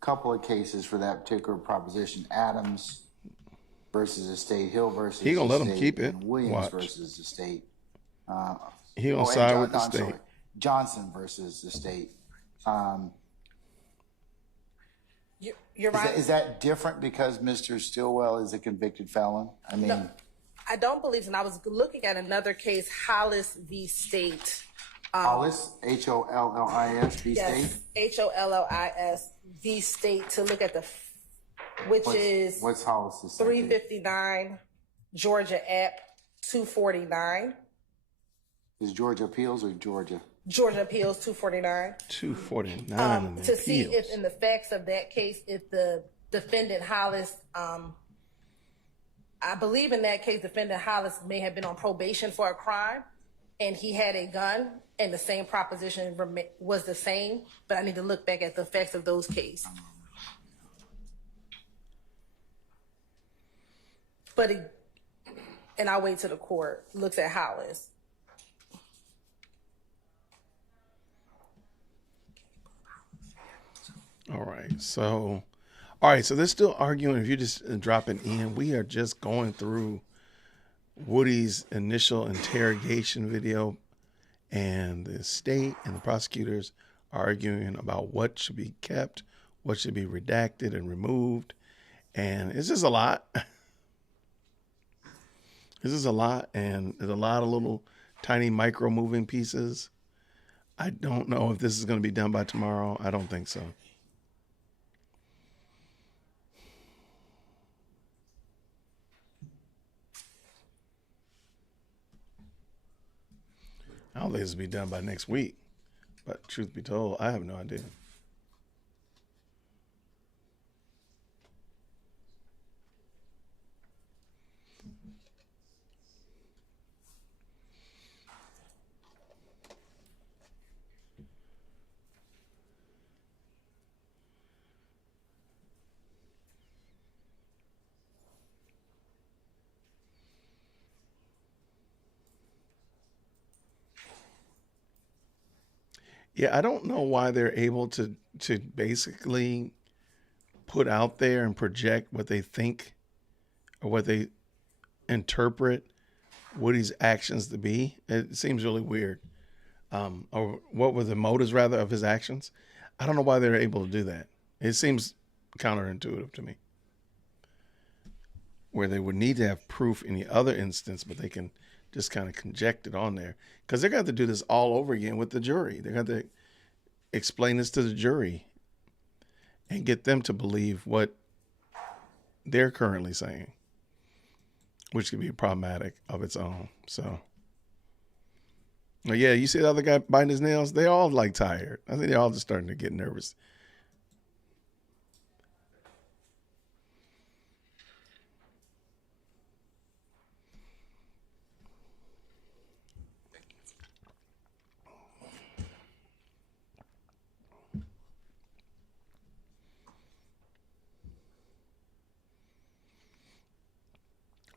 couple of cases for that particular proposition, Adams versus the state, Hill versus he gonna the let state, him keep it. and Williams Watch. versus the state. He gonna side with the I'm state. sorry, Johnson versus the state. You're right. Is that different because Mr. Stilwell is a convicted felon? I mean, No, I don't believe so. And I was looking at another case, Hollis v. State. Hollis, Hollis v. Yes, State? Hollis v. State, to look at What's Hollis' 359 Georgia App 249. Is Georgia Appeals or Georgia? Georgia Appeals 249. 249 in the To see appeals. if in the facts of that case, if the defendant Hollis, I believe in that case, defendant Hollis may have been on probation for a crime and he had a gun and the same proposition was the same, but I need to look back at the facts of those cases. And I'll wait till the court looks at Hollis. All right. So they're still arguing. If you're just dropping in, we are just going through Woody's initial interrogation video, and the state and the prosecutors are arguing about what should be kept, what should be redacted and removed. And it's just a lot. This is a lot, and there's a lot of little tiny micro moving pieces. I don't know if this is going to be done by tomorrow. I don't think so. I don't think this will be done by next week. But truth be told, I have no idea. Yeah, I don't know why they're able to basically put out there and project what they think or what they interpret Woody's actions to be. It seems really weird. Or what were the motives rather of his actions? I don't know why they're able to do that. It seems counterintuitive to me. Where they would need to have proof in the other instance, but they can just kind of conject it on there. Because they're going to have to do this all over again with the jury. They're going to have to explain this to the jury and get them to believe what they're currently saying, which could be problematic of its own. So, yeah, you see the other guy biting his nails? They all like tired. I think they're all just starting to get nervous.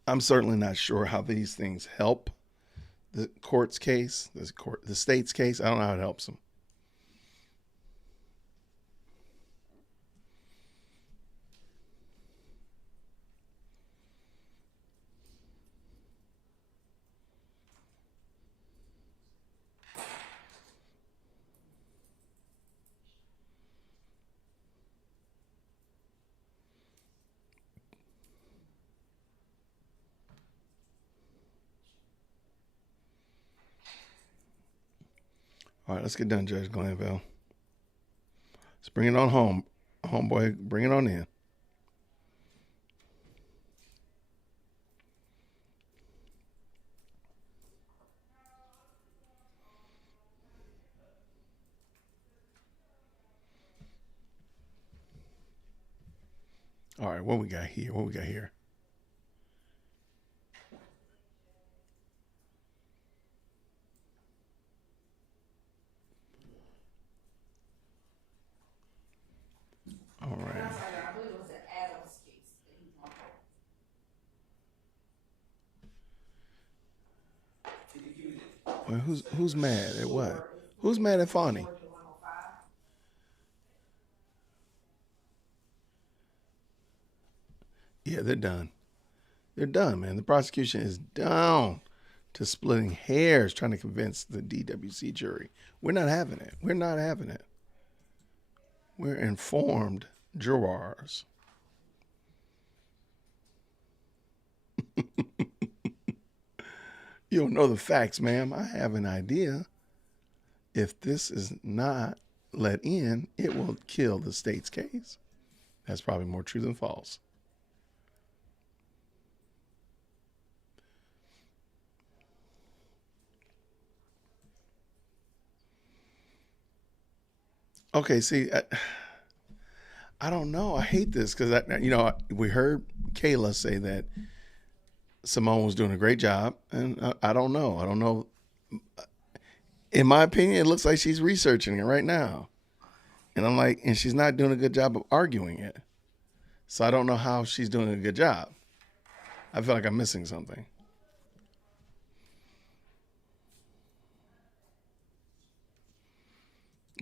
I'm certainly not sure how these things help the court's case, the state's case. I don't know how it helps them. All right, let's get done, Judge Glanville. Let's bring it on home. Homeboy, bring it on in. All right, what we got here? What we got here? All right. Well, who's mad at what? Who's mad at Fawny? Yeah, they're done. They're done, man. The prosecution is down to splitting hairs trying to convince the DWC jury. We're not having it. We're not having it. We're informed jurors. You don't know the facts, ma'am. I have an idea. If this is not let in, it will kill the state's case. That's probably more true than false. Okay, see, I don't know. I hate this because, we heard Kayla say that Simone was doing a great job, and I don't know. I don't know. In my opinion, it looks like she's researching it right now. And I'm like, and she's not doing a good job of arguing it. So I don't know how she's doing a good job. I feel like I'm missing something.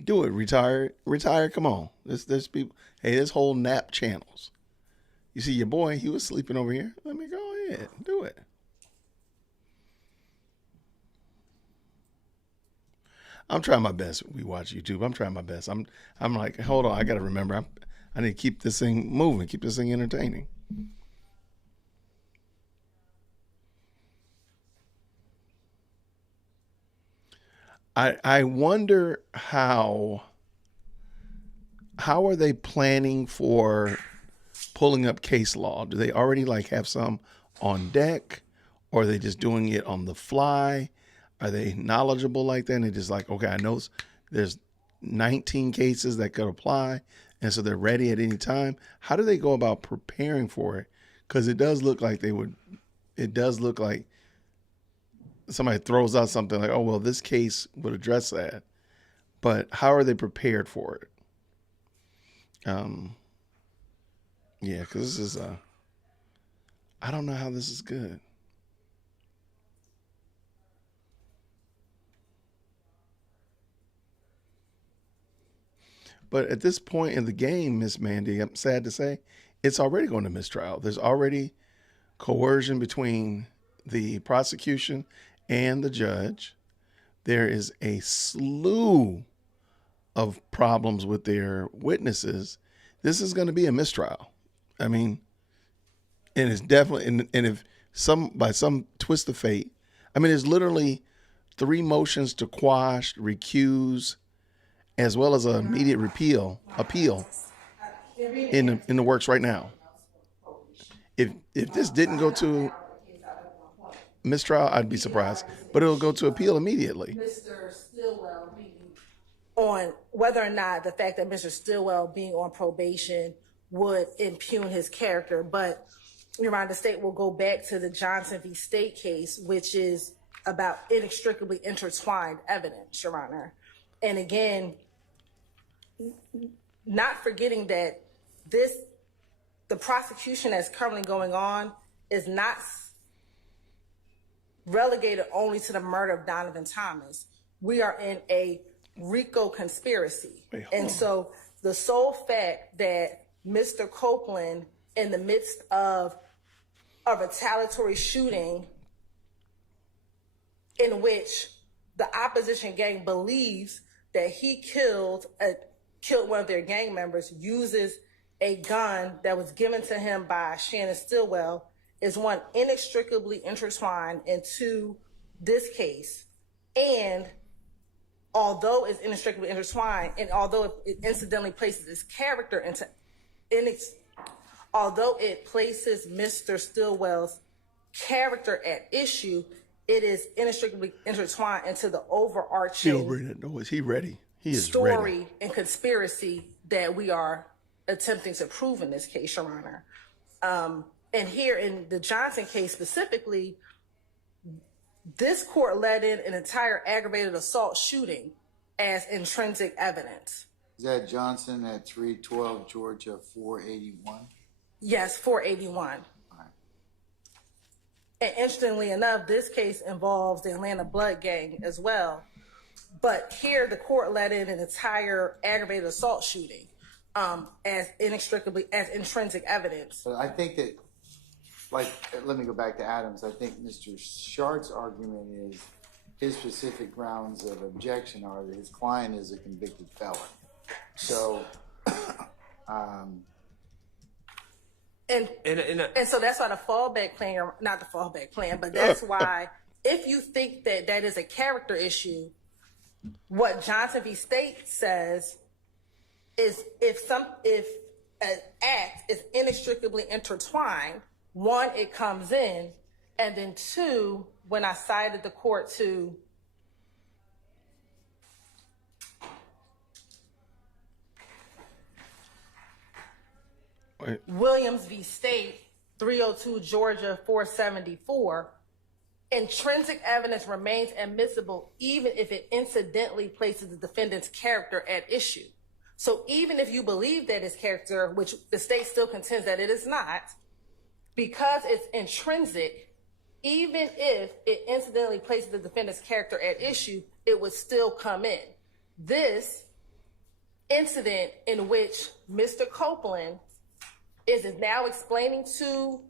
Do it, retire. Come on. There's people. Hey, there's whole nap channels. You see your boy, he was sleeping over here. Let me go ahead, do it. I'm trying my best. We watch YouTube. I'm trying my best. I'm like, hold on, I got to remember. I need to keep this thing moving, keep this thing entertaining. I wonder how are they planning for pulling up case law? Do they already like have some on deck, or are they just doing it on the fly? Are they knowledgeable like that? And they're just like, okay, I know there's 19 cases that could apply, and so they're ready at any time. How do they go about preparing for it? Because it does look like it does look like somebody throws out something like, oh, well, this case would address that. But how are they prepared for it? Yeah, because this is, I don't know how this is good. But at this point in the game, Miss Mandy, I'm sad to say, it's already going to mistrial. There's already coercion between the prosecution and the judge. There is a slew of problems with their witnesses. This is going to be a mistrial. I mean, and it's definitely, and if by some twist of fate, I mean, there's literally 3 motions to quash, recuse, as well as an immediate appeal in the works right now. If this didn't go to mistrial, I'd be surprised, but it'll go to appeal immediately. Mr. Stillwell being on whether or not the fact that Mr. Stillwell being on probation would impugn his character. But Your Honor, the state will go back to the Johnson v. State case, which is about inextricably intertwined evidence, Your Honor. And again, not forgetting that the prosecution that's currently going on is not relegated only to the murder of Donovan Thomas. We are in a RICO conspiracy. And so the sole fact that Mr. Copeland, in the midst of a retaliatory shooting in which the opposition gang believes that he killed one of their gang members, uses a gun that was given to him by Shannon Stillwell, is one, inextricably intertwined into this case. And although it's inextricably intertwined, and although it incidentally places his character although it places Mr. Stillwell's character at issue, it is inextricably intertwined into the overarching He ready. He is story ready. And conspiracy that we are attempting to prove in this case, Your Honor. And here in the Johnson case specifically, this court let in an entire aggravated assault shooting as intrinsic evidence. Is that Johnson at 312 Georgia 481? Yes, 481. And interestingly enough, this case involves the Atlanta Blood Gang as well. But here the court let in an entire aggravated assault shooting as intrinsic evidence. But I think that, let me go back to Adams. I think Mr. Shart's argument is his specific grounds of objection are that his client is a convicted felon. So, and so that's why the fallback plan, not the fallback plan, but that's why if you think that that is a character issue, what Johnson v. State says is if an act is inextricably intertwined, 1, it comes in, and then 2, when I cited the court to Williams v. State, 302 Georgia 474, intrinsic evidence remains admissible even if it incidentally places the defendant's character at issue. So even if you believe that his character, which the state still contends that it is not, because it's intrinsic, even if it incidentally places the defendant's character at issue, it would still come in. This incident in which Mr. Copeland is now explaining to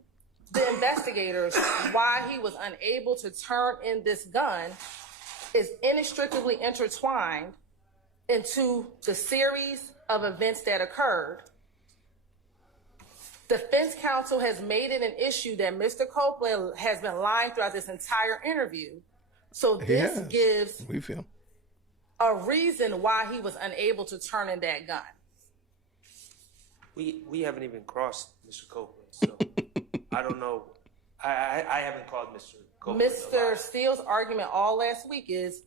the investigators why he was unable to turn in this gun is inextricably intertwined into the series of events that occurred. Defense counsel has made it an issue that Mr. Copeland has been lying throughout this entire interview. So this gives a reason why he was unable to turn in that gun. We haven't even crossed Mr. Copeland, so I don't know. I haven't called Mr. Copeland. Mr. Steele's argument all last week is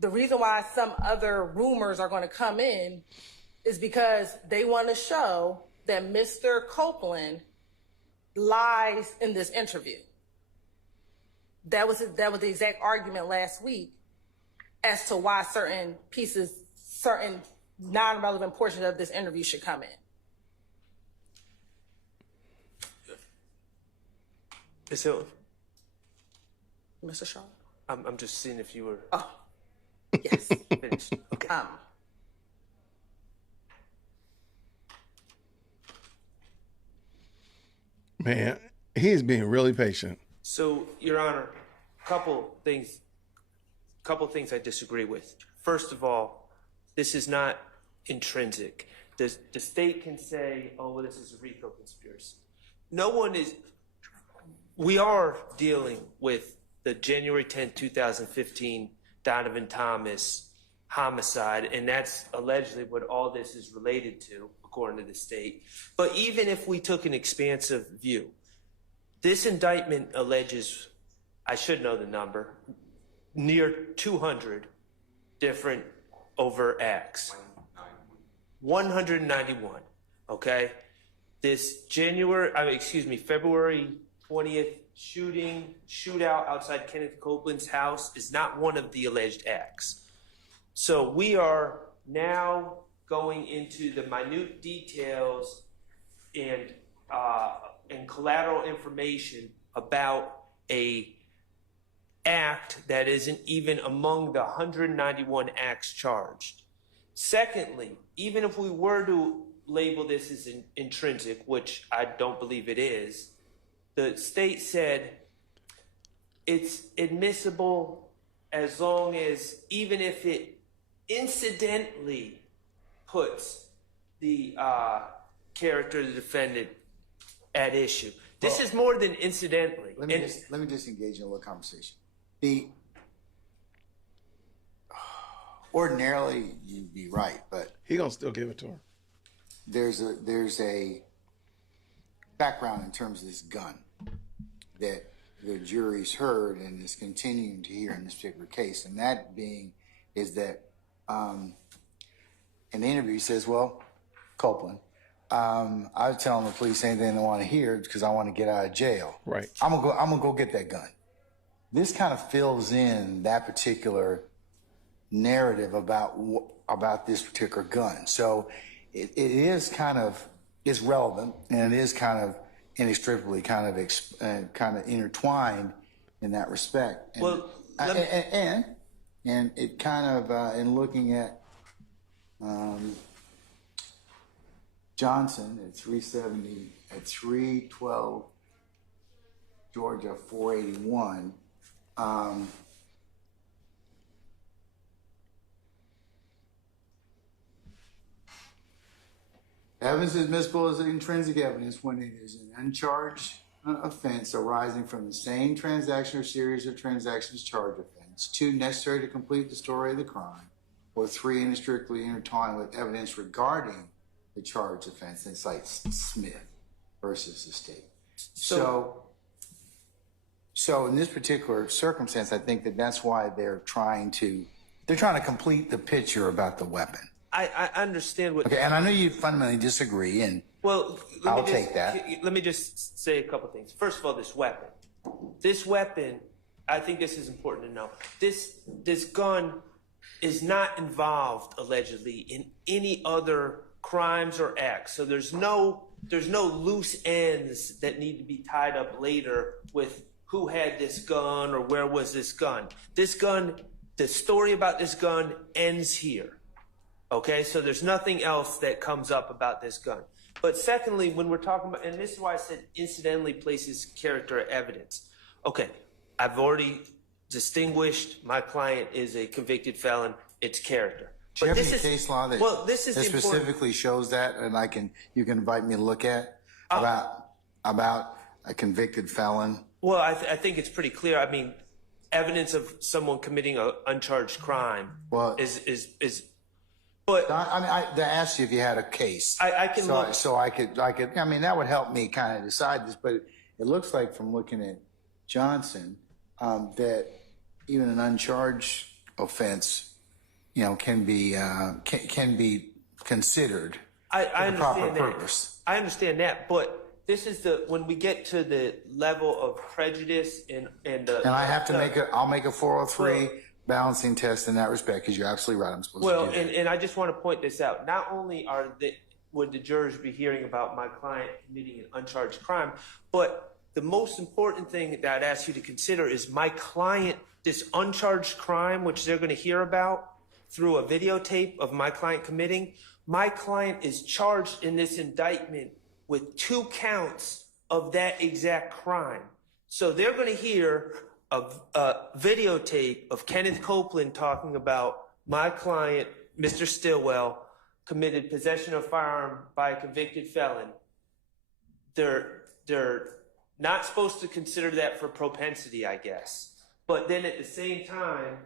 the reason why some other rumors are going to come in is because they want to show that Mr. Copeland lies in this interview. That was the exact argument last week as to why certain non-relevant portions of this interview should come in. Ms. Hilton? Mr. Shaw? I'm just seeing if you were Yes. finished. Okay. Man, he's being really patient. So, Your Honor, couple things I disagree with. First of all, this is not intrinsic. The state can say, oh, well, this is a RICO conspiracy. We are dealing with the January 10, 2015 Donovan Thomas homicide, and that's allegedly what all this is related to, according to the state. But even if we took an expansive view, this indictment alleges, I should know the number, near 200 different overt acts. 191, okay? This February 20th shootout outside Kenneth Copeland's house is not one of the alleged acts. So we are now going into the minute details and collateral information about a act that isn't even among the 191 acts charged. Secondly, even if we were to label this as intrinsic, which I don't believe it is, the state said it's admissible as long as, even if it incidentally puts the character of the defendant at issue. This is more than incidentally. Let me just engage in a little conversation. Ordinarily, you'd be right, but he gonna still give it to her. There's a background in terms of this gun that the jury's heard and is continuing to hear in this particular case, and that being is that in the interview he says, well, Copeland, I was telling the police anything they want to hear because I want to get out of jail. Right. I'm gonna go get that gun. This kind of fills in that particular narrative about this particular gun. So it is kind of relevant, and it is kind of inextricably kind of intertwined in that respect. And, well, and it kind of in looking at Johnson at 370 at 312 Georgia 481. Evidence is admissible as intrinsic evidence when it is an uncharged offense arising from the same transaction or series of transactions charged offense. 2, necessary to complete the story of the crime. Or 3, inextricably intertwined with evidence regarding the charged offense. And it's like Smith versus the state. So in this particular circumstance, I think that's why they're trying to complete the picture about the weapon. I understand what. Okay, and I know you fundamentally disagree, and I'll take that. Let me just say a couple things. First of all, this weapon, I think this is important to know. This gun is not involved allegedly in any other crimes or acts. So there's no loose ends that need to be tied up later with who had this gun or where was this gun. This gun, the story about this gun ends here. Okay, so there's nothing else that comes up about this gun. But secondly, when we're talking about, and this is why I said incidentally places character evidence. Okay, I've already distinguished my client is a convicted felon. It's character. Do you have any case law that this is specifically shows that, and you can invite me to look at about a convicted felon? Well, I think it's pretty clear. I mean, evidence of someone committing an uncharged crime Well, is. But I mean, I asked you if you had a case. I can look. So I could. I mean, that would help me kind of decide this. But it looks like from looking at Johnson that even an uncharged offense, can be considered I for the understand proper that. purpose. I understand that, but this is when we get to the level of prejudice and I have to I'll make a 403 balancing test in that respect, because you're absolutely right. I'm supposed to do that. and I just want to point this out. Not only would the jurors be hearing about my client committing an uncharged crime, but the most important thing that I'd ask you to consider is my client, this uncharged crime, which they're going to hear about through a videotape of my client committing. My client is charged in this indictment with 2 counts of that exact crime. So they're going to hear a videotape of Kenneth Copeland talking about my client, Mr. Stillwell, committed possession of a firearm by a convicted felon. They're not supposed to consider that for propensity, I guess. But then at the same time,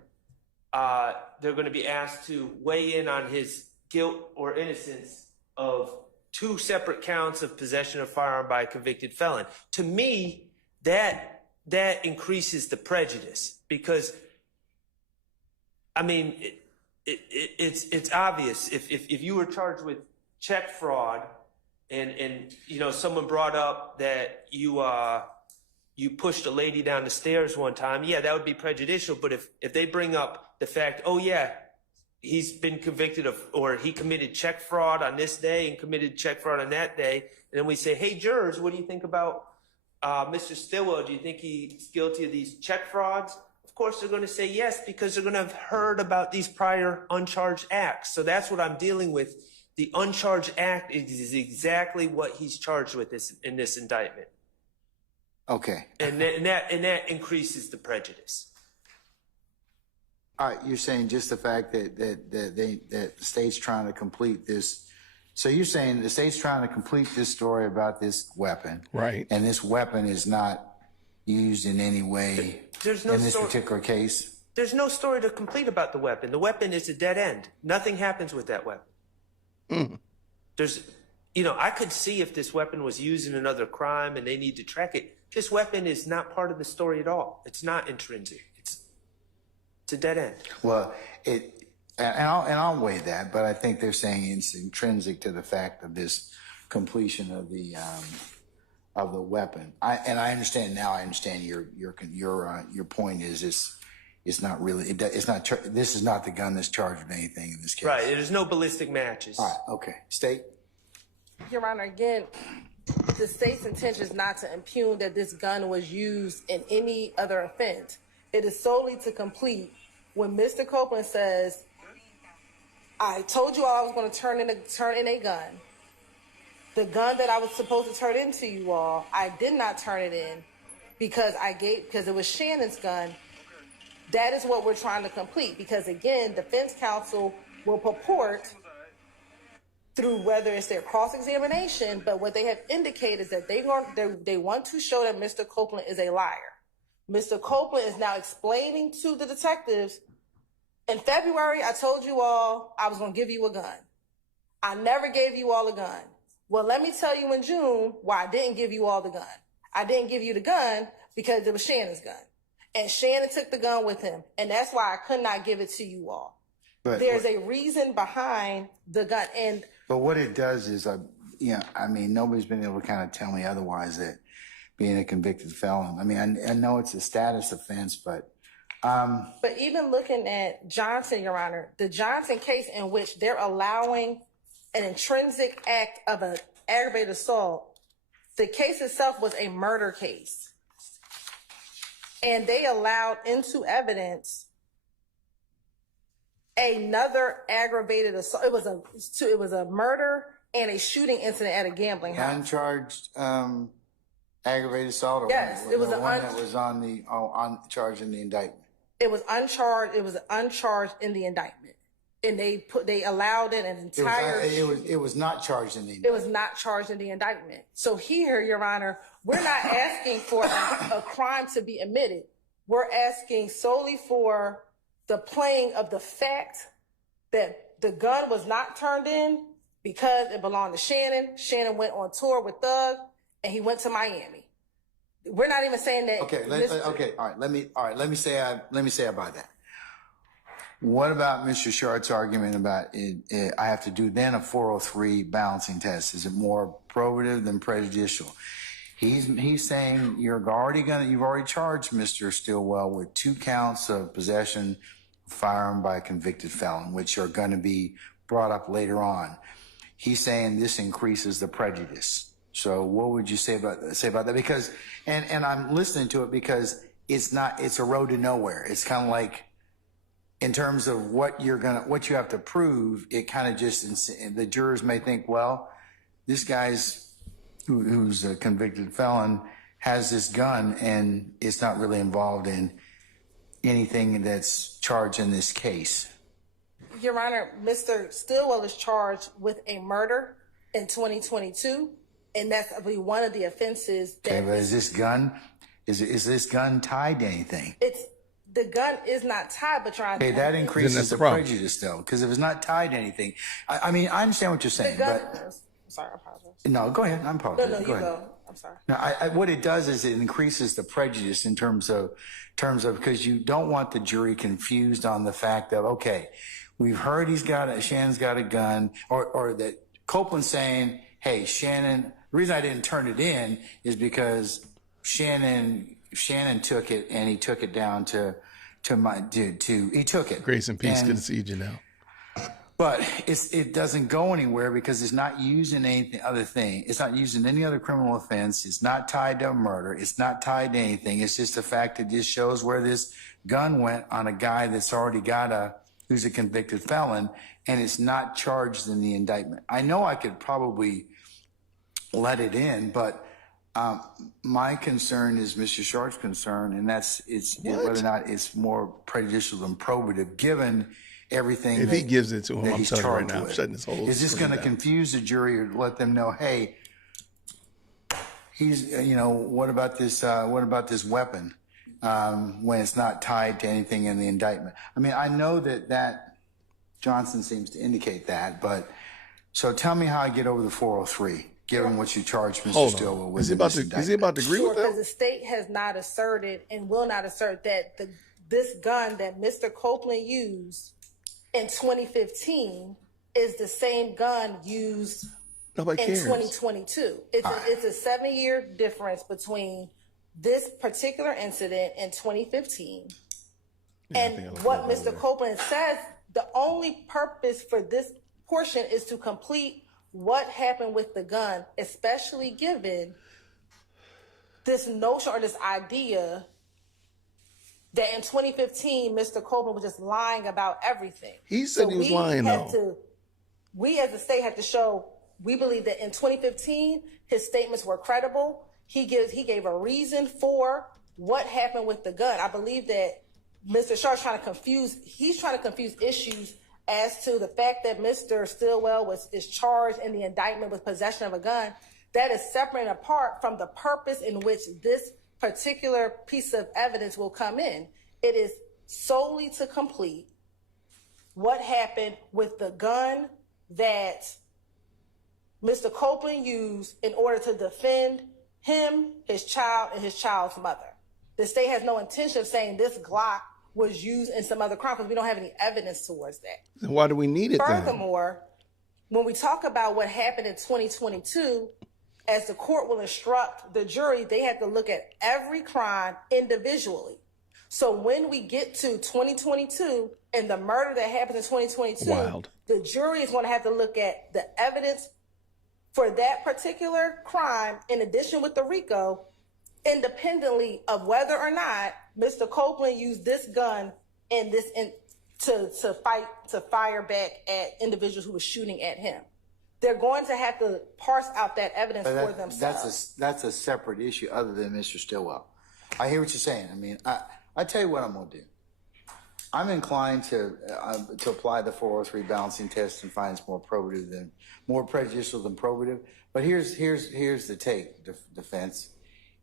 they're going to be asked to weigh in on his guilt or innocence of 2 separate counts of possession of a firearm by a convicted felon. To me, that increases the prejudice, because, I mean, it's obvious. If you were charged with check fraud and someone brought up that you pushed a lady down the stairs one time, yeah, that would be prejudicial. But if they bring up the fact, oh yeah, he's been convicted of, or he committed check fraud on this day and committed check fraud on that day, and then we say, hey jurors, what do you think about Mr. Stillwell? Do you think he's guilty of these check frauds? Of course they're going to say yes, because they're going to have heard about these prior uncharged acts. So that's what I'm dealing with. The uncharged act is exactly what he's charged with in this indictment. Okay. And that increases the prejudice. All right, you're saying just the fact that the state's trying to complete this. So you're saying the state's trying to complete this story about this weapon, right? And this weapon is not used in any way in this particular case. There's no story to complete about the weapon. The weapon is a dead end. Nothing happens with that weapon. There's, I could see if this weapon was used in another crime and they need to track it. This weapon is not part of the story at all. It's not intrinsic. It's a dead end. Well, I'll weigh that, but I think they're saying it's intrinsic to the fact of this completion of the weapon. I understand now. I understand your point is it's not really this is not the gun that's charged with anything in this case. Right. There's no ballistic matches. All right. Okay. State. Your Honor, again, the state's intention is not to impugn that this gun was used in any other offense. It is solely to complete when Mr. Copeland says, I told you all I was going to turn in a gun. The gun that I was supposed to turn into you all, I did not turn it in because it was Shannon's gun. That is what we're trying to complete, because again, defense counsel will purport through whether it's their cross-examination, but what they have indicated is that they want to show that Mr. Copeland is a liar. Mr. Copeland is now explaining to the detectives, in February, I told you all I was going to give you a gun. I never gave you all a gun. Well, let me tell you in June why I didn't give you all the gun. I didn't give you the gun because it was Shannon's gun. And Shannon took the gun with him. And that's why I could not give it to you all. But there's a reason behind the gun. But what it does is, nobody's been able to kind of tell me otherwise that being a convicted felon, I mean, I know it's a status offense, but even looking at Johnson, Your Honor, the Johnson case in which they're allowing an intrinsic act of an aggravated assault, the case itself was a murder case. And they allowed into evidence another aggravated assault. It was a murder and a shooting incident at a gambling house. Uncharged aggravated assault, or yes, it was the one that was on charged in the indictment. It was uncharged. It was uncharged in the indictment, and they allowed it an entire. It was not charged in the indictment. It was not charged in the indictment. So here, Your Honor, we're not asking for a crime to be admitted. we're asking solely for the playing of the fact that the gun was not turned in because it belonged to Shannon. Shannon went on tour with Thug, and he went to Miami. We're not even saying that. Okay, all right. Let me say I buy that. What about Mr. Shart's argument about I have to do then a 403 balancing test? Is it more probative than prejudicial? He's saying you've already charged Mr. Stillwell with 2 counts of possession of firearm by a convicted felon, which are going to be brought up later on. He's saying this increases the prejudice. So what would you say about that? Because and I'm listening to it because it's a road to nowhere. It's kind of like, in terms of what you have to prove, it kind of just, the jurors may think, well, this guy's who's a convicted felon has this gun and it's not really involved in anything that's charged in this case. Your Honor, Mr. Stillwell is charged with a murder in 2022, and that's one of the offenses. Okay, but is this gun tied to anything? The gun is not tied, but Your Honor. Okay, that increases the prejudice, though, because if it's not tied to anything, I mean, I understand what you're saying, but sorry, I apologize. no, go ahead. I'm apologizing. No, you go. I'm sorry. No, what it does is it increases the prejudice in terms of because you don't want the jury confused on the fact of, okay, we've heard Shannon's got a gun, or that Copeland's saying, hey, Shannon, the reason I didn't turn it in is because Shannon took it and he took it down he took it. Grace and peace. Good to see you, Janelle. But it doesn't go anywhere because it's not used in anything other thing. It's not used in any other criminal offense. It's not tied to a murder. It's not tied to anything. It's just a fact that just shows where this gun went on a guy that's already who's a convicted felon, and it's not charged in the indictment. I know I could probably let it in, but my concern is Mr. Sharp's concern, and whether or not it's more prejudicial than probative, given everything. If he gives it to him, I'm telling you right now, I'm with. shutting his whole. Is this going to confuse the jury or let them know, hey, he's, what about this weapon when it's not tied to anything in the indictment? I mean, I know that Johnson seems to indicate that, but so tell me how I get over the 403. Given what you charged Mr. Stillwell with. Is he about to agree with that? Because the state has not asserted and will not assert that this gun that Mr. Copeland used in 2015 is the same gun used in 2022. It's a 7-year difference between this particular incident in 2015 and what Mr. Copeland says. The only purpose for this portion is to complete what happened with the gun, especially given this notion or this idea that in 2015, Mr. Copeland was just lying about everything. He said he was lying, though. We as a state have to show, we believe that in 2015, his statements were credible. He gave a reason for what happened with the gun. I believe that Mr. Sharp's trying to confuse issues as to the fact that Mr. Stillwell is charged in the indictment with possession of a gun. That is separate and apart from the purpose in which this particular piece of evidence will come in. It is solely to complete what happened with the gun that Mr. Copeland used in order to defend him, his child, and his child's mother. The state has no intention of saying this Glock was used in some other crime because we don't have any evidence towards that. Then why do we need it then? Furthermore, when we talk about what happened in 2022, as the court will instruct the jury, they have to look at every crime individually. So when we get to 2022 and the murder that happens in 2022, the jury is going to have to look at the evidence for that particular crime in addition with the RICO, independently of whether or not Mr. Copeland used this gun to fire back at individuals who were shooting at him. They're going to have to parse out that evidence for themselves. That's a separate issue other than Mr. Stillwell. I hear what you're saying. I mean, I tell you what I'm going to do. I'm inclined to apply the 403 balancing test and find it's more prejudicial than probative. But here's the take, defense.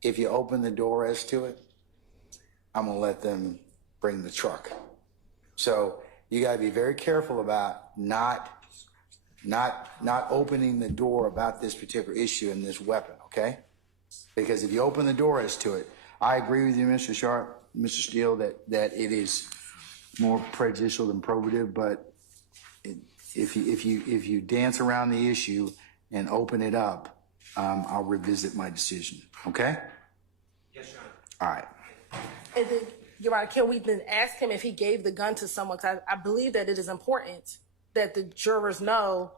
If you open the door as to it, I'm gonna let them bring the truck. So you gotta be very careful about not opening the door about this particular issue and this weapon, okay? Because if you open the door as to it, I agree with you, Mr. Sharp, Mr. Steele, that it is more prejudicial than probative, but if you dance around the issue and open it up, I'll revisit my decision, okay? Yes, Your Honor. All right. And then, Your Honor, can we then ask him if he gave the gun to someone? Because I believe that it is important that the jurors know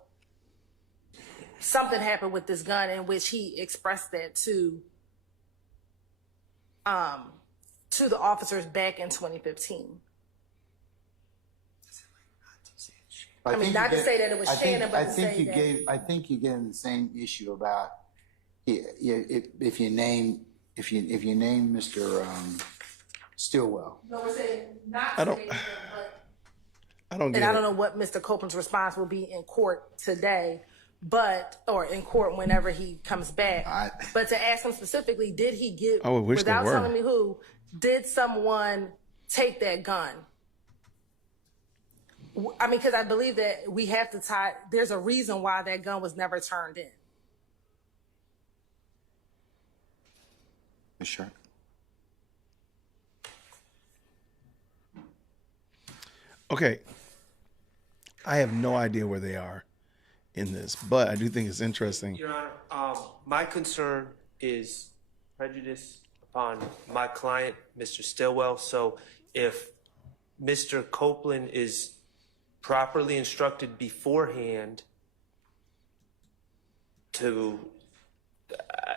something happened with this gun in which he expressed that to the officers back in 2015. I mean, not to say that it was Shannon, but to say that. I think you get in the same issue about if you name Mr. Stillwell. No, we're saying not I don't. to name him, I don't get and I it. don't know what Mr. Copeland's response will be in court today, or in court whenever he comes back. But to ask him specifically, did he give, I wish they without were. telling me who, did someone take that gun? I mean, because I believe that we have to there's a reason why that gun was never turned in. Sure. Okay. I have no idea where they are in this, but I do think it's interesting. Your Honor, my concern is prejudice upon my client, Mr. Stillwell. So if Mr. Copeland is properly instructed beforehand to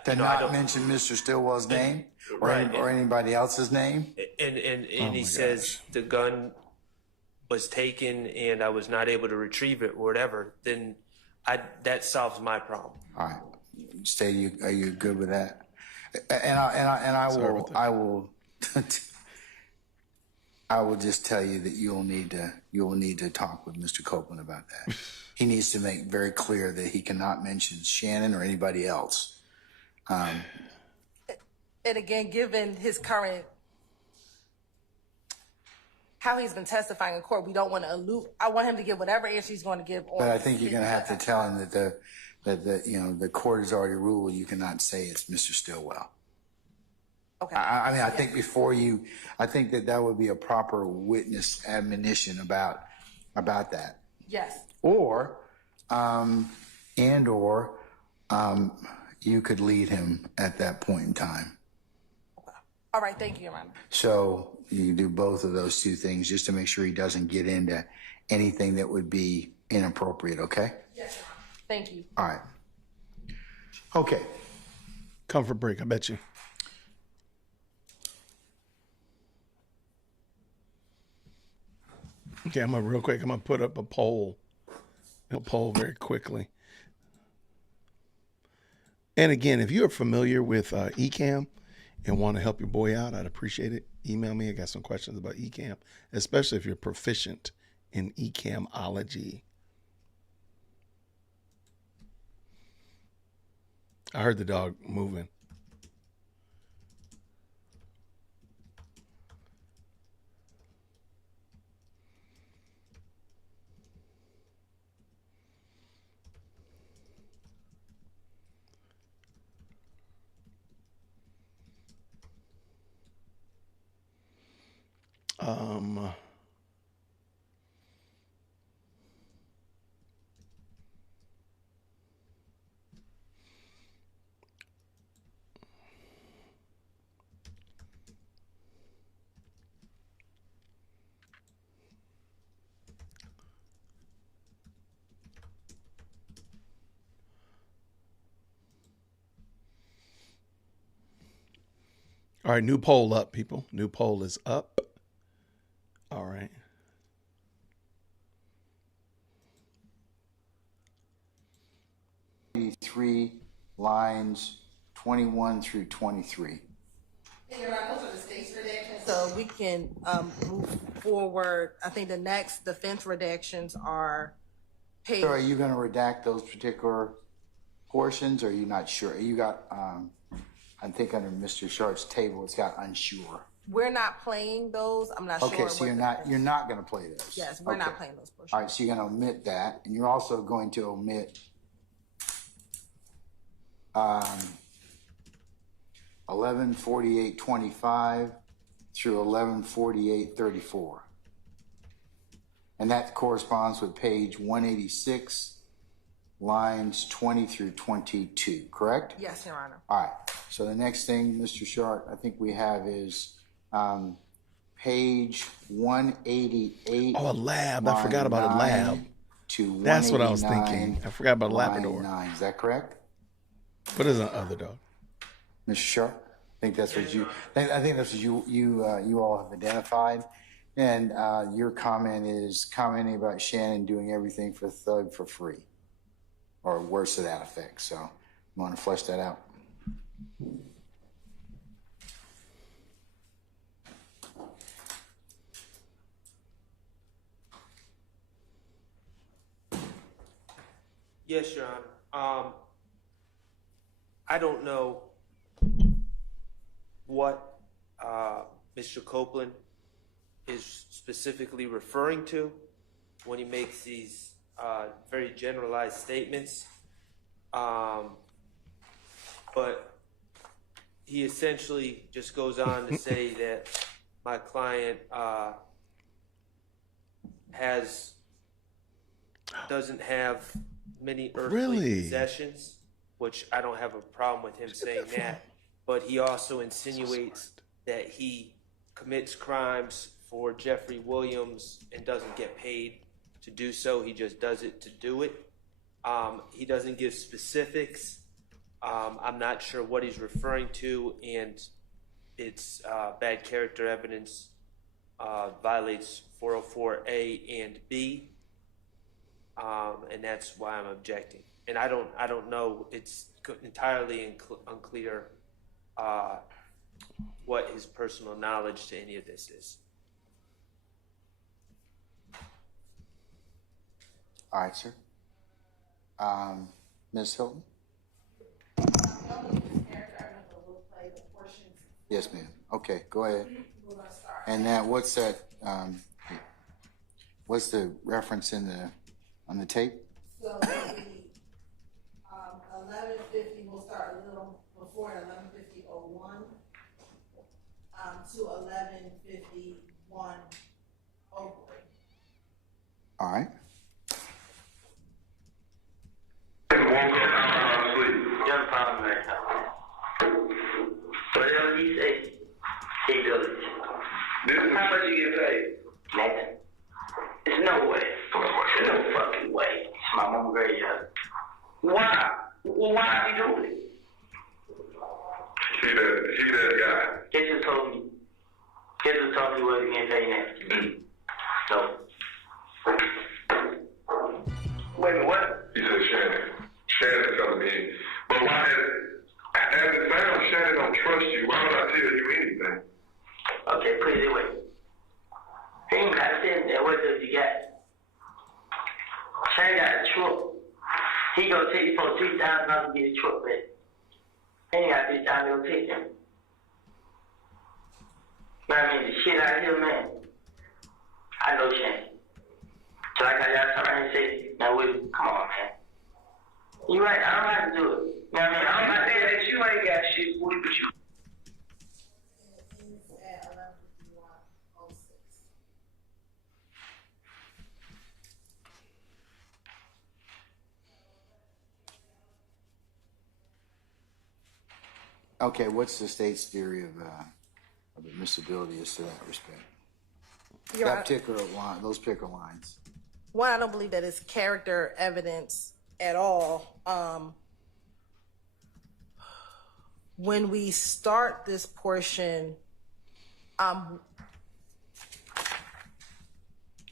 not mention Mr. Stillwell's name or anybody else's name. And he says the gun was taken and I was not able to retrieve it or whatever, then that solves my problem. All right. Stay, are you good with that? And I will just tell you that you will need to talk with Mr. Copeland about that. He needs to make very clear that he cannot mention Shannon or anybody else. And again, given his current, how he's been testifying in court, we don't want to allude. I want him to give whatever answer he's going to give. But I think you're going to have to tell him that the court has already ruled you cannot say it's Mr. Stillwell. Okay. I mean, I think I think that would be a proper witness admonition about that. Yes. Or you could lead him at that point in time. Okay. All right. Thank you, Your Honor. So you do both of those two things just to make sure he doesn't get into anything that would be inappropriate. Okay. Yes, Your Honor. Thank you. All right. Okay. Comfort break, I bet you. Okay, I'm gonna put up a poll very quickly. And again, if you're familiar with eCam and want to help your boy out, I'd appreciate it. Email me. I got some questions about eCam, especially if you're proficient in eCamology. I heard the dog moving. All right, new poll up, people. New poll is up. All right. Three lines 21 through 23. Those are the state's redactions. So we can move forward. I think the next defense redactions are paid. So are you going to redact those particular portions, or are you not sure? You got, I think under Mr. Sharp's table, it's got unsure. We're not playing those. I'm not sure. Okay, so you're not going to play those. Yes, we're Okay. not playing those portions. All right, so you're going to omit that, and you're also going to omit 11:48:25 through 11:48:34, and that corresponds with page 186, lines 20 through 22. Correct? Yes, Your Honor. All right. So the next thing, Mr. Short, I think we have is page 188. Oh, a lab. I forgot about a lab. To That's what I was thinking. I forgot about a line Labrador. 9. Is that correct? What is an other dog? Mr. Sharp? I think that's what you all have identified. And your comment is commenting about Shannon doing everything for Thug for free, or worse to that effect. So I want to flesh that out. Yes, Your Honor. I don't know what Mr. Copeland is specifically referring to when he makes these very generalized statements, but he essentially just goes on to say that my client doesn't have many earthly possessions, which I don't have a problem with him saying that, but he also insinuates that he commits crimes for Jeffrey Williams and doesn't get paid to do so. He just does it to do it. He doesn't give specifics. I'm not sure what he's referring to, and it's bad character evidence, violates 404A and B. And that's why I'm objecting. And I don't know. It's entirely unclear what his personal knowledge to any of this is. All right, sir. Ms. Hilton? Yes, ma'am. Okay, go ahead. And then what's that? What's the reference on the tape? So it'll be 11:50. We'll start a little before 11:50:01 to 11:51:03. All right. Young problem right now. Whatever he say, he does it. How much you get paid? Nothing. There's no way. There's no fucking way. It's my mom graveyard. Why? Well, why are you doing it? He that guy. Guess who told me? Guess who told me what he getting paid next? No. Wait a minute, what? He said Shannon. Shannon telling me. But why, as it sounds, Shannon don't trust you. Why would I tell you anything? Okay, put it this way. He ain't got to say that. What does he got? Shannon got a truck. He gonna take you for $3,000 to get his truck back. He ain't got $3,000 to go take him. But I mean, the shit out here, man. I know Shannon. So like I got something to say, now Willie, come on, man. You right, I don't have to do it. You know what I mean? I'm not saying that you ain't got shit, Willie, but you. Okay, what's the state's theory of admissibility as to that respect? Your Honor, Particular line, those particular lines. one, I don't believe that it's character evidence at all. When we start this portion,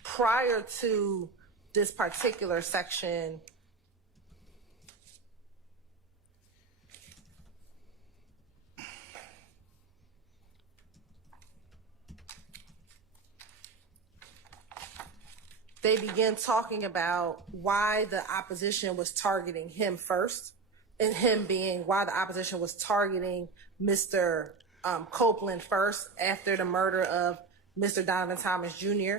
prior to this particular section, they begin talking about why the opposition was targeting him first, and him being why the opposition was targeting Mr. Copeland first after the murder of Mr. Donovan Thomas Jr.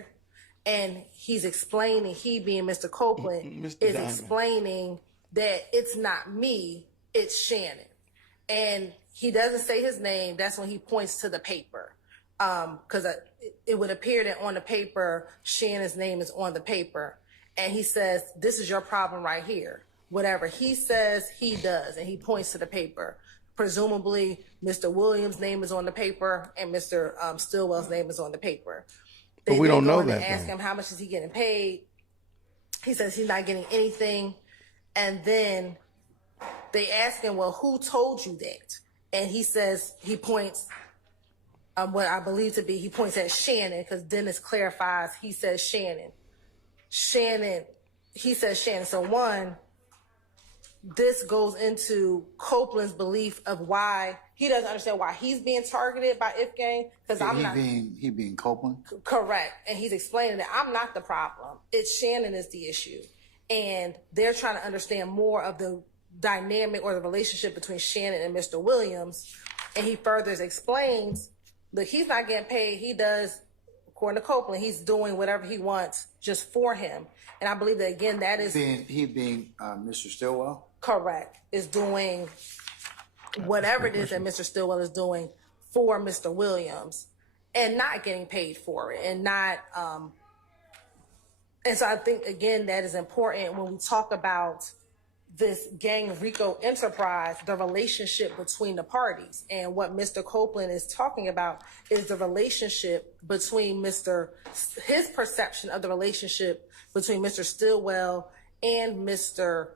And he's explaining, he being Mr. Copeland, is explaining that it's not me, it's Shannon. And he doesn't say his name. That's when he points to the paper. Because it would appear that on the paper, Shannon's name is on the paper. And he says, this is your problem right here. Whatever he says, he does. And he points to the paper. Presumably, Mr. Williams' name is on the paper and Mr. Stillwell's name is on the paper. But we don't know that. They ask him, how much is he getting paid? He says he's not getting anything. And then they ask him, well, who told you that? And he says, he points, what I believe to be, he points at Shannon, because Dennis clarifies, he says Shannon. He says Shannon. So one, this goes into Copeland's belief of why he doesn't understand why he's being targeted by Ifgang. Because he being Copeland? Correct. And he's explaining that I'm not the problem. It's Shannon is the issue. And they're trying to understand more of the dynamic or the relationship between Shannon and Mr. Williams. And he further explains, look, he's not getting paid. He does, according to Copeland, he's doing whatever he wants just for him. And I believe that, again, that is... He being Mr. Stillwell? Correct. Is doing whatever it is that Mr. Stillwell is doing for Mr. Williams and not getting paid for it and not... And so I think, again, that is important when we talk about this gang RICO enterprise, the relationship between the parties. And what Mr. Copeland is talking about is the relationship between his perception of the relationship between Mr. Stillwell and Mr.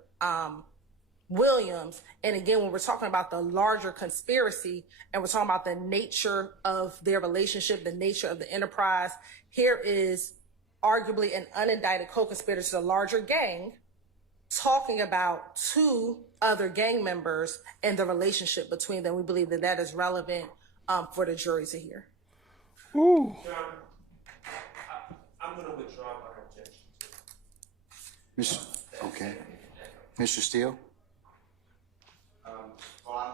Williams. And again, when we're talking about the larger conspiracy and we're talking about the nature of their relationship, the nature of the enterprise, here is arguably an unindicted co-conspirator to the larger gang talking about two other gang members and the relationship between them. We believe that that is relevant for the jury to hear. Ooh. John, I'm going to withdraw my objection. Okay. Mr. Steele? Well, I'm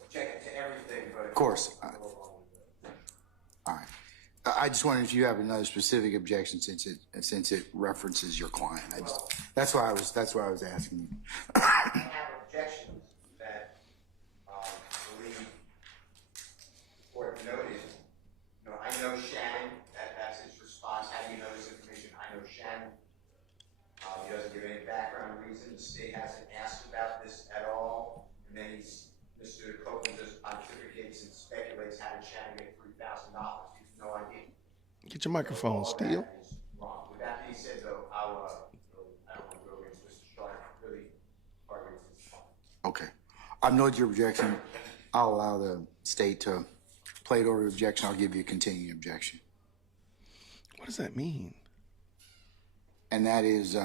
objecting to everything, but... Of course. All right. I just wondered if you have another specific objection since it references your client. That's why I was asking you. I have objections that I believe the court noted. I know Shannon. That's his response. How do you know this information? I know Shannon. He doesn't give any background reason. The state hasn't asked about this at all. And then Mr. Copeland just pontificates and speculates how did Shannon get $3,000. No idea. Get your microphone, Steele. Wrong. With that being said, though, I don't want to go against Mr. Stark. Really, arguments is fine. Okay. I've noted your objection. I'll allow the state to play it over the objection. I'll give you a continuing objection. What does that mean? And that is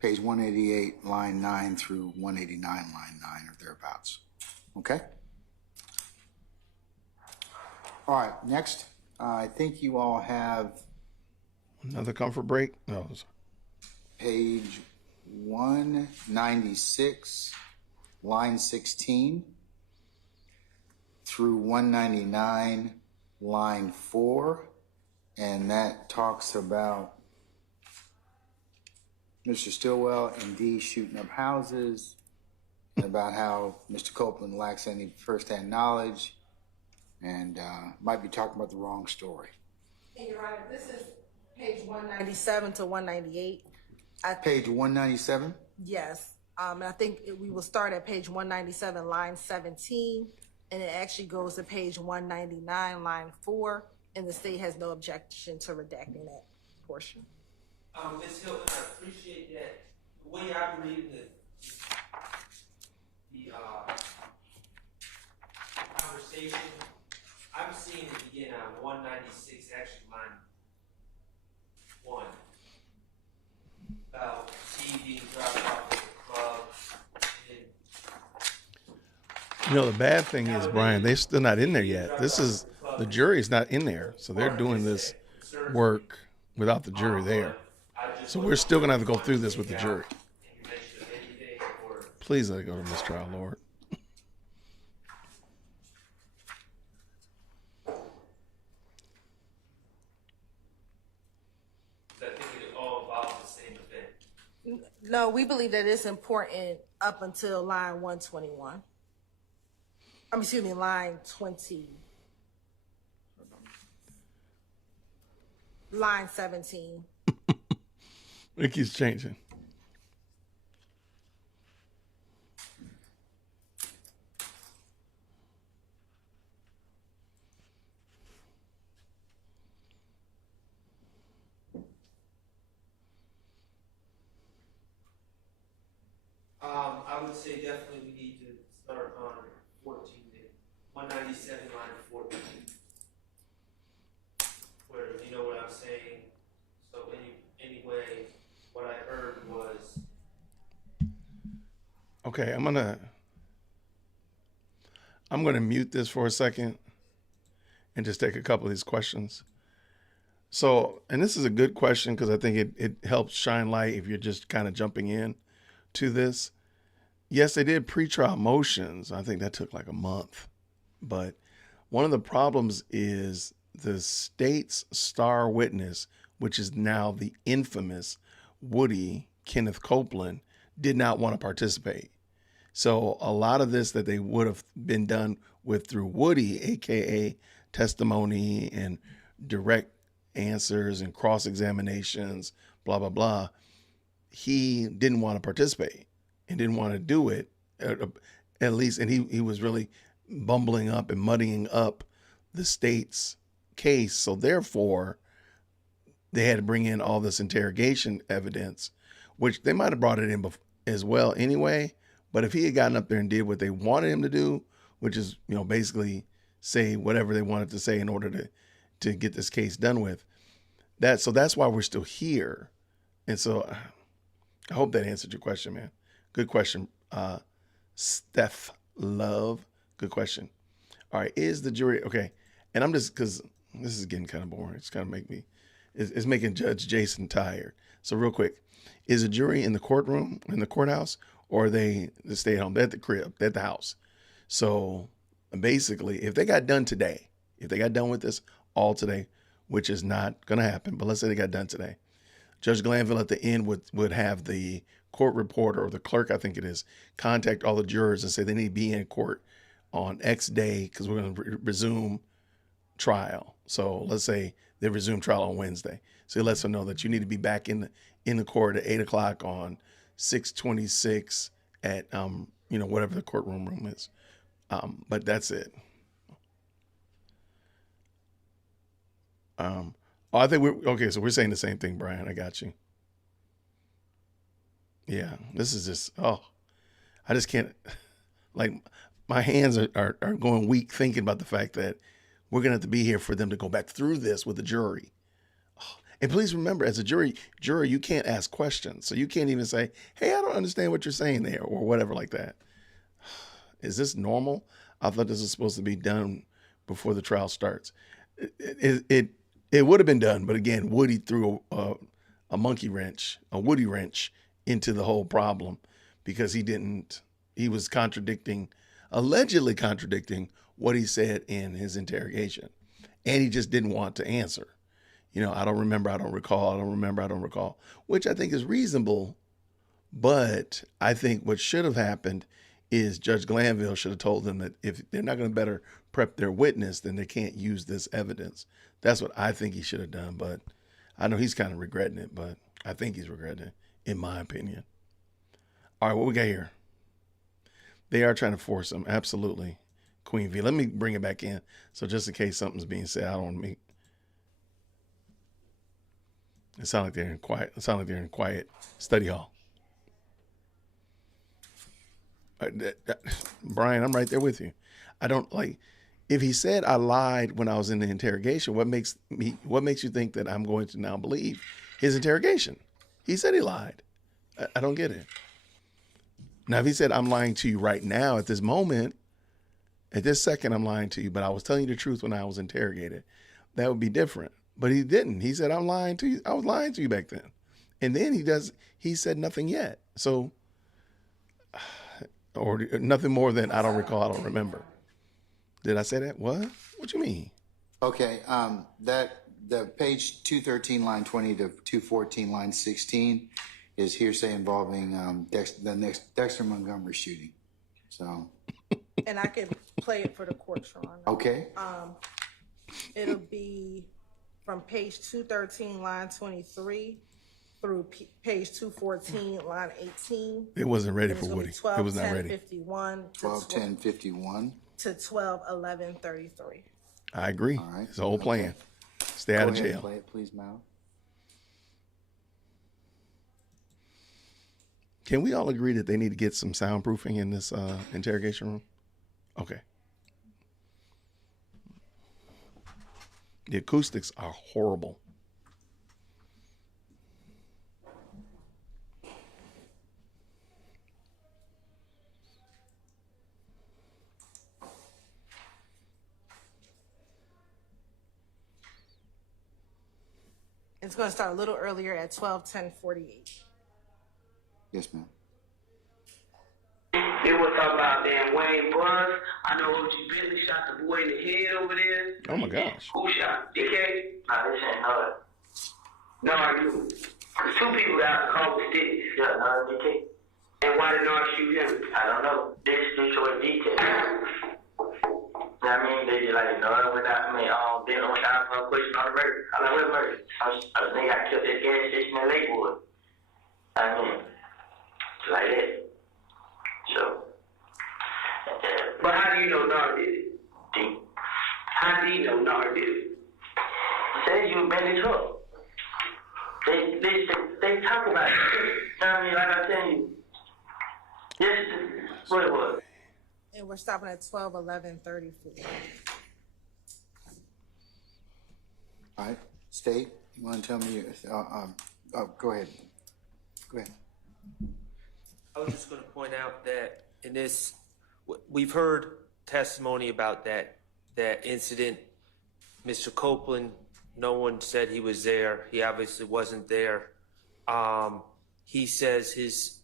page 188, line 9 through 189, line 9 or thereabouts. Okay? All right, next, I think you all have... Another comfort break? No. Page 196, line 16, through 199, line 4, and that talks about Mr. Stillwell and D shooting up houses, and about how Mr. Copeland lacks any firsthand knowledge, and might be talking about the wrong story. And you're right, this is page 197 to 198. Page 197? Yes. And I think we will start at page 197, line 17, and it actually goes to page 199, line 4, and the state has no objection to redacting that portion. Ms. Hilton, I appreciate that. The way I'm reading the conversation, I'm seeing it begin on 196, actually line 1. About T being dropped off at the club. The bad thing is, Brian, they're still not in there yet. The jury's not in there. So they're doing this work without the jury there. So we're still going to have to go through this with the jury. Please let it go to mistrial, Lord. we believe that it's important up until line 121. Excuse me, line 20. Line 17. It keeps changing. I would say definitely we need to start on 14, 197 line 14. Where, you know what I'm saying? So anyway, what I heard was. Okay, I'm gonna mute this for a second and just take a couple of these questions. So, and this is a good question because I think it helps shine light if you're just kind of jumping in to this. Yes, they did pretrial motions. I think that took like a month. But one of the problems is the state's star witness, which is now the infamous Woody, Kenneth Copeland, did not want to participate. So a lot of this that they would have been done with through Woody, aka testimony and direct answers and cross-examinations, blah, blah, blah, he didn't want to participate and didn't want to do it, at least. And he was really bumbling up and muddying up the state's case. So therefore, they had to bring in all this interrogation evidence, which they might have brought it in as well anyway. But if he had gotten up there and did what they wanted him to do, which is, basically say whatever they wanted to say in order to get this case done with, so that's why we're still here. And so I hope that answered your question, man. Good question. Steph Love, good question. All right, is the jury, okay, and I'm just, because this is getting kind of boring. It's kind of it's making Judge Jason tired. So real quick, is a jury in the courtroom, in the courthouse, or are they stay at home? They're at the crib, they're at the house. So basically, if they got done today, if they got done with this all today, which is not going to happen, but let's say they got done today, Judge Glanville at the end would have the court reporter, or the clerk, I think it is, contact all the jurors and say they need to be in court on X day because we're going to resume trial. So let's say they resume trial on Wednesday. So he lets them know that you need to be back in the court at 8 o'clock on 6/26 at whatever the courtroom room is. But that's it. I think okay. So we're saying the same thing, Brian. I got you. Yeah, this is just, I just can't, like, my hands are going weak thinking about the fact that we're going to have to be here for them to go back through this with the jury. And please remember, as a juror, you can't ask questions. So you can't even say, hey, I don't understand what you're saying there, or whatever like that. Is this normal? I thought this was supposed to be done before the trial starts. It would have been done, but again, Woody threw a Woody wrench into the whole problem because he was allegedly contradicting what he said in his interrogation. And he just didn't want to answer. I don't remember, I don't recall, which I think is reasonable. But I think what should have happened is Judge Glanville should have told them that if they're not going to better prep their witness, then they can't use this evidence. That's what I think he should have done. But I know he's kind of regretting it, but I think he's regretting it, in my opinion. All right, what we got here? They are trying to force him. Absolutely. Queen V. Let me bring it back in. So just in case something's being said, I don't want to It sounds like they're in quiet study hall. Brian, I'm right there with you. I don't if he said I lied when I was in the interrogation, what makes you think that I'm going to now believe his interrogation? He said he lied. I don't get it. Now, if he said I'm lying to you right now at this moment, at this second, I'm lying to you, but I was telling you the truth when I was interrogated, that would be different. But he didn't. He said, I'm lying to you. I was lying to you back then. And then he said nothing yet. So, or nothing more than I don't recall, I don't remember. Did I say that? What? What you mean? Okay, the page 213, line 20 to 214, line 16 is hearsay involving Dexter Montgomery shooting. So. And I can play it for the court, Your Honor. Okay. It'll be from page 213, line 23, through page 214, line 18. It wasn't ready for Woody. It was not ready. 12:10:51 to 12:11:33. I agree. All right. It's the whole plan. Stay out of Go ahead, jail. play it, please, Mal. Can we all agree that they need to get some soundproofing in this interrogation room? Okay. The acoustics are horrible. It's going to start a little earlier at 12:10:48. Yes, ma'am. They was talking about damn Wayne Buzz. I know OG Bentley shot the boy in the head over there. Oh my gosh. Who shot? DK? Nah, this ain't know it. No, I knew. Cause two people got the call with sticks. Yeah, no, DK. And why did Nard shoot him? I don't know. They just didn't show a detail. I mean, they just like, no, without me, then on time for a question on the murder. I'm like, what murder? I think I killed that gas station in Lakewood. I mean, it's like that. So, but how do you know Nard did it? D. How do you know Nard did it? Says you been in trouble. They talk about it. I mean, like I tell you, yes, what it was. And we're stopping at 12:11:34. All right, State, you want to tell me? Go ahead. Go ahead. I was just going to point out that in this, we've heard testimony about that incident. Mr. Copeland, no one said he was there. He obviously wasn't there. He says his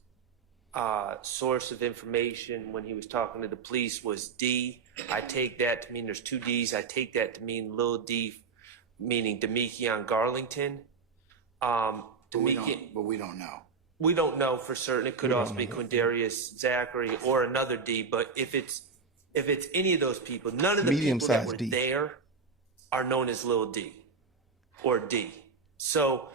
source of information when he was talking to the police was D. I take that to mean there's two D's. I take that to mean Lil D, meaning Demekion Garlington. But we don't know. We don't know for certain. It could also be Quindarius Zachary or another D. But if it's any of those people, none of the people that were there are known as Lil D or D. So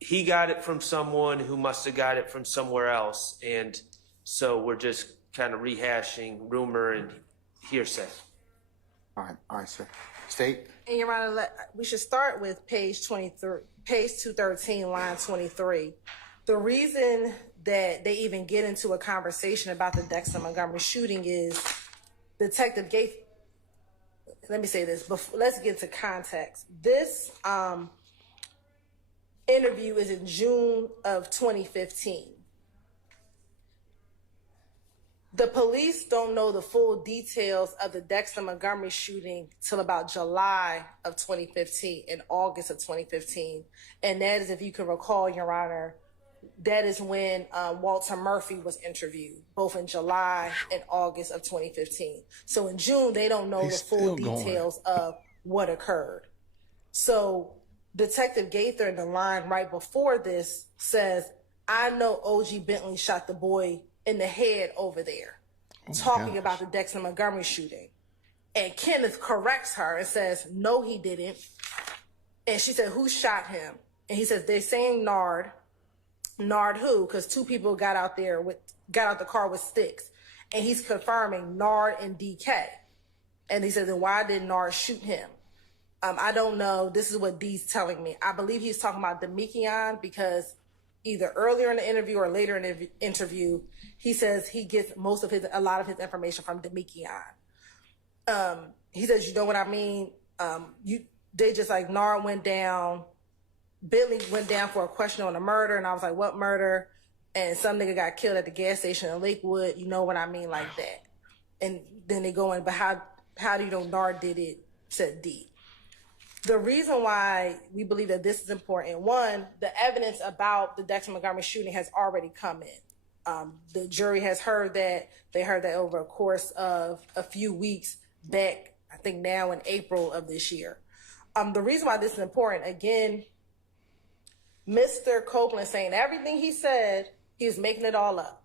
he got it from someone who must have got it from somewhere else, and so we're just kind of rehashing rumor and hearsay. All right, sir. State. And Your Honor, we should start with page 23, page 213, line 23. The reason that they even get into a conversation about the Dexter Montgomery shooting is Detective Gates. Let me say this, let's get to context. This interview is in June of 2015. The police don't know the full details of the Dexter Montgomery shooting till about July of 2015 and August of 2015. And that is, if you can recall, Your Honor, that is when Walter Murphy was interviewed, both in July and August of 2015. So in June, they don't know the full details of what occurred. So Detective Gaither in the line right before this says, I know OG Bentley shot the boy in the head over there, talking about the Dexter Montgomery shooting. And Kenneth corrects her and says, no, he didn't. And she said, who shot him? And he says, they're saying Nard. Nard who? Because two people got out the car with sticks. And he's confirming Nard and DK. And he says, then why did Nard shoot him? I don't know. This is what D's telling me. I believe he's talking about Demekion because either earlier in the interview or later in the interview, he says he gets a lot of his information from Demekion. He says, you know what I mean? They just like Nard went down, Bentley went down for a question on a murder, and I was like, what murder? And some nigga got killed at the gas station in Lakewood. You know what I mean? Like that. And then they go in, but how do you know Nard did it? Said D. The reason why we believe that this is important, one, the evidence about the Dexter Montgomery shooting has already come in. The jury has heard that. They heard that over a course of a few weeks back, I think now in April of this year. The reason why this is important, again, Mr. Copeland saying everything he said, he was making it all up.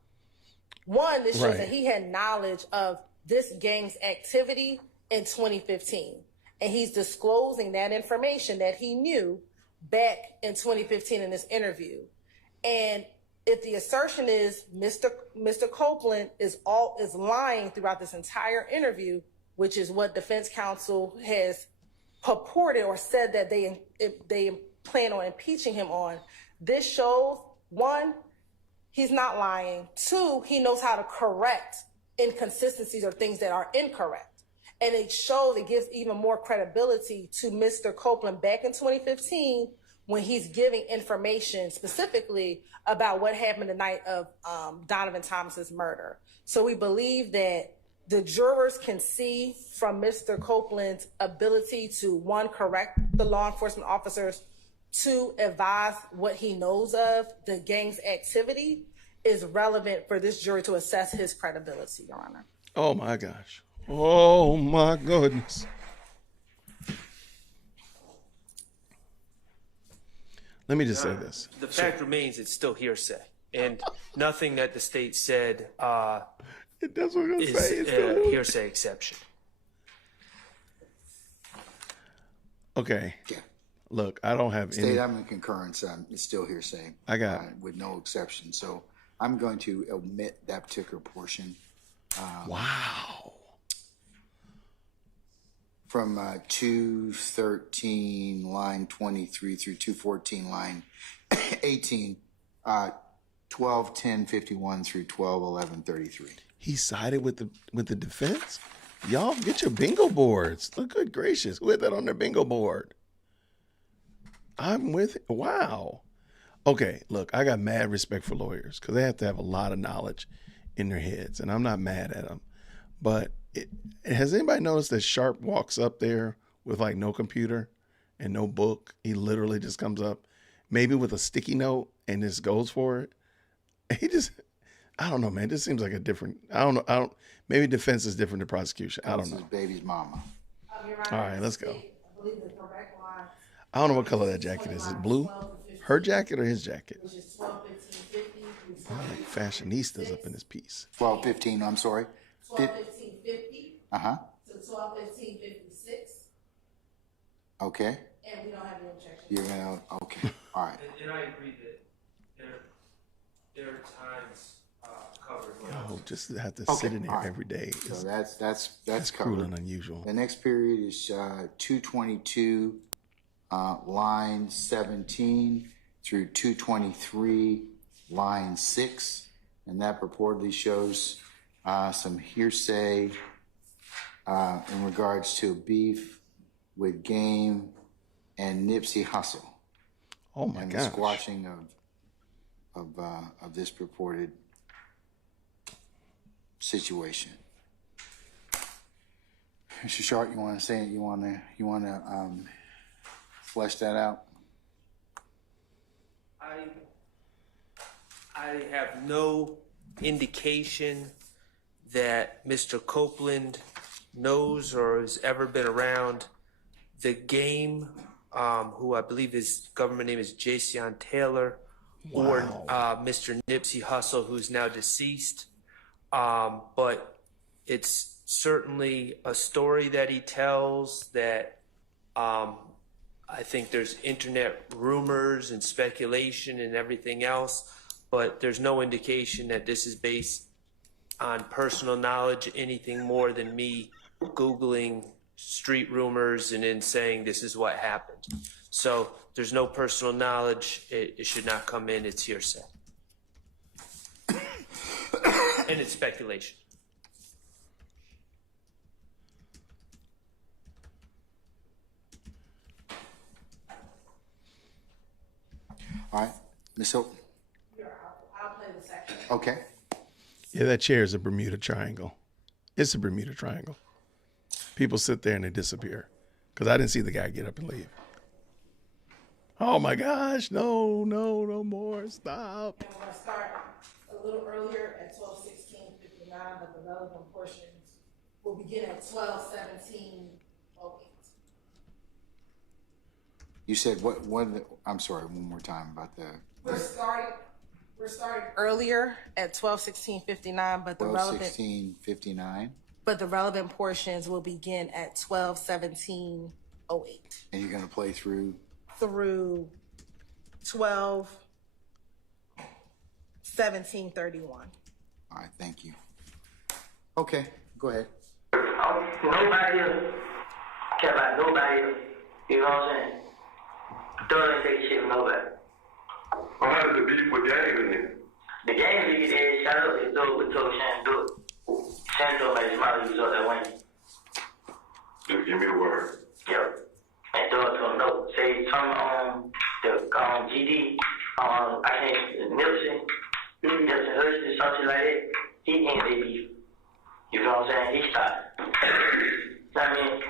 One, this shows that he had knowledge of this gang's activity in 2015. And he's disclosing that information that he knew back in 2015 in this interview. And if the assertion is Mr. Copeland is lying throughout this entire interview, which is what defense counsel has purported or said that they plan on impeaching him on, this shows, one, he's not lying. Two, he knows how to correct inconsistencies or things that are incorrect. And it shows, it gives even more credibility to Mr. Copeland back in 2015 when he's giving information specifically about what happened the night of Donovan Thomas's murder. So we believe that the jurors can see from Mr. Copeland's ability to, one, correct the law enforcement officers, two, advise what he knows of the gang's activity, is relevant for this jury to assess his credibility, Your Honor. Oh my gosh. Oh my goodness. Let me just say this. The fact remains, it's still hearsay, and nothing that the state said That's what I'm gonna say. is It's a still... hearsay exception. Okay. Look, I don't have State, any. I'm in concurrence. It's still hearsay. I got with no exception. So I'm going to omit that particular portion. Wow. From 213 line 23 through 214 line 18, 12:10:51 through 12:11:33. He sided with the defense. Y'all get your bingo boards. Look, good gracious, who had that on their bingo board? I'm with it. Wow. Okay, look, I got mad respect for lawyers because they have to have a lot of knowledge in their heads, and I'm not mad at them. But has anybody noticed that Sharp walks up there with like no computer and no book? He literally just comes up, maybe with a sticky note, and just goes for it. He just, I don't know, man. This seems like a different. I don't know. Maybe defense is different than prosecution. I don't know. His baby's mama. All right, let's go. I don't know what color that jacket is. Is it blue? Her jacket or his jacket? Fashionistas up in this piece. 12:15. I'm sorry. 12:15:50. Uh-huh. To 12:15:56. Okay. And we don't have any objection. You're gonna. Okay. All right. And I agree that there are times covered. Oh, just to have to Okay, sit in there all right. every day. So that's cruel covered. and unusual. The next period is 222 line 17 through 223 line 6, and that purportedly shows some hearsay in regards to beef with Game and Nipsey Hussle. Oh my and gosh. the squashing of this purported situation. Mr. Sharp, you want to say it? You want to flesh that out? I have no indication that Mr. Copeland knows or has ever been around the Game, who I believe his government name is Jason Taylor, or Mr. Nipsey Hussle, who's now deceased. But it's certainly a story that he tells that I think there's internet rumors and speculation and everything else, but there's no indication that this is based on personal knowledge, anything more than me Googling street rumors and then saying this is what happened. So there's no personal knowledge. It should not come in. It's hearsay. And it's speculation. All right, Ms. Hilton. I'll play the section. Okay. Yeah, that chair is a Bermuda Triangle. It's a Bermuda Triangle. People sit there and they disappear because I didn't see the guy get up and leave. Oh my gosh, no more, stop. And we're going to start a little earlier at 12:16:59. The development portions will begin at 12:17:08. You said I'm sorry, one more time about the. We're starting earlier at 12:16:59, but the relevant 12:16:59. But the relevant portions will begin at 12:17:08. And you're going to play through 12:17:31. All right, thank you. Okay, go ahead. Nobody else care about nobody else. You know what I'm saying? Thug ain't take shit from nobody. Well, how did the beef with Game in here? The game nigga did shut up and Thug would told Shan do it. Shan told me his mother was up there winning. Just give me the word. Yep. And Thug told him no. Say something on the GD, I can't, Nipsey Hussey, something like that. He ain't their beef. You know what I'm saying? He stopped. You know what I mean?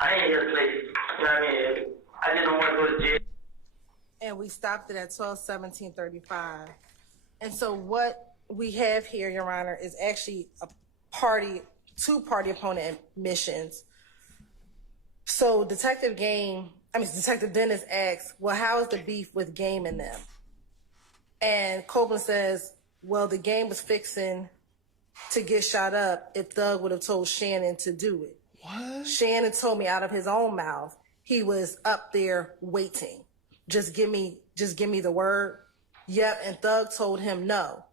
I ain't here to play. You know what I mean? I just don't want to go to jail. And we stopped it at 12:17:35. And so what we have here, Your Honor, is actually two party opponent admissions. So Detective Dennis asks, well, how is the beef with Game and them? And Copeland says, well, the Game was fixing to get shot up if Thug would have told Shannon to do it. What? Shannon told me out of his own mouth he was up there waiting. Just give me the word. Yep, and Thug told him no.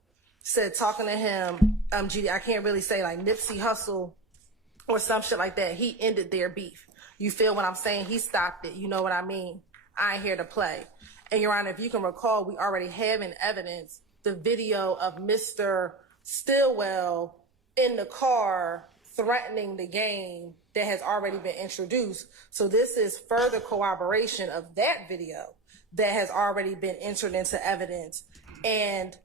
Said talking to him, GD, I can't really say like Nipsey Hussle or some shit like that. He ended their beef. You feel what I'm saying? He stopped it. You know what I mean? I ain't here to play. And Your Honor, if you can recall, we already have in evidence the video of Mr. Stillwell in the car threatening the Game that has already been introduced. So this is further corroboration of that video that has already been entered into evidence. And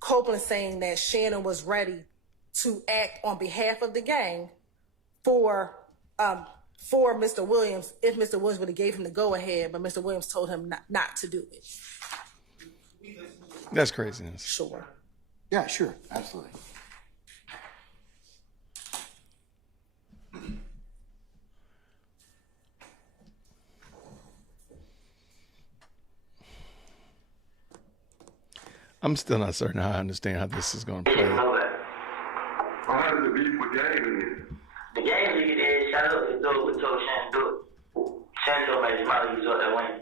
Copeland saying that Shannon was ready to act on behalf of the Gang for Mr. Williams, if Mr. Williams would have gave him the go-ahead, but Mr. Williams told him not to do it. That's craziness. Sure. Yeah, sure, absolutely. I'm still not certain how I understand how this is going to play. Well, how did the beef with Game in here? The Game nigga did shut up and Thug would told Shan do it. Shan told me his mother was up there winning.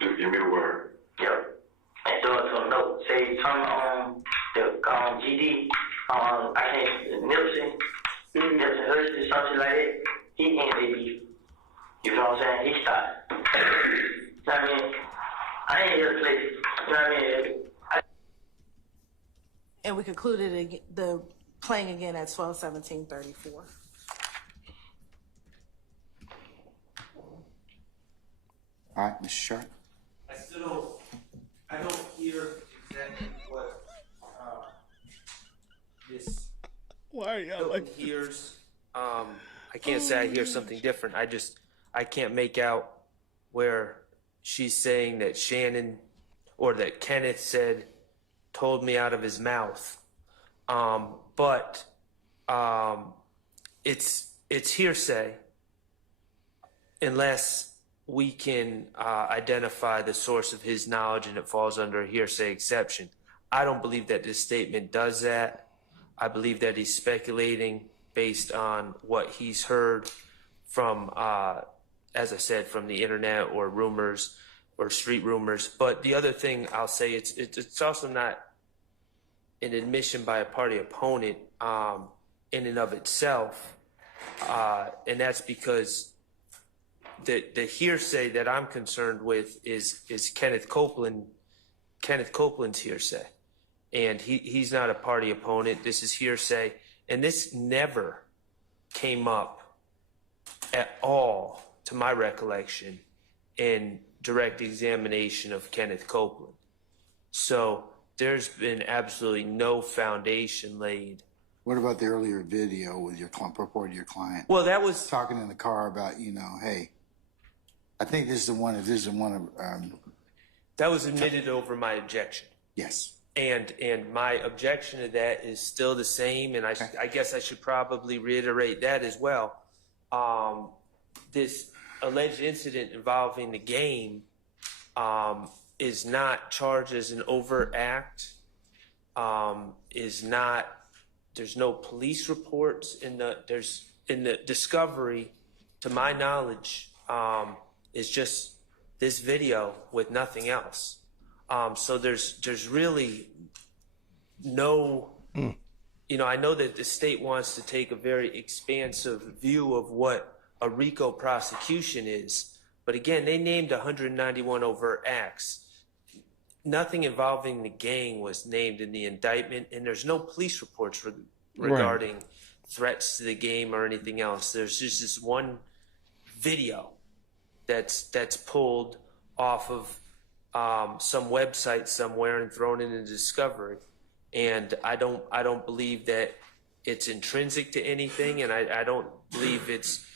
Just give me the word. Yep. And Thug told him no. Say something on the GD, I can't, Nipsey Hussey, something like that. He ain't their beef. You know what I'm saying? He stopped. You know what I mean? I ain't here to play. You know what I mean? And we concluded the playing again at 12:17:34. All right, Mr. Sharp. I don't hear exactly what this Why are y'all like hears. I can't say I hear something different. I can't make out where she's saying that Shannon or that Kenneth told me out of his mouth. But it's hearsay unless we can identify the source of his knowledge and it falls under a hearsay exception. I don't believe that this statement does that. I believe that he's speculating based on what he's heard from, as I said, from the internet or rumors or street rumors. But the other thing I'll say, it's also not an admission by a party opponent in and of itself. And that's because the hearsay that I'm concerned with is Kenneth Copeland's hearsay. And he's not a party opponent. This is hearsay. And this never came up at all, to my recollection, in direct examination of Kenneth Copeland. So there's been absolutely no foundation laid. What about the earlier video with your purported your client? Well, that was talking in the car about, hey, I think this is the one. That was admitted over my objection. Yes. And my objection to that is still the same, and I guess I should probably reiterate that as well. This alleged incident involving the game is not charged as an overt act, there's no police reports in the discovery, to my knowledge, is just this video with nothing else. So there's really no, I know that the state wants to take a very expansive view of what a RICO prosecution is, but again, they named 191 overt acts. Nothing involving the gang was named in the indictment, and there's no police reports regarding threats to the game or anything else. There's just this one video that's pulled off of some website somewhere and thrown into discovery. And I don't believe that it's intrinsic to anything, and I don't believe it's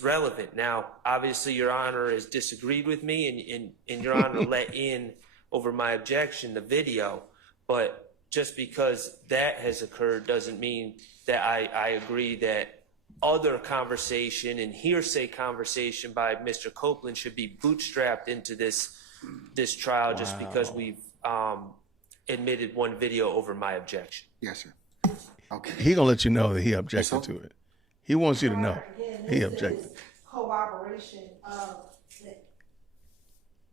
relevant. Now, obviously, Your Honor has disagreed with me, and Your Honor let in over my objection the video, but just because that has occurred doesn't mean that I agree that other conversation and hearsay conversation by Mr. Copeland should be bootstrapped into this trial just because we've admitted one video over my objection. Yes, sir. Okay. He gonna let you know that he objected to it. He wants you to know he objected. Corroboration of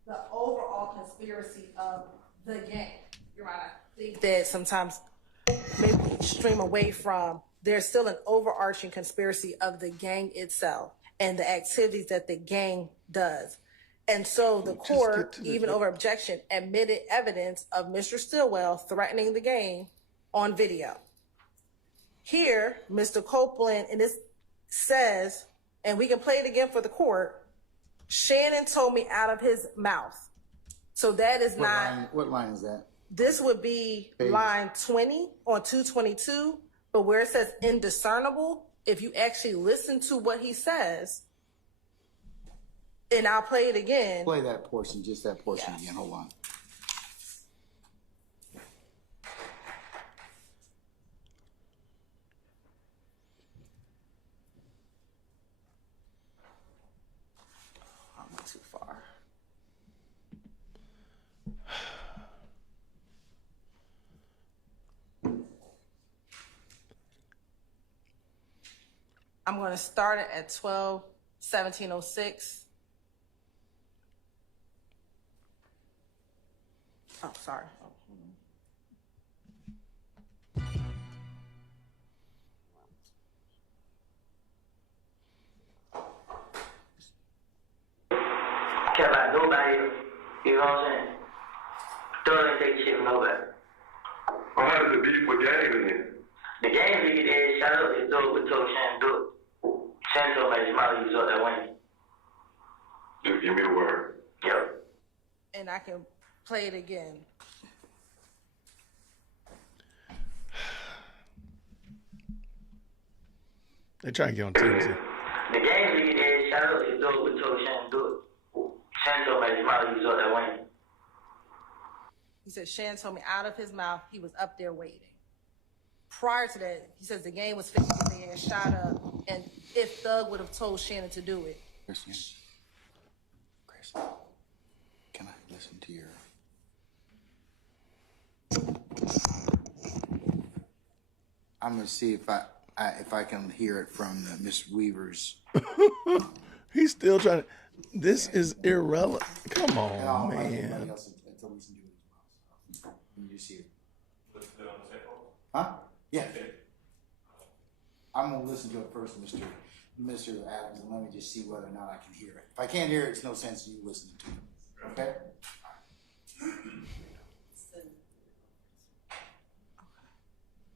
the overall conspiracy of the gang. You're right. I think that sometimes maybe we stream away from, there's still an overarching conspiracy of the gang itself and the activities that the gang does. And so the court, even over objection, admitted evidence of Mr. Stillwell threatening the gang on video. Here, Mr. Copeland, and this says, and we can play it again for the court, Shannon told me out of his mouth. So that is What line is that? This would be line 20 on 222, but where it says indiscernible, if you actually listen to what he says, and I'll play it again. Play that portion, just that portion again. Hold on. I went too far. I'm going to start it at 12:17:06. Oh, sorry. Care about nobody, you know what I'm saying? Don't even take shit from nobody. Well, how does it beef with gang then? The game league is shut up and do it, we told Shannon do it. Shannon told me his mother was up there winning. Just give me the word. Yep. And I can play it again. They try to get on TMZ. The game league is shut up and do it, we told Shannon do it. Shannon told me his mother was up there winning. He said Shannon told me out of his mouth he was up there waiting. Prior to that, he says the game was 50 and shot up, and if Thug would have told Shannon to do it. Chris, can I listen to your... I'm going to see if I can hear it from Miss Weaver's. He's still trying to. This is irrelevant. Come on, man. You see it. Huh? Yeah. I'm going to listen to it first, Mr. Adams, and let me just see whether or not I can hear it. If I can't hear it, it's no sense in you listening to it. Okay?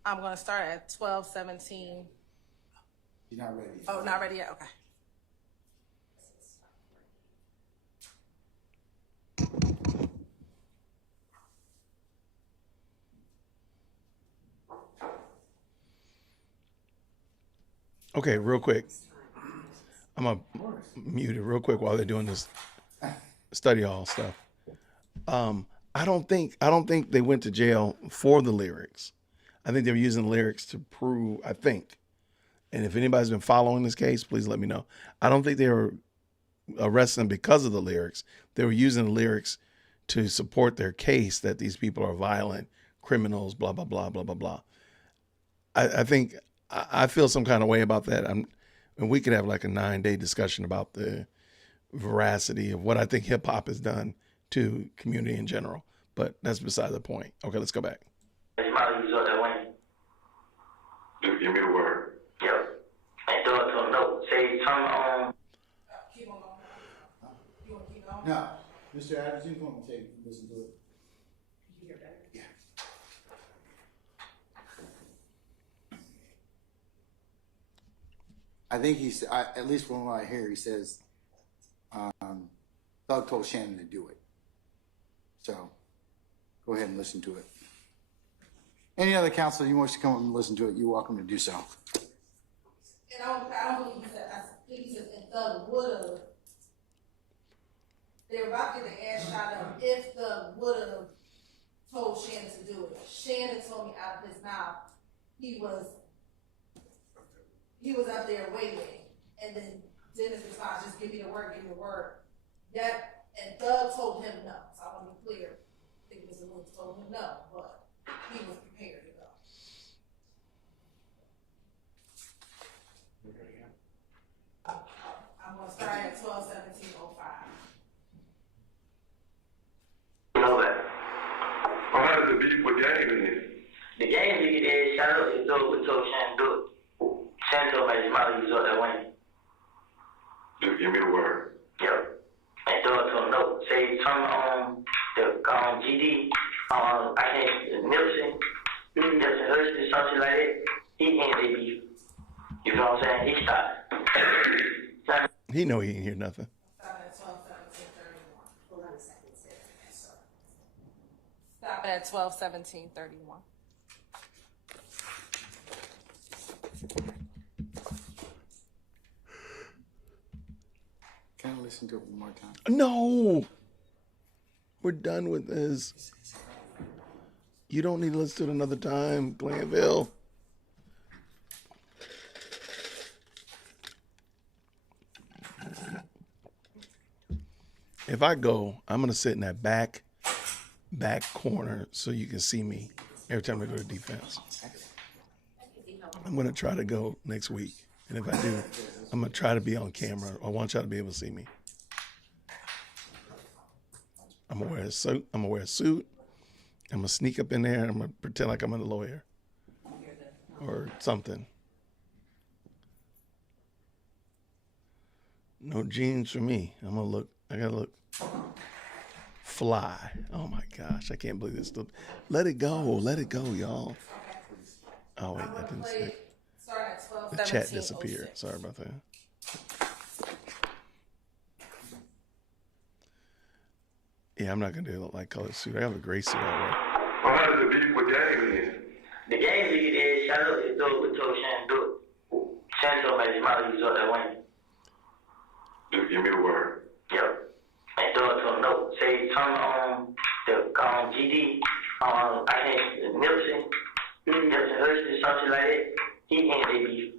I'm going to start at 12:17. You're not ready yet. Oh, not ready yet? Okay. Okay, real quick. I'm gonna mute it real quick while they're doing this study hall stuff. I don't think they went to jail for the lyrics. I think they were using the lyrics to prove. I think, and if anybody's been following this case, please let me know. I don't think they were arrest them because of the lyrics. They were using the lyrics to support their case that these people are violent criminals, blah, blah, blah, blah, blah, blah. I think I feel some kind of way about that. And we could have like a 9-day discussion about the veracity of what I think hip hop has done to community in general. But that's beside the point. Okay, let's go back. Give me the word. Yep. And throw it to him. No, say something. Keep on going. You want to keep going? No, Mr. Adams, you want to listen to it? You hear better? Yeah. I think he's, at least from what I hear, he says, Thug told Shannon to do it. So, go ahead and listen to it. Any other counselor who wants to come up and listen to it, you're welcome to do so. And I don't believe he said, I think he said, and Thug would've. They were about to get the ass shot of if Thug would've told Shannon to do it. Shannon told me out of his mouth he was up there waiting, and then Dennis responds, just give me the word, give me the word. That, and Thug told him no. So I want to be clear. I think Mr. Lewis told him no, but he was prepared to go. I'm going to start at 12:17:05. You know that. Well, how does the beef with game in? The game nigga is shout out to Thug with told Shannon do it. Shannon told me his mouth was up that way. Just give me the word. Yep. And throw it to him. No, say something on the GD. I can't Nipsey Hussle, something like that. He ain't they beef. You know what I'm saying? He stopped. He know he ain't hear nothing. Stop at 12:17:31. Can I listen to it one more time? No, we're done with this. You don't need to listen to it another time, Glanville. If I go, I'm gonna sit in that back corner so you can see me every time I go to defense. I'm gonna try to go next week, and if I do, I'm gonna try to be on camera. I want y'all to be able to see me. I'm gonna wear a suit. I'm gonna I'm gonna sneak up in there. And I'm gonna pretend like I'm a lawyer or something. No jeans for me. I gotta look fly. Oh my gosh, I can't believe this. Let it go, y'all. Oh wait, that didn't say. The chat disappeared. Sorry about that. Yeah, I'm not gonna do a light colored suit. I have a gray suit already. Well, how does the beef with game in? The game nigga is shout out to Thug with told Shannon do it. Shannon told me his mouth was up that way. Just give me the word. Yep. And throw it to him. No, say something on the GD. I can't Nipsey Hussle, something like that. He ain't they beef.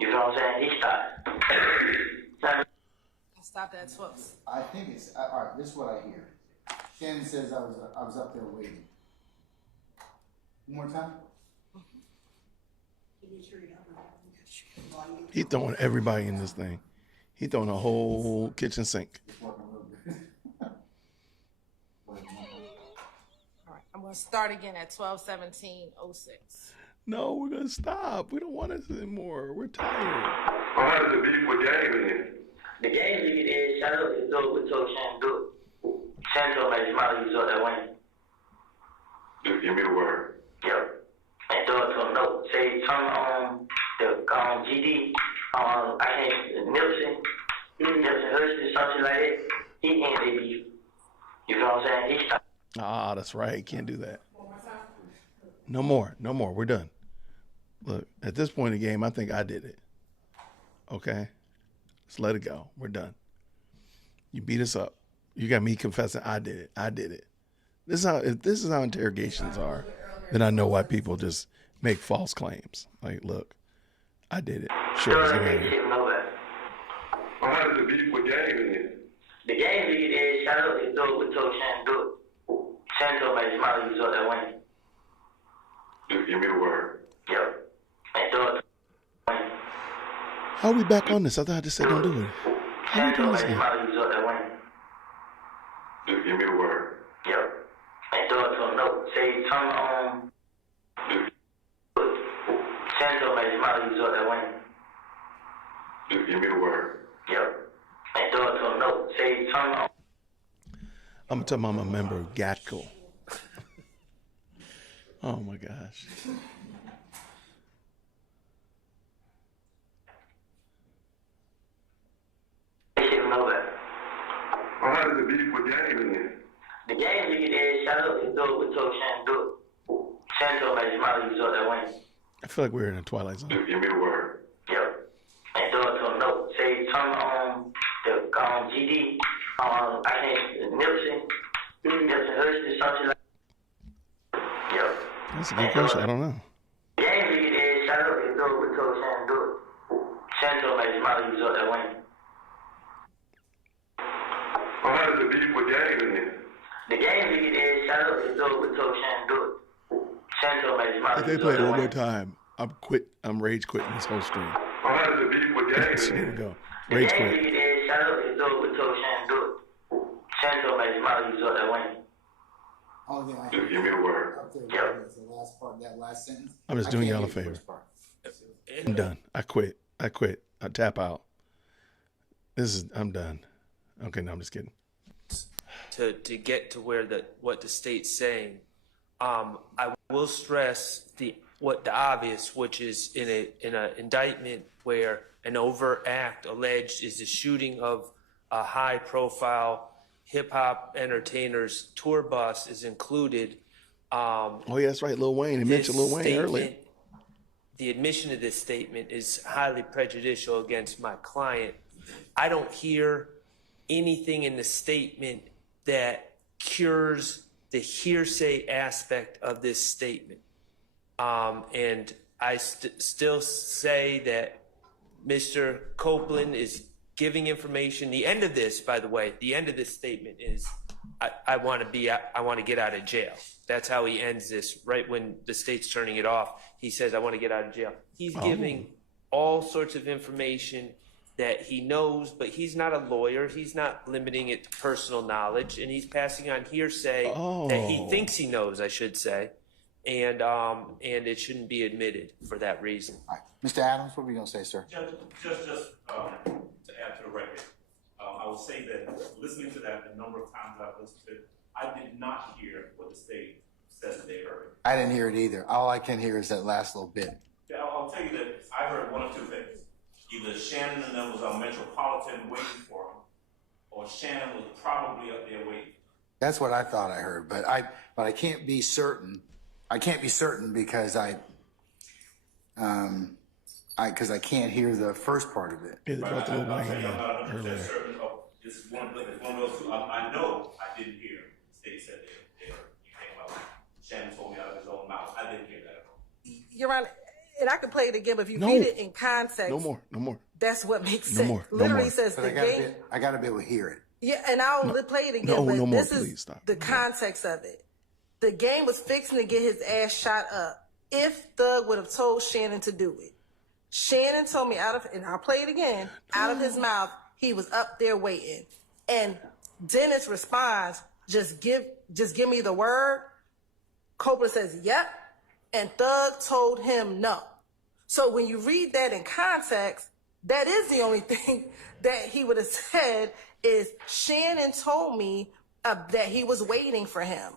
You know what I'm saying? He stopped. Stop at 12. I think it's, all right, this is what I hear. Shannon says I was up there waiting. One more time? He throwing everybody in this thing. He throwing a whole kitchen sink. All right, I'm going to start again at 12:17:06. No, we're gonna stop. We don't want this anymore. We're tired. Well, how does the beef with game in? The game nigga is shout out to Thug with told Shannon do it. Shannon told me his mouth was up that way. Just give me the word. Yep. And throw it to him. No, say something on the GD. I can't Nipsey Hussle, something like that. He ain't they beef. You know what I'm saying? He stopped. Ah, that's right. Can't do that. No more. We're done. Look, at this point in the game, I think I did it. Okay? Let's let it go. We're done. You beat us up. You got me confessing I did it. If this is how interrogations are, then I know why people just make false claims. Like, look, I did it. Sure, let's get out of here. Well, how did the beef with Game end? The game nigga is shot up and throw with told Shannon do it. Shannon told me smiley was up that winning. Just give me the word. Yep. And throw it. How are we back on this? I thought I just said don't do it. How are we doing this again? Smiley was up that winning. Just give me the word. Yep. And throw it to him. No. Say tongue on. Shannon told me smiley was up that winning. Just give me the word. Yep. And throw it to him. No. Say tongue on. I'm talking about my member Gatko. Oh my gosh. They should know that. Well, how did the beef with Game end? The game nigga is shot up and throw with told Shannon do it. Shannon told me smiley was up that winning. I feel like we're in a Twilight Zone. Just give me the word. Yep. And throw it to him. No. Say tongue on the GD. I can't Nipsey Hussey, something like. Yep. That's a good question. I don't know. The game nigga is shot up and throw with told Shannon do it. Shannon told me smiley was up that winning. Well, how did the beef with Game end? The game nigga is shot up and throw with told Shannon do it. Shannon told me smiley If they was play up it that one more winning. time, I'm rage quitting this whole stream. Well, how did the beef with Game Here we end? go. The Rage game quit. nigga is shot up and throw with told Shannon do it. Shannon told me smiley was up that winning. Oh, yeah. Just give me the word. Up there, Yep. it's the last part, that last sentence. I'm just I doing can't y'all a hear the favor. first part. I'm done. I quit. I tap out. I'm done. Okay, no, I'm just kidding. To get to where what the state's saying, I will stress the obvious, which is in an indictment where an overt act alleged is the shooting of a high profile hip hop entertainer's tour bus is included. Oh yeah, that's right, Lil Wayne. He mentioned Lil Wayne earlier. The admission of this statement is highly prejudicial against my client. I don't hear anything in the statement that cures the hearsay aspect of this statement. And I still say that Mr. Copeland is giving information. The end of this, by the way, the end of this statement is, I want to get out of jail. That's how he ends this. Right when the state's turning it off, he says, I want to get out of jail. He's giving all sorts of information that he knows, but he's not a lawyer. He's not limiting it to personal knowledge, and he's passing on hearsay that he thinks he knows, I should say, and it shouldn't be admitted for that reason. All right. Mr. Adams, what were you going to say, sir? Just to add to the record, I will say that listening to that the number of times I've listened to it, I did not hear what the state says that they heard. I didn't hear it either. All I can hear is that last little bit. Yeah, I'll tell you that I heard one of two things. Either Shannon and them was on Metropolitan waiting for him, or Shannon was probably up there waiting. That's what I thought I heard, but I can't be certain. I can't be certain because I can't hear the first part of it. Yeah, they brought the Lil I'll tell you, Wayne I'm not 100% earlier. certain. It's one of those two. I know I didn't hear. The state said they heard. He came out. Shannon told me out of his own mouth. I didn't hear that at all. Your Honor, and I can play it again, but if you No. read it in context, No more. that's what makes No sense. more, no Literally more. says But the game. I gotta be able to hear it. Yeah, and I'll play it again, No, but no more, this please, is stop. the context of it. The game was fixing to get his ass shot up if Thug would have told Shannon to do it. Shannon told me and I'll play it again, out of his mouth, he was up there waiting. And Dennis responds, just give me the word. Copeland says, yep. And Thug told him no. So when you read that in context, that is the only thing that he would have said is Shannon told me that he was waiting for him.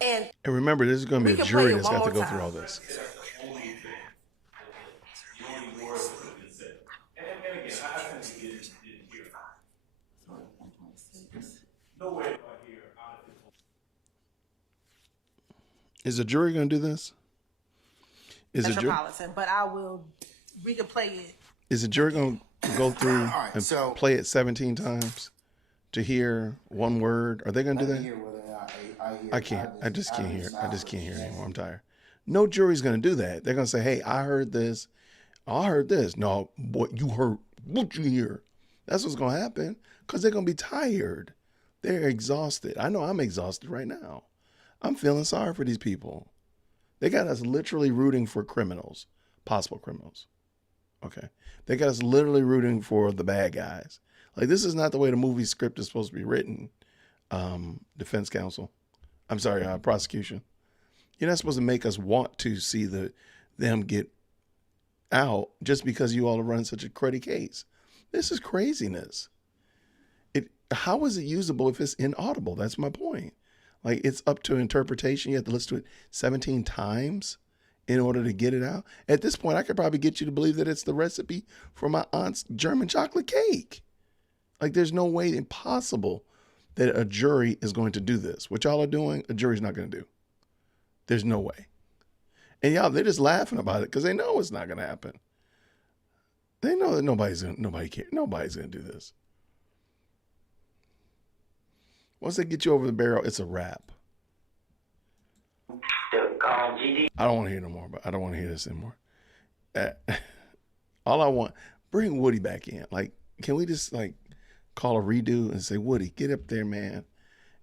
And remember, this is going to we be a can play jury it that's one got to more go through time. all this. The only word that could have been said. And again, I think he didn't hear. Nowhere do I hear out of his own. Is the jury going to do this? Metropolitan, but we can play it. Is the jury going to go through right, and so- play it 17 times to hear one word? Are they going to do that? Hear whether or not I hear. I can't. I just can't hear. I just can't hear anymore. I'm tired. No jury's going to do that. They're going to say, "Hey, I heard this. I heard this." No, what you heard? What you hear? That's what's going to happen because they're going to be tired. They're exhausted. I know I'm exhausted right now. I'm feeling sorry for these people. They got us literally rooting for criminals, possible criminals. Okay. They got us literally rooting for the bad guys. Like, this is not the way the movie script is supposed to be written. Defense counsel. I'm sorry, prosecution. You're not supposed to make us want to see them get out just because you all are running such a cruddy case. This is craziness. How is it usable if it's inaudible? That's my point. Like, it's up to interpretation. You have to listen to it 17 times in order to get it out. At this point, I could probably get you to believe that it's the recipe for my aunt's German chocolate cake. Like, there's no way impossible that a jury is going to do this. What y'all are doing, a jury's not going to do. There's no way. And y'all, they're just laughing about it because they know it's not going to happen. They know that nobody cares. Nobody's going to do this. Once they get you over the barrel, it's a wrap. I don't want to hear no more, but I don't want to hear this anymore. All I want, bring Woody back in. Like, can we just call a redo and say, Woody, get up there, man.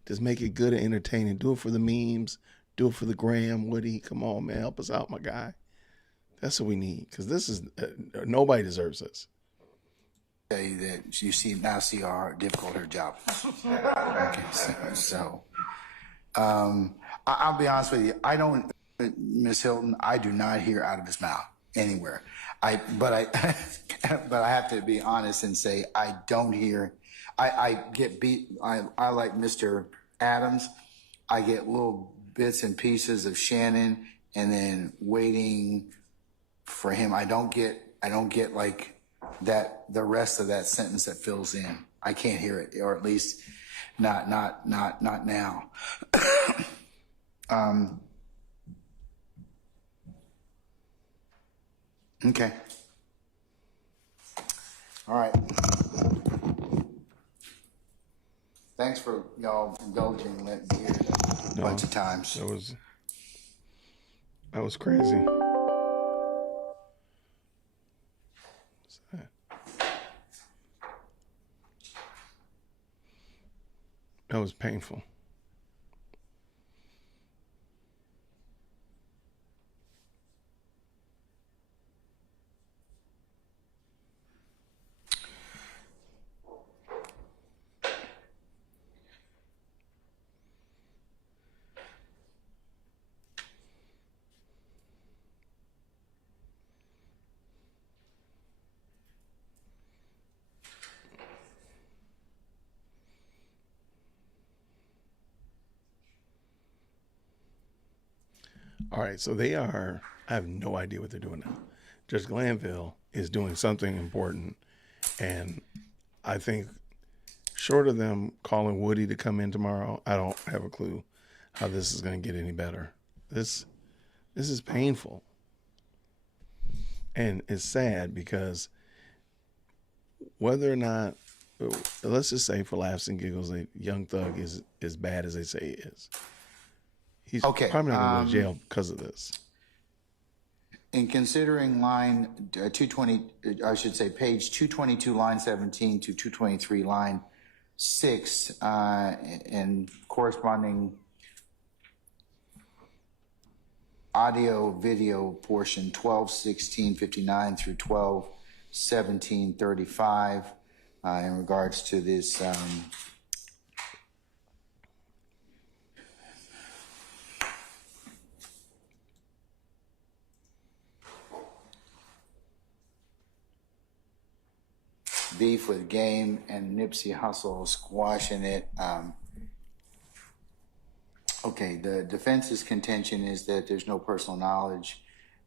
Just make it good and entertaining. Do it for the memes. Do it for the gram, Woody. Come on, man. Help us out, my guy. That's what we need, because this is, nobody deserves this. That you see how difficult her job is. Okay, I'll be honest with you. I don't, Miss Hilton, I do not hear out of his mouth anywhere. But I have to be honest and say I don't hear. I get beat. I like Mr. Adams. I get little bits and pieces of Shannon, and then waiting for him. I don't get like that, the rest of that sentence that fills in. I can't hear it, or at least not now. Okay. All right. Thanks for y'all indulging and letting me hear it a bunch of times. That was crazy. That was painful. All right, so I have no idea what they're doing now. Judge Glanville is doing something important, and I think short of them calling Woody to come in tomorrow, I don't have a clue how this is going to get any better. This is painful, and it's sad because whether or not, let's just say for laughs and giggles, that Young Thug is as bad as they say he is. He's probably not going to go to jail because of this. In considering line 220, I should say page 222, line 17 to 223, line 6, and corresponding audio video portion 12:16:59 through 12:17:35, in regards to this beef with Game and Nipsey Hussle squashing it. Okay, the defense's contention is that there's no personal knowledge.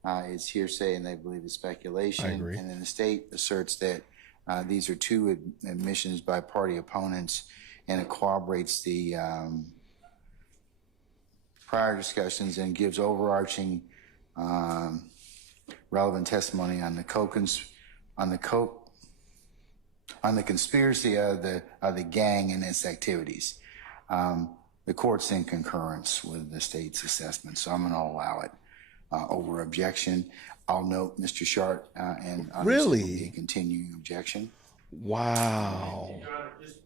It's hearsay, and they believe it's speculation. I agree. And then the state asserts that these are two admissions by party opponents, and it corroborates the prior discussions and gives overarching relevant testimony on the conspiracy of the gang and its activities. The court's in concurrence with the state's assessment, so I'm going to allow it over objection. I'll note Mr. Shart and Really? a continuing objection. Wow. Your Honor, just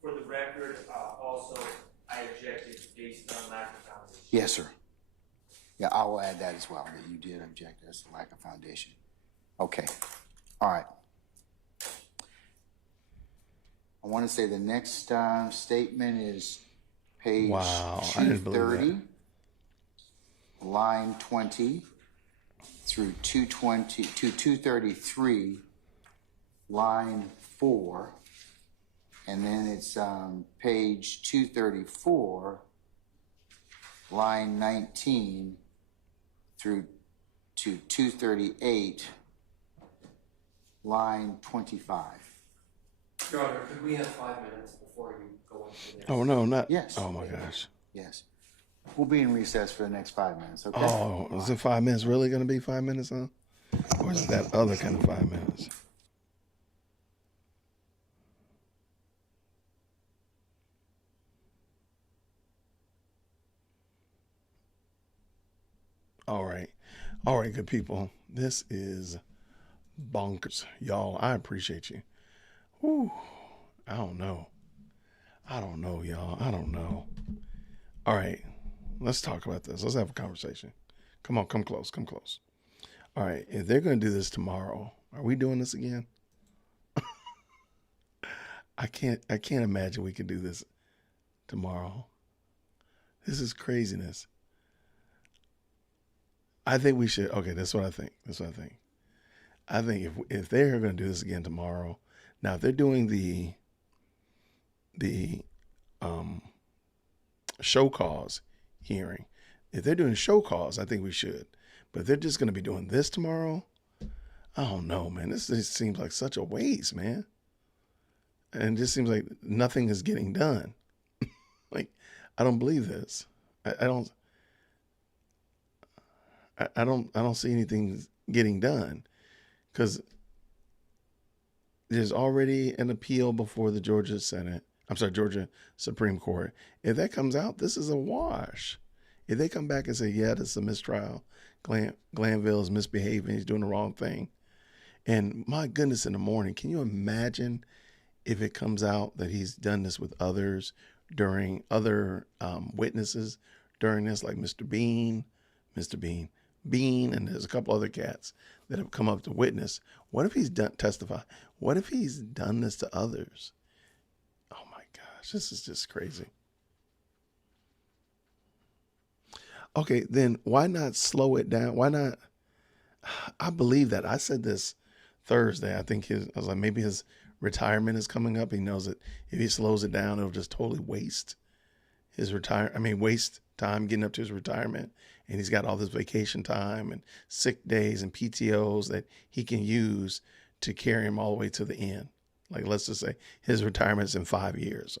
for the record, also, I objected based on lack of foundation. Yes, sir. Yeah, I will add that as well, that you did object as to lack of foundation. Okay, all right. I want to say the next statement is page Wow, I didn't believe that. 230, line 20 through 233, line 4, and then it's page 234, line 19 through to 238, line 25. Your Honor, could we have 5 minutes before you go into the next? Oh, no, not. Yes. Oh, my gosh. Yes. We'll be in recess for the next 5 minutes, okay? Oh, is it 5 minutes really going to be 5 minutes, huh? Or is it that other kind of 5 minutes? All right. All right, good people. This is bonkers. Y'all, I appreciate you. Whew. I don't know. Y'all. I don't know. All right. Let's talk about this. Let's have a conversation. Come on, come close. All right. If they're going to do this tomorrow, are we doing this again? I can't imagine we can do this tomorrow. This is craziness. I think we should. Okay, that's what I think. I think if they're going to do this again tomorrow, now if they're doing the show cause hearing, if they're doing show cause, I think we should. But if they're just going to be doing this tomorrow, I don't know, man. This just seems like such a waste, man. And it just seems like nothing is getting done. Like, I don't believe this. I don't see anything getting done, because there's already an appeal before the Georgia Supreme Court. If that comes out, this is a wash. If they come back and say, yeah, this is a mistrial, Glanville is misbehaving, he's doing the wrong thing. And my goodness, in the morning, can you imagine if it comes out that he's done this with others during other witnesses during this, like Mr. Bean, and there's a couple other cats that have come up to witness. What if he's testify? What if he's done this to others? Oh my gosh, this is just crazy. Okay, then why not slow it down? Why not? I believe that. I said this Thursday. I was like, maybe his retirement is coming up. He knows that if he slows it down, it'll just totally waste waste time getting up to his retirement. And he's got all this vacation time and sick days and PTOs that he can use to carry him all the way to the end. Like, let's just say his retirement's in 5 years,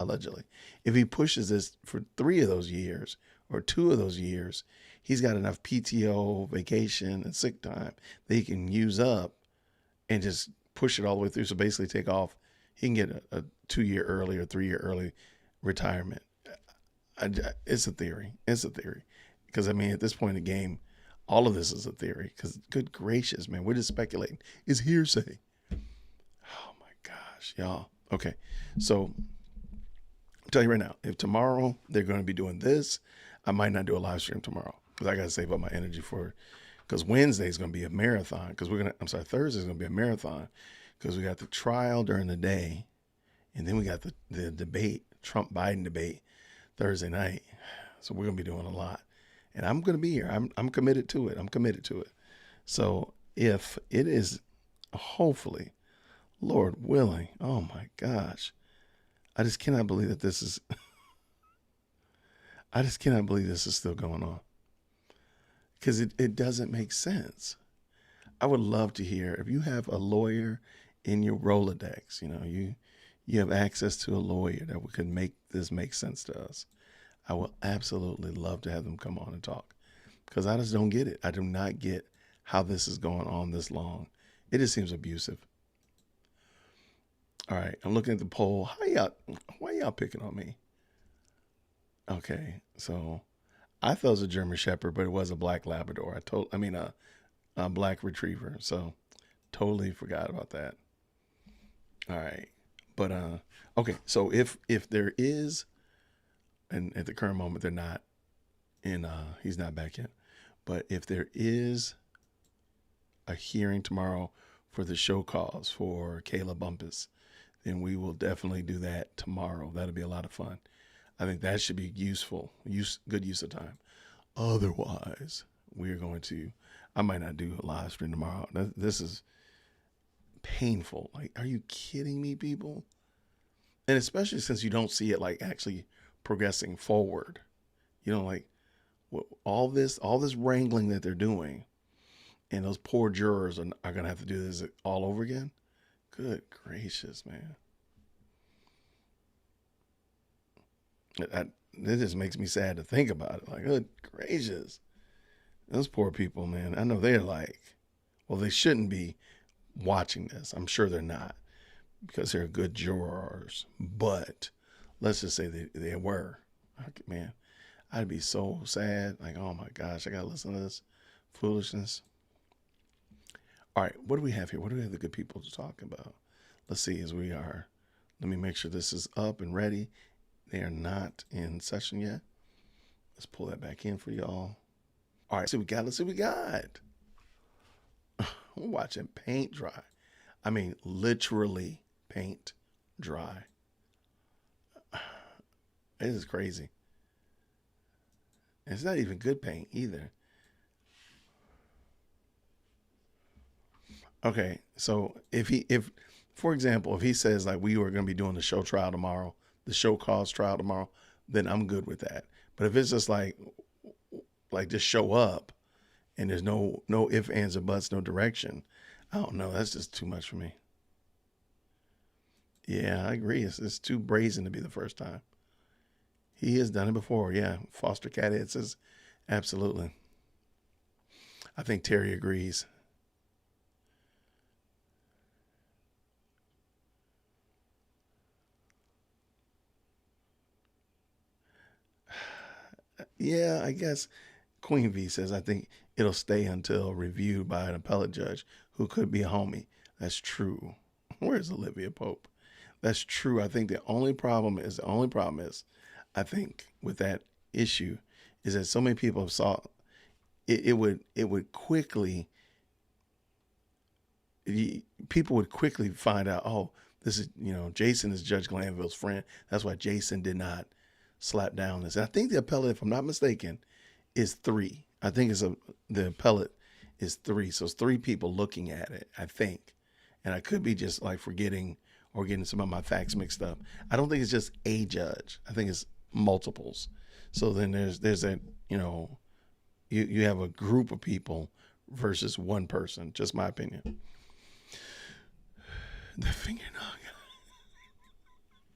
allegedly. If he pushes this for 3 of those years or 2 of those years, he's got enough PTO, vacation, and sick time that he can use up and just push it all the way through. So basically take off. He can get a 2-year early or 3-year early retirement. It's a theory. Because, I mean, at this point in the game, all of this is a theory. Because, good gracious, man, we're just speculating. It's hearsay. Oh, my gosh, y'all. Okay, so I'll tell you right now, if tomorrow they're going to be doing this, I might not do a live stream tomorrow. Because I got to save up my energy for it. Because Wednesday is going to be a marathon. Thursday is going to be a marathon. Because we got the trial during the day. And then we got the debate, Trump-Biden debate, Thursday night. So we're going to be doing a lot. And I'm going to be here. I'm committed to it. So if it is, hopefully, Lord willing, oh my gosh, I just cannot believe that this is, still going on. Because it doesn't make sense. I would love to hear, if you have a lawyer in your Rolodex, you have access to a lawyer that could make this make sense to us. I will absolutely love to have them come on and talk, because I just don't get it. I do not get how this is going on this long. It just seems abusive. All right, I'm looking at the poll. Why y'all picking on me? Okay, so I thought it was a German Shepherd, but it was a black Labrador. A black Retriever. So totally forgot about that. All right. But okay, so if there is, and at the current moment they're not in he's not back yet. But if there is a hearing tomorrow for the show cause for Kayla Bumpus, then we will definitely do that tomorrow. That'll be a lot of fun. I think that should be good use of time. Otherwise, we are going to, I might not do a live stream tomorrow. This is painful. Like, are you kidding me, people? And especially since you don't see it like actually progressing forward. You know, like all this wrangling that they're doing, and those poor jurors are going to have to do this all over again. Good gracious, man. It just makes me sad to think about it. Like, good gracious. Those poor people, man. I know they're like, well, they shouldn't be watching this. I'm sure they're not, because they're good jurors. But let's just say they were. Man, I'd be so sad. Like, oh my gosh, I got to listen to this foolishness. All right, what do we have here? What do we have the good people to talk about? Let's see, let me make sure this is up and ready. They are not in session yet. Let's pull that back in for y'all. All right, let's see what we got. We're watching paint dry. I mean, literally paint dry. This is crazy. It's not even good paint either. Okay, so if for example, if he says like we were going to be doing the show trial tomorrow, the show cause trial tomorrow, then I'm good with that. But if it's just like just show up and there's no ifs, ands, or buts, no direction, I don't know. That's just too much for me. Yeah, I agree. It's too brazen to be the first time. He has done it before. Yeah, Foster Cathead says absolutely. I think Terry agrees. Yeah, I guess Queen V says, I think it'll stay until reviewed by an appellate judge who could be a homie. That's true. Where's Olivia Pope? That's true. I think the only problem is, I think with that issue is that so many people have saw it would quickly, people would quickly find out, oh, this is, Jason is Judge Glanville's friend. That's why Jason did not slap down this. And I think the appellate, if I'm not mistaken, is 3. I think the appellate is 3. So it's 3 people looking at it, I think. And I could be just like forgetting or getting some of my facts mixed up. I don't think it's just a judge. I think it's multiples. So then there's a, you have a group of people versus one person. Just my opinion. The finger knock.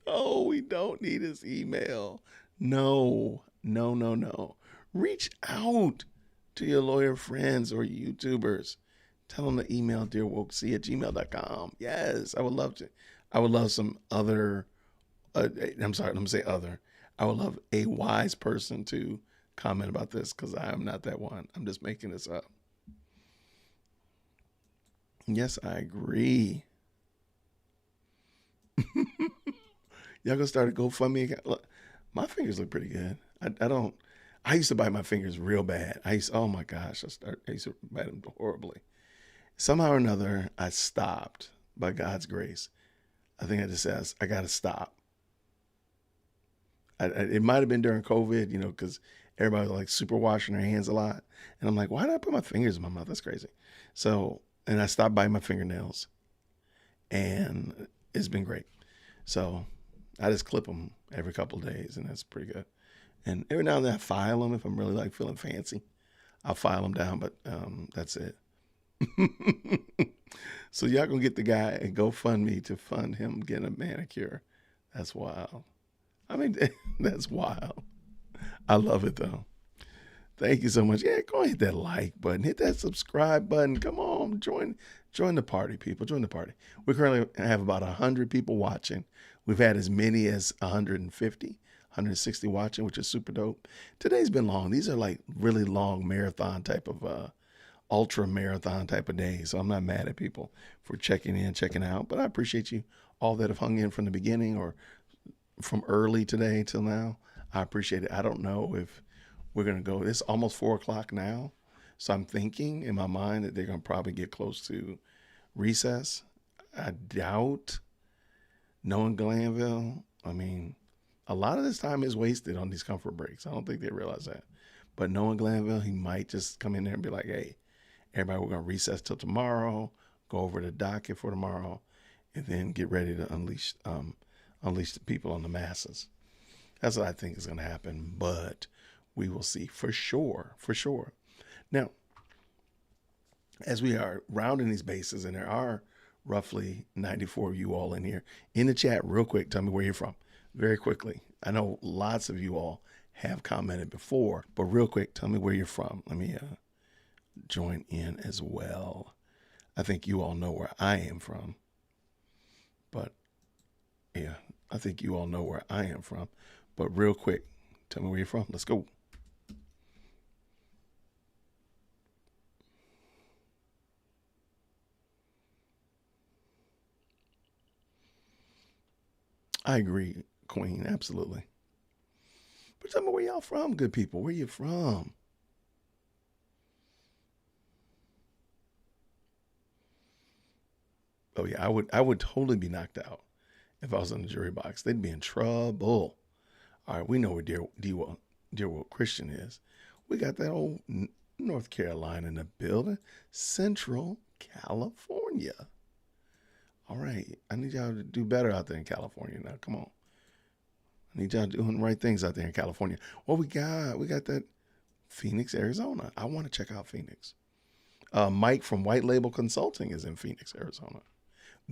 Oh, we don't need his email. No. Reach out to your lawyer friends or YouTubers. Tell them to email dearwokec@gmail.com. Yes, I would love to. I would love some other, I'm sorry, let me say other. I would love a wise person to comment about this because I am not that one. I'm just making this up. Yes, I agree. Y'all gonna start a GoFundMe account? Look, my fingers look pretty good. I used to bite my fingers real bad. Oh my gosh, I used to bite them horribly. Somehow or another, I stopped by God's grace. I think I just said, I got to stop. It might have been during COVID, because everybody was like super washing their hands a lot. And I'm like, why did I put my fingers in my mouth? That's crazy. So, and I stopped biting my fingernails. And it's been great. So I just clip them every couple of days, and that's pretty good. And every now and then I file them if I'm really like feeling fancy. I'll file them down, but that's it. So y'all gonna get the guy and GoFundMe to fund him getting a manicure. That's wild. I mean, that's wild. I love it though. Thank you so much. Yeah, go hit that like button, hit that subscribe button. Come on, join the party, people. Join the party. We currently have about 100 people watching. We've had as many as 150, 160 watching, which is super dope. Today's been long. These are like really long marathon type of ultra marathon type of days. So I'm not mad at people for checking in, checking out, but I appreciate you all that have hung in from the beginning or from early today till now. I appreciate it. I don't know if we're going to go. It's almost 4 o'clock now. So I'm thinking in my mind that they're going to probably get close to recess. I doubt, knowing Glanville, I mean, a lot of this time is wasted on these comfort breaks. I don't think they realize that. But knowing Glanville, he might just come in there and be like, hey, everybody, we're going to recess till tomorrow, go over the docket for tomorrow, and then get ready to unleash the people on the masses. That's what I think is going to happen, but we will see for sure. Now, as we are rounding these bases, and there are roughly 94 of you all in here, in the chat, real quick, tell me where you're from, very quickly. I know lots of you all have commented before, but real quick, tell me where you're from. Let me join in as well. I think you all know where I am from, but yeah, I think you all know where I am from, but real quick, tell me where you're from. Let's go. I agree, Queen, absolutely. But tell me where y'all from, good people. Where you from? Oh yeah, I would totally be knocked out if I was in the jury box. They'd be in trouble. All right, we know where Deerwood Christian is. We got that old North Carolina in the building, Central California. All right, I need y'all to do better out there in California now. Come on. I need y'all doing the right things out there in California. What we got? We got that Phoenix, Arizona. I want to check out Phoenix. Mike from White Label Consulting is in Phoenix, Arizona.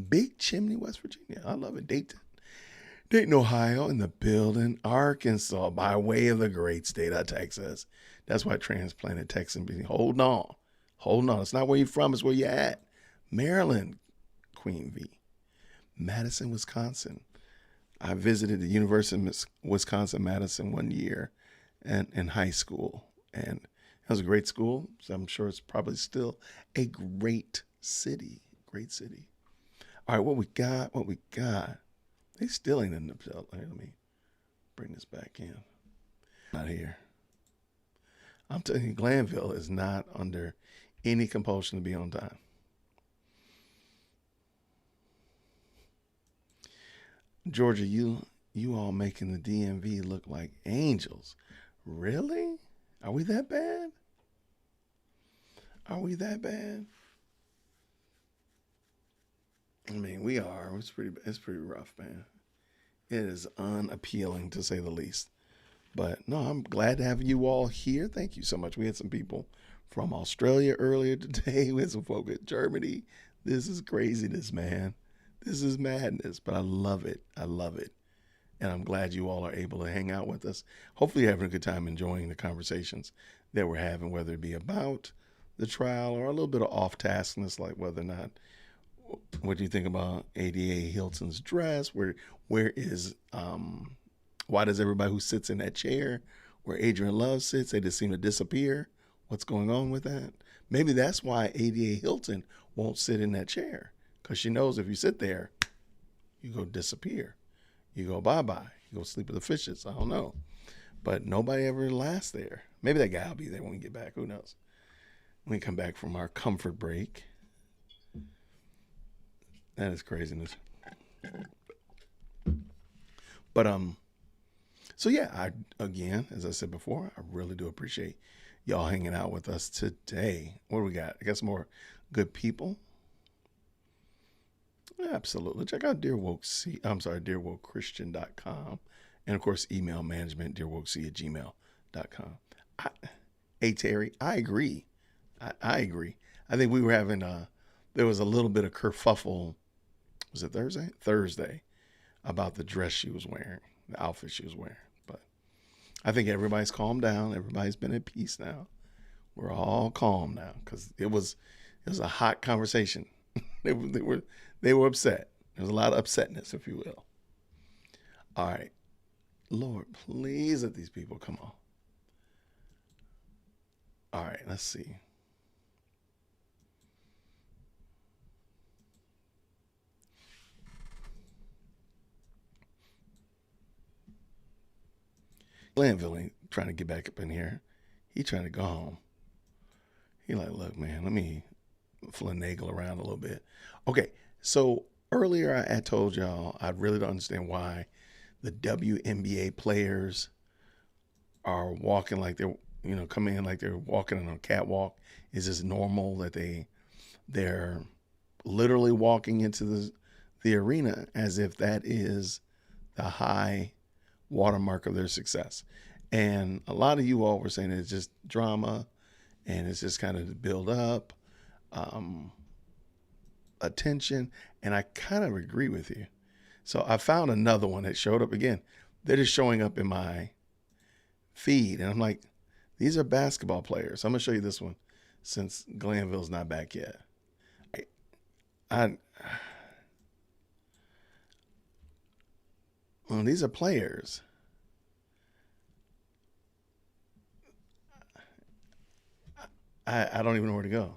Big Chimney, West Virginia. I love it. Dayton, Ohio in the building. Arkansas, by way of the great state of Texas. That's why transplanted Texan. Hold on. It's not where you're from. It's where you're at. Maryland, Queen V. Madison, Wisconsin. I visited the University of Wisconsin-Madison one year in high school. And it was a great school. So I'm sure it's probably still a great city. Great city. All right, what we got? They still ain't in the building. Let me bring this back in. Not here. I'm telling you, Glanville is not under any compulsion to be on time. Georgia, you all making the DMV look like angels. Really? Are we that bad? I mean, we are. It's pretty rough, man. It is unappealing to say the least. But no, I'm glad to have you all here. Thank you so much. We had some people from Australia earlier today. We had some folk in Germany. This is craziness, man. This is madness, but I love it. And I'm glad you all are able to hang out with us. Hopefully you're having a good time enjoying the conversations that we're having, whether it be about the trial or a little bit of off-taskness, like whether or not, what do you think about ADA Hilton's dress? Why does everybody who sits in that chair where Adrian Love sits, they just seem to disappear? What's going on with that? Maybe that's why ADA Hilton won't sit in that chair, because she knows if you sit there, you go disappear. You go bye-bye. You go sleep with the fishes. I don't know. But nobody ever lasts there. Maybe that guy will be there when we get back. Who knows? When we come back from our comfort break. That is craziness. But so yeah, again, as I said before, I really do appreciate y'all hanging out with us today. What do we got? I got some more good people. Absolutely. Check out dearwokechristian.com. And of course, email management, dearwokec@gmail.com. Hey, Terry, I agree. I agree. I think we were having, there was a little bit of kerfuffle. Was it Thursday? Thursday, about the dress she was wearing, the outfit she was wearing. But I think everybody's calmed down. Everybody's been at peace now. We're all calm now, because it was a hot conversation. They were upset. There's a lot of upsetness, if you will. All right. Lord, please let these people come on. All right, let's see. Glanville ain't trying to get back up in here. He trying to go home. He like, look, man, let me finagle around a little bit. Okay, so earlier I told y'all I really don't understand why the WNBA players are walking like they're, coming in like they're walking on a catwalk. Is this normal that they're literally walking into the arena as if that is the high watermark of their success? And a lot of you all were saying it's just drama and it's just kind of to build up attention. And I kind of agree with you. So I found another one that showed up again. They're just showing up in my feed. And I'm like, these are basketball players. I'm going to show you this one since Glanville's not back yet. Well, these are players. I don't even know where to go.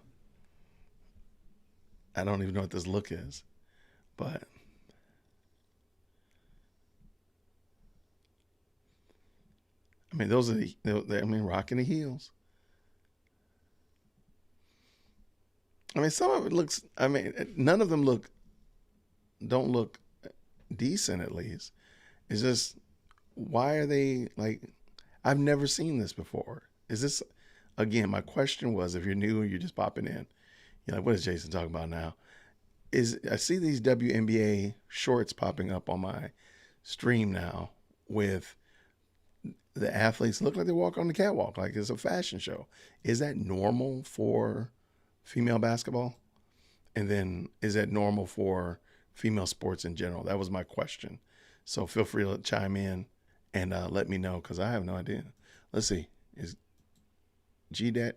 I don't even know what this look is, but I mean, those are rocking the heels. I mean, some of it looks, none of them don't look decent, at least. It's just, why are they like, I've never seen this before. Is this, again, my question was, if you're new or you're just popping in, you're like, what is Jason talking about now? I see these WNBA shorts popping up on my stream now with the athletes look like they walk on the catwalk, like it's a fashion show. Is that normal for female basketball? And then is that normal for female sports in general? That was my question. So feel free to chime in and let me know, because I have no idea. Let's see. Is Gville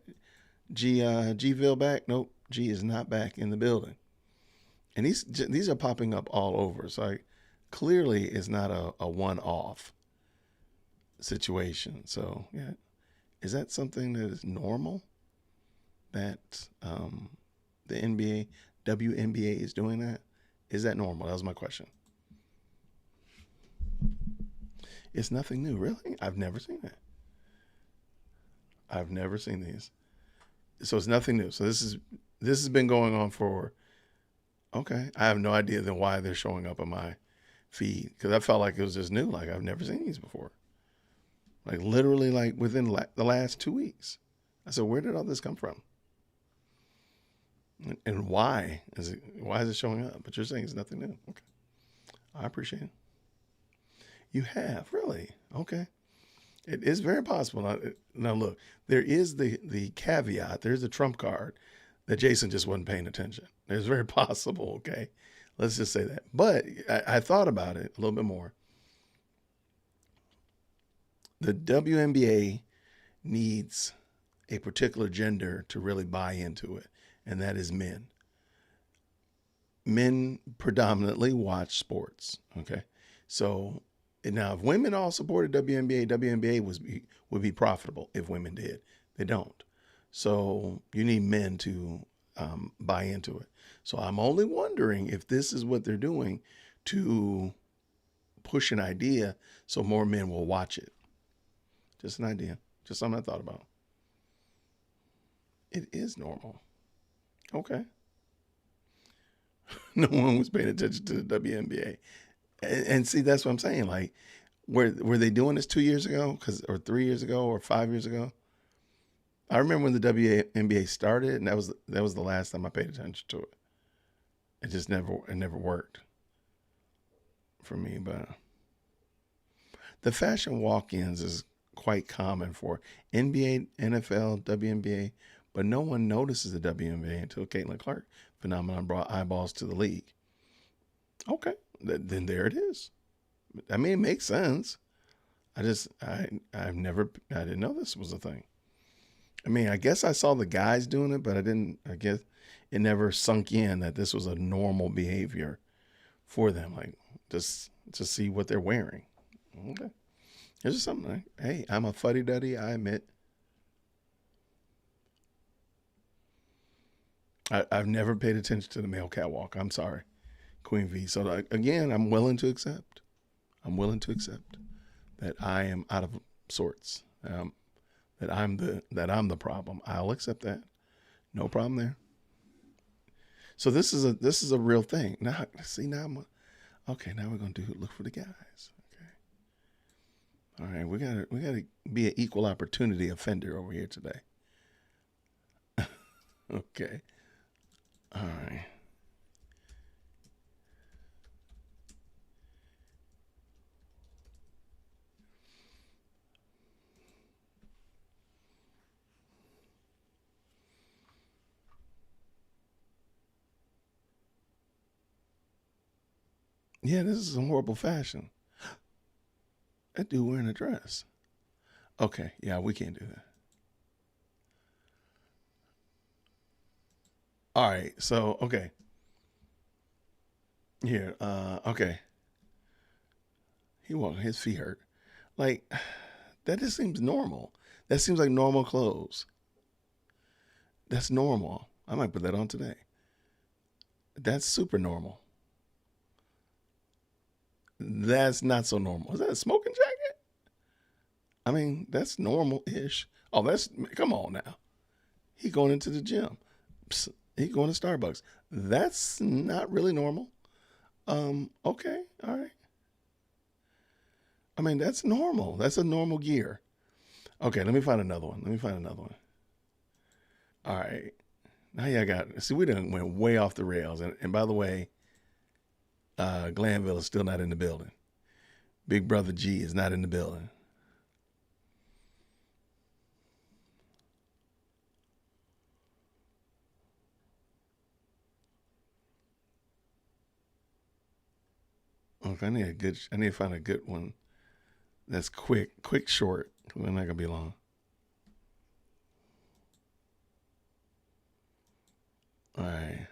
back? Nope. G is not back in the building. And these are popping up all over. So clearly it's not a one-off situation. So yeah, is that something that is normal that the WNBA is doing that? Is that normal? That was my question. It's nothing new, really. I've never seen that. I've never seen these. So it's nothing new. So this has been going on for, okay. I have no idea then why they're showing up on my feed, because I felt like it was just new. Like I've never seen these before. Like literally like within the last 2 weeks. I said, where did all this come from? And why is it showing up? But you're saying it's nothing new. Okay. I appreciate it. You have, really? Okay. It is very possible. Now look, there is the caveat. There's the trump card that Jason just wasn't paying attention. It's very possible, okay? Let's just say that. But I thought about it a little bit more. The WNBA needs a particular gender to really buy into it, and that is men. Men predominantly watch sports, okay? So now if women all supported WNBA would be profitable if women did. They don't. So you need men to buy into it. So I'm only wondering if this is what they're doing to push an idea so more men will watch it. Just an idea. Just something I thought about. It is normal. Okay. No one was paying attention to the WNBA. And see, that's what I'm saying. Like, were they doing this 2 years ago? Or 3 years ago, or 5 years ago? I remember when the WNBA started, and that was the last time I paid attention to it. It just never worked for me. But the fashion walk-ins is quite common for NBA, NFL, WNBA, but no one notices the WNBA until Caitlin Clark phenomenon brought eyeballs to the league. Okay, then there it is. I mean, it makes sense. I didn't know this was a thing. I mean, I guess I saw the guys doing it, but I guess it never sunk in that this was a normal behavior for them. Like, just to see what they're wearing. Okay. It's just something like, hey, I'm a fuddy-duddy, I admit. I've never paid attention to the male catwalk. I'm sorry, Queen V. So again, I'm willing to accept that I am out of sorts. That I'm the problem. I'll accept that. No problem there. So this is a real thing. Now see now okay, now we're gonna look for the guys. Okay. All right, we gotta be an equal opportunity offender over here today. Okay. All right. Yeah, this is some horrible fashion. That dude wearing a dress. Okay, yeah, we can't do that. All right, so okay. Here, okay. He walking, his feet hurt. Like, that just seems normal. That seems like normal clothes. That's normal. I might put that on today. That's super normal. That's not so normal. Is that a smoking jacket? I mean, that's normal-ish. Oh, come on now. He going into the gym. Psst, he going to Starbucks. That's not really normal. Okay, all right. I mean, that's normal. That's a normal gear. Okay, let me find another one. All right. Now we done went way off the rails. And by the way, Glanville is still not in the building. Big Brother G is not in the building. Okay, I need to find a good one that's quick, short. We're not gonna be long. All right.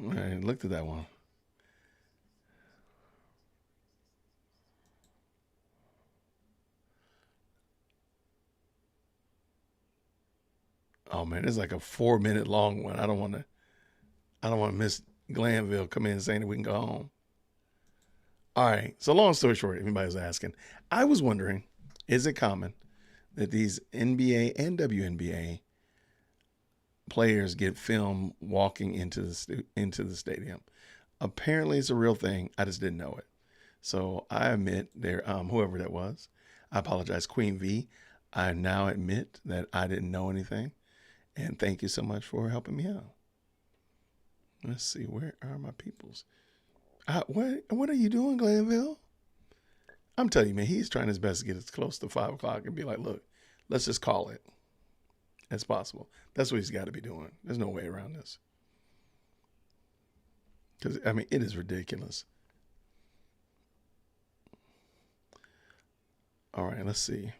All right, looked at that one. Oh man, it's like a 4-minute long one. I don't want to miss Glanville come in saying that we can go home. All right. So long story short, if anybody's asking, I was wondering, is it common that these NBA and WNBA players get filmed walking into the stadium? Apparently, it's a real thing. I just didn't know it. So I admit there, whoever that was, I apologize, Queen V. I now admit that I didn't know anything, and thank you so much for helping me out. Let's see, where are my peoples? What are you doing, Glanville? I'm telling you, man, he's trying his best to get as close to 5 o'clock and be like, look, let's just call it as possible. That's what he's got to be doing. There's no way around this. Because, I mean, it is ridiculous. All right, let's see.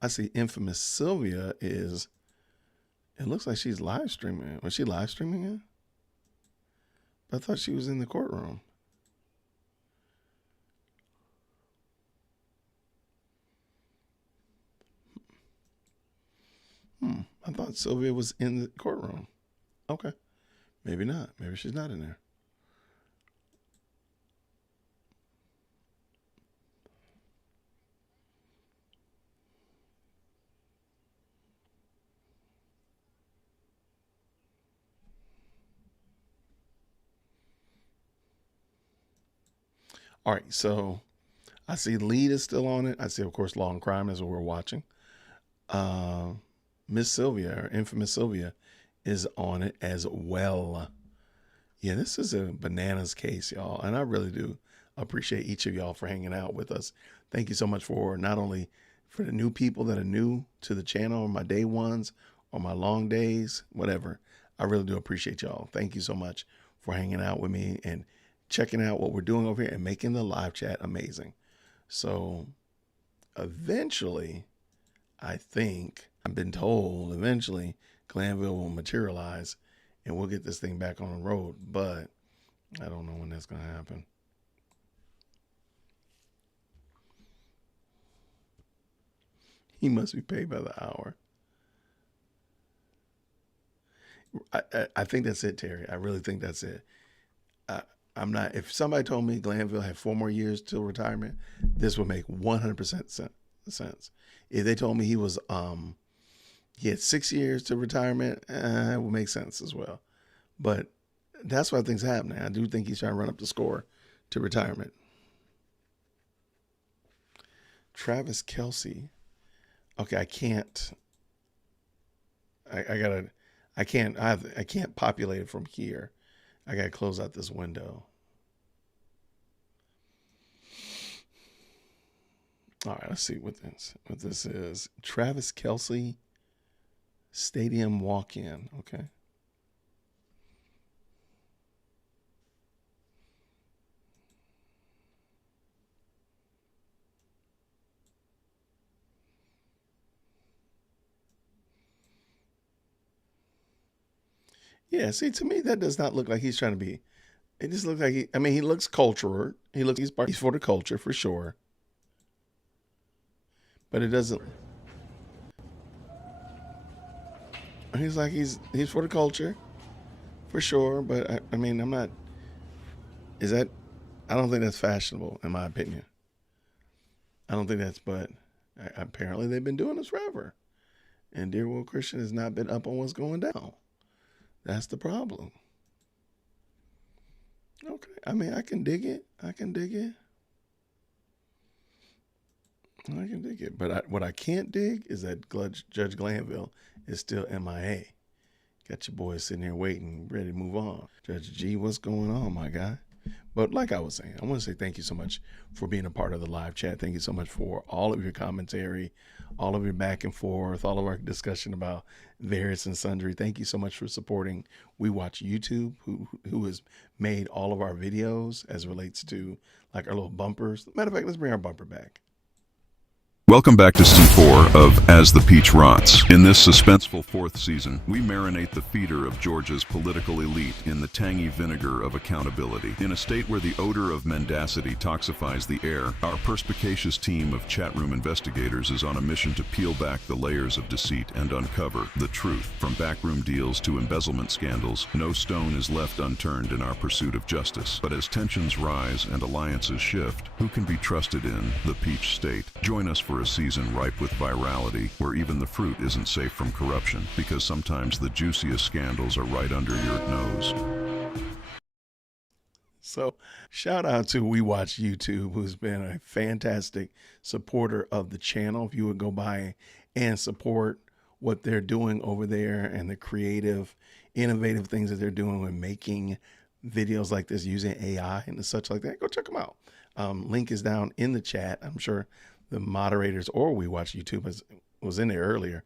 I see infamous Sylvia it looks like she's live streaming. Was she live streaming it? I thought she was in the courtroom. I thought Sylvia was in the courtroom. Okay. Maybe not. Maybe she's not in there. All right, so I see Lead is still on it. I see, of course, Law and Crime is what we're watching. Miss Sylvia, or infamous Sylvia, is on it as well. Yeah, this is a bananas case, y'all. And I really do appreciate each of y'all for hanging out with us. Thank you so much for not only for the new people that are new to the channel, or my day ones, or my long days, whatever. I really do appreciate y'all. Thank you so much for hanging out with me and checking out what we're doing over here and making the live chat amazing. So eventually, I think, I've been told, eventually Glanville will materialize and we'll get this thing back on the road. But I don't know when that's going to happen. He must be paid by the hour. I think that's it, Terry. I really think that's it. I'm not. If somebody told me Glanville had 4 more years till retirement, this would make 100% sense. If they told me he had 6 years to retirement, it would make sense as well. But that's why things happening. I do think he's trying to run up the score to retirement. Travis Kelce. Okay, I can't. I can't populate it from here. I gotta close out this window. All right, let's see what this is. Travis Kelce Stadium walk-in. Okay. Yeah, see, to me, that does not look like he's trying to be. It just looks like he looks cultural. He's for the culture for sure. But it doesn't. He's like, he's for the culture for sure. But I mean, I'm not. Is that? I don't think that's fashionable, in my opinion. I don't think that's, but apparently they've been doing this forever. And Dear Will Christian has not been up on what's going down. That's the problem. Okay. I mean, I can dig it. But what I can't dig is that Judge Glanville is still MIA. Got your boys sitting here waiting, ready to move on. Judge G, what's going on, my guy? But like I was saying, I want to say thank you so much for being a part of the live chat. Thank you so much for all of your commentary, all of your back and forth, all of our discussion about various and sundry. Thank you so much for supporting We Watch YouTube, who has made all of our videos as it relates to like our little bumpers. Matter of fact, let's bring our bumper back. Welcome back to Season 4 of As the Peach Rots. In this suspenseful 4th season, we marinate the feeder of Georgia's political elite in the tangy vinegar of accountability. In a state where the odor of mendacity toxifies the air, our perspicacious team of chatroom investigators is on a mission to peel back the layers of deceit and uncover the truth. From backroom deals to embezzlement scandals, no stone is left unturned in our pursuit of justice. But as tensions rise and alliances shift, who can be trusted in the Peach State? Join us for a season ripe with virality, where even the fruit isn't safe from corruption, because sometimes the juiciest scandals are right under your nose. So shout out to We Watch YouTube, who's been a fantastic supporter of the channel. If you would go by and support what they're doing over there and the creative, innovative things that they're doing with making videos like this using AI and such like that, go check them out. Link is down in the chat. I'm sure the moderators or We Watch YouTube was in there earlier.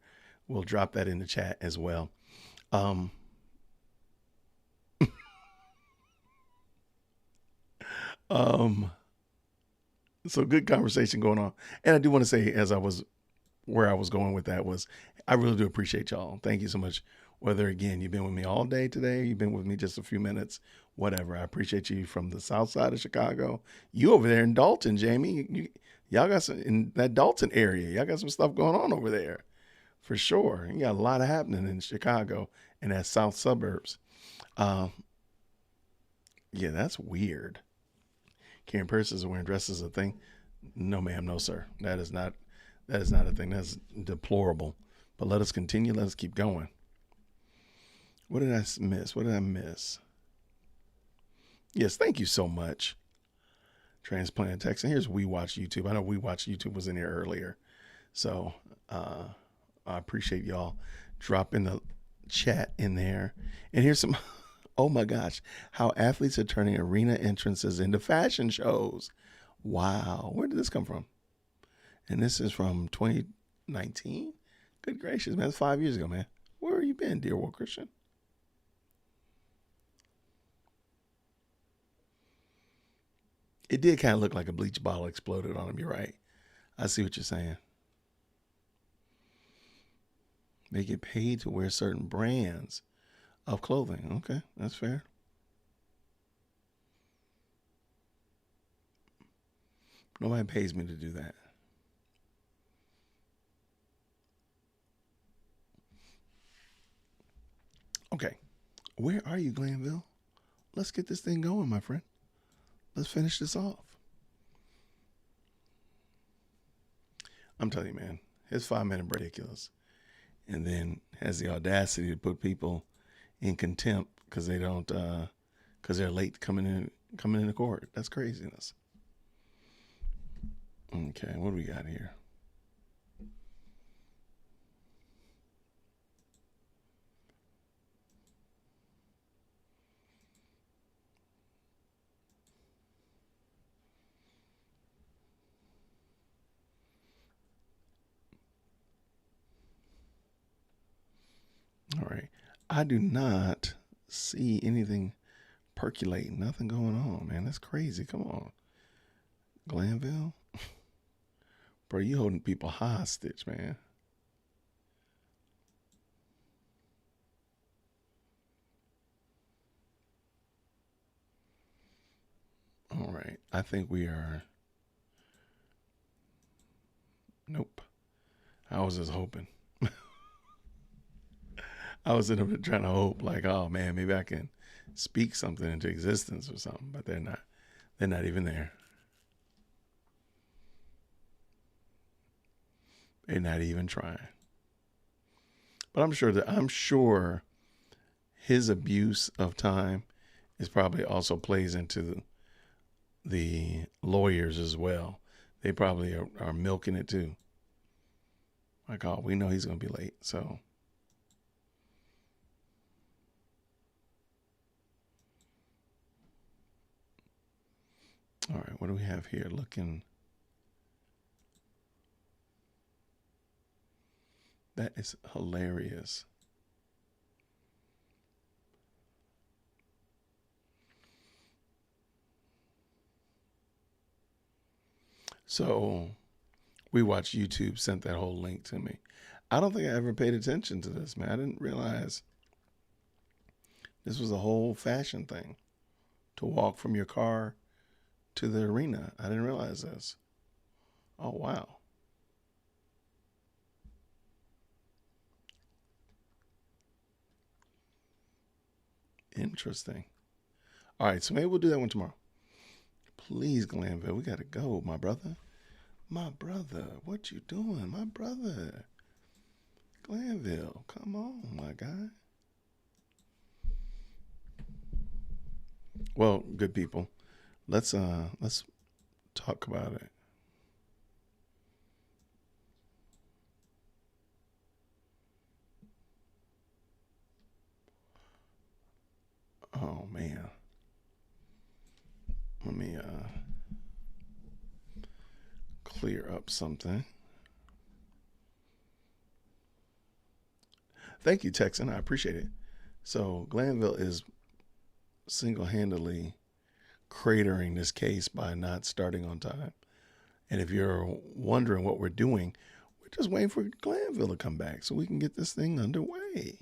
We'll drop that in the chat as well. So good conversation going on. And I do want to say, where I was going with that was, I really do appreciate y'all. Thank you so much. Whether, again, you've been with me all day today, you've been with me just a few minutes, whatever. I appreciate you from the south side of Chicago. You over there in Dalton, Jamie. Y'all got some in that Dalton area. Y'all got some stuff going on over there for sure. You got a lot of happening in Chicago and that south suburbs. Yeah, that's weird. Carrying purses and wearing dresses is a thing. No, ma'am. No, sir. That is not a thing. That's deplorable. But let us continue. Let us keep going. What did I miss? What did I miss? Yes, thank you so much. Transplant text. And here's We Watch YouTube. I know We Watch YouTube was in here earlier. So I appreciate y'all dropping the chat in there. And here's some, oh my gosh, how athletes are turning arena entrances into fashion shows. Wow. Where did this come from? And this is from 2019. Good gracious, man. That's 5 years ago, man. Where have you been, Dear Will Christian? It did kind of look like a bleach bottle exploded on him. You're right. I see what you're saying. They get paid to wear certain brands of clothing. Okay, that's fair. Nobody pays me to do that. Okay. Where are you, Glanville? Let's get this thing going, my friend. Let's finish this off. I'm telling you, man, his 5-minute break is ridiculous. And then has the audacity to put people in contempt because they don't, because they're late coming into court. That's craziness. Okay, what do we got here? All right. I do not see anything percolating. Nothing going on, man. That's crazy. Come on. Glanville? Bro, you holding people hostage, man. All right. I think we are. Nope. I was just hoping. I was sitting up trying to hope, like, oh man, maybe I can speak something into existence or something, but they're not. They're not even there. They're not even trying. But I'm sure his abuse of time is probably also plays into the lawyers as well. They probably are milking it too. Like, oh, we know he's gonna be late, so. All right, what do we have here? Looking. That is hilarious. So we watched YouTube, sent that whole link to me. I don't think I ever paid attention to this, man. I didn't realize this was a whole fashion thing to walk from your car to the arena. I didn't realize this. Oh, wow. Interesting. All right, so maybe we'll do that one tomorrow. Please, Glanville, we got to go, my brother. My brother, what you doing? My brother. Glanville, come on, my guy. Well, good people. Let's talk about it. Oh man. Let me clear up something. Thank you, Texan. I appreciate it. So Glanville is single-handedly cratering this case by not starting on time. And if you're wondering what we're doing, we're just waiting for Glanville to come back so we can get this thing underway.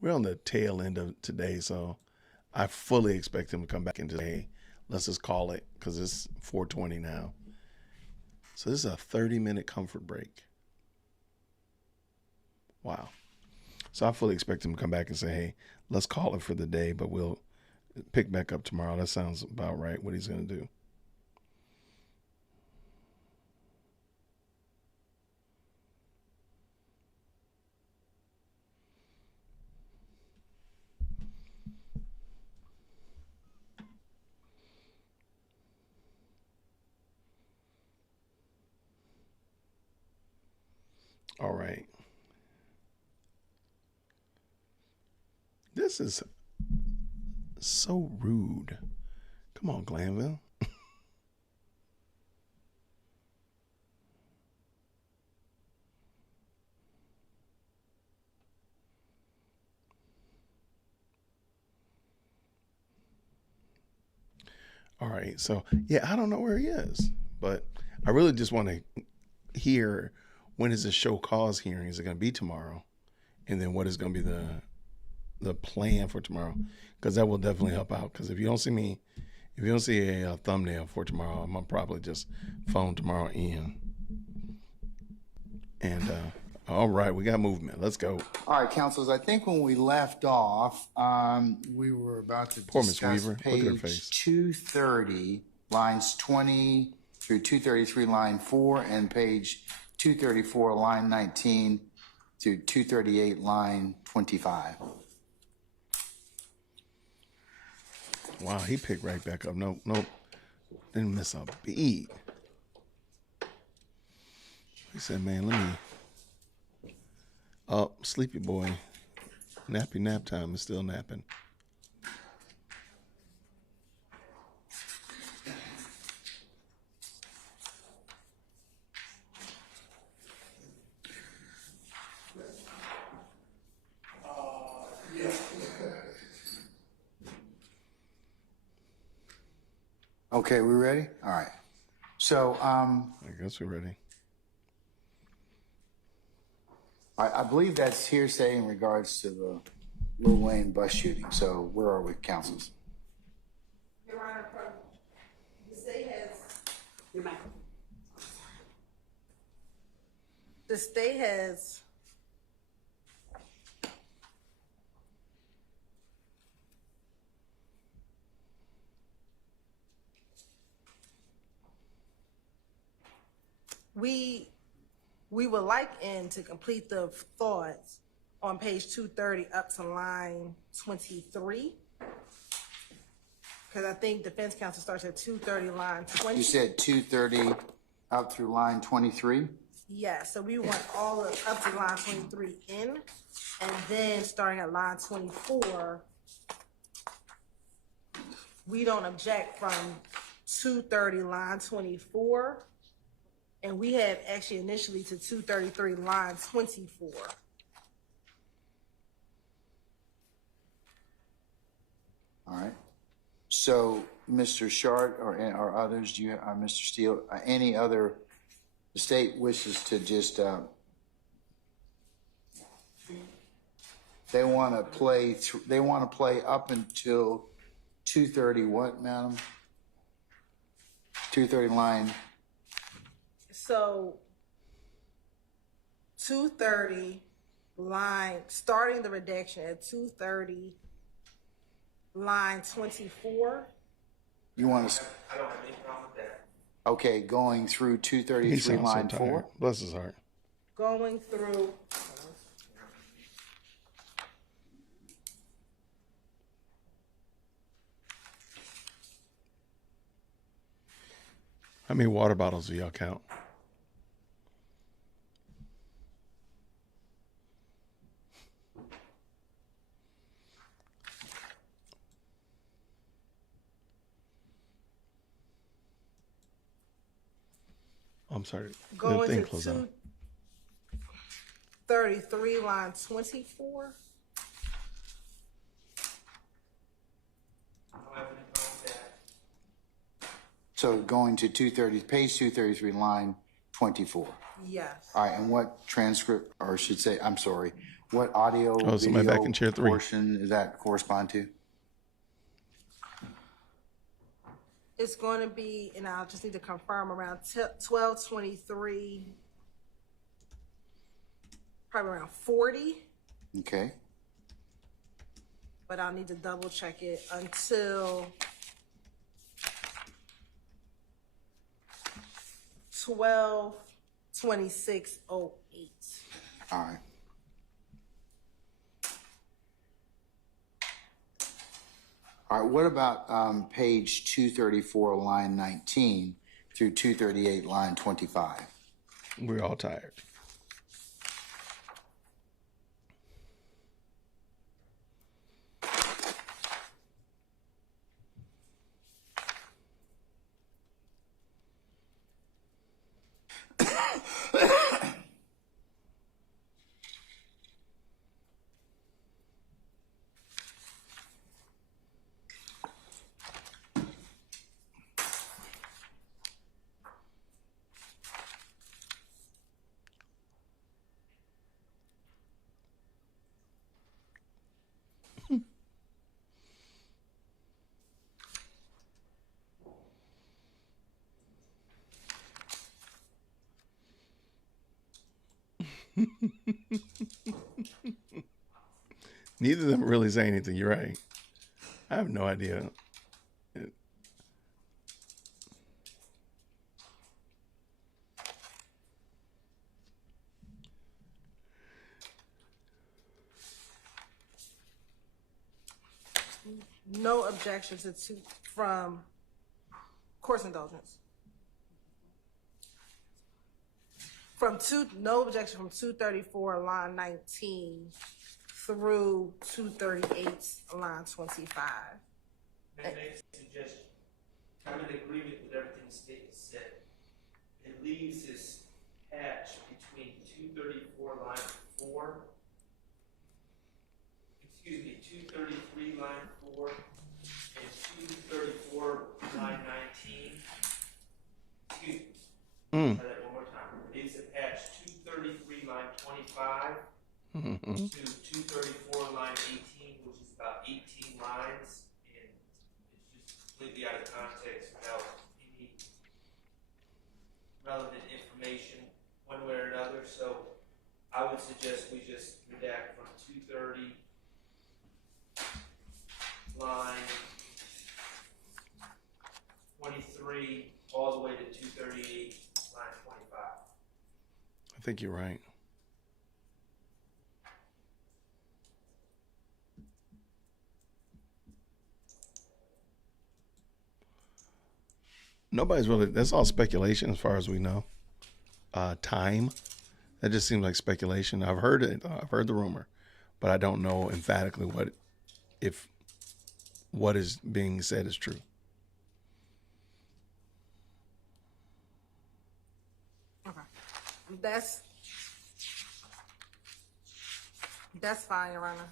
We're on the tail end of today, so I fully expect him to come back and just say, hey, let's just call it, because it's 4:20 now. So this is a 30-minute comfort break. Wow. So I fully expect him to come back and say, hey, let's call it for the day, but we'll pick back up tomorrow. That sounds about right, what he's going to do. All right. This is so rude. Come on, Glanville. All right. So, yeah, I don't know where he is, but I really just want to hear, when is the show cause hearing? Is it going to be tomorrow? And then what is going to be the plan for tomorrow? Because that will definitely help out. Because if you don't see a thumbnail for tomorrow, I'm going to probably just phone tomorrow in. And All right, we got movement. Let's go. All right, councilors, I think when we left off, we were about to Poor Miss discuss Weaver. Look at her page face. 230, lines 20 through 233, line 4, and page 234, line 19 through 238, line 25. Wow, he picked right back up. Nope. Didn't miss a beat. He said, man, let me... Oh, sleepy boy. Nappy nap time is still napping. Okay, we ready? All right. So, I guess we're ready. I believe that's hearsay in regards to the Lil Wayne bus shooting. So where are we, councils? Your Honor, the state has. The state has. We would like in to complete the thoughts on page 230 up to line 23. Because I think defense counsel starts at 230 line 20. You said 230 up through line 23? Yeah, so we want all of up to line 23 in, and then starting at line 24, we don't object from 230 line 24. And we have actually initially to 233 line 24. All right. So, Mr. Shart or others, do you, Mr. Steele, any other, the state wishes to just, they want to play, they want to play up until 230 what, madam? 230 line. So 230 line, starting the redaction at 230 line 24. You want to? I don't have any problem with that. Okay, going through He 233 sounds line so 4. tired. Bless his heart. Going through. How many water bottles do y'all count? I'm sorry. The Going thing to closed out. 233 line 24. I don't have any problem with that. So going to 230, page 233, line 24. Yes. All right, and what transcript, or should say, I'm sorry, what audio Oh, somebody video back in chair 3. portion does that correspond to? It's going to be, and I'll just need to confirm, around 1223, probably around 40, Okay. but I'll need to double check it until 1226:08. All right. All right, what about page 234, line 19 through 238, line 25? We're all tired. Neither of them really say anything. You're right. I have no idea. No objection from course indulgence. No objection from 234 line 19 through 238 line 25. May I make a suggestion? I'm in agreement with everything the state has said. It leaves this patch between 234 line 4, 233 line 4, and 234 line 19. Excuse me. Try that one more time. It leaves a patch 233 line 25 to 234 line 18, which is about 18 lines. Completely out of context without any relevant information one way or another. So I would suggest we just redact from 230 line 23 all the way to 238 line 25. I think you're right. Nobody's really, that's all speculation as far as we know. Time, that just seems like speculation. I've heard it, I've heard the rumor, but I don't know emphatically what is being said is true. Okay. That's fine, Your Honor.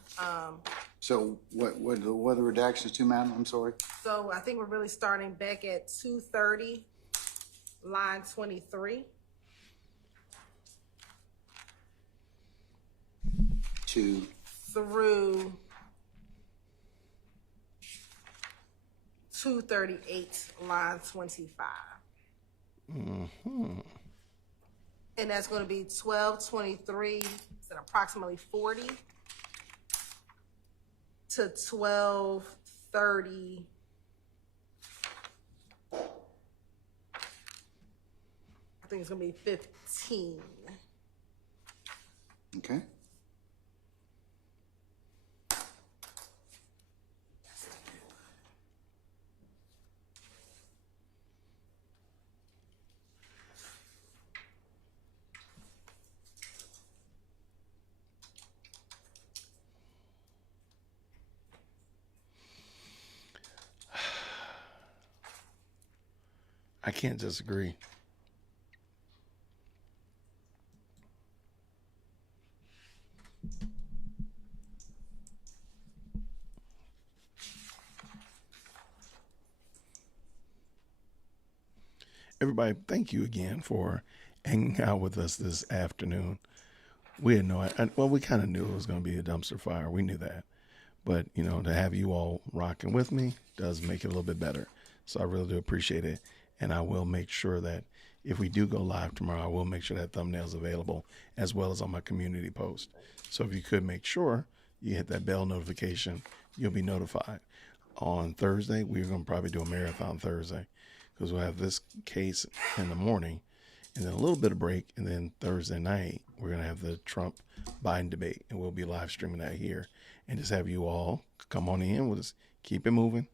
So what are the redactions to, madam? I'm sorry. So I think we're really starting back at 230, line 23. Through 238, line 25. Mm-hmm. And that's going to be 1223, and approximately 40 to 1230. I think it's going to be 15. Okay. I can't disagree. Everybody, thank you again for hanging out with us this afternoon. We had well, we kind of knew it was going to be a dumpster fire. We knew that. But, you know, to have you all rocking with me does make it a little bit better. So I really do appreciate it. And I will make sure that if we do go live tomorrow, I will make sure that thumbnail is available as well as on my community post. So if you could make sure you hit that bell notification, you'll be notified. On Thursday, we're going to probably do a marathon Thursday because we'll have this case in the morning and then a little bit of break. And then Thursday night, we're going to have the Trump-Biden debate, and we'll be live streaming that here and just have you all come on in with us. Keep it moving.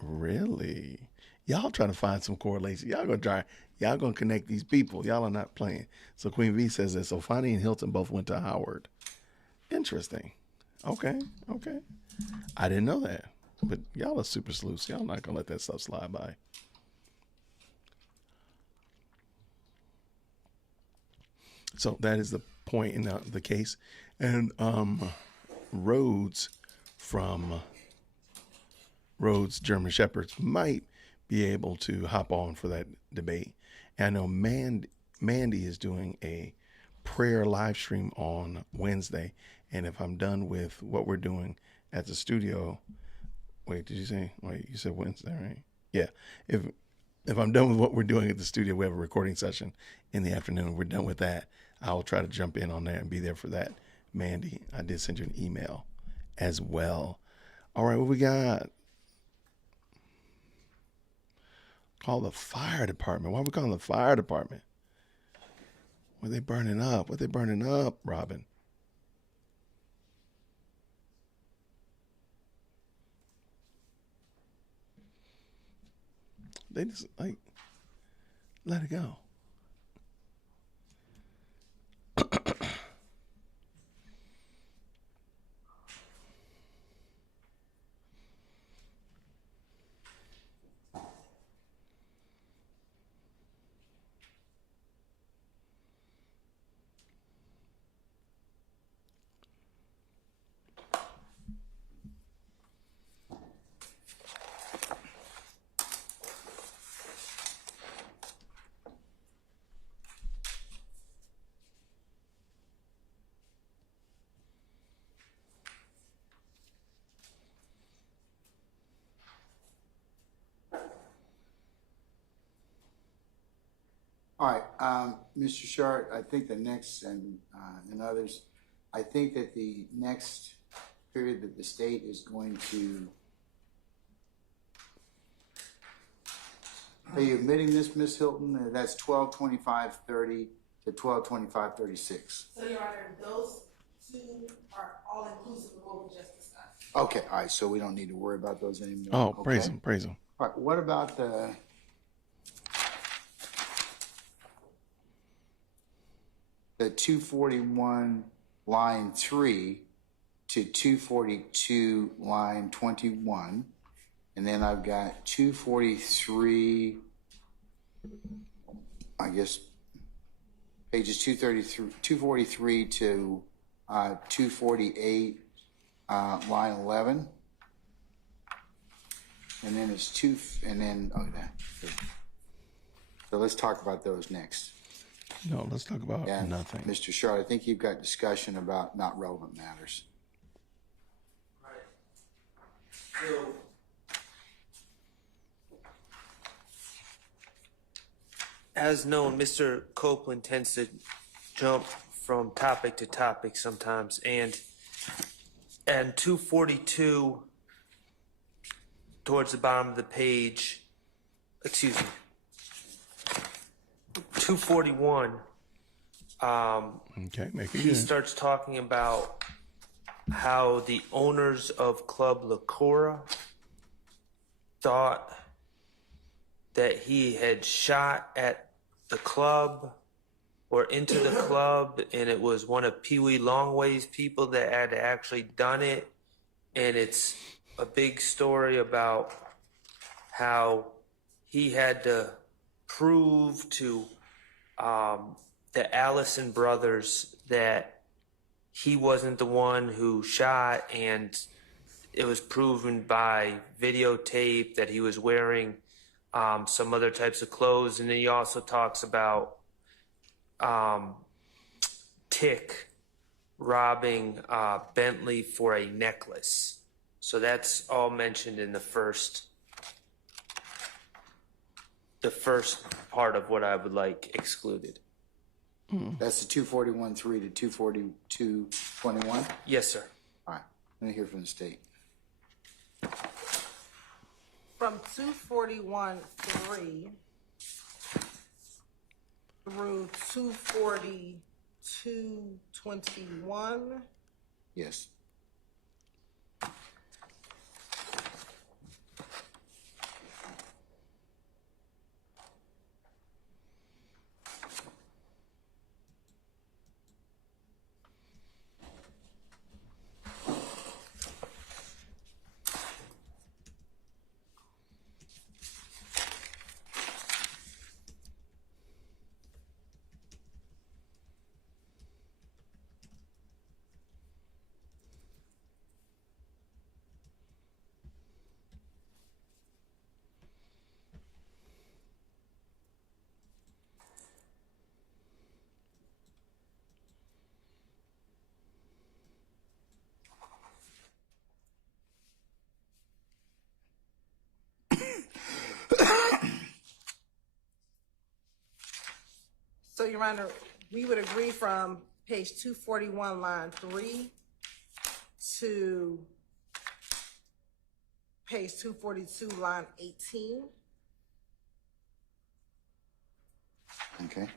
Really? Y'all trying to find some correlation. Y'all gonna connect these people. Y'all are not playing. So Queen V says that Sofani and Hilton both went to Howard. Interesting. Okay. I didn't know that. But y'all are super sleuths. Y'all not gonna let that stuff slide by. So that is the point in the case. And Rhodes German Shepherds might be able to hop on for that debate. And I know Mandy is doing a prayer live stream on Wednesday. And if I'm done with what we're doing at the studio, you said Wednesday, right? Yeah. if I'm done with what we're doing at the studio, we have a recording session in the afternoon. We're done with that. I'll try to jump in on there and be there for that. Mandy, I did send you an email as well. All right, what we got? Call the fire department. Why are we calling the fire department? What are they burning up? What are they burning up, Robin? They just like let it go. All right, Mr. Shart, I think the next, and others, I think that the next period that the state is going to, are you admitting this, Ms. Hilton? That's 12/25/30 to 12/25/36. So, Your Honor, those two are all inclusive of what we just discussed. Okay, all right, so we don't need to worry about those anymore. Oh, Okay. praise him, praise him. All right, what about the the 241 line 3 to 242 line 21, and then I've got 243, I guess pages 243 to 248 line 11, and then it's so let's talk about those next. No, let's talk about nothing. Mr. Shard, I think you've got discussion about not relevant matters. So, as known, Mr. Copeland tends to jump from topic to topic sometimes, and 242 towards the bottom of the page, 241, Okay, make it he good. starts talking about how the owners of Club La Cora thought that he had shot at the club or into the club, and it was one of Pee Wee Longway's people that had actually done it. And it's a big story about how he had to prove to the Allison brothers that he wasn't the one who shot, and it was proven by videotape that he was wearing some other types of clothes. And then he also talks about Tick robbing Bentley for a necklace. So that's all mentioned in the first part of what I would like excluded. That's the 241.3 to 242.21? Yes, sir. All right, let me hear from the state. From 241.3 through 242.21. Yes. Your Honor, we would agree from page 241, line 3 to page 242, line 18. Okay.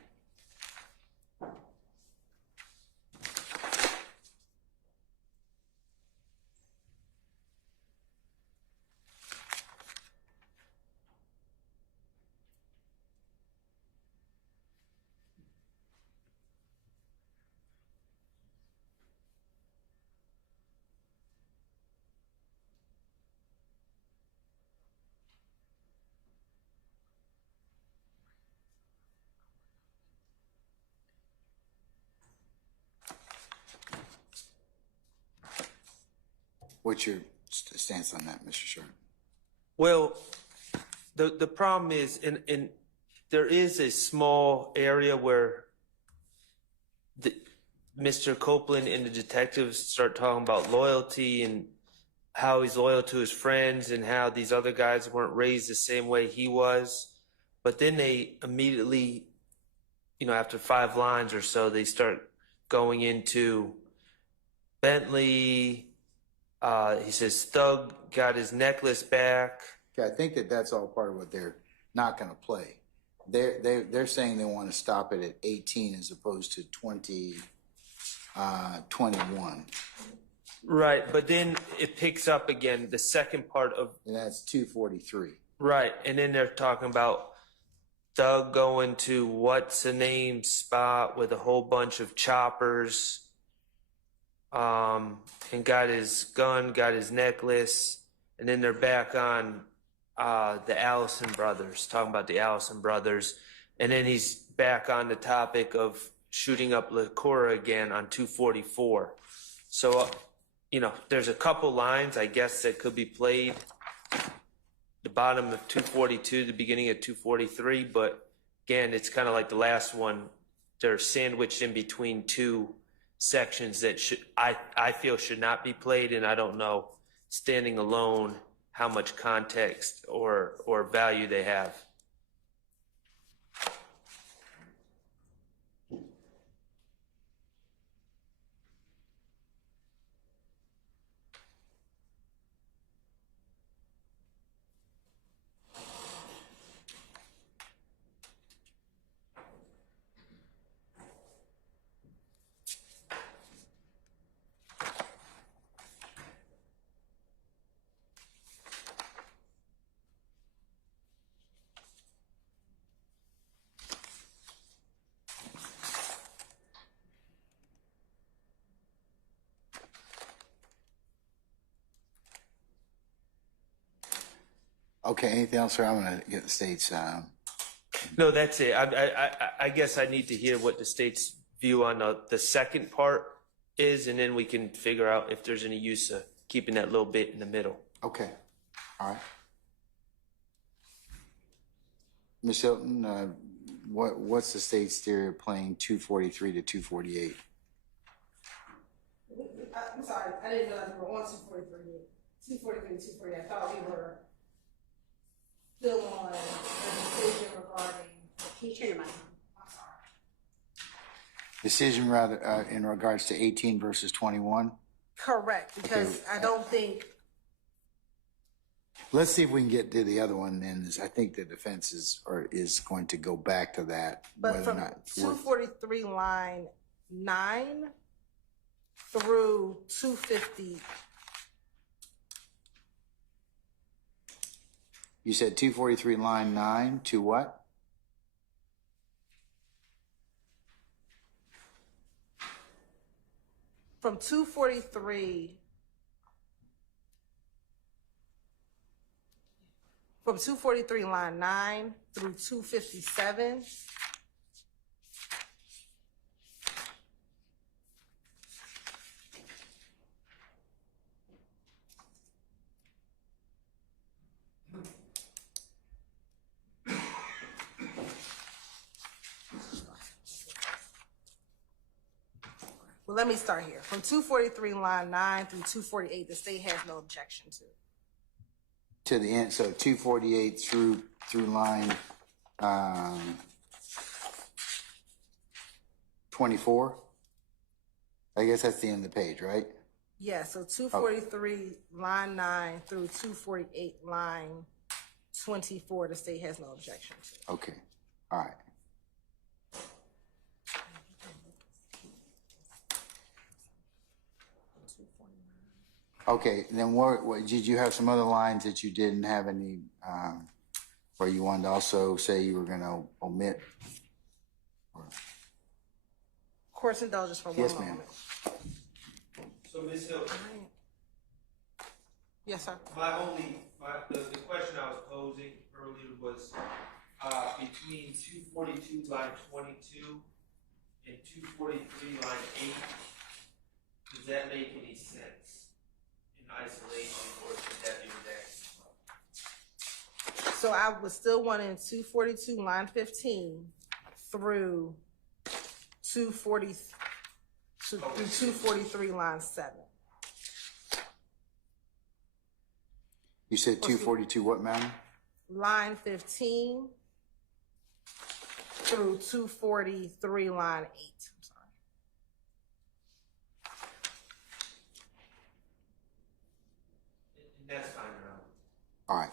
What's your stance on that, Mr. Sharp? Well, the problem is, in there is a small area where Mr. Copeland and the detectives start talking about loyalty and how he's loyal to his friends and how these other guys weren't raised the same way he was. But then they immediately, after 5 lines or so, they start going into Bentley. He says Thug got his necklace back. Yeah, I think that's all part of what they're not going to play. They're saying they want to stop it at 18 as opposed to 21. Right, but then it picks up again, the second part of... And that's 243. Right, and then they're talking about Thug going to what's-the-name spot with a whole bunch of choppers, and got his gun, got his necklace, and then they're back on the Allison brothers, talking about the Allison brothers, and then he's back on the topic of shooting up LaCoura again on 244. So, there's a couple lines, I guess, that could be played. The bottom of 242, the beginning of 243, but again, it's kind of like the last one. They're sandwiched in between 2 sections that I feel should not be played, and I don't know, standing alone, how much context or value they have. Okay, anything else, sir? I'm going to get the state's... No, that's it. I guess I need to hear what the state's view on the second part is, and then we can figure out if there's any use of keeping that little bit in the middle. Okay, all right. Ms. Hilton, what's the state's theory of playing 243 to 248? I'm sorry, I didn't realize we were on 243. 243 to 248. I thought we were still on the decision regarding. Can you turn your mic on? I'm sorry. Decision rather in regards to 18 versus 21? Correct, because Okay. I don't think. Let's see if we can get to the other one then. I think the defense is going to go back to that. But from 243 line 9 through 250. You said 243 line 9 to what? From 243. From 243 line 9 through 257. Well, let me start here. From 243 line 9 through 248, the state has no objection to. To the end, so 248 through line 24? I guess that's the end of the page, right? Yeah, so 243, line 9 through 248, line 24, the state has no objection to. Okay, all right. Okay, then what did you have some other lines that you didn't have any, or you wanted to also say you were gonna omit? Court's indulgence for Yes, one ma'am. moment. So Ms. Hilton, Yes, sir. the question I was posing earlier was, between 242 line 22 and 243 line 8, does that make any sense in isolation, or should that be redacted? So I was still wanting 242, line 15 through 243, line 7. You said 242 what, ma'am? Line 15 through 243, line 8. I'm sorry. And that's fine, Your Honor. All right.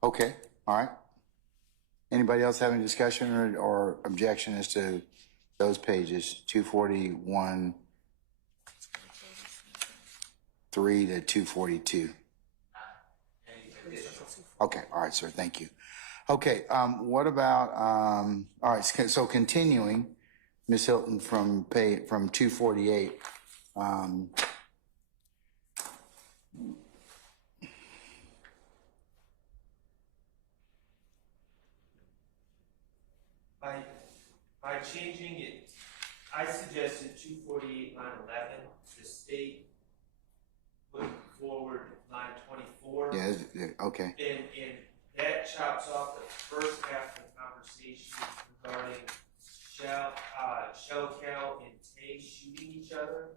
Okay, all right. Anybody else having discussion or objection as to those pages, 241, 3 to 242? Okay, all right, sir, thank you. Okay, what about, all right, so continuing, Ms. Hilton, from 248, By changing it, I suggested 248 line 11, the state put forward line 24. yeah, okay. And that chops off the first half of the conversation regarding Shell Cal and Tay shooting each other.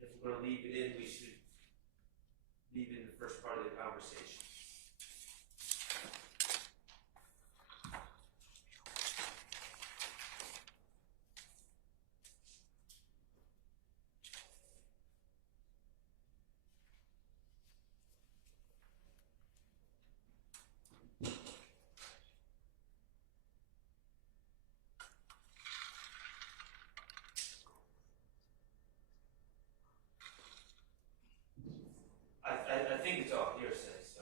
If we're going to leave it in, we should leave it in the first part of the conversation. I think it's all hearsay, so.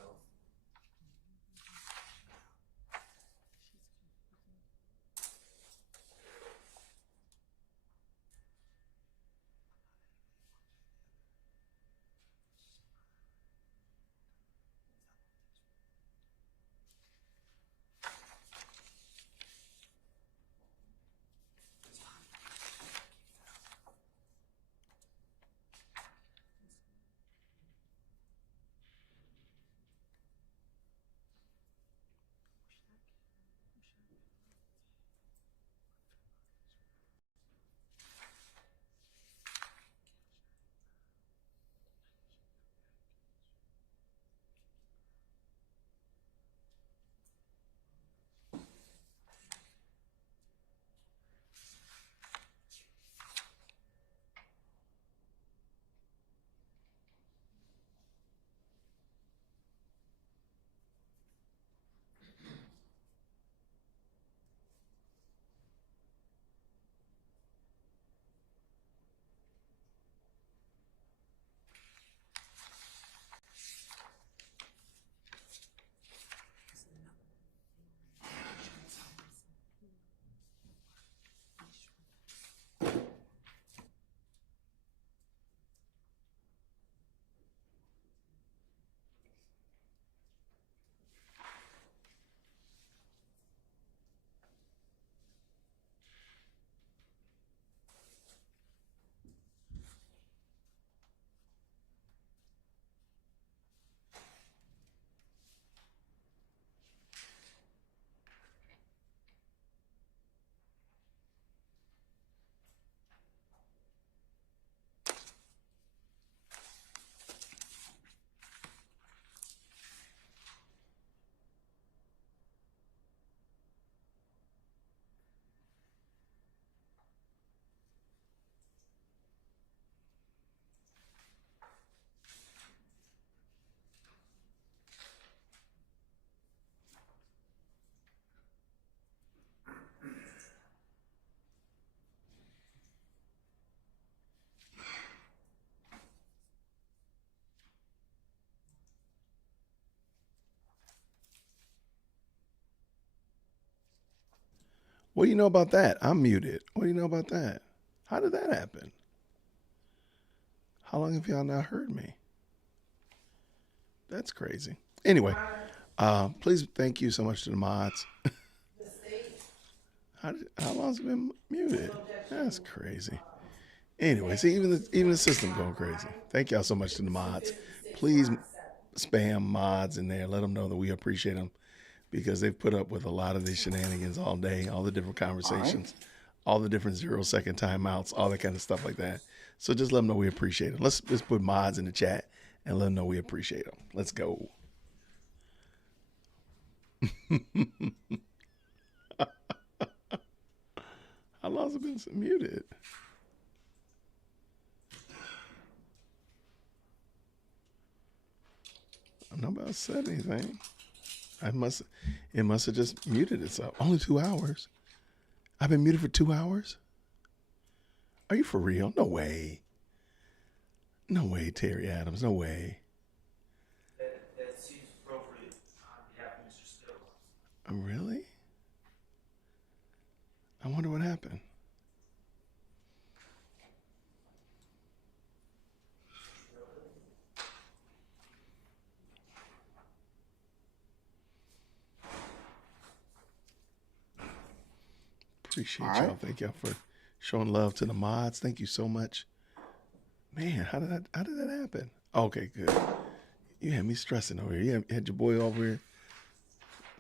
What do you know about that? I'm muted. What do you know about that? How did that happen? How long have y'all not heard me? That's crazy. Anyway, please thank you so much to the mods. How long has it been muted? That's crazy. Anyway, see, even the system going crazy. Thank y'all so much to the mods. Please spam mods in there. Let them know that we appreciate them because they've put up with a lot of these shenanigans all day, all the different conversations, all the different 0-second timeouts, all that kind of stuff like that. So just let them know we appreciate them. Let's just put mods in the chat and let them know we appreciate them. Let's go. How long has it been muted? Nobody said anything. It must have just muted itself. Only 2 hours. I've been muted for 2 hours? Are you for real? No way. No way, Terry Adams. No way. That seems appropriate on behalf of Mr. Still. Really? I wonder what happened. Appreciate y'all. Thank y'all for showing love to the mods. Thank you so much. Man, how did that happen? Okay, good. You had me stressing over here. You had your boy over here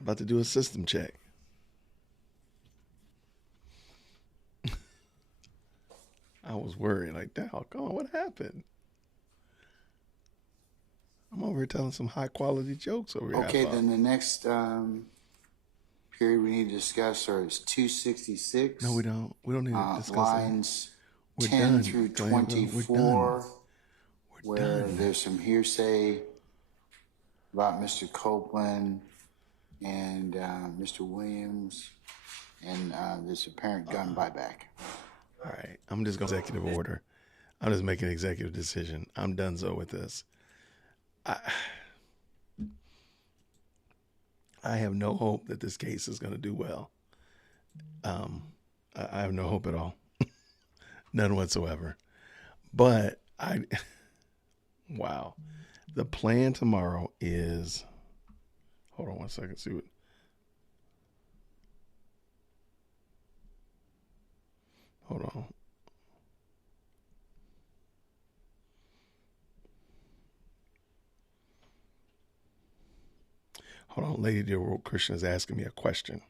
about to do a system check. I was worried, like, God, what happened? I'm over here telling some high quality jokes over here. Okay, then the next period we need to discuss is 266. No, we don't. We don't need to discuss lines We're 10 done, through Glanville. 24, We're where done. there's some hearsay about Mr. Copeland and Mr. Williams and this apparent gun buyback. All right, I'm just going to executive order. I'm just making an executive decision. I'm done so with this. I have no hope that this case is going to do well. I have no hope at all. None whatsoever. But wow. The plan tomorrow is, hold on one second, see what. Hold on. Hold on, Lady Dear World Christian is asking me a question.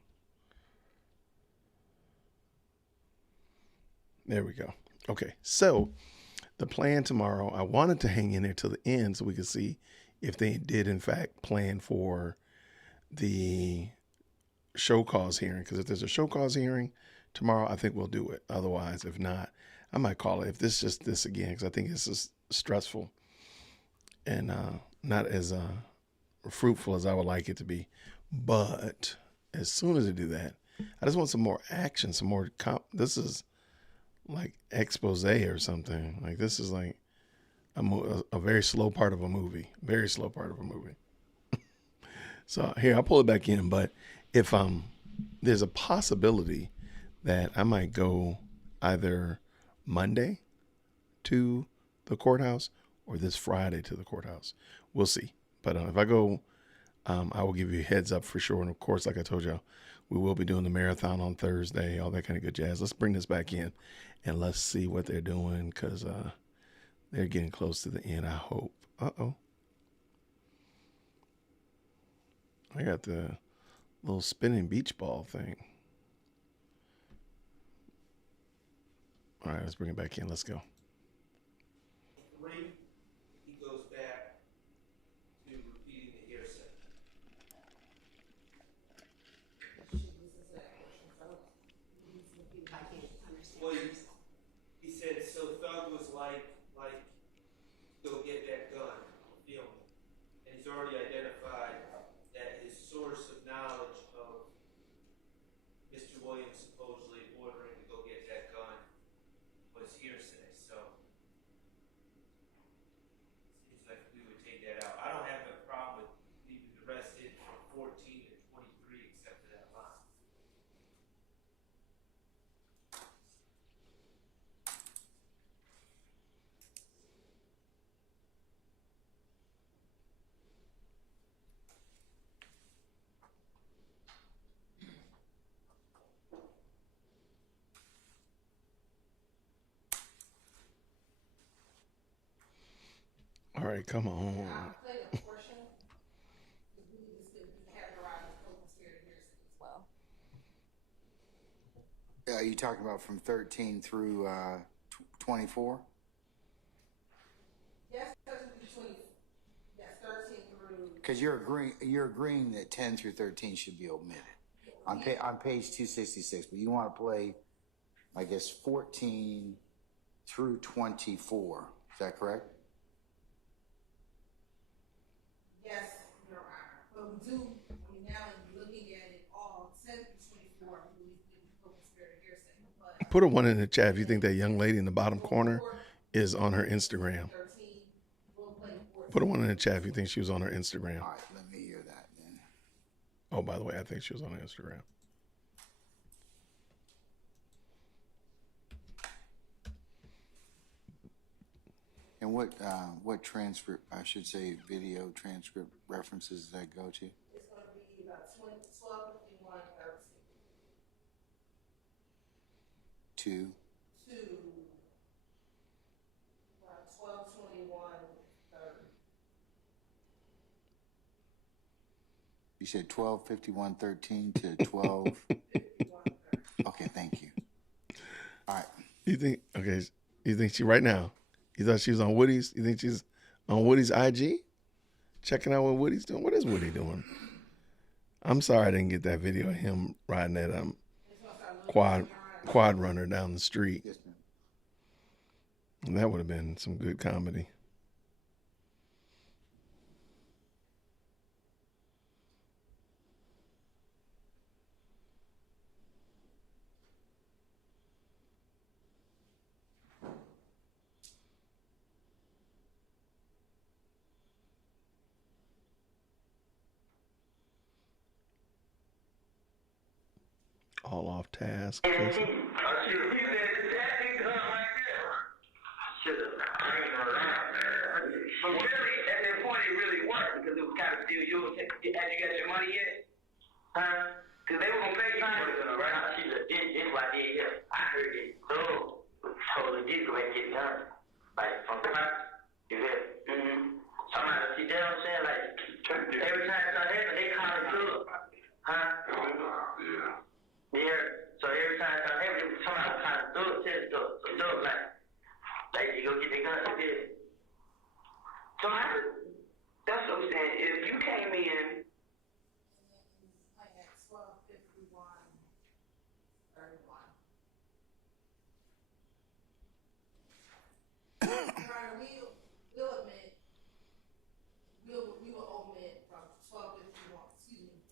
There we go. Okay, so the plan tomorrow, I wanted to hang in there till the end so we could see if they did in fact plan for the show cause hearing. Because if there's a show cause hearing tomorrow, I think we'll do it. Otherwise, if not, I might call it. If this is just this again, because I think this is stressful and not as fruitful as I would like it to be. But as soon as I do that, I just want some more action, some more this is like expose or something. Like this is like a very slow part of a movie. Very slow part of a movie. So here, I'll pull it back in. But if there's a possibility that I might go either Monday to the courthouse or this Friday to the courthouse. We'll see. But if I go, I will give you a heads up for sure. And of course, like I told y'all, we will be doing the marathon on Thursday, all that kind of good jazz. Let's bring this back in and let's see what they're doing because they're getting close to the end, I hope. Uh-oh. I got the little spinning beach ball thing. All right, let's bring it back in. Let's go. 3, he goes back to repeating the hearsay. Well, he said, so Thug was like, go get that gun, film it. And he's already identified that his source of knowledge of Mr. Williams supposedly ordering to go get that gun was hearsay. So seems like we would take that out. I don't have a problem with leaving the rest in from 14 to 23 except for that line. right, come on. I'll play a portion. This could be categorized as co-conspirator hearsay as well. Are you talking about from 13 through 24? Yes, 13 through 20. Yes, 13 through. Because you're agreeing that 10 through 13 should be omitted on page 266, but you want to play, I guess, 14 through 24. Is that correct? Yes, Your Honor. But we do, now looking at it all, 10 through 24, we believe to be co-conspirator hearsay. But Put a 1 in the chat if you think that young lady in the bottom corner is on her Instagram. 13, we'll play 14. Put a 1 in the chat if you think she was on her Instagram. All right, let me hear that then. Oh, by the way, I think she was on her Instagram. And what transcript, I should say, video transcript references does that go to? It's going to be about 12:51, 13. To To 12:21, 30. You said 12:51:13 to 12. Okay, thank you. All right. You think she right now? You thought she was on Woody's? You think she's on Woody's IG? Checking out what Woody's doing? What is Woody doing? I'm sorry I didn't get that video of him riding that quad runner down the street. Yes, ma'am. And that would have been some good comedy. All off task. But really, at that point, it really worked because it was kind of still yours. Had you got your money yet? Huh? Because they were going to pay you. Right? She said, this is what I did here. I heard it. So, totally did go ahead and get it done. Like, from the you hear? Somebody, see, that's what I'm saying? Like, every time something happens, they call it good. Huh? Yeah. So every time something happens, somebody kind of do it, says do it. So do it like you go get the gun, you did. So that's what I'm saying. If you came in, Like at 12:51, 31. Your Honor, we'll admit, we will omit from 12:51,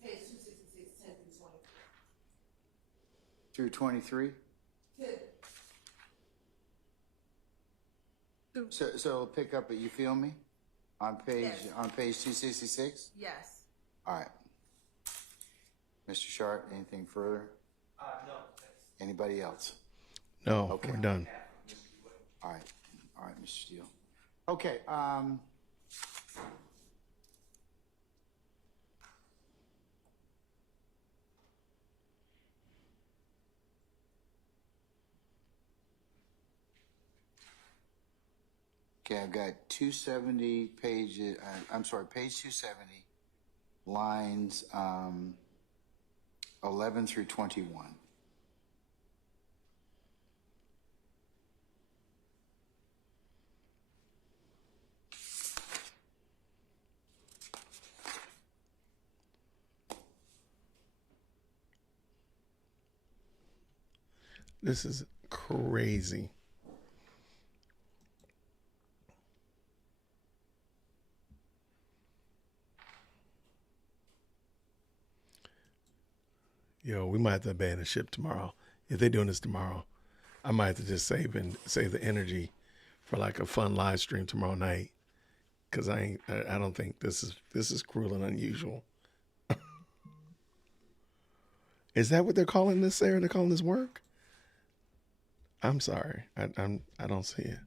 page 266, 10 through 23. Through 23? So it'll pick up at You Feel Me? On page 266? Yes. All right. Mr. Sharp, anything further? No. Anybody else? No, Okay. we're done. All right, Mr. Steele. Okay, I've got 270 pages, page 270, lines 11 through 21. This is crazy. Yo, we might have to abandon ship tomorrow. If they're doing this tomorrow, I might have to just save the energy for like a fun live stream tomorrow night. Cause I don't think this is cruel and unusual. Is that what they're calling this, Sarah? They're calling this work? I'm sorry. I don't see it.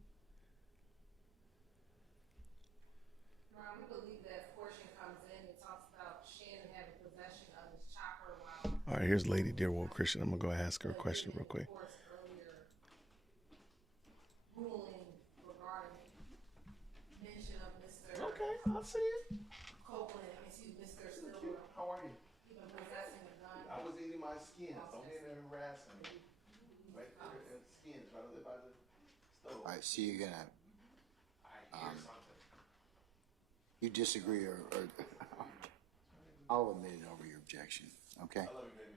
We believe that portion comes in and talks about Shannon having possession of his chopper while. All right, here's Lady Dearwood Christian. I'm gonna go ask her a question real quick. Earlier ruling regarding mention of Mr. I'll see it. Copeland, excuse Mr. Look, Stiller. how are you? You've been possessing a gun. I was eating my skins. Don't get in there and harass me. Right there, skins, right there by the stove. All right, so you're gonna, you disagree or I'll admit it over your objection, okay? I love you, baby.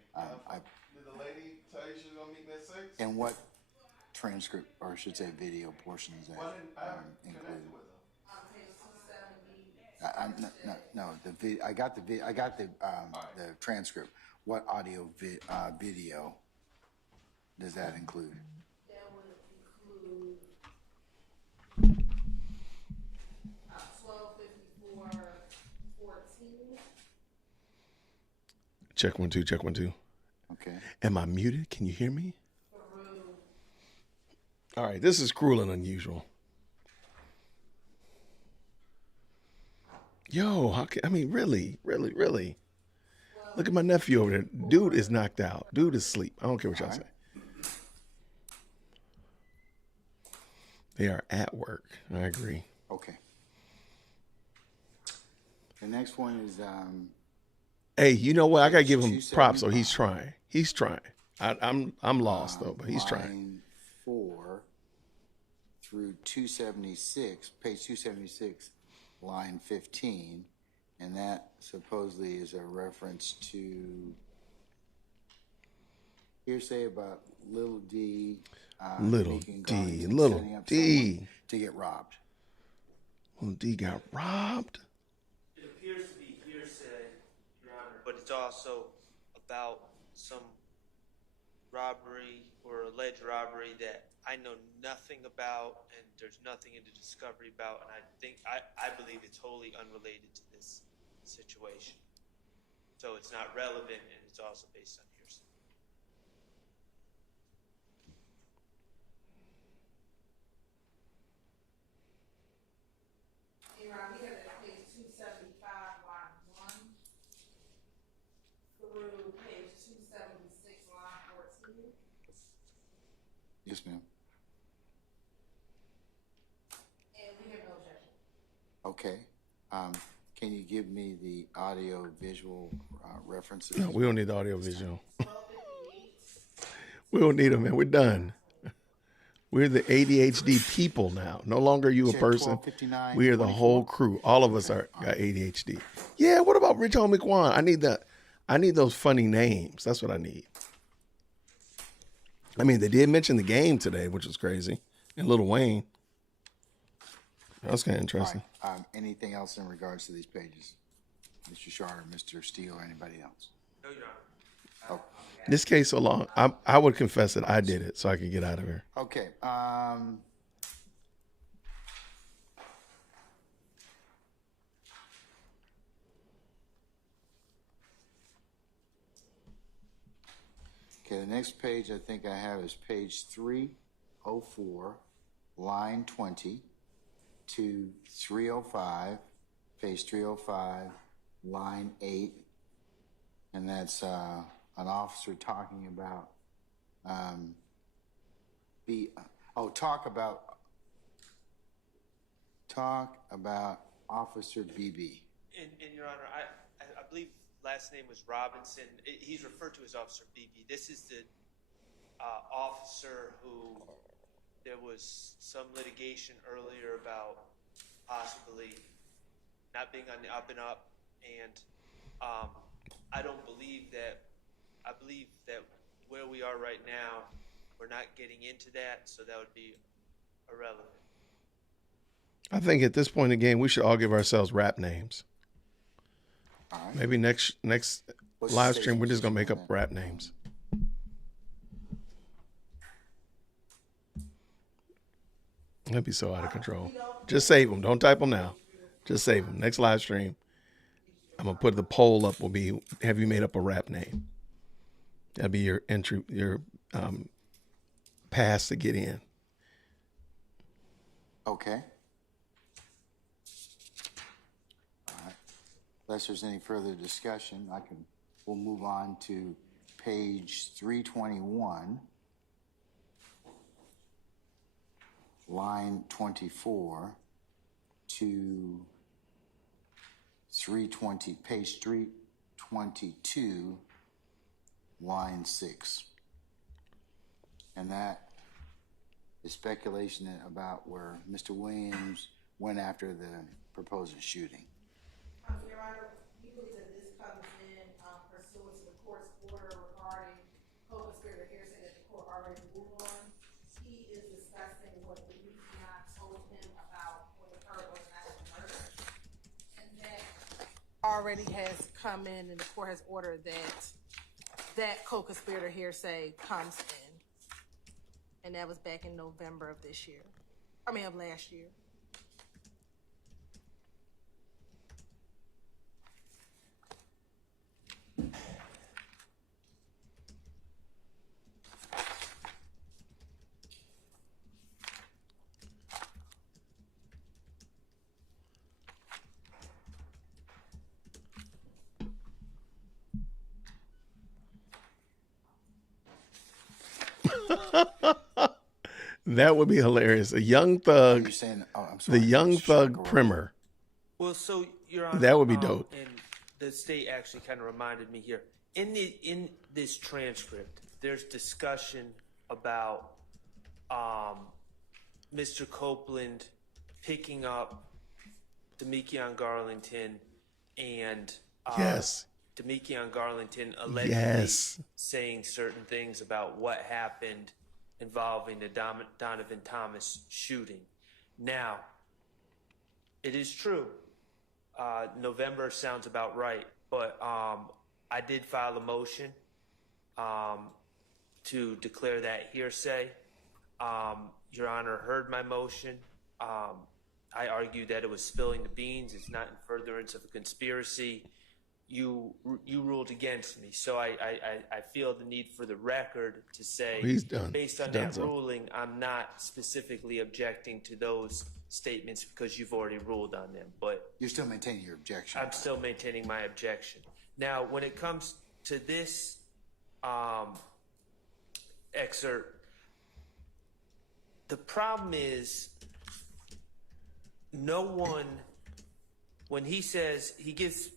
Did the lady tell you she was gonna meet me at 6? And what transcript, or I should say video portion is that Well, I included? connected with them. I got the transcript. What audio video does that include? That would include 12:54:14. Check 1 2, check 1 2. Okay. Am I muted? Can you hear me? All right, this is cruel and unusual. Yo, really? Look at my nephew over there. Dude is knocked out. Dude is asleep. I don't care what y'all say. They are at work. I agree. Okay. The next one is Hey, you know what? I gotta give him props. So he's trying. He's trying. I'm lost though, but he's trying. line 4 through 276, page 276, line 15, and that supposedly is a reference to hearsay about Lil D. Little making D, guns and little setting up D. someone to get robbed. Little D got robbed. It appears to be hearsay, Your Honor, but it's also about some robbery or alleged robbery that I know nothing about, and there's nothing in the discovery about, and I believe it's wholly unrelated to this situation. So it's not relevant, and it's also based on hearsay. We have at page 275, line 1 through page 276, line 14. Yes, ma'am. And we have no objection. Okay. Can you give me the audio visual references? No, we don't need the audio visual. We don't need them, man. We're done. We're the ADHD people now. No longer you a Check person. 1259, We are the whole crew. All of us got ADHD. Yeah, what about Rich Homie Quan? I need that. I need those funny names. That's what I need. I mean, they did mention the game today, which was crazy. And Lil Wayne. That's kind of interesting. All right. Anything else in regards to these pages? Mr. Charter, Mr. Steele, or anybody else? No, Your Honor. Oh, This case so long, I would confess that I did it so I could get out of here. okay. Okay, the next page I think I have is page 304, line 20 to 305, page 305, line 8, and that's an officer talking about talk about Officer BB. And Your Honor, I believe last name was Robinson. He's referred to as Officer BB. This is the officer who there was some litigation earlier about possibly not being on the up and up, and I believe that where we are right now, we're not getting into that, so that would be irrelevant. I think at this point in the game, we should all give ourselves rap names. All right. Maybe next What's the live station stream, we're just going to make position up on rap names. That'd be so out of control. Just save them. Don't type them now. Just save them. Next live stream, I'm going to put the poll up will be, have you made up a rap name? That'd be your entry, your pass to get in. Okay. All right. Unless there's any further discussion, we'll move on to page 321, line 24 to page 322, line 6. And that is speculation about where Mr. Williams went after the proposed shooting. Your Honor, we believe that this comes in pursuant to the court's order regarding co-conspirator hearsay that the court already ruled on. He is discussing what the Demekian told him about what occurred on the night of the murder. And that already has come in, and the court has ordered that co-conspirator hearsay comes in. And that was back in November of this year. Of last year. That would be hilarious. A Young Thug, You're saying, I'm sorry, the Young Thug primer. Well, so Your Honor, That would be dope. And the state actually kind of reminded me here. In this transcript, there's discussion about Mr. Copeland picking up Demekian Garlington and Yes. Demekian Garlington allegedly Yes. saying certain things about what happened involving the Donovan Thomas shooting. Now, it is true. November sounds about right, but I did file a motion to declare that hearsay. Your Honor heard my motion. I argued that it was spilling the beans. It's not in furtherance of a conspiracy. You ruled against me, so I feel the need for the record to say, He's done. based on He's done that so. ruling, I'm not specifically objecting to those statements because you've already ruled on them. But you're still maintaining your objection. I'm still maintaining my objection. Now, when it comes to this excerpt, the problem is no one, when he says, he gives,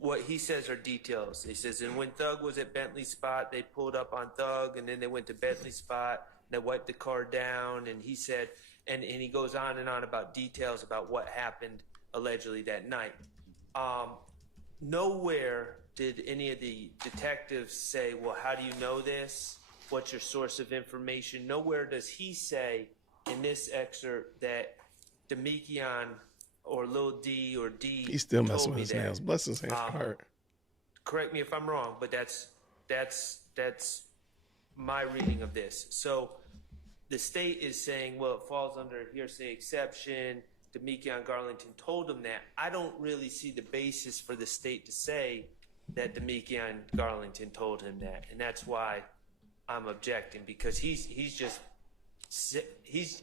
what he says are details. He says, and when Thug was at Bentley Spot, they pulled up on Thug, and then they went to Bentley Spot, and they wiped the car down, and he said, and he goes on and on about details about what happened allegedly that night. Nowhere did any of the detectives say, well, how do you know this? What's your source of information? Nowhere does he say in this excerpt that Demekian or Lil D or D He's still told messing me with his that. nails. Bless his heart. Correct me if I'm wrong, but that's my reading of this. So the state is saying, well, it falls under a hearsay exception. Demekian Garlington told him that. I don't really see the basis for the state to say that Demekian Garlington told him that, and that's why I'm objecting, because he's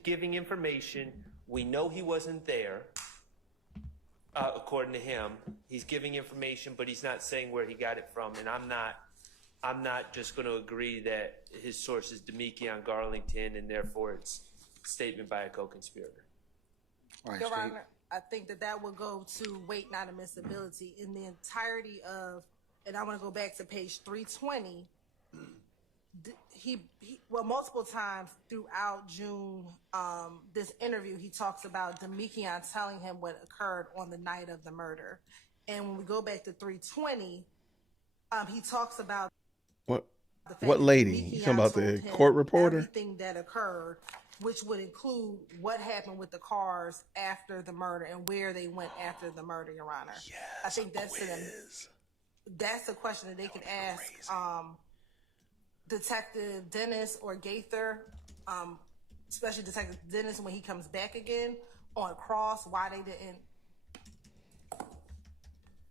giving information. We know he wasn't there. According to him, he's giving information, but he's not saying where he got it from. And I'm not just going to agree that his source is Demekian Garlington, and therefore it's a statement by a co-conspirator. Your Honor, I think that would go to weight, not admissibility. In the entirety of, and I want to go back to page 320. Multiple times throughout June, this interview, he talks about Demekian telling him what occurred on the night of the murder. And when we go back to 320, he talks about What lady? You talking about the court reporter? everything that occurred, which would include what happened with the cars after the murder and where they went after the murder, Your Honor. Yes, I think that's a question that they could ask Detective Dennis or Gaither, especially Detective Dennis when he comes back again on cross, why they didn't,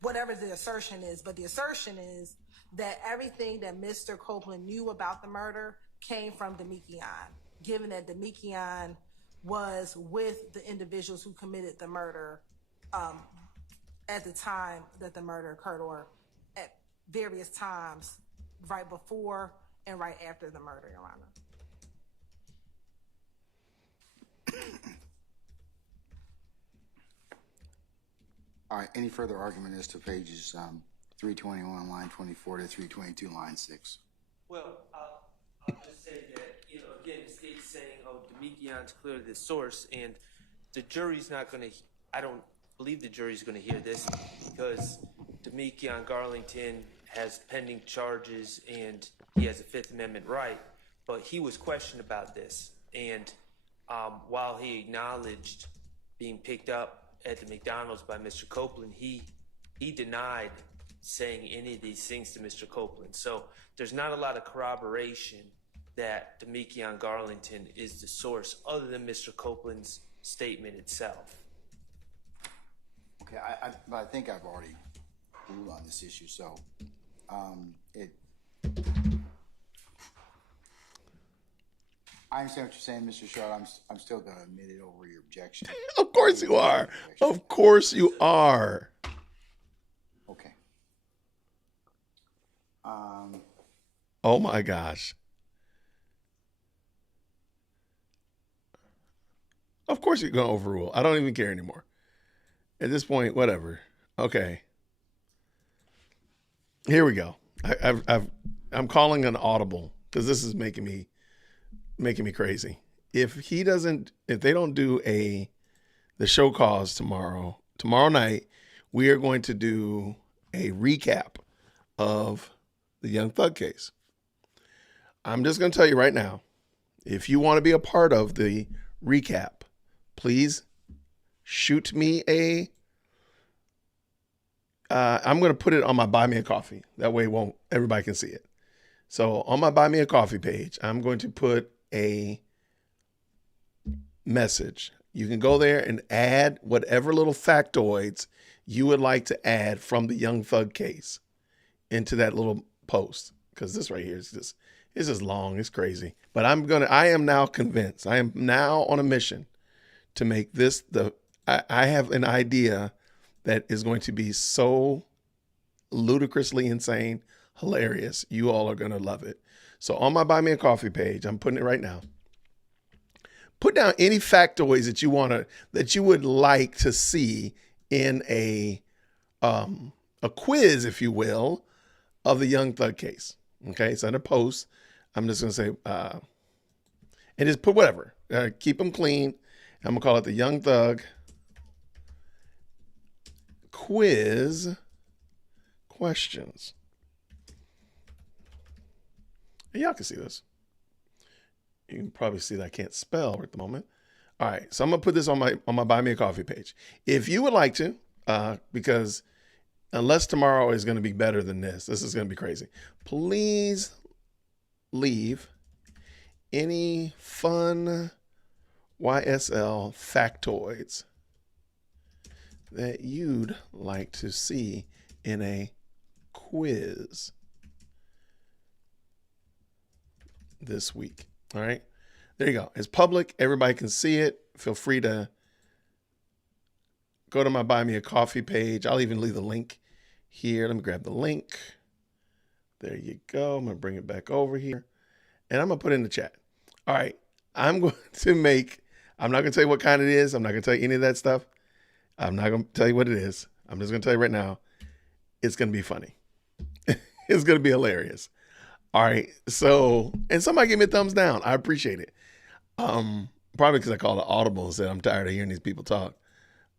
whatever the assertion is. But the assertion is that everything that Mr. Copeland knew about the murder came from Demekian, given that Demekian was with the individuals who committed the murder at the time that the murder occurred, or at various times right before and right after the murder, Your Honor. All right, any further argument as to pages 321, line 24 to 322, line 6? Well, I'll just say that, again, the state's saying, oh, Demikion's clearly the source, and the jury's not going to, I don't believe the jury's going to hear this, because Demikion Garlington has pending charges and he has a Fifth Amendment right, but he was questioned about this. And while he acknowledged being picked up at the McDonald's by Mr. Copeland, he denied saying any of these things to Mr. Copeland. So there's not a lot of corroboration that Demikion Garlington is the source other than Mr. Copeland's statement itself. Okay, but I think I've already ruled on this issue, so I understand what you're saying, Mr. Short. I'm still going to admit it over your objection. Of course you are. Of course you are. Okay. Oh my gosh. Of course you're going to overrule. I don't even care anymore. At this point, whatever. Okay. Here we go. I'm calling an audible because this is making me crazy. If they don't do the show cause tomorrow night, we are going to do a recap of the Young Thug case. I'm just going to tell you right now, if you want to be a part of the recap, please shoot me I'm going to put it on my Buy Me a Coffee. That way everybody can see it. So on my Buy Me a Coffee page, I'm going to put a message. You can go there and add whatever little factoids you would like to add from the Young Thug case into that little post. Because this right here is just long. It's crazy. But I am now convinced. I am now on a mission to make this I have an idea that is going to be so ludicrously insane, hilarious. You all are going to love it. So on my Buy Me a Coffee page, I'm putting it right now. Put down any factoids that you would like to see in a quiz, if you will, of the Young Thug case. Okay, it's under post. I'm just going to say, and just put whatever. Keep them clean. I'm going to call it the Young Thug quiz questions. And y'all can see this. You can probably see that I can't spell at the moment. All right, so I'm gonna put this on my Buy Me a Coffee page. If you would like to, because unless tomorrow is gonna be better than this is gonna be crazy. Please leave any fun YSL factoids that you'd like to see in a quiz this week. All right, there you go. It's public. Everybody can see it. Feel free to go to my Buy Me a Coffee page. I'll even leave the link here. Let me grab the link. There you go. I'm going to bring it back over here and I'm going to put it in the chat. All right. I'm not going to tell you what kind it is. I'm not going to tell you any of that stuff. I'm not going to tell you what it is. I'm just going to tell you right now, it's going to be funny. It's going to be hilarious. All right. So, and somebody give me a thumbs down. I appreciate it. Probably because I called it audible and said I'm tired of hearing these people talk.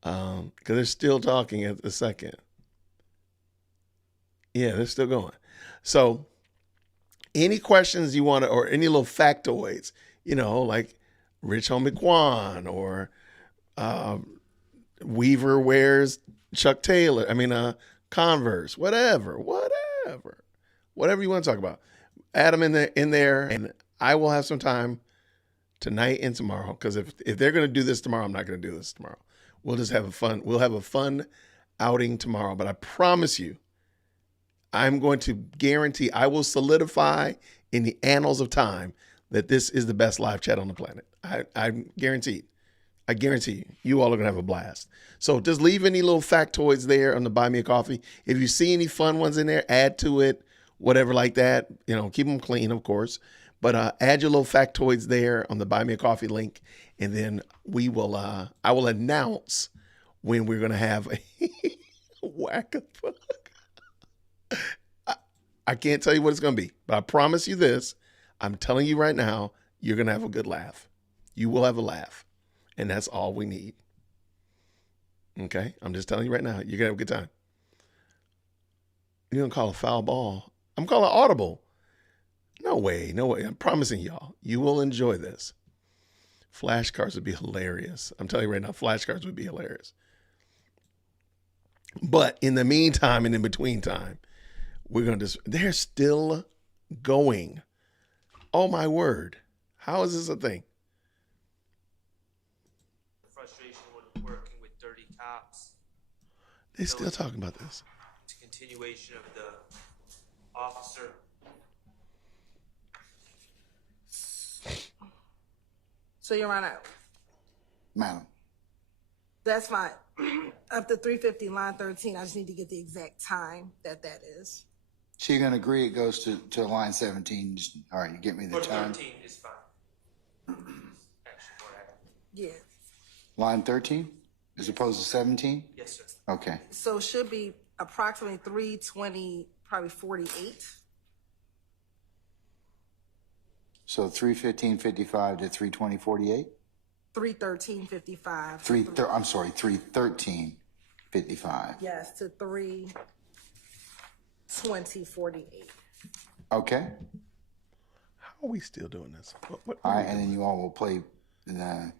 Because they're still talking at the second. Yeah, they're still going. So, any questions you want to, or any little factoids, like Rich Homie Quan or Weaver wears Chuck Taylor. Converse, whatever you want to talk about. Add them in there, and I will have some time tonight and tomorrow. Because if they're going to do this tomorrow, I'm not going to do this tomorrow. We'll just have we'll have a fun outing tomorrow. But I promise you, I'm going to guarantee, I will solidify in the annals of time that this is the best live chat on the planet. I guarantee it. I guarantee you all are going to have a blast. So just leave any little factoids there on the Buy Me a Coffee. If you see any fun ones in there, add to it, whatever like that. Keep them clean, of course. But add your little factoids there on the Buy Me a Coffee link. And then I will announce when we're going to have a whack-a-fuck. I can't tell you what it's going to be, but I promise you this. I'm telling you right now, you're going to have a good laugh. You will have a laugh, and that's all we need. Okay? I'm just telling you right now, you're going to have a good time. You're going to call a foul ball. I'm calling audible. No way, no way. I'm promising y'all, you will enjoy this. Flashcards would be hilarious. I'm telling you right now, flashcards would be hilarious. But in the meantime and in between time, they're still going. Oh my word. How is this a thing? Frustration with working with dirty cops. They're still talking about this. It's a continuation of the officer. So, Your Honor, Madam. that's fine. Up to 350, line 13, I just need to get the exact time that is. So you're going to agree it goes to line 17? All right, you get me the time? 13 is fine. Yeah. Line 13 as opposed to 17? Yes, sir. Okay. So it should be approximately 320, probably 48. So 3:15:55 to 3:20:48? 3:13:55. 3:13:55. Yes, to 3:20:48. Okay. How are we still doing this? What All right, and then you all will play the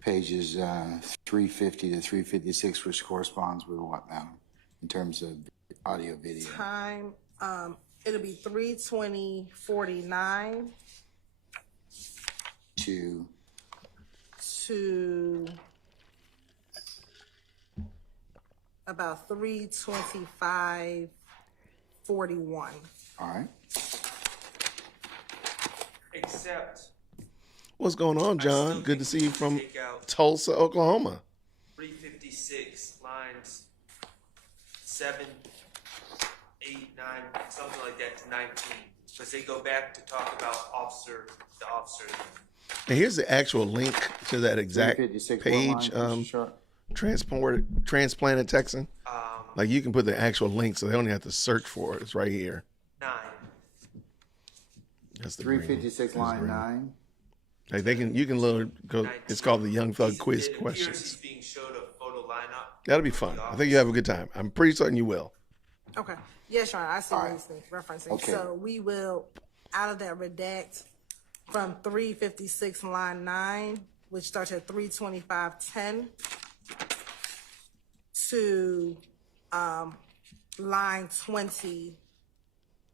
pages 350 to 356, which corresponds with what now in terms of audio video? Time, it'll be 3:20:49 to about 3:25:41. All right. Except What's going on, John? Good to see you from Tulsa, Oklahoma. 356 lines 7, 8, 9, something like that to 19, because they go back to talk about the officer. And here's the actual link to that exact page. Transplanted Texan. Like you can put the actual link, so they don't have to search for it. It's right here. 9. That's the 356 line 9. Like you can load. Go. It's called the Young Thug Quiz Questions. He's being showed a photo lineup. That'll be fun. I think you have a good time. I'm pretty certain you will. Okay. Yes, Sean, I see what he's referencing. Okay. So we will, out of that, redact from 356 line 9, which starts at 3:25:10, to line 20,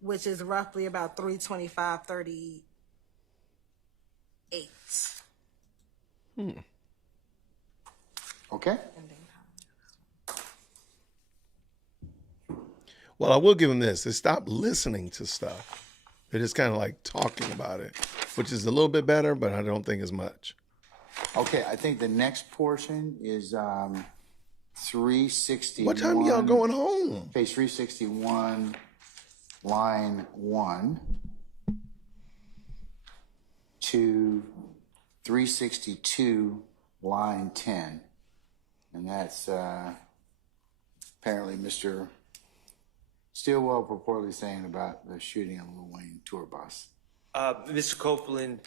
which is roughly about 3:25:38. Okay. Well, I will give them this. They stop listening to stuff. They're just kind of like talking about it, which is a little bit better, but I don't think as much. Okay, I think the next portion is 361. What time are y'all going home? Page 361, line 1 to 362, line 10. And that's apparently Mr. Stillwell purportedly saying about the shooting of Lil Wayne tour bus. Mr. Copeland,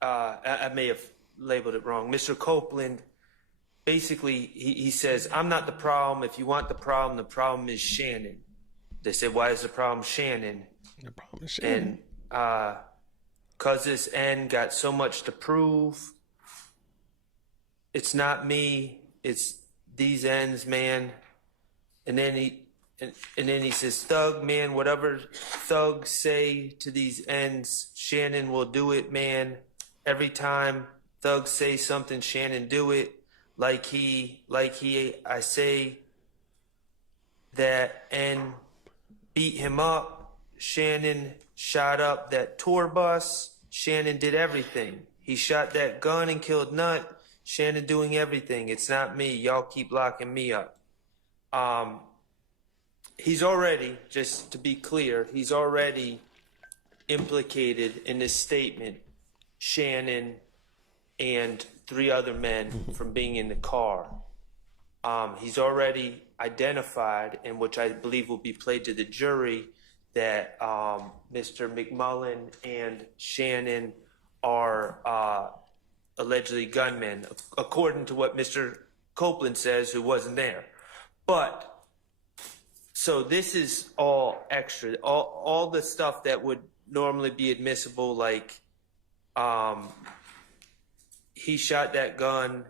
I may have labeled it wrong. Mr. Copeland, basically, he says, I'm not the problem. If you want the problem is Shannon. They said, why is the problem Shannon? The problem is Shannon. And because this end got so much to prove, it's not me, it's these ends, man. And then he says, Thug, man, whatever thugs say to these ends, Shannon will do it, man. Every time thugs say something, Shannon do it. I say that and beat him up. Shannon shot up that tour bus. Shannon did everything. He shot that gun and killed Nut. Shannon doing everything. It's not me. Y'all keep locking me up. He's already, just to be clear, he's already implicated in this statement Shannon and 3 other men from being in the car. he's already identified, and which I believe will be played to the jury, that Mr. McMullen and Shannon are allegedly gunmen, according to what Mr. Copeland says, who wasn't there. But so this is all extra, all the stuff that would normally be admissible, like he shot that gun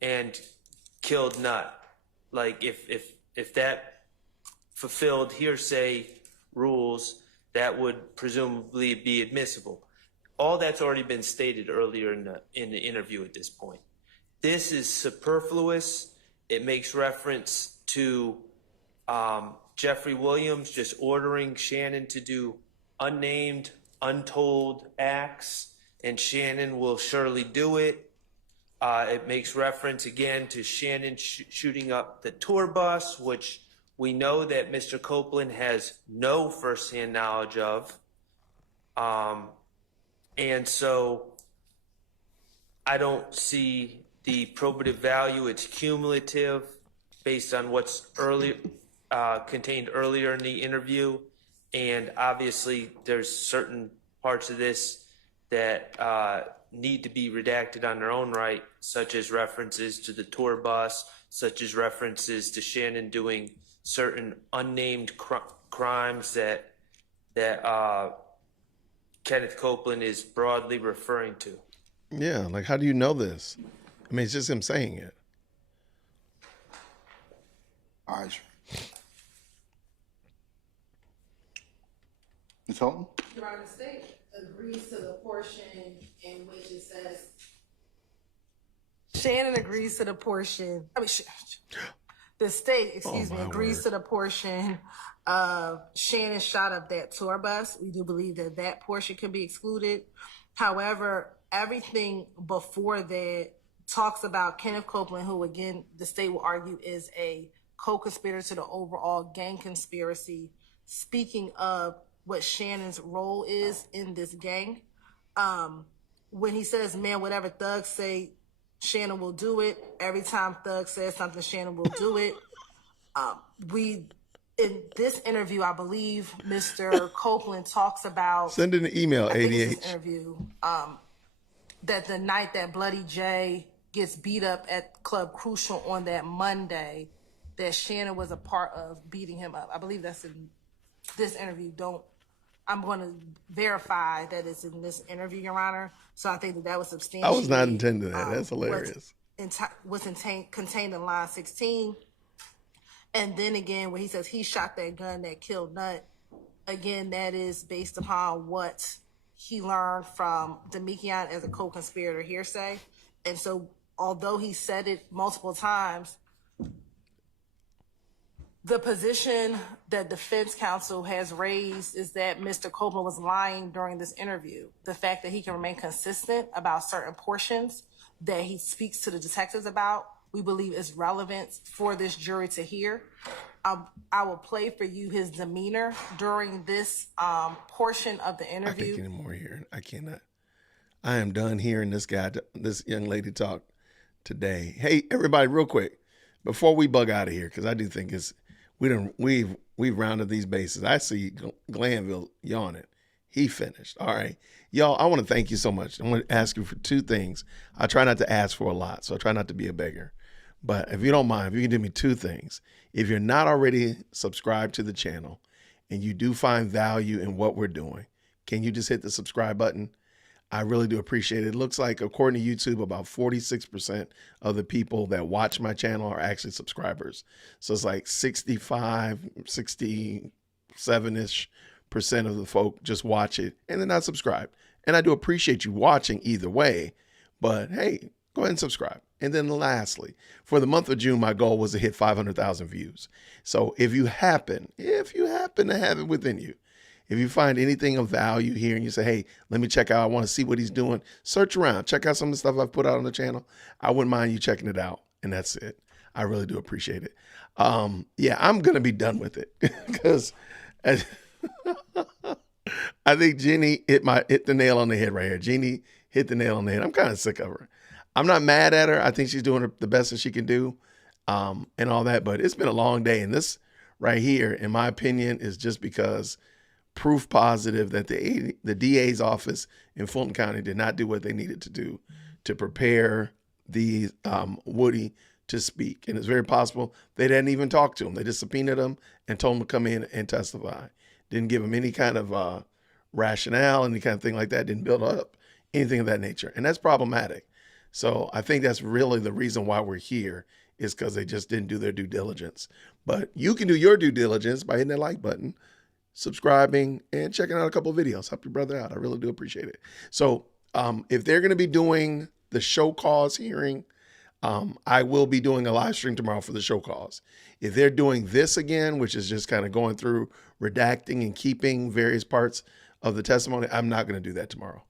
and killed Nut. Like if that fulfilled hearsay rules, that would presumably be admissible. All that's already been stated earlier in the interview at this point. This is superfluous. It makes reference to Jeffrey Williams just ordering Shannon to do unnamed, untold acts, and Shannon will surely do it. It makes reference again to Shannon shooting up the tour bus, which we know that Mr. Copeland has no firsthand knowledge of. And so I don't see the probative value. It's cumulative based on what's contained earlier in the interview. And obviously there's certain parts of this that need to be redacted on their own right, such as references to the tour bus, such as references to Shannon doing certain unnamed crimes that Kenneth Copeland is broadly referring to. Yeah, like how do you know this? I mean, it's just him saying it. All right. Ms. Holton? Your Honor, the state agrees to the portion in which it says Shannon agrees to the portion. The state, agrees to the portion of Shannon shot up that tour bus. We do believe that that portion can be excluded. However, everything before that talks about Kenneth Copeland, who again, the state will argue is a co-conspirator to the overall gang conspiracy. Speaking of what Shannon's role is in this gang, when he says, man, whatever Thug say, Shannon will do it. Every time Thug says something, Shannon will do it. In this interview, I believe Mr. Copeland talks about send an email, ADH. Interview, that the night that Bloody J gets beat up at Club Crucial on that Monday, that Shannon was a part of beating him up. I believe that's in this interview. I'm going to verify that it's in this interview, Your Honor. So I think that was substantial. I was not intending that. That's hilarious. What's contained in line 16. And then again, when he says he shot that gun that killed Nut, again, that is based upon what he learned from Demekian as a co-conspirator hearsay. And so although he said it multiple times, the position that defense counsel has raised is that Mr. Copeland was lying during this interview. The fact that he can remain consistent about certain portions that he speaks to the detectives about, we believe is relevant for this jury to hear. I will play for you his demeanor during this portion of the interview. I can't anymore here. I cannot. I am done hearing this young lady talk today. Hey, everybody, real quick, before we bug out of here, because I do think we've rounded these bases. I see Glanville yawning. He finished. All right. Y'all, I want to thank you so much. I want to ask you for two things. I try not to ask for a lot, so I try not to be a beggar. But if you don't mind, if you can do me two things. If you're not already subscribed to the channel and you do find value in what we're doing, can you just hit the subscribe button? I really do appreciate it. It looks like, according to YouTube, about 46% of the people that watch my channel are actually subscribers. So it's like 65, 67-ish % of the folk just watch it and they're not subscribed. And I do appreciate you watching either way, but hey, go ahead and subscribe. And then lastly, for the month of June, my goal was to hit 500,000 views. So if you happen to have it within you, if you find anything of value here and you say, hey, let me check out, I want to see what he's doing, search around, check out some of the stuff I've put out on the channel. I wouldn't mind you checking it out. And that's it. I really do appreciate it. Yeah, I'm going to be done with it because I think Jenny hit the nail on the head right here. Jeannie hit the nail on the head. I'm kind of sick of her. I'm not mad at her. I think she's doing the best that she can do. and all that. But it's been a long day. And this right here, in my opinion, is just because proof positive that the DA's office in Fulton County did not do what they needed to do to prepare the Woody to speak. And it's very possible they didn't even talk to him. They just subpoenaed him and told him to come in and testify. Didn't give him any kind of rationale, any kind of thing like that. Didn't build up anything of that nature. And that's problematic. So I think that's really the reason why we're here, is because they just didn't do their due diligence. But you can do your due diligence by hitting that like button, subscribing, and checking out a couple of videos. Help your brother out. I really do appreciate it. So if they're going to be doing the show cause hearing, I will be doing a live stream tomorrow for the show cause. If they're doing this again, which is just kind of going through redacting and keeping various parts of the testimony, I'm not going to do that tomorrow.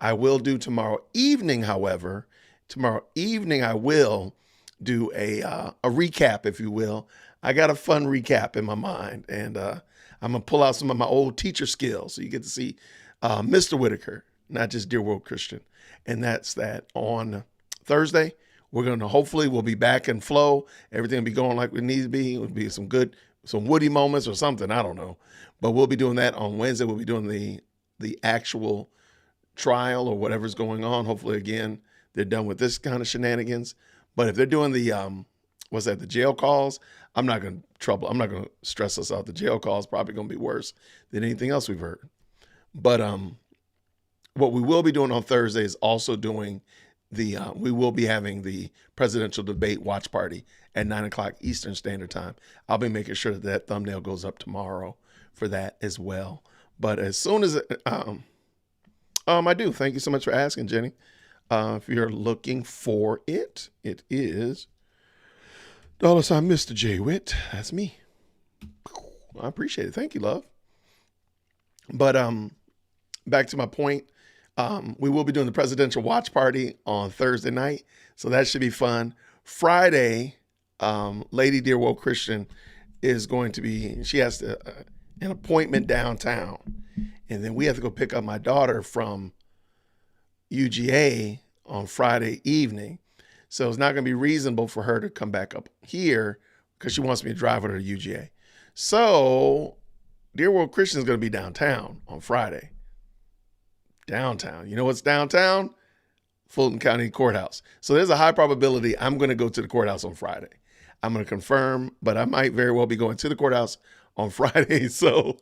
I will do tomorrow evening, however. Tomorrow evening, I will do a recap, if you will. I got a fun recap in my mind, and I'm going to pull out some of my old teacher skills so you get to see Mr. Whitaker, not just Dear World Christian. And that's that on Thursday. We're going to, hopefully, we'll be back in flow. Everything will be going like it needs to be. It'll be some Woody moments or something. I don't know. But we'll be doing that on Wednesday. We'll be doing the actual trial or whatever's going on. Hopefully, again, they're done with this kind of shenanigans. But if they're doing the, the jail calls, I'm not going to stress us out. The jail call is probably going to be worse than anything else we've heard. But what we will be doing on Thursday is also doing we will be having the presidential debate watch party at 9:00 Eastern Standard Time. I'll be making sure that thumbnail goes up tomorrow for that as well. But as soon as I do, thank you so much for asking, Jenny. If you're looking for it, it is $sign Mr. J Witt. That's me. I appreciate it. Thank you, love. But back to my point. We will be doing the presidential watch party on Thursday night, so that should be fun. Friday, Lady Dear Woke Christian is going to be, she has an appointment downtown, and then we have to go pick up my daughter from UGA on Friday evening. So it's not going to be reasonable for her to come back up here because she wants me to drive her to UGA. So Dear World Christian is going to be downtown on Friday. Downtown. You know what's downtown? Fulton County Courthouse. So there's a high probability I'm going to go to the courthouse on Friday. I'm going to confirm, but I might very well be going to the courthouse on Friday. So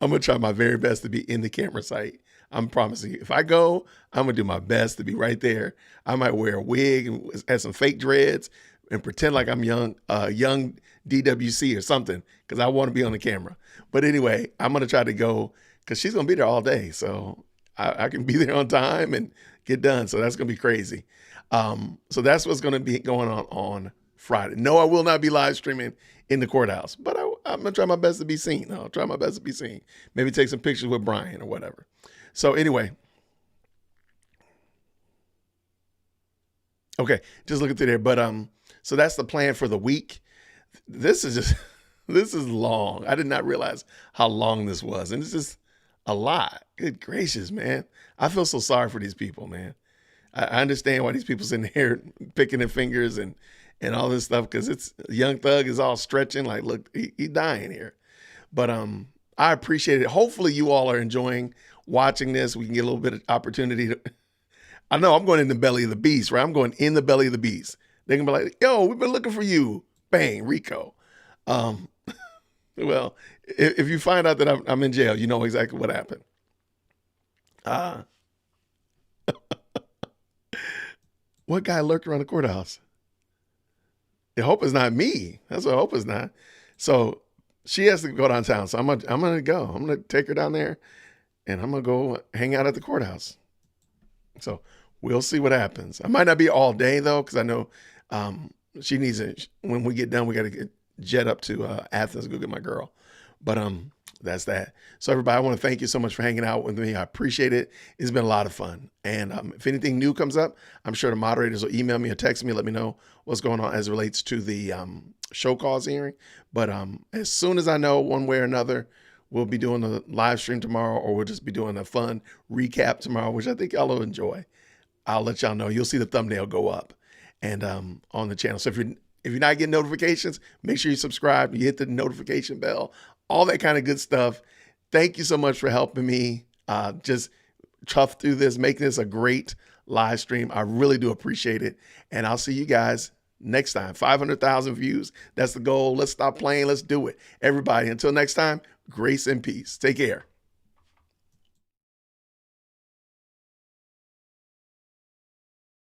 I'm going to try my very best to be in the camera site. I'm promising you. If I go, I'm going to do my best to be right there. I might wear a wig and add some fake dreads and pretend like I'm young DWC or something because I want to be on the camera. But anyway, I'm going to try to go because she's going to be there all day. So I can be there on time and get done. So that's going to be crazy. So that's what's going to be going on Friday. No, I will not be live streaming in the courthouse, but I'm going to try my best to be seen. I'll try my best to be seen. Maybe take some pictures with Brian or whatever. So anyway. Okay, just looking through there. But so that's the plan for the week. This is long. I did not realize how long this was. And it's just a lot. Good gracious, man. I feel so sorry for these people, man. I understand why these people sitting here picking their fingers and all this stuff, because it's Young Thug is all stretching like, look, he's dying here. But I appreciate it. Hopefully you all are enjoying watching this. We can get a little bit of opportunity to, I know I'm going in the belly of the beast, right? I'm going in the belly of the beast. They can be like, yo, we've been looking for you. Bang, Rico. Well, if you find out that I'm in jail, you know exactly what happened. What guy lurked around the courthouse? I hope it's not me. That's what I hope it's not. So she has to go downtown. So I'm gonna go. I'm gonna take her down there, and I'm gonna go hang out at the courthouse. So we'll see what happens. I might not be all day though, because I know she needs it. When we get done, we got to jet up to Athens to go get my girl. But that's that. So everybody, I want to thank you so much for hanging out with me. I appreciate it. It's been a lot of fun. And if anything new comes up, I'm sure the moderators will email me or text me, let me know what's going on as it relates to the show cause hearing. But as soon as I know one way or another, we'll be doing a live stream tomorrow, or we'll just be doing a fun recap tomorrow, which I think y'all will enjoy. I'll let y'all know. You'll see the thumbnail go up. and on the channel. So if you're not getting notifications, make sure you subscribe. You hit the notification bell, all that kind of good stuff. Thank you so much for helping me just tough through this, making this a great live stream. I really do appreciate it. And I'll see you guys next time. 500,000 views. That's the goal. Let's stop playing. Let's do it. Everybody, until next time, grace and peace. Take care.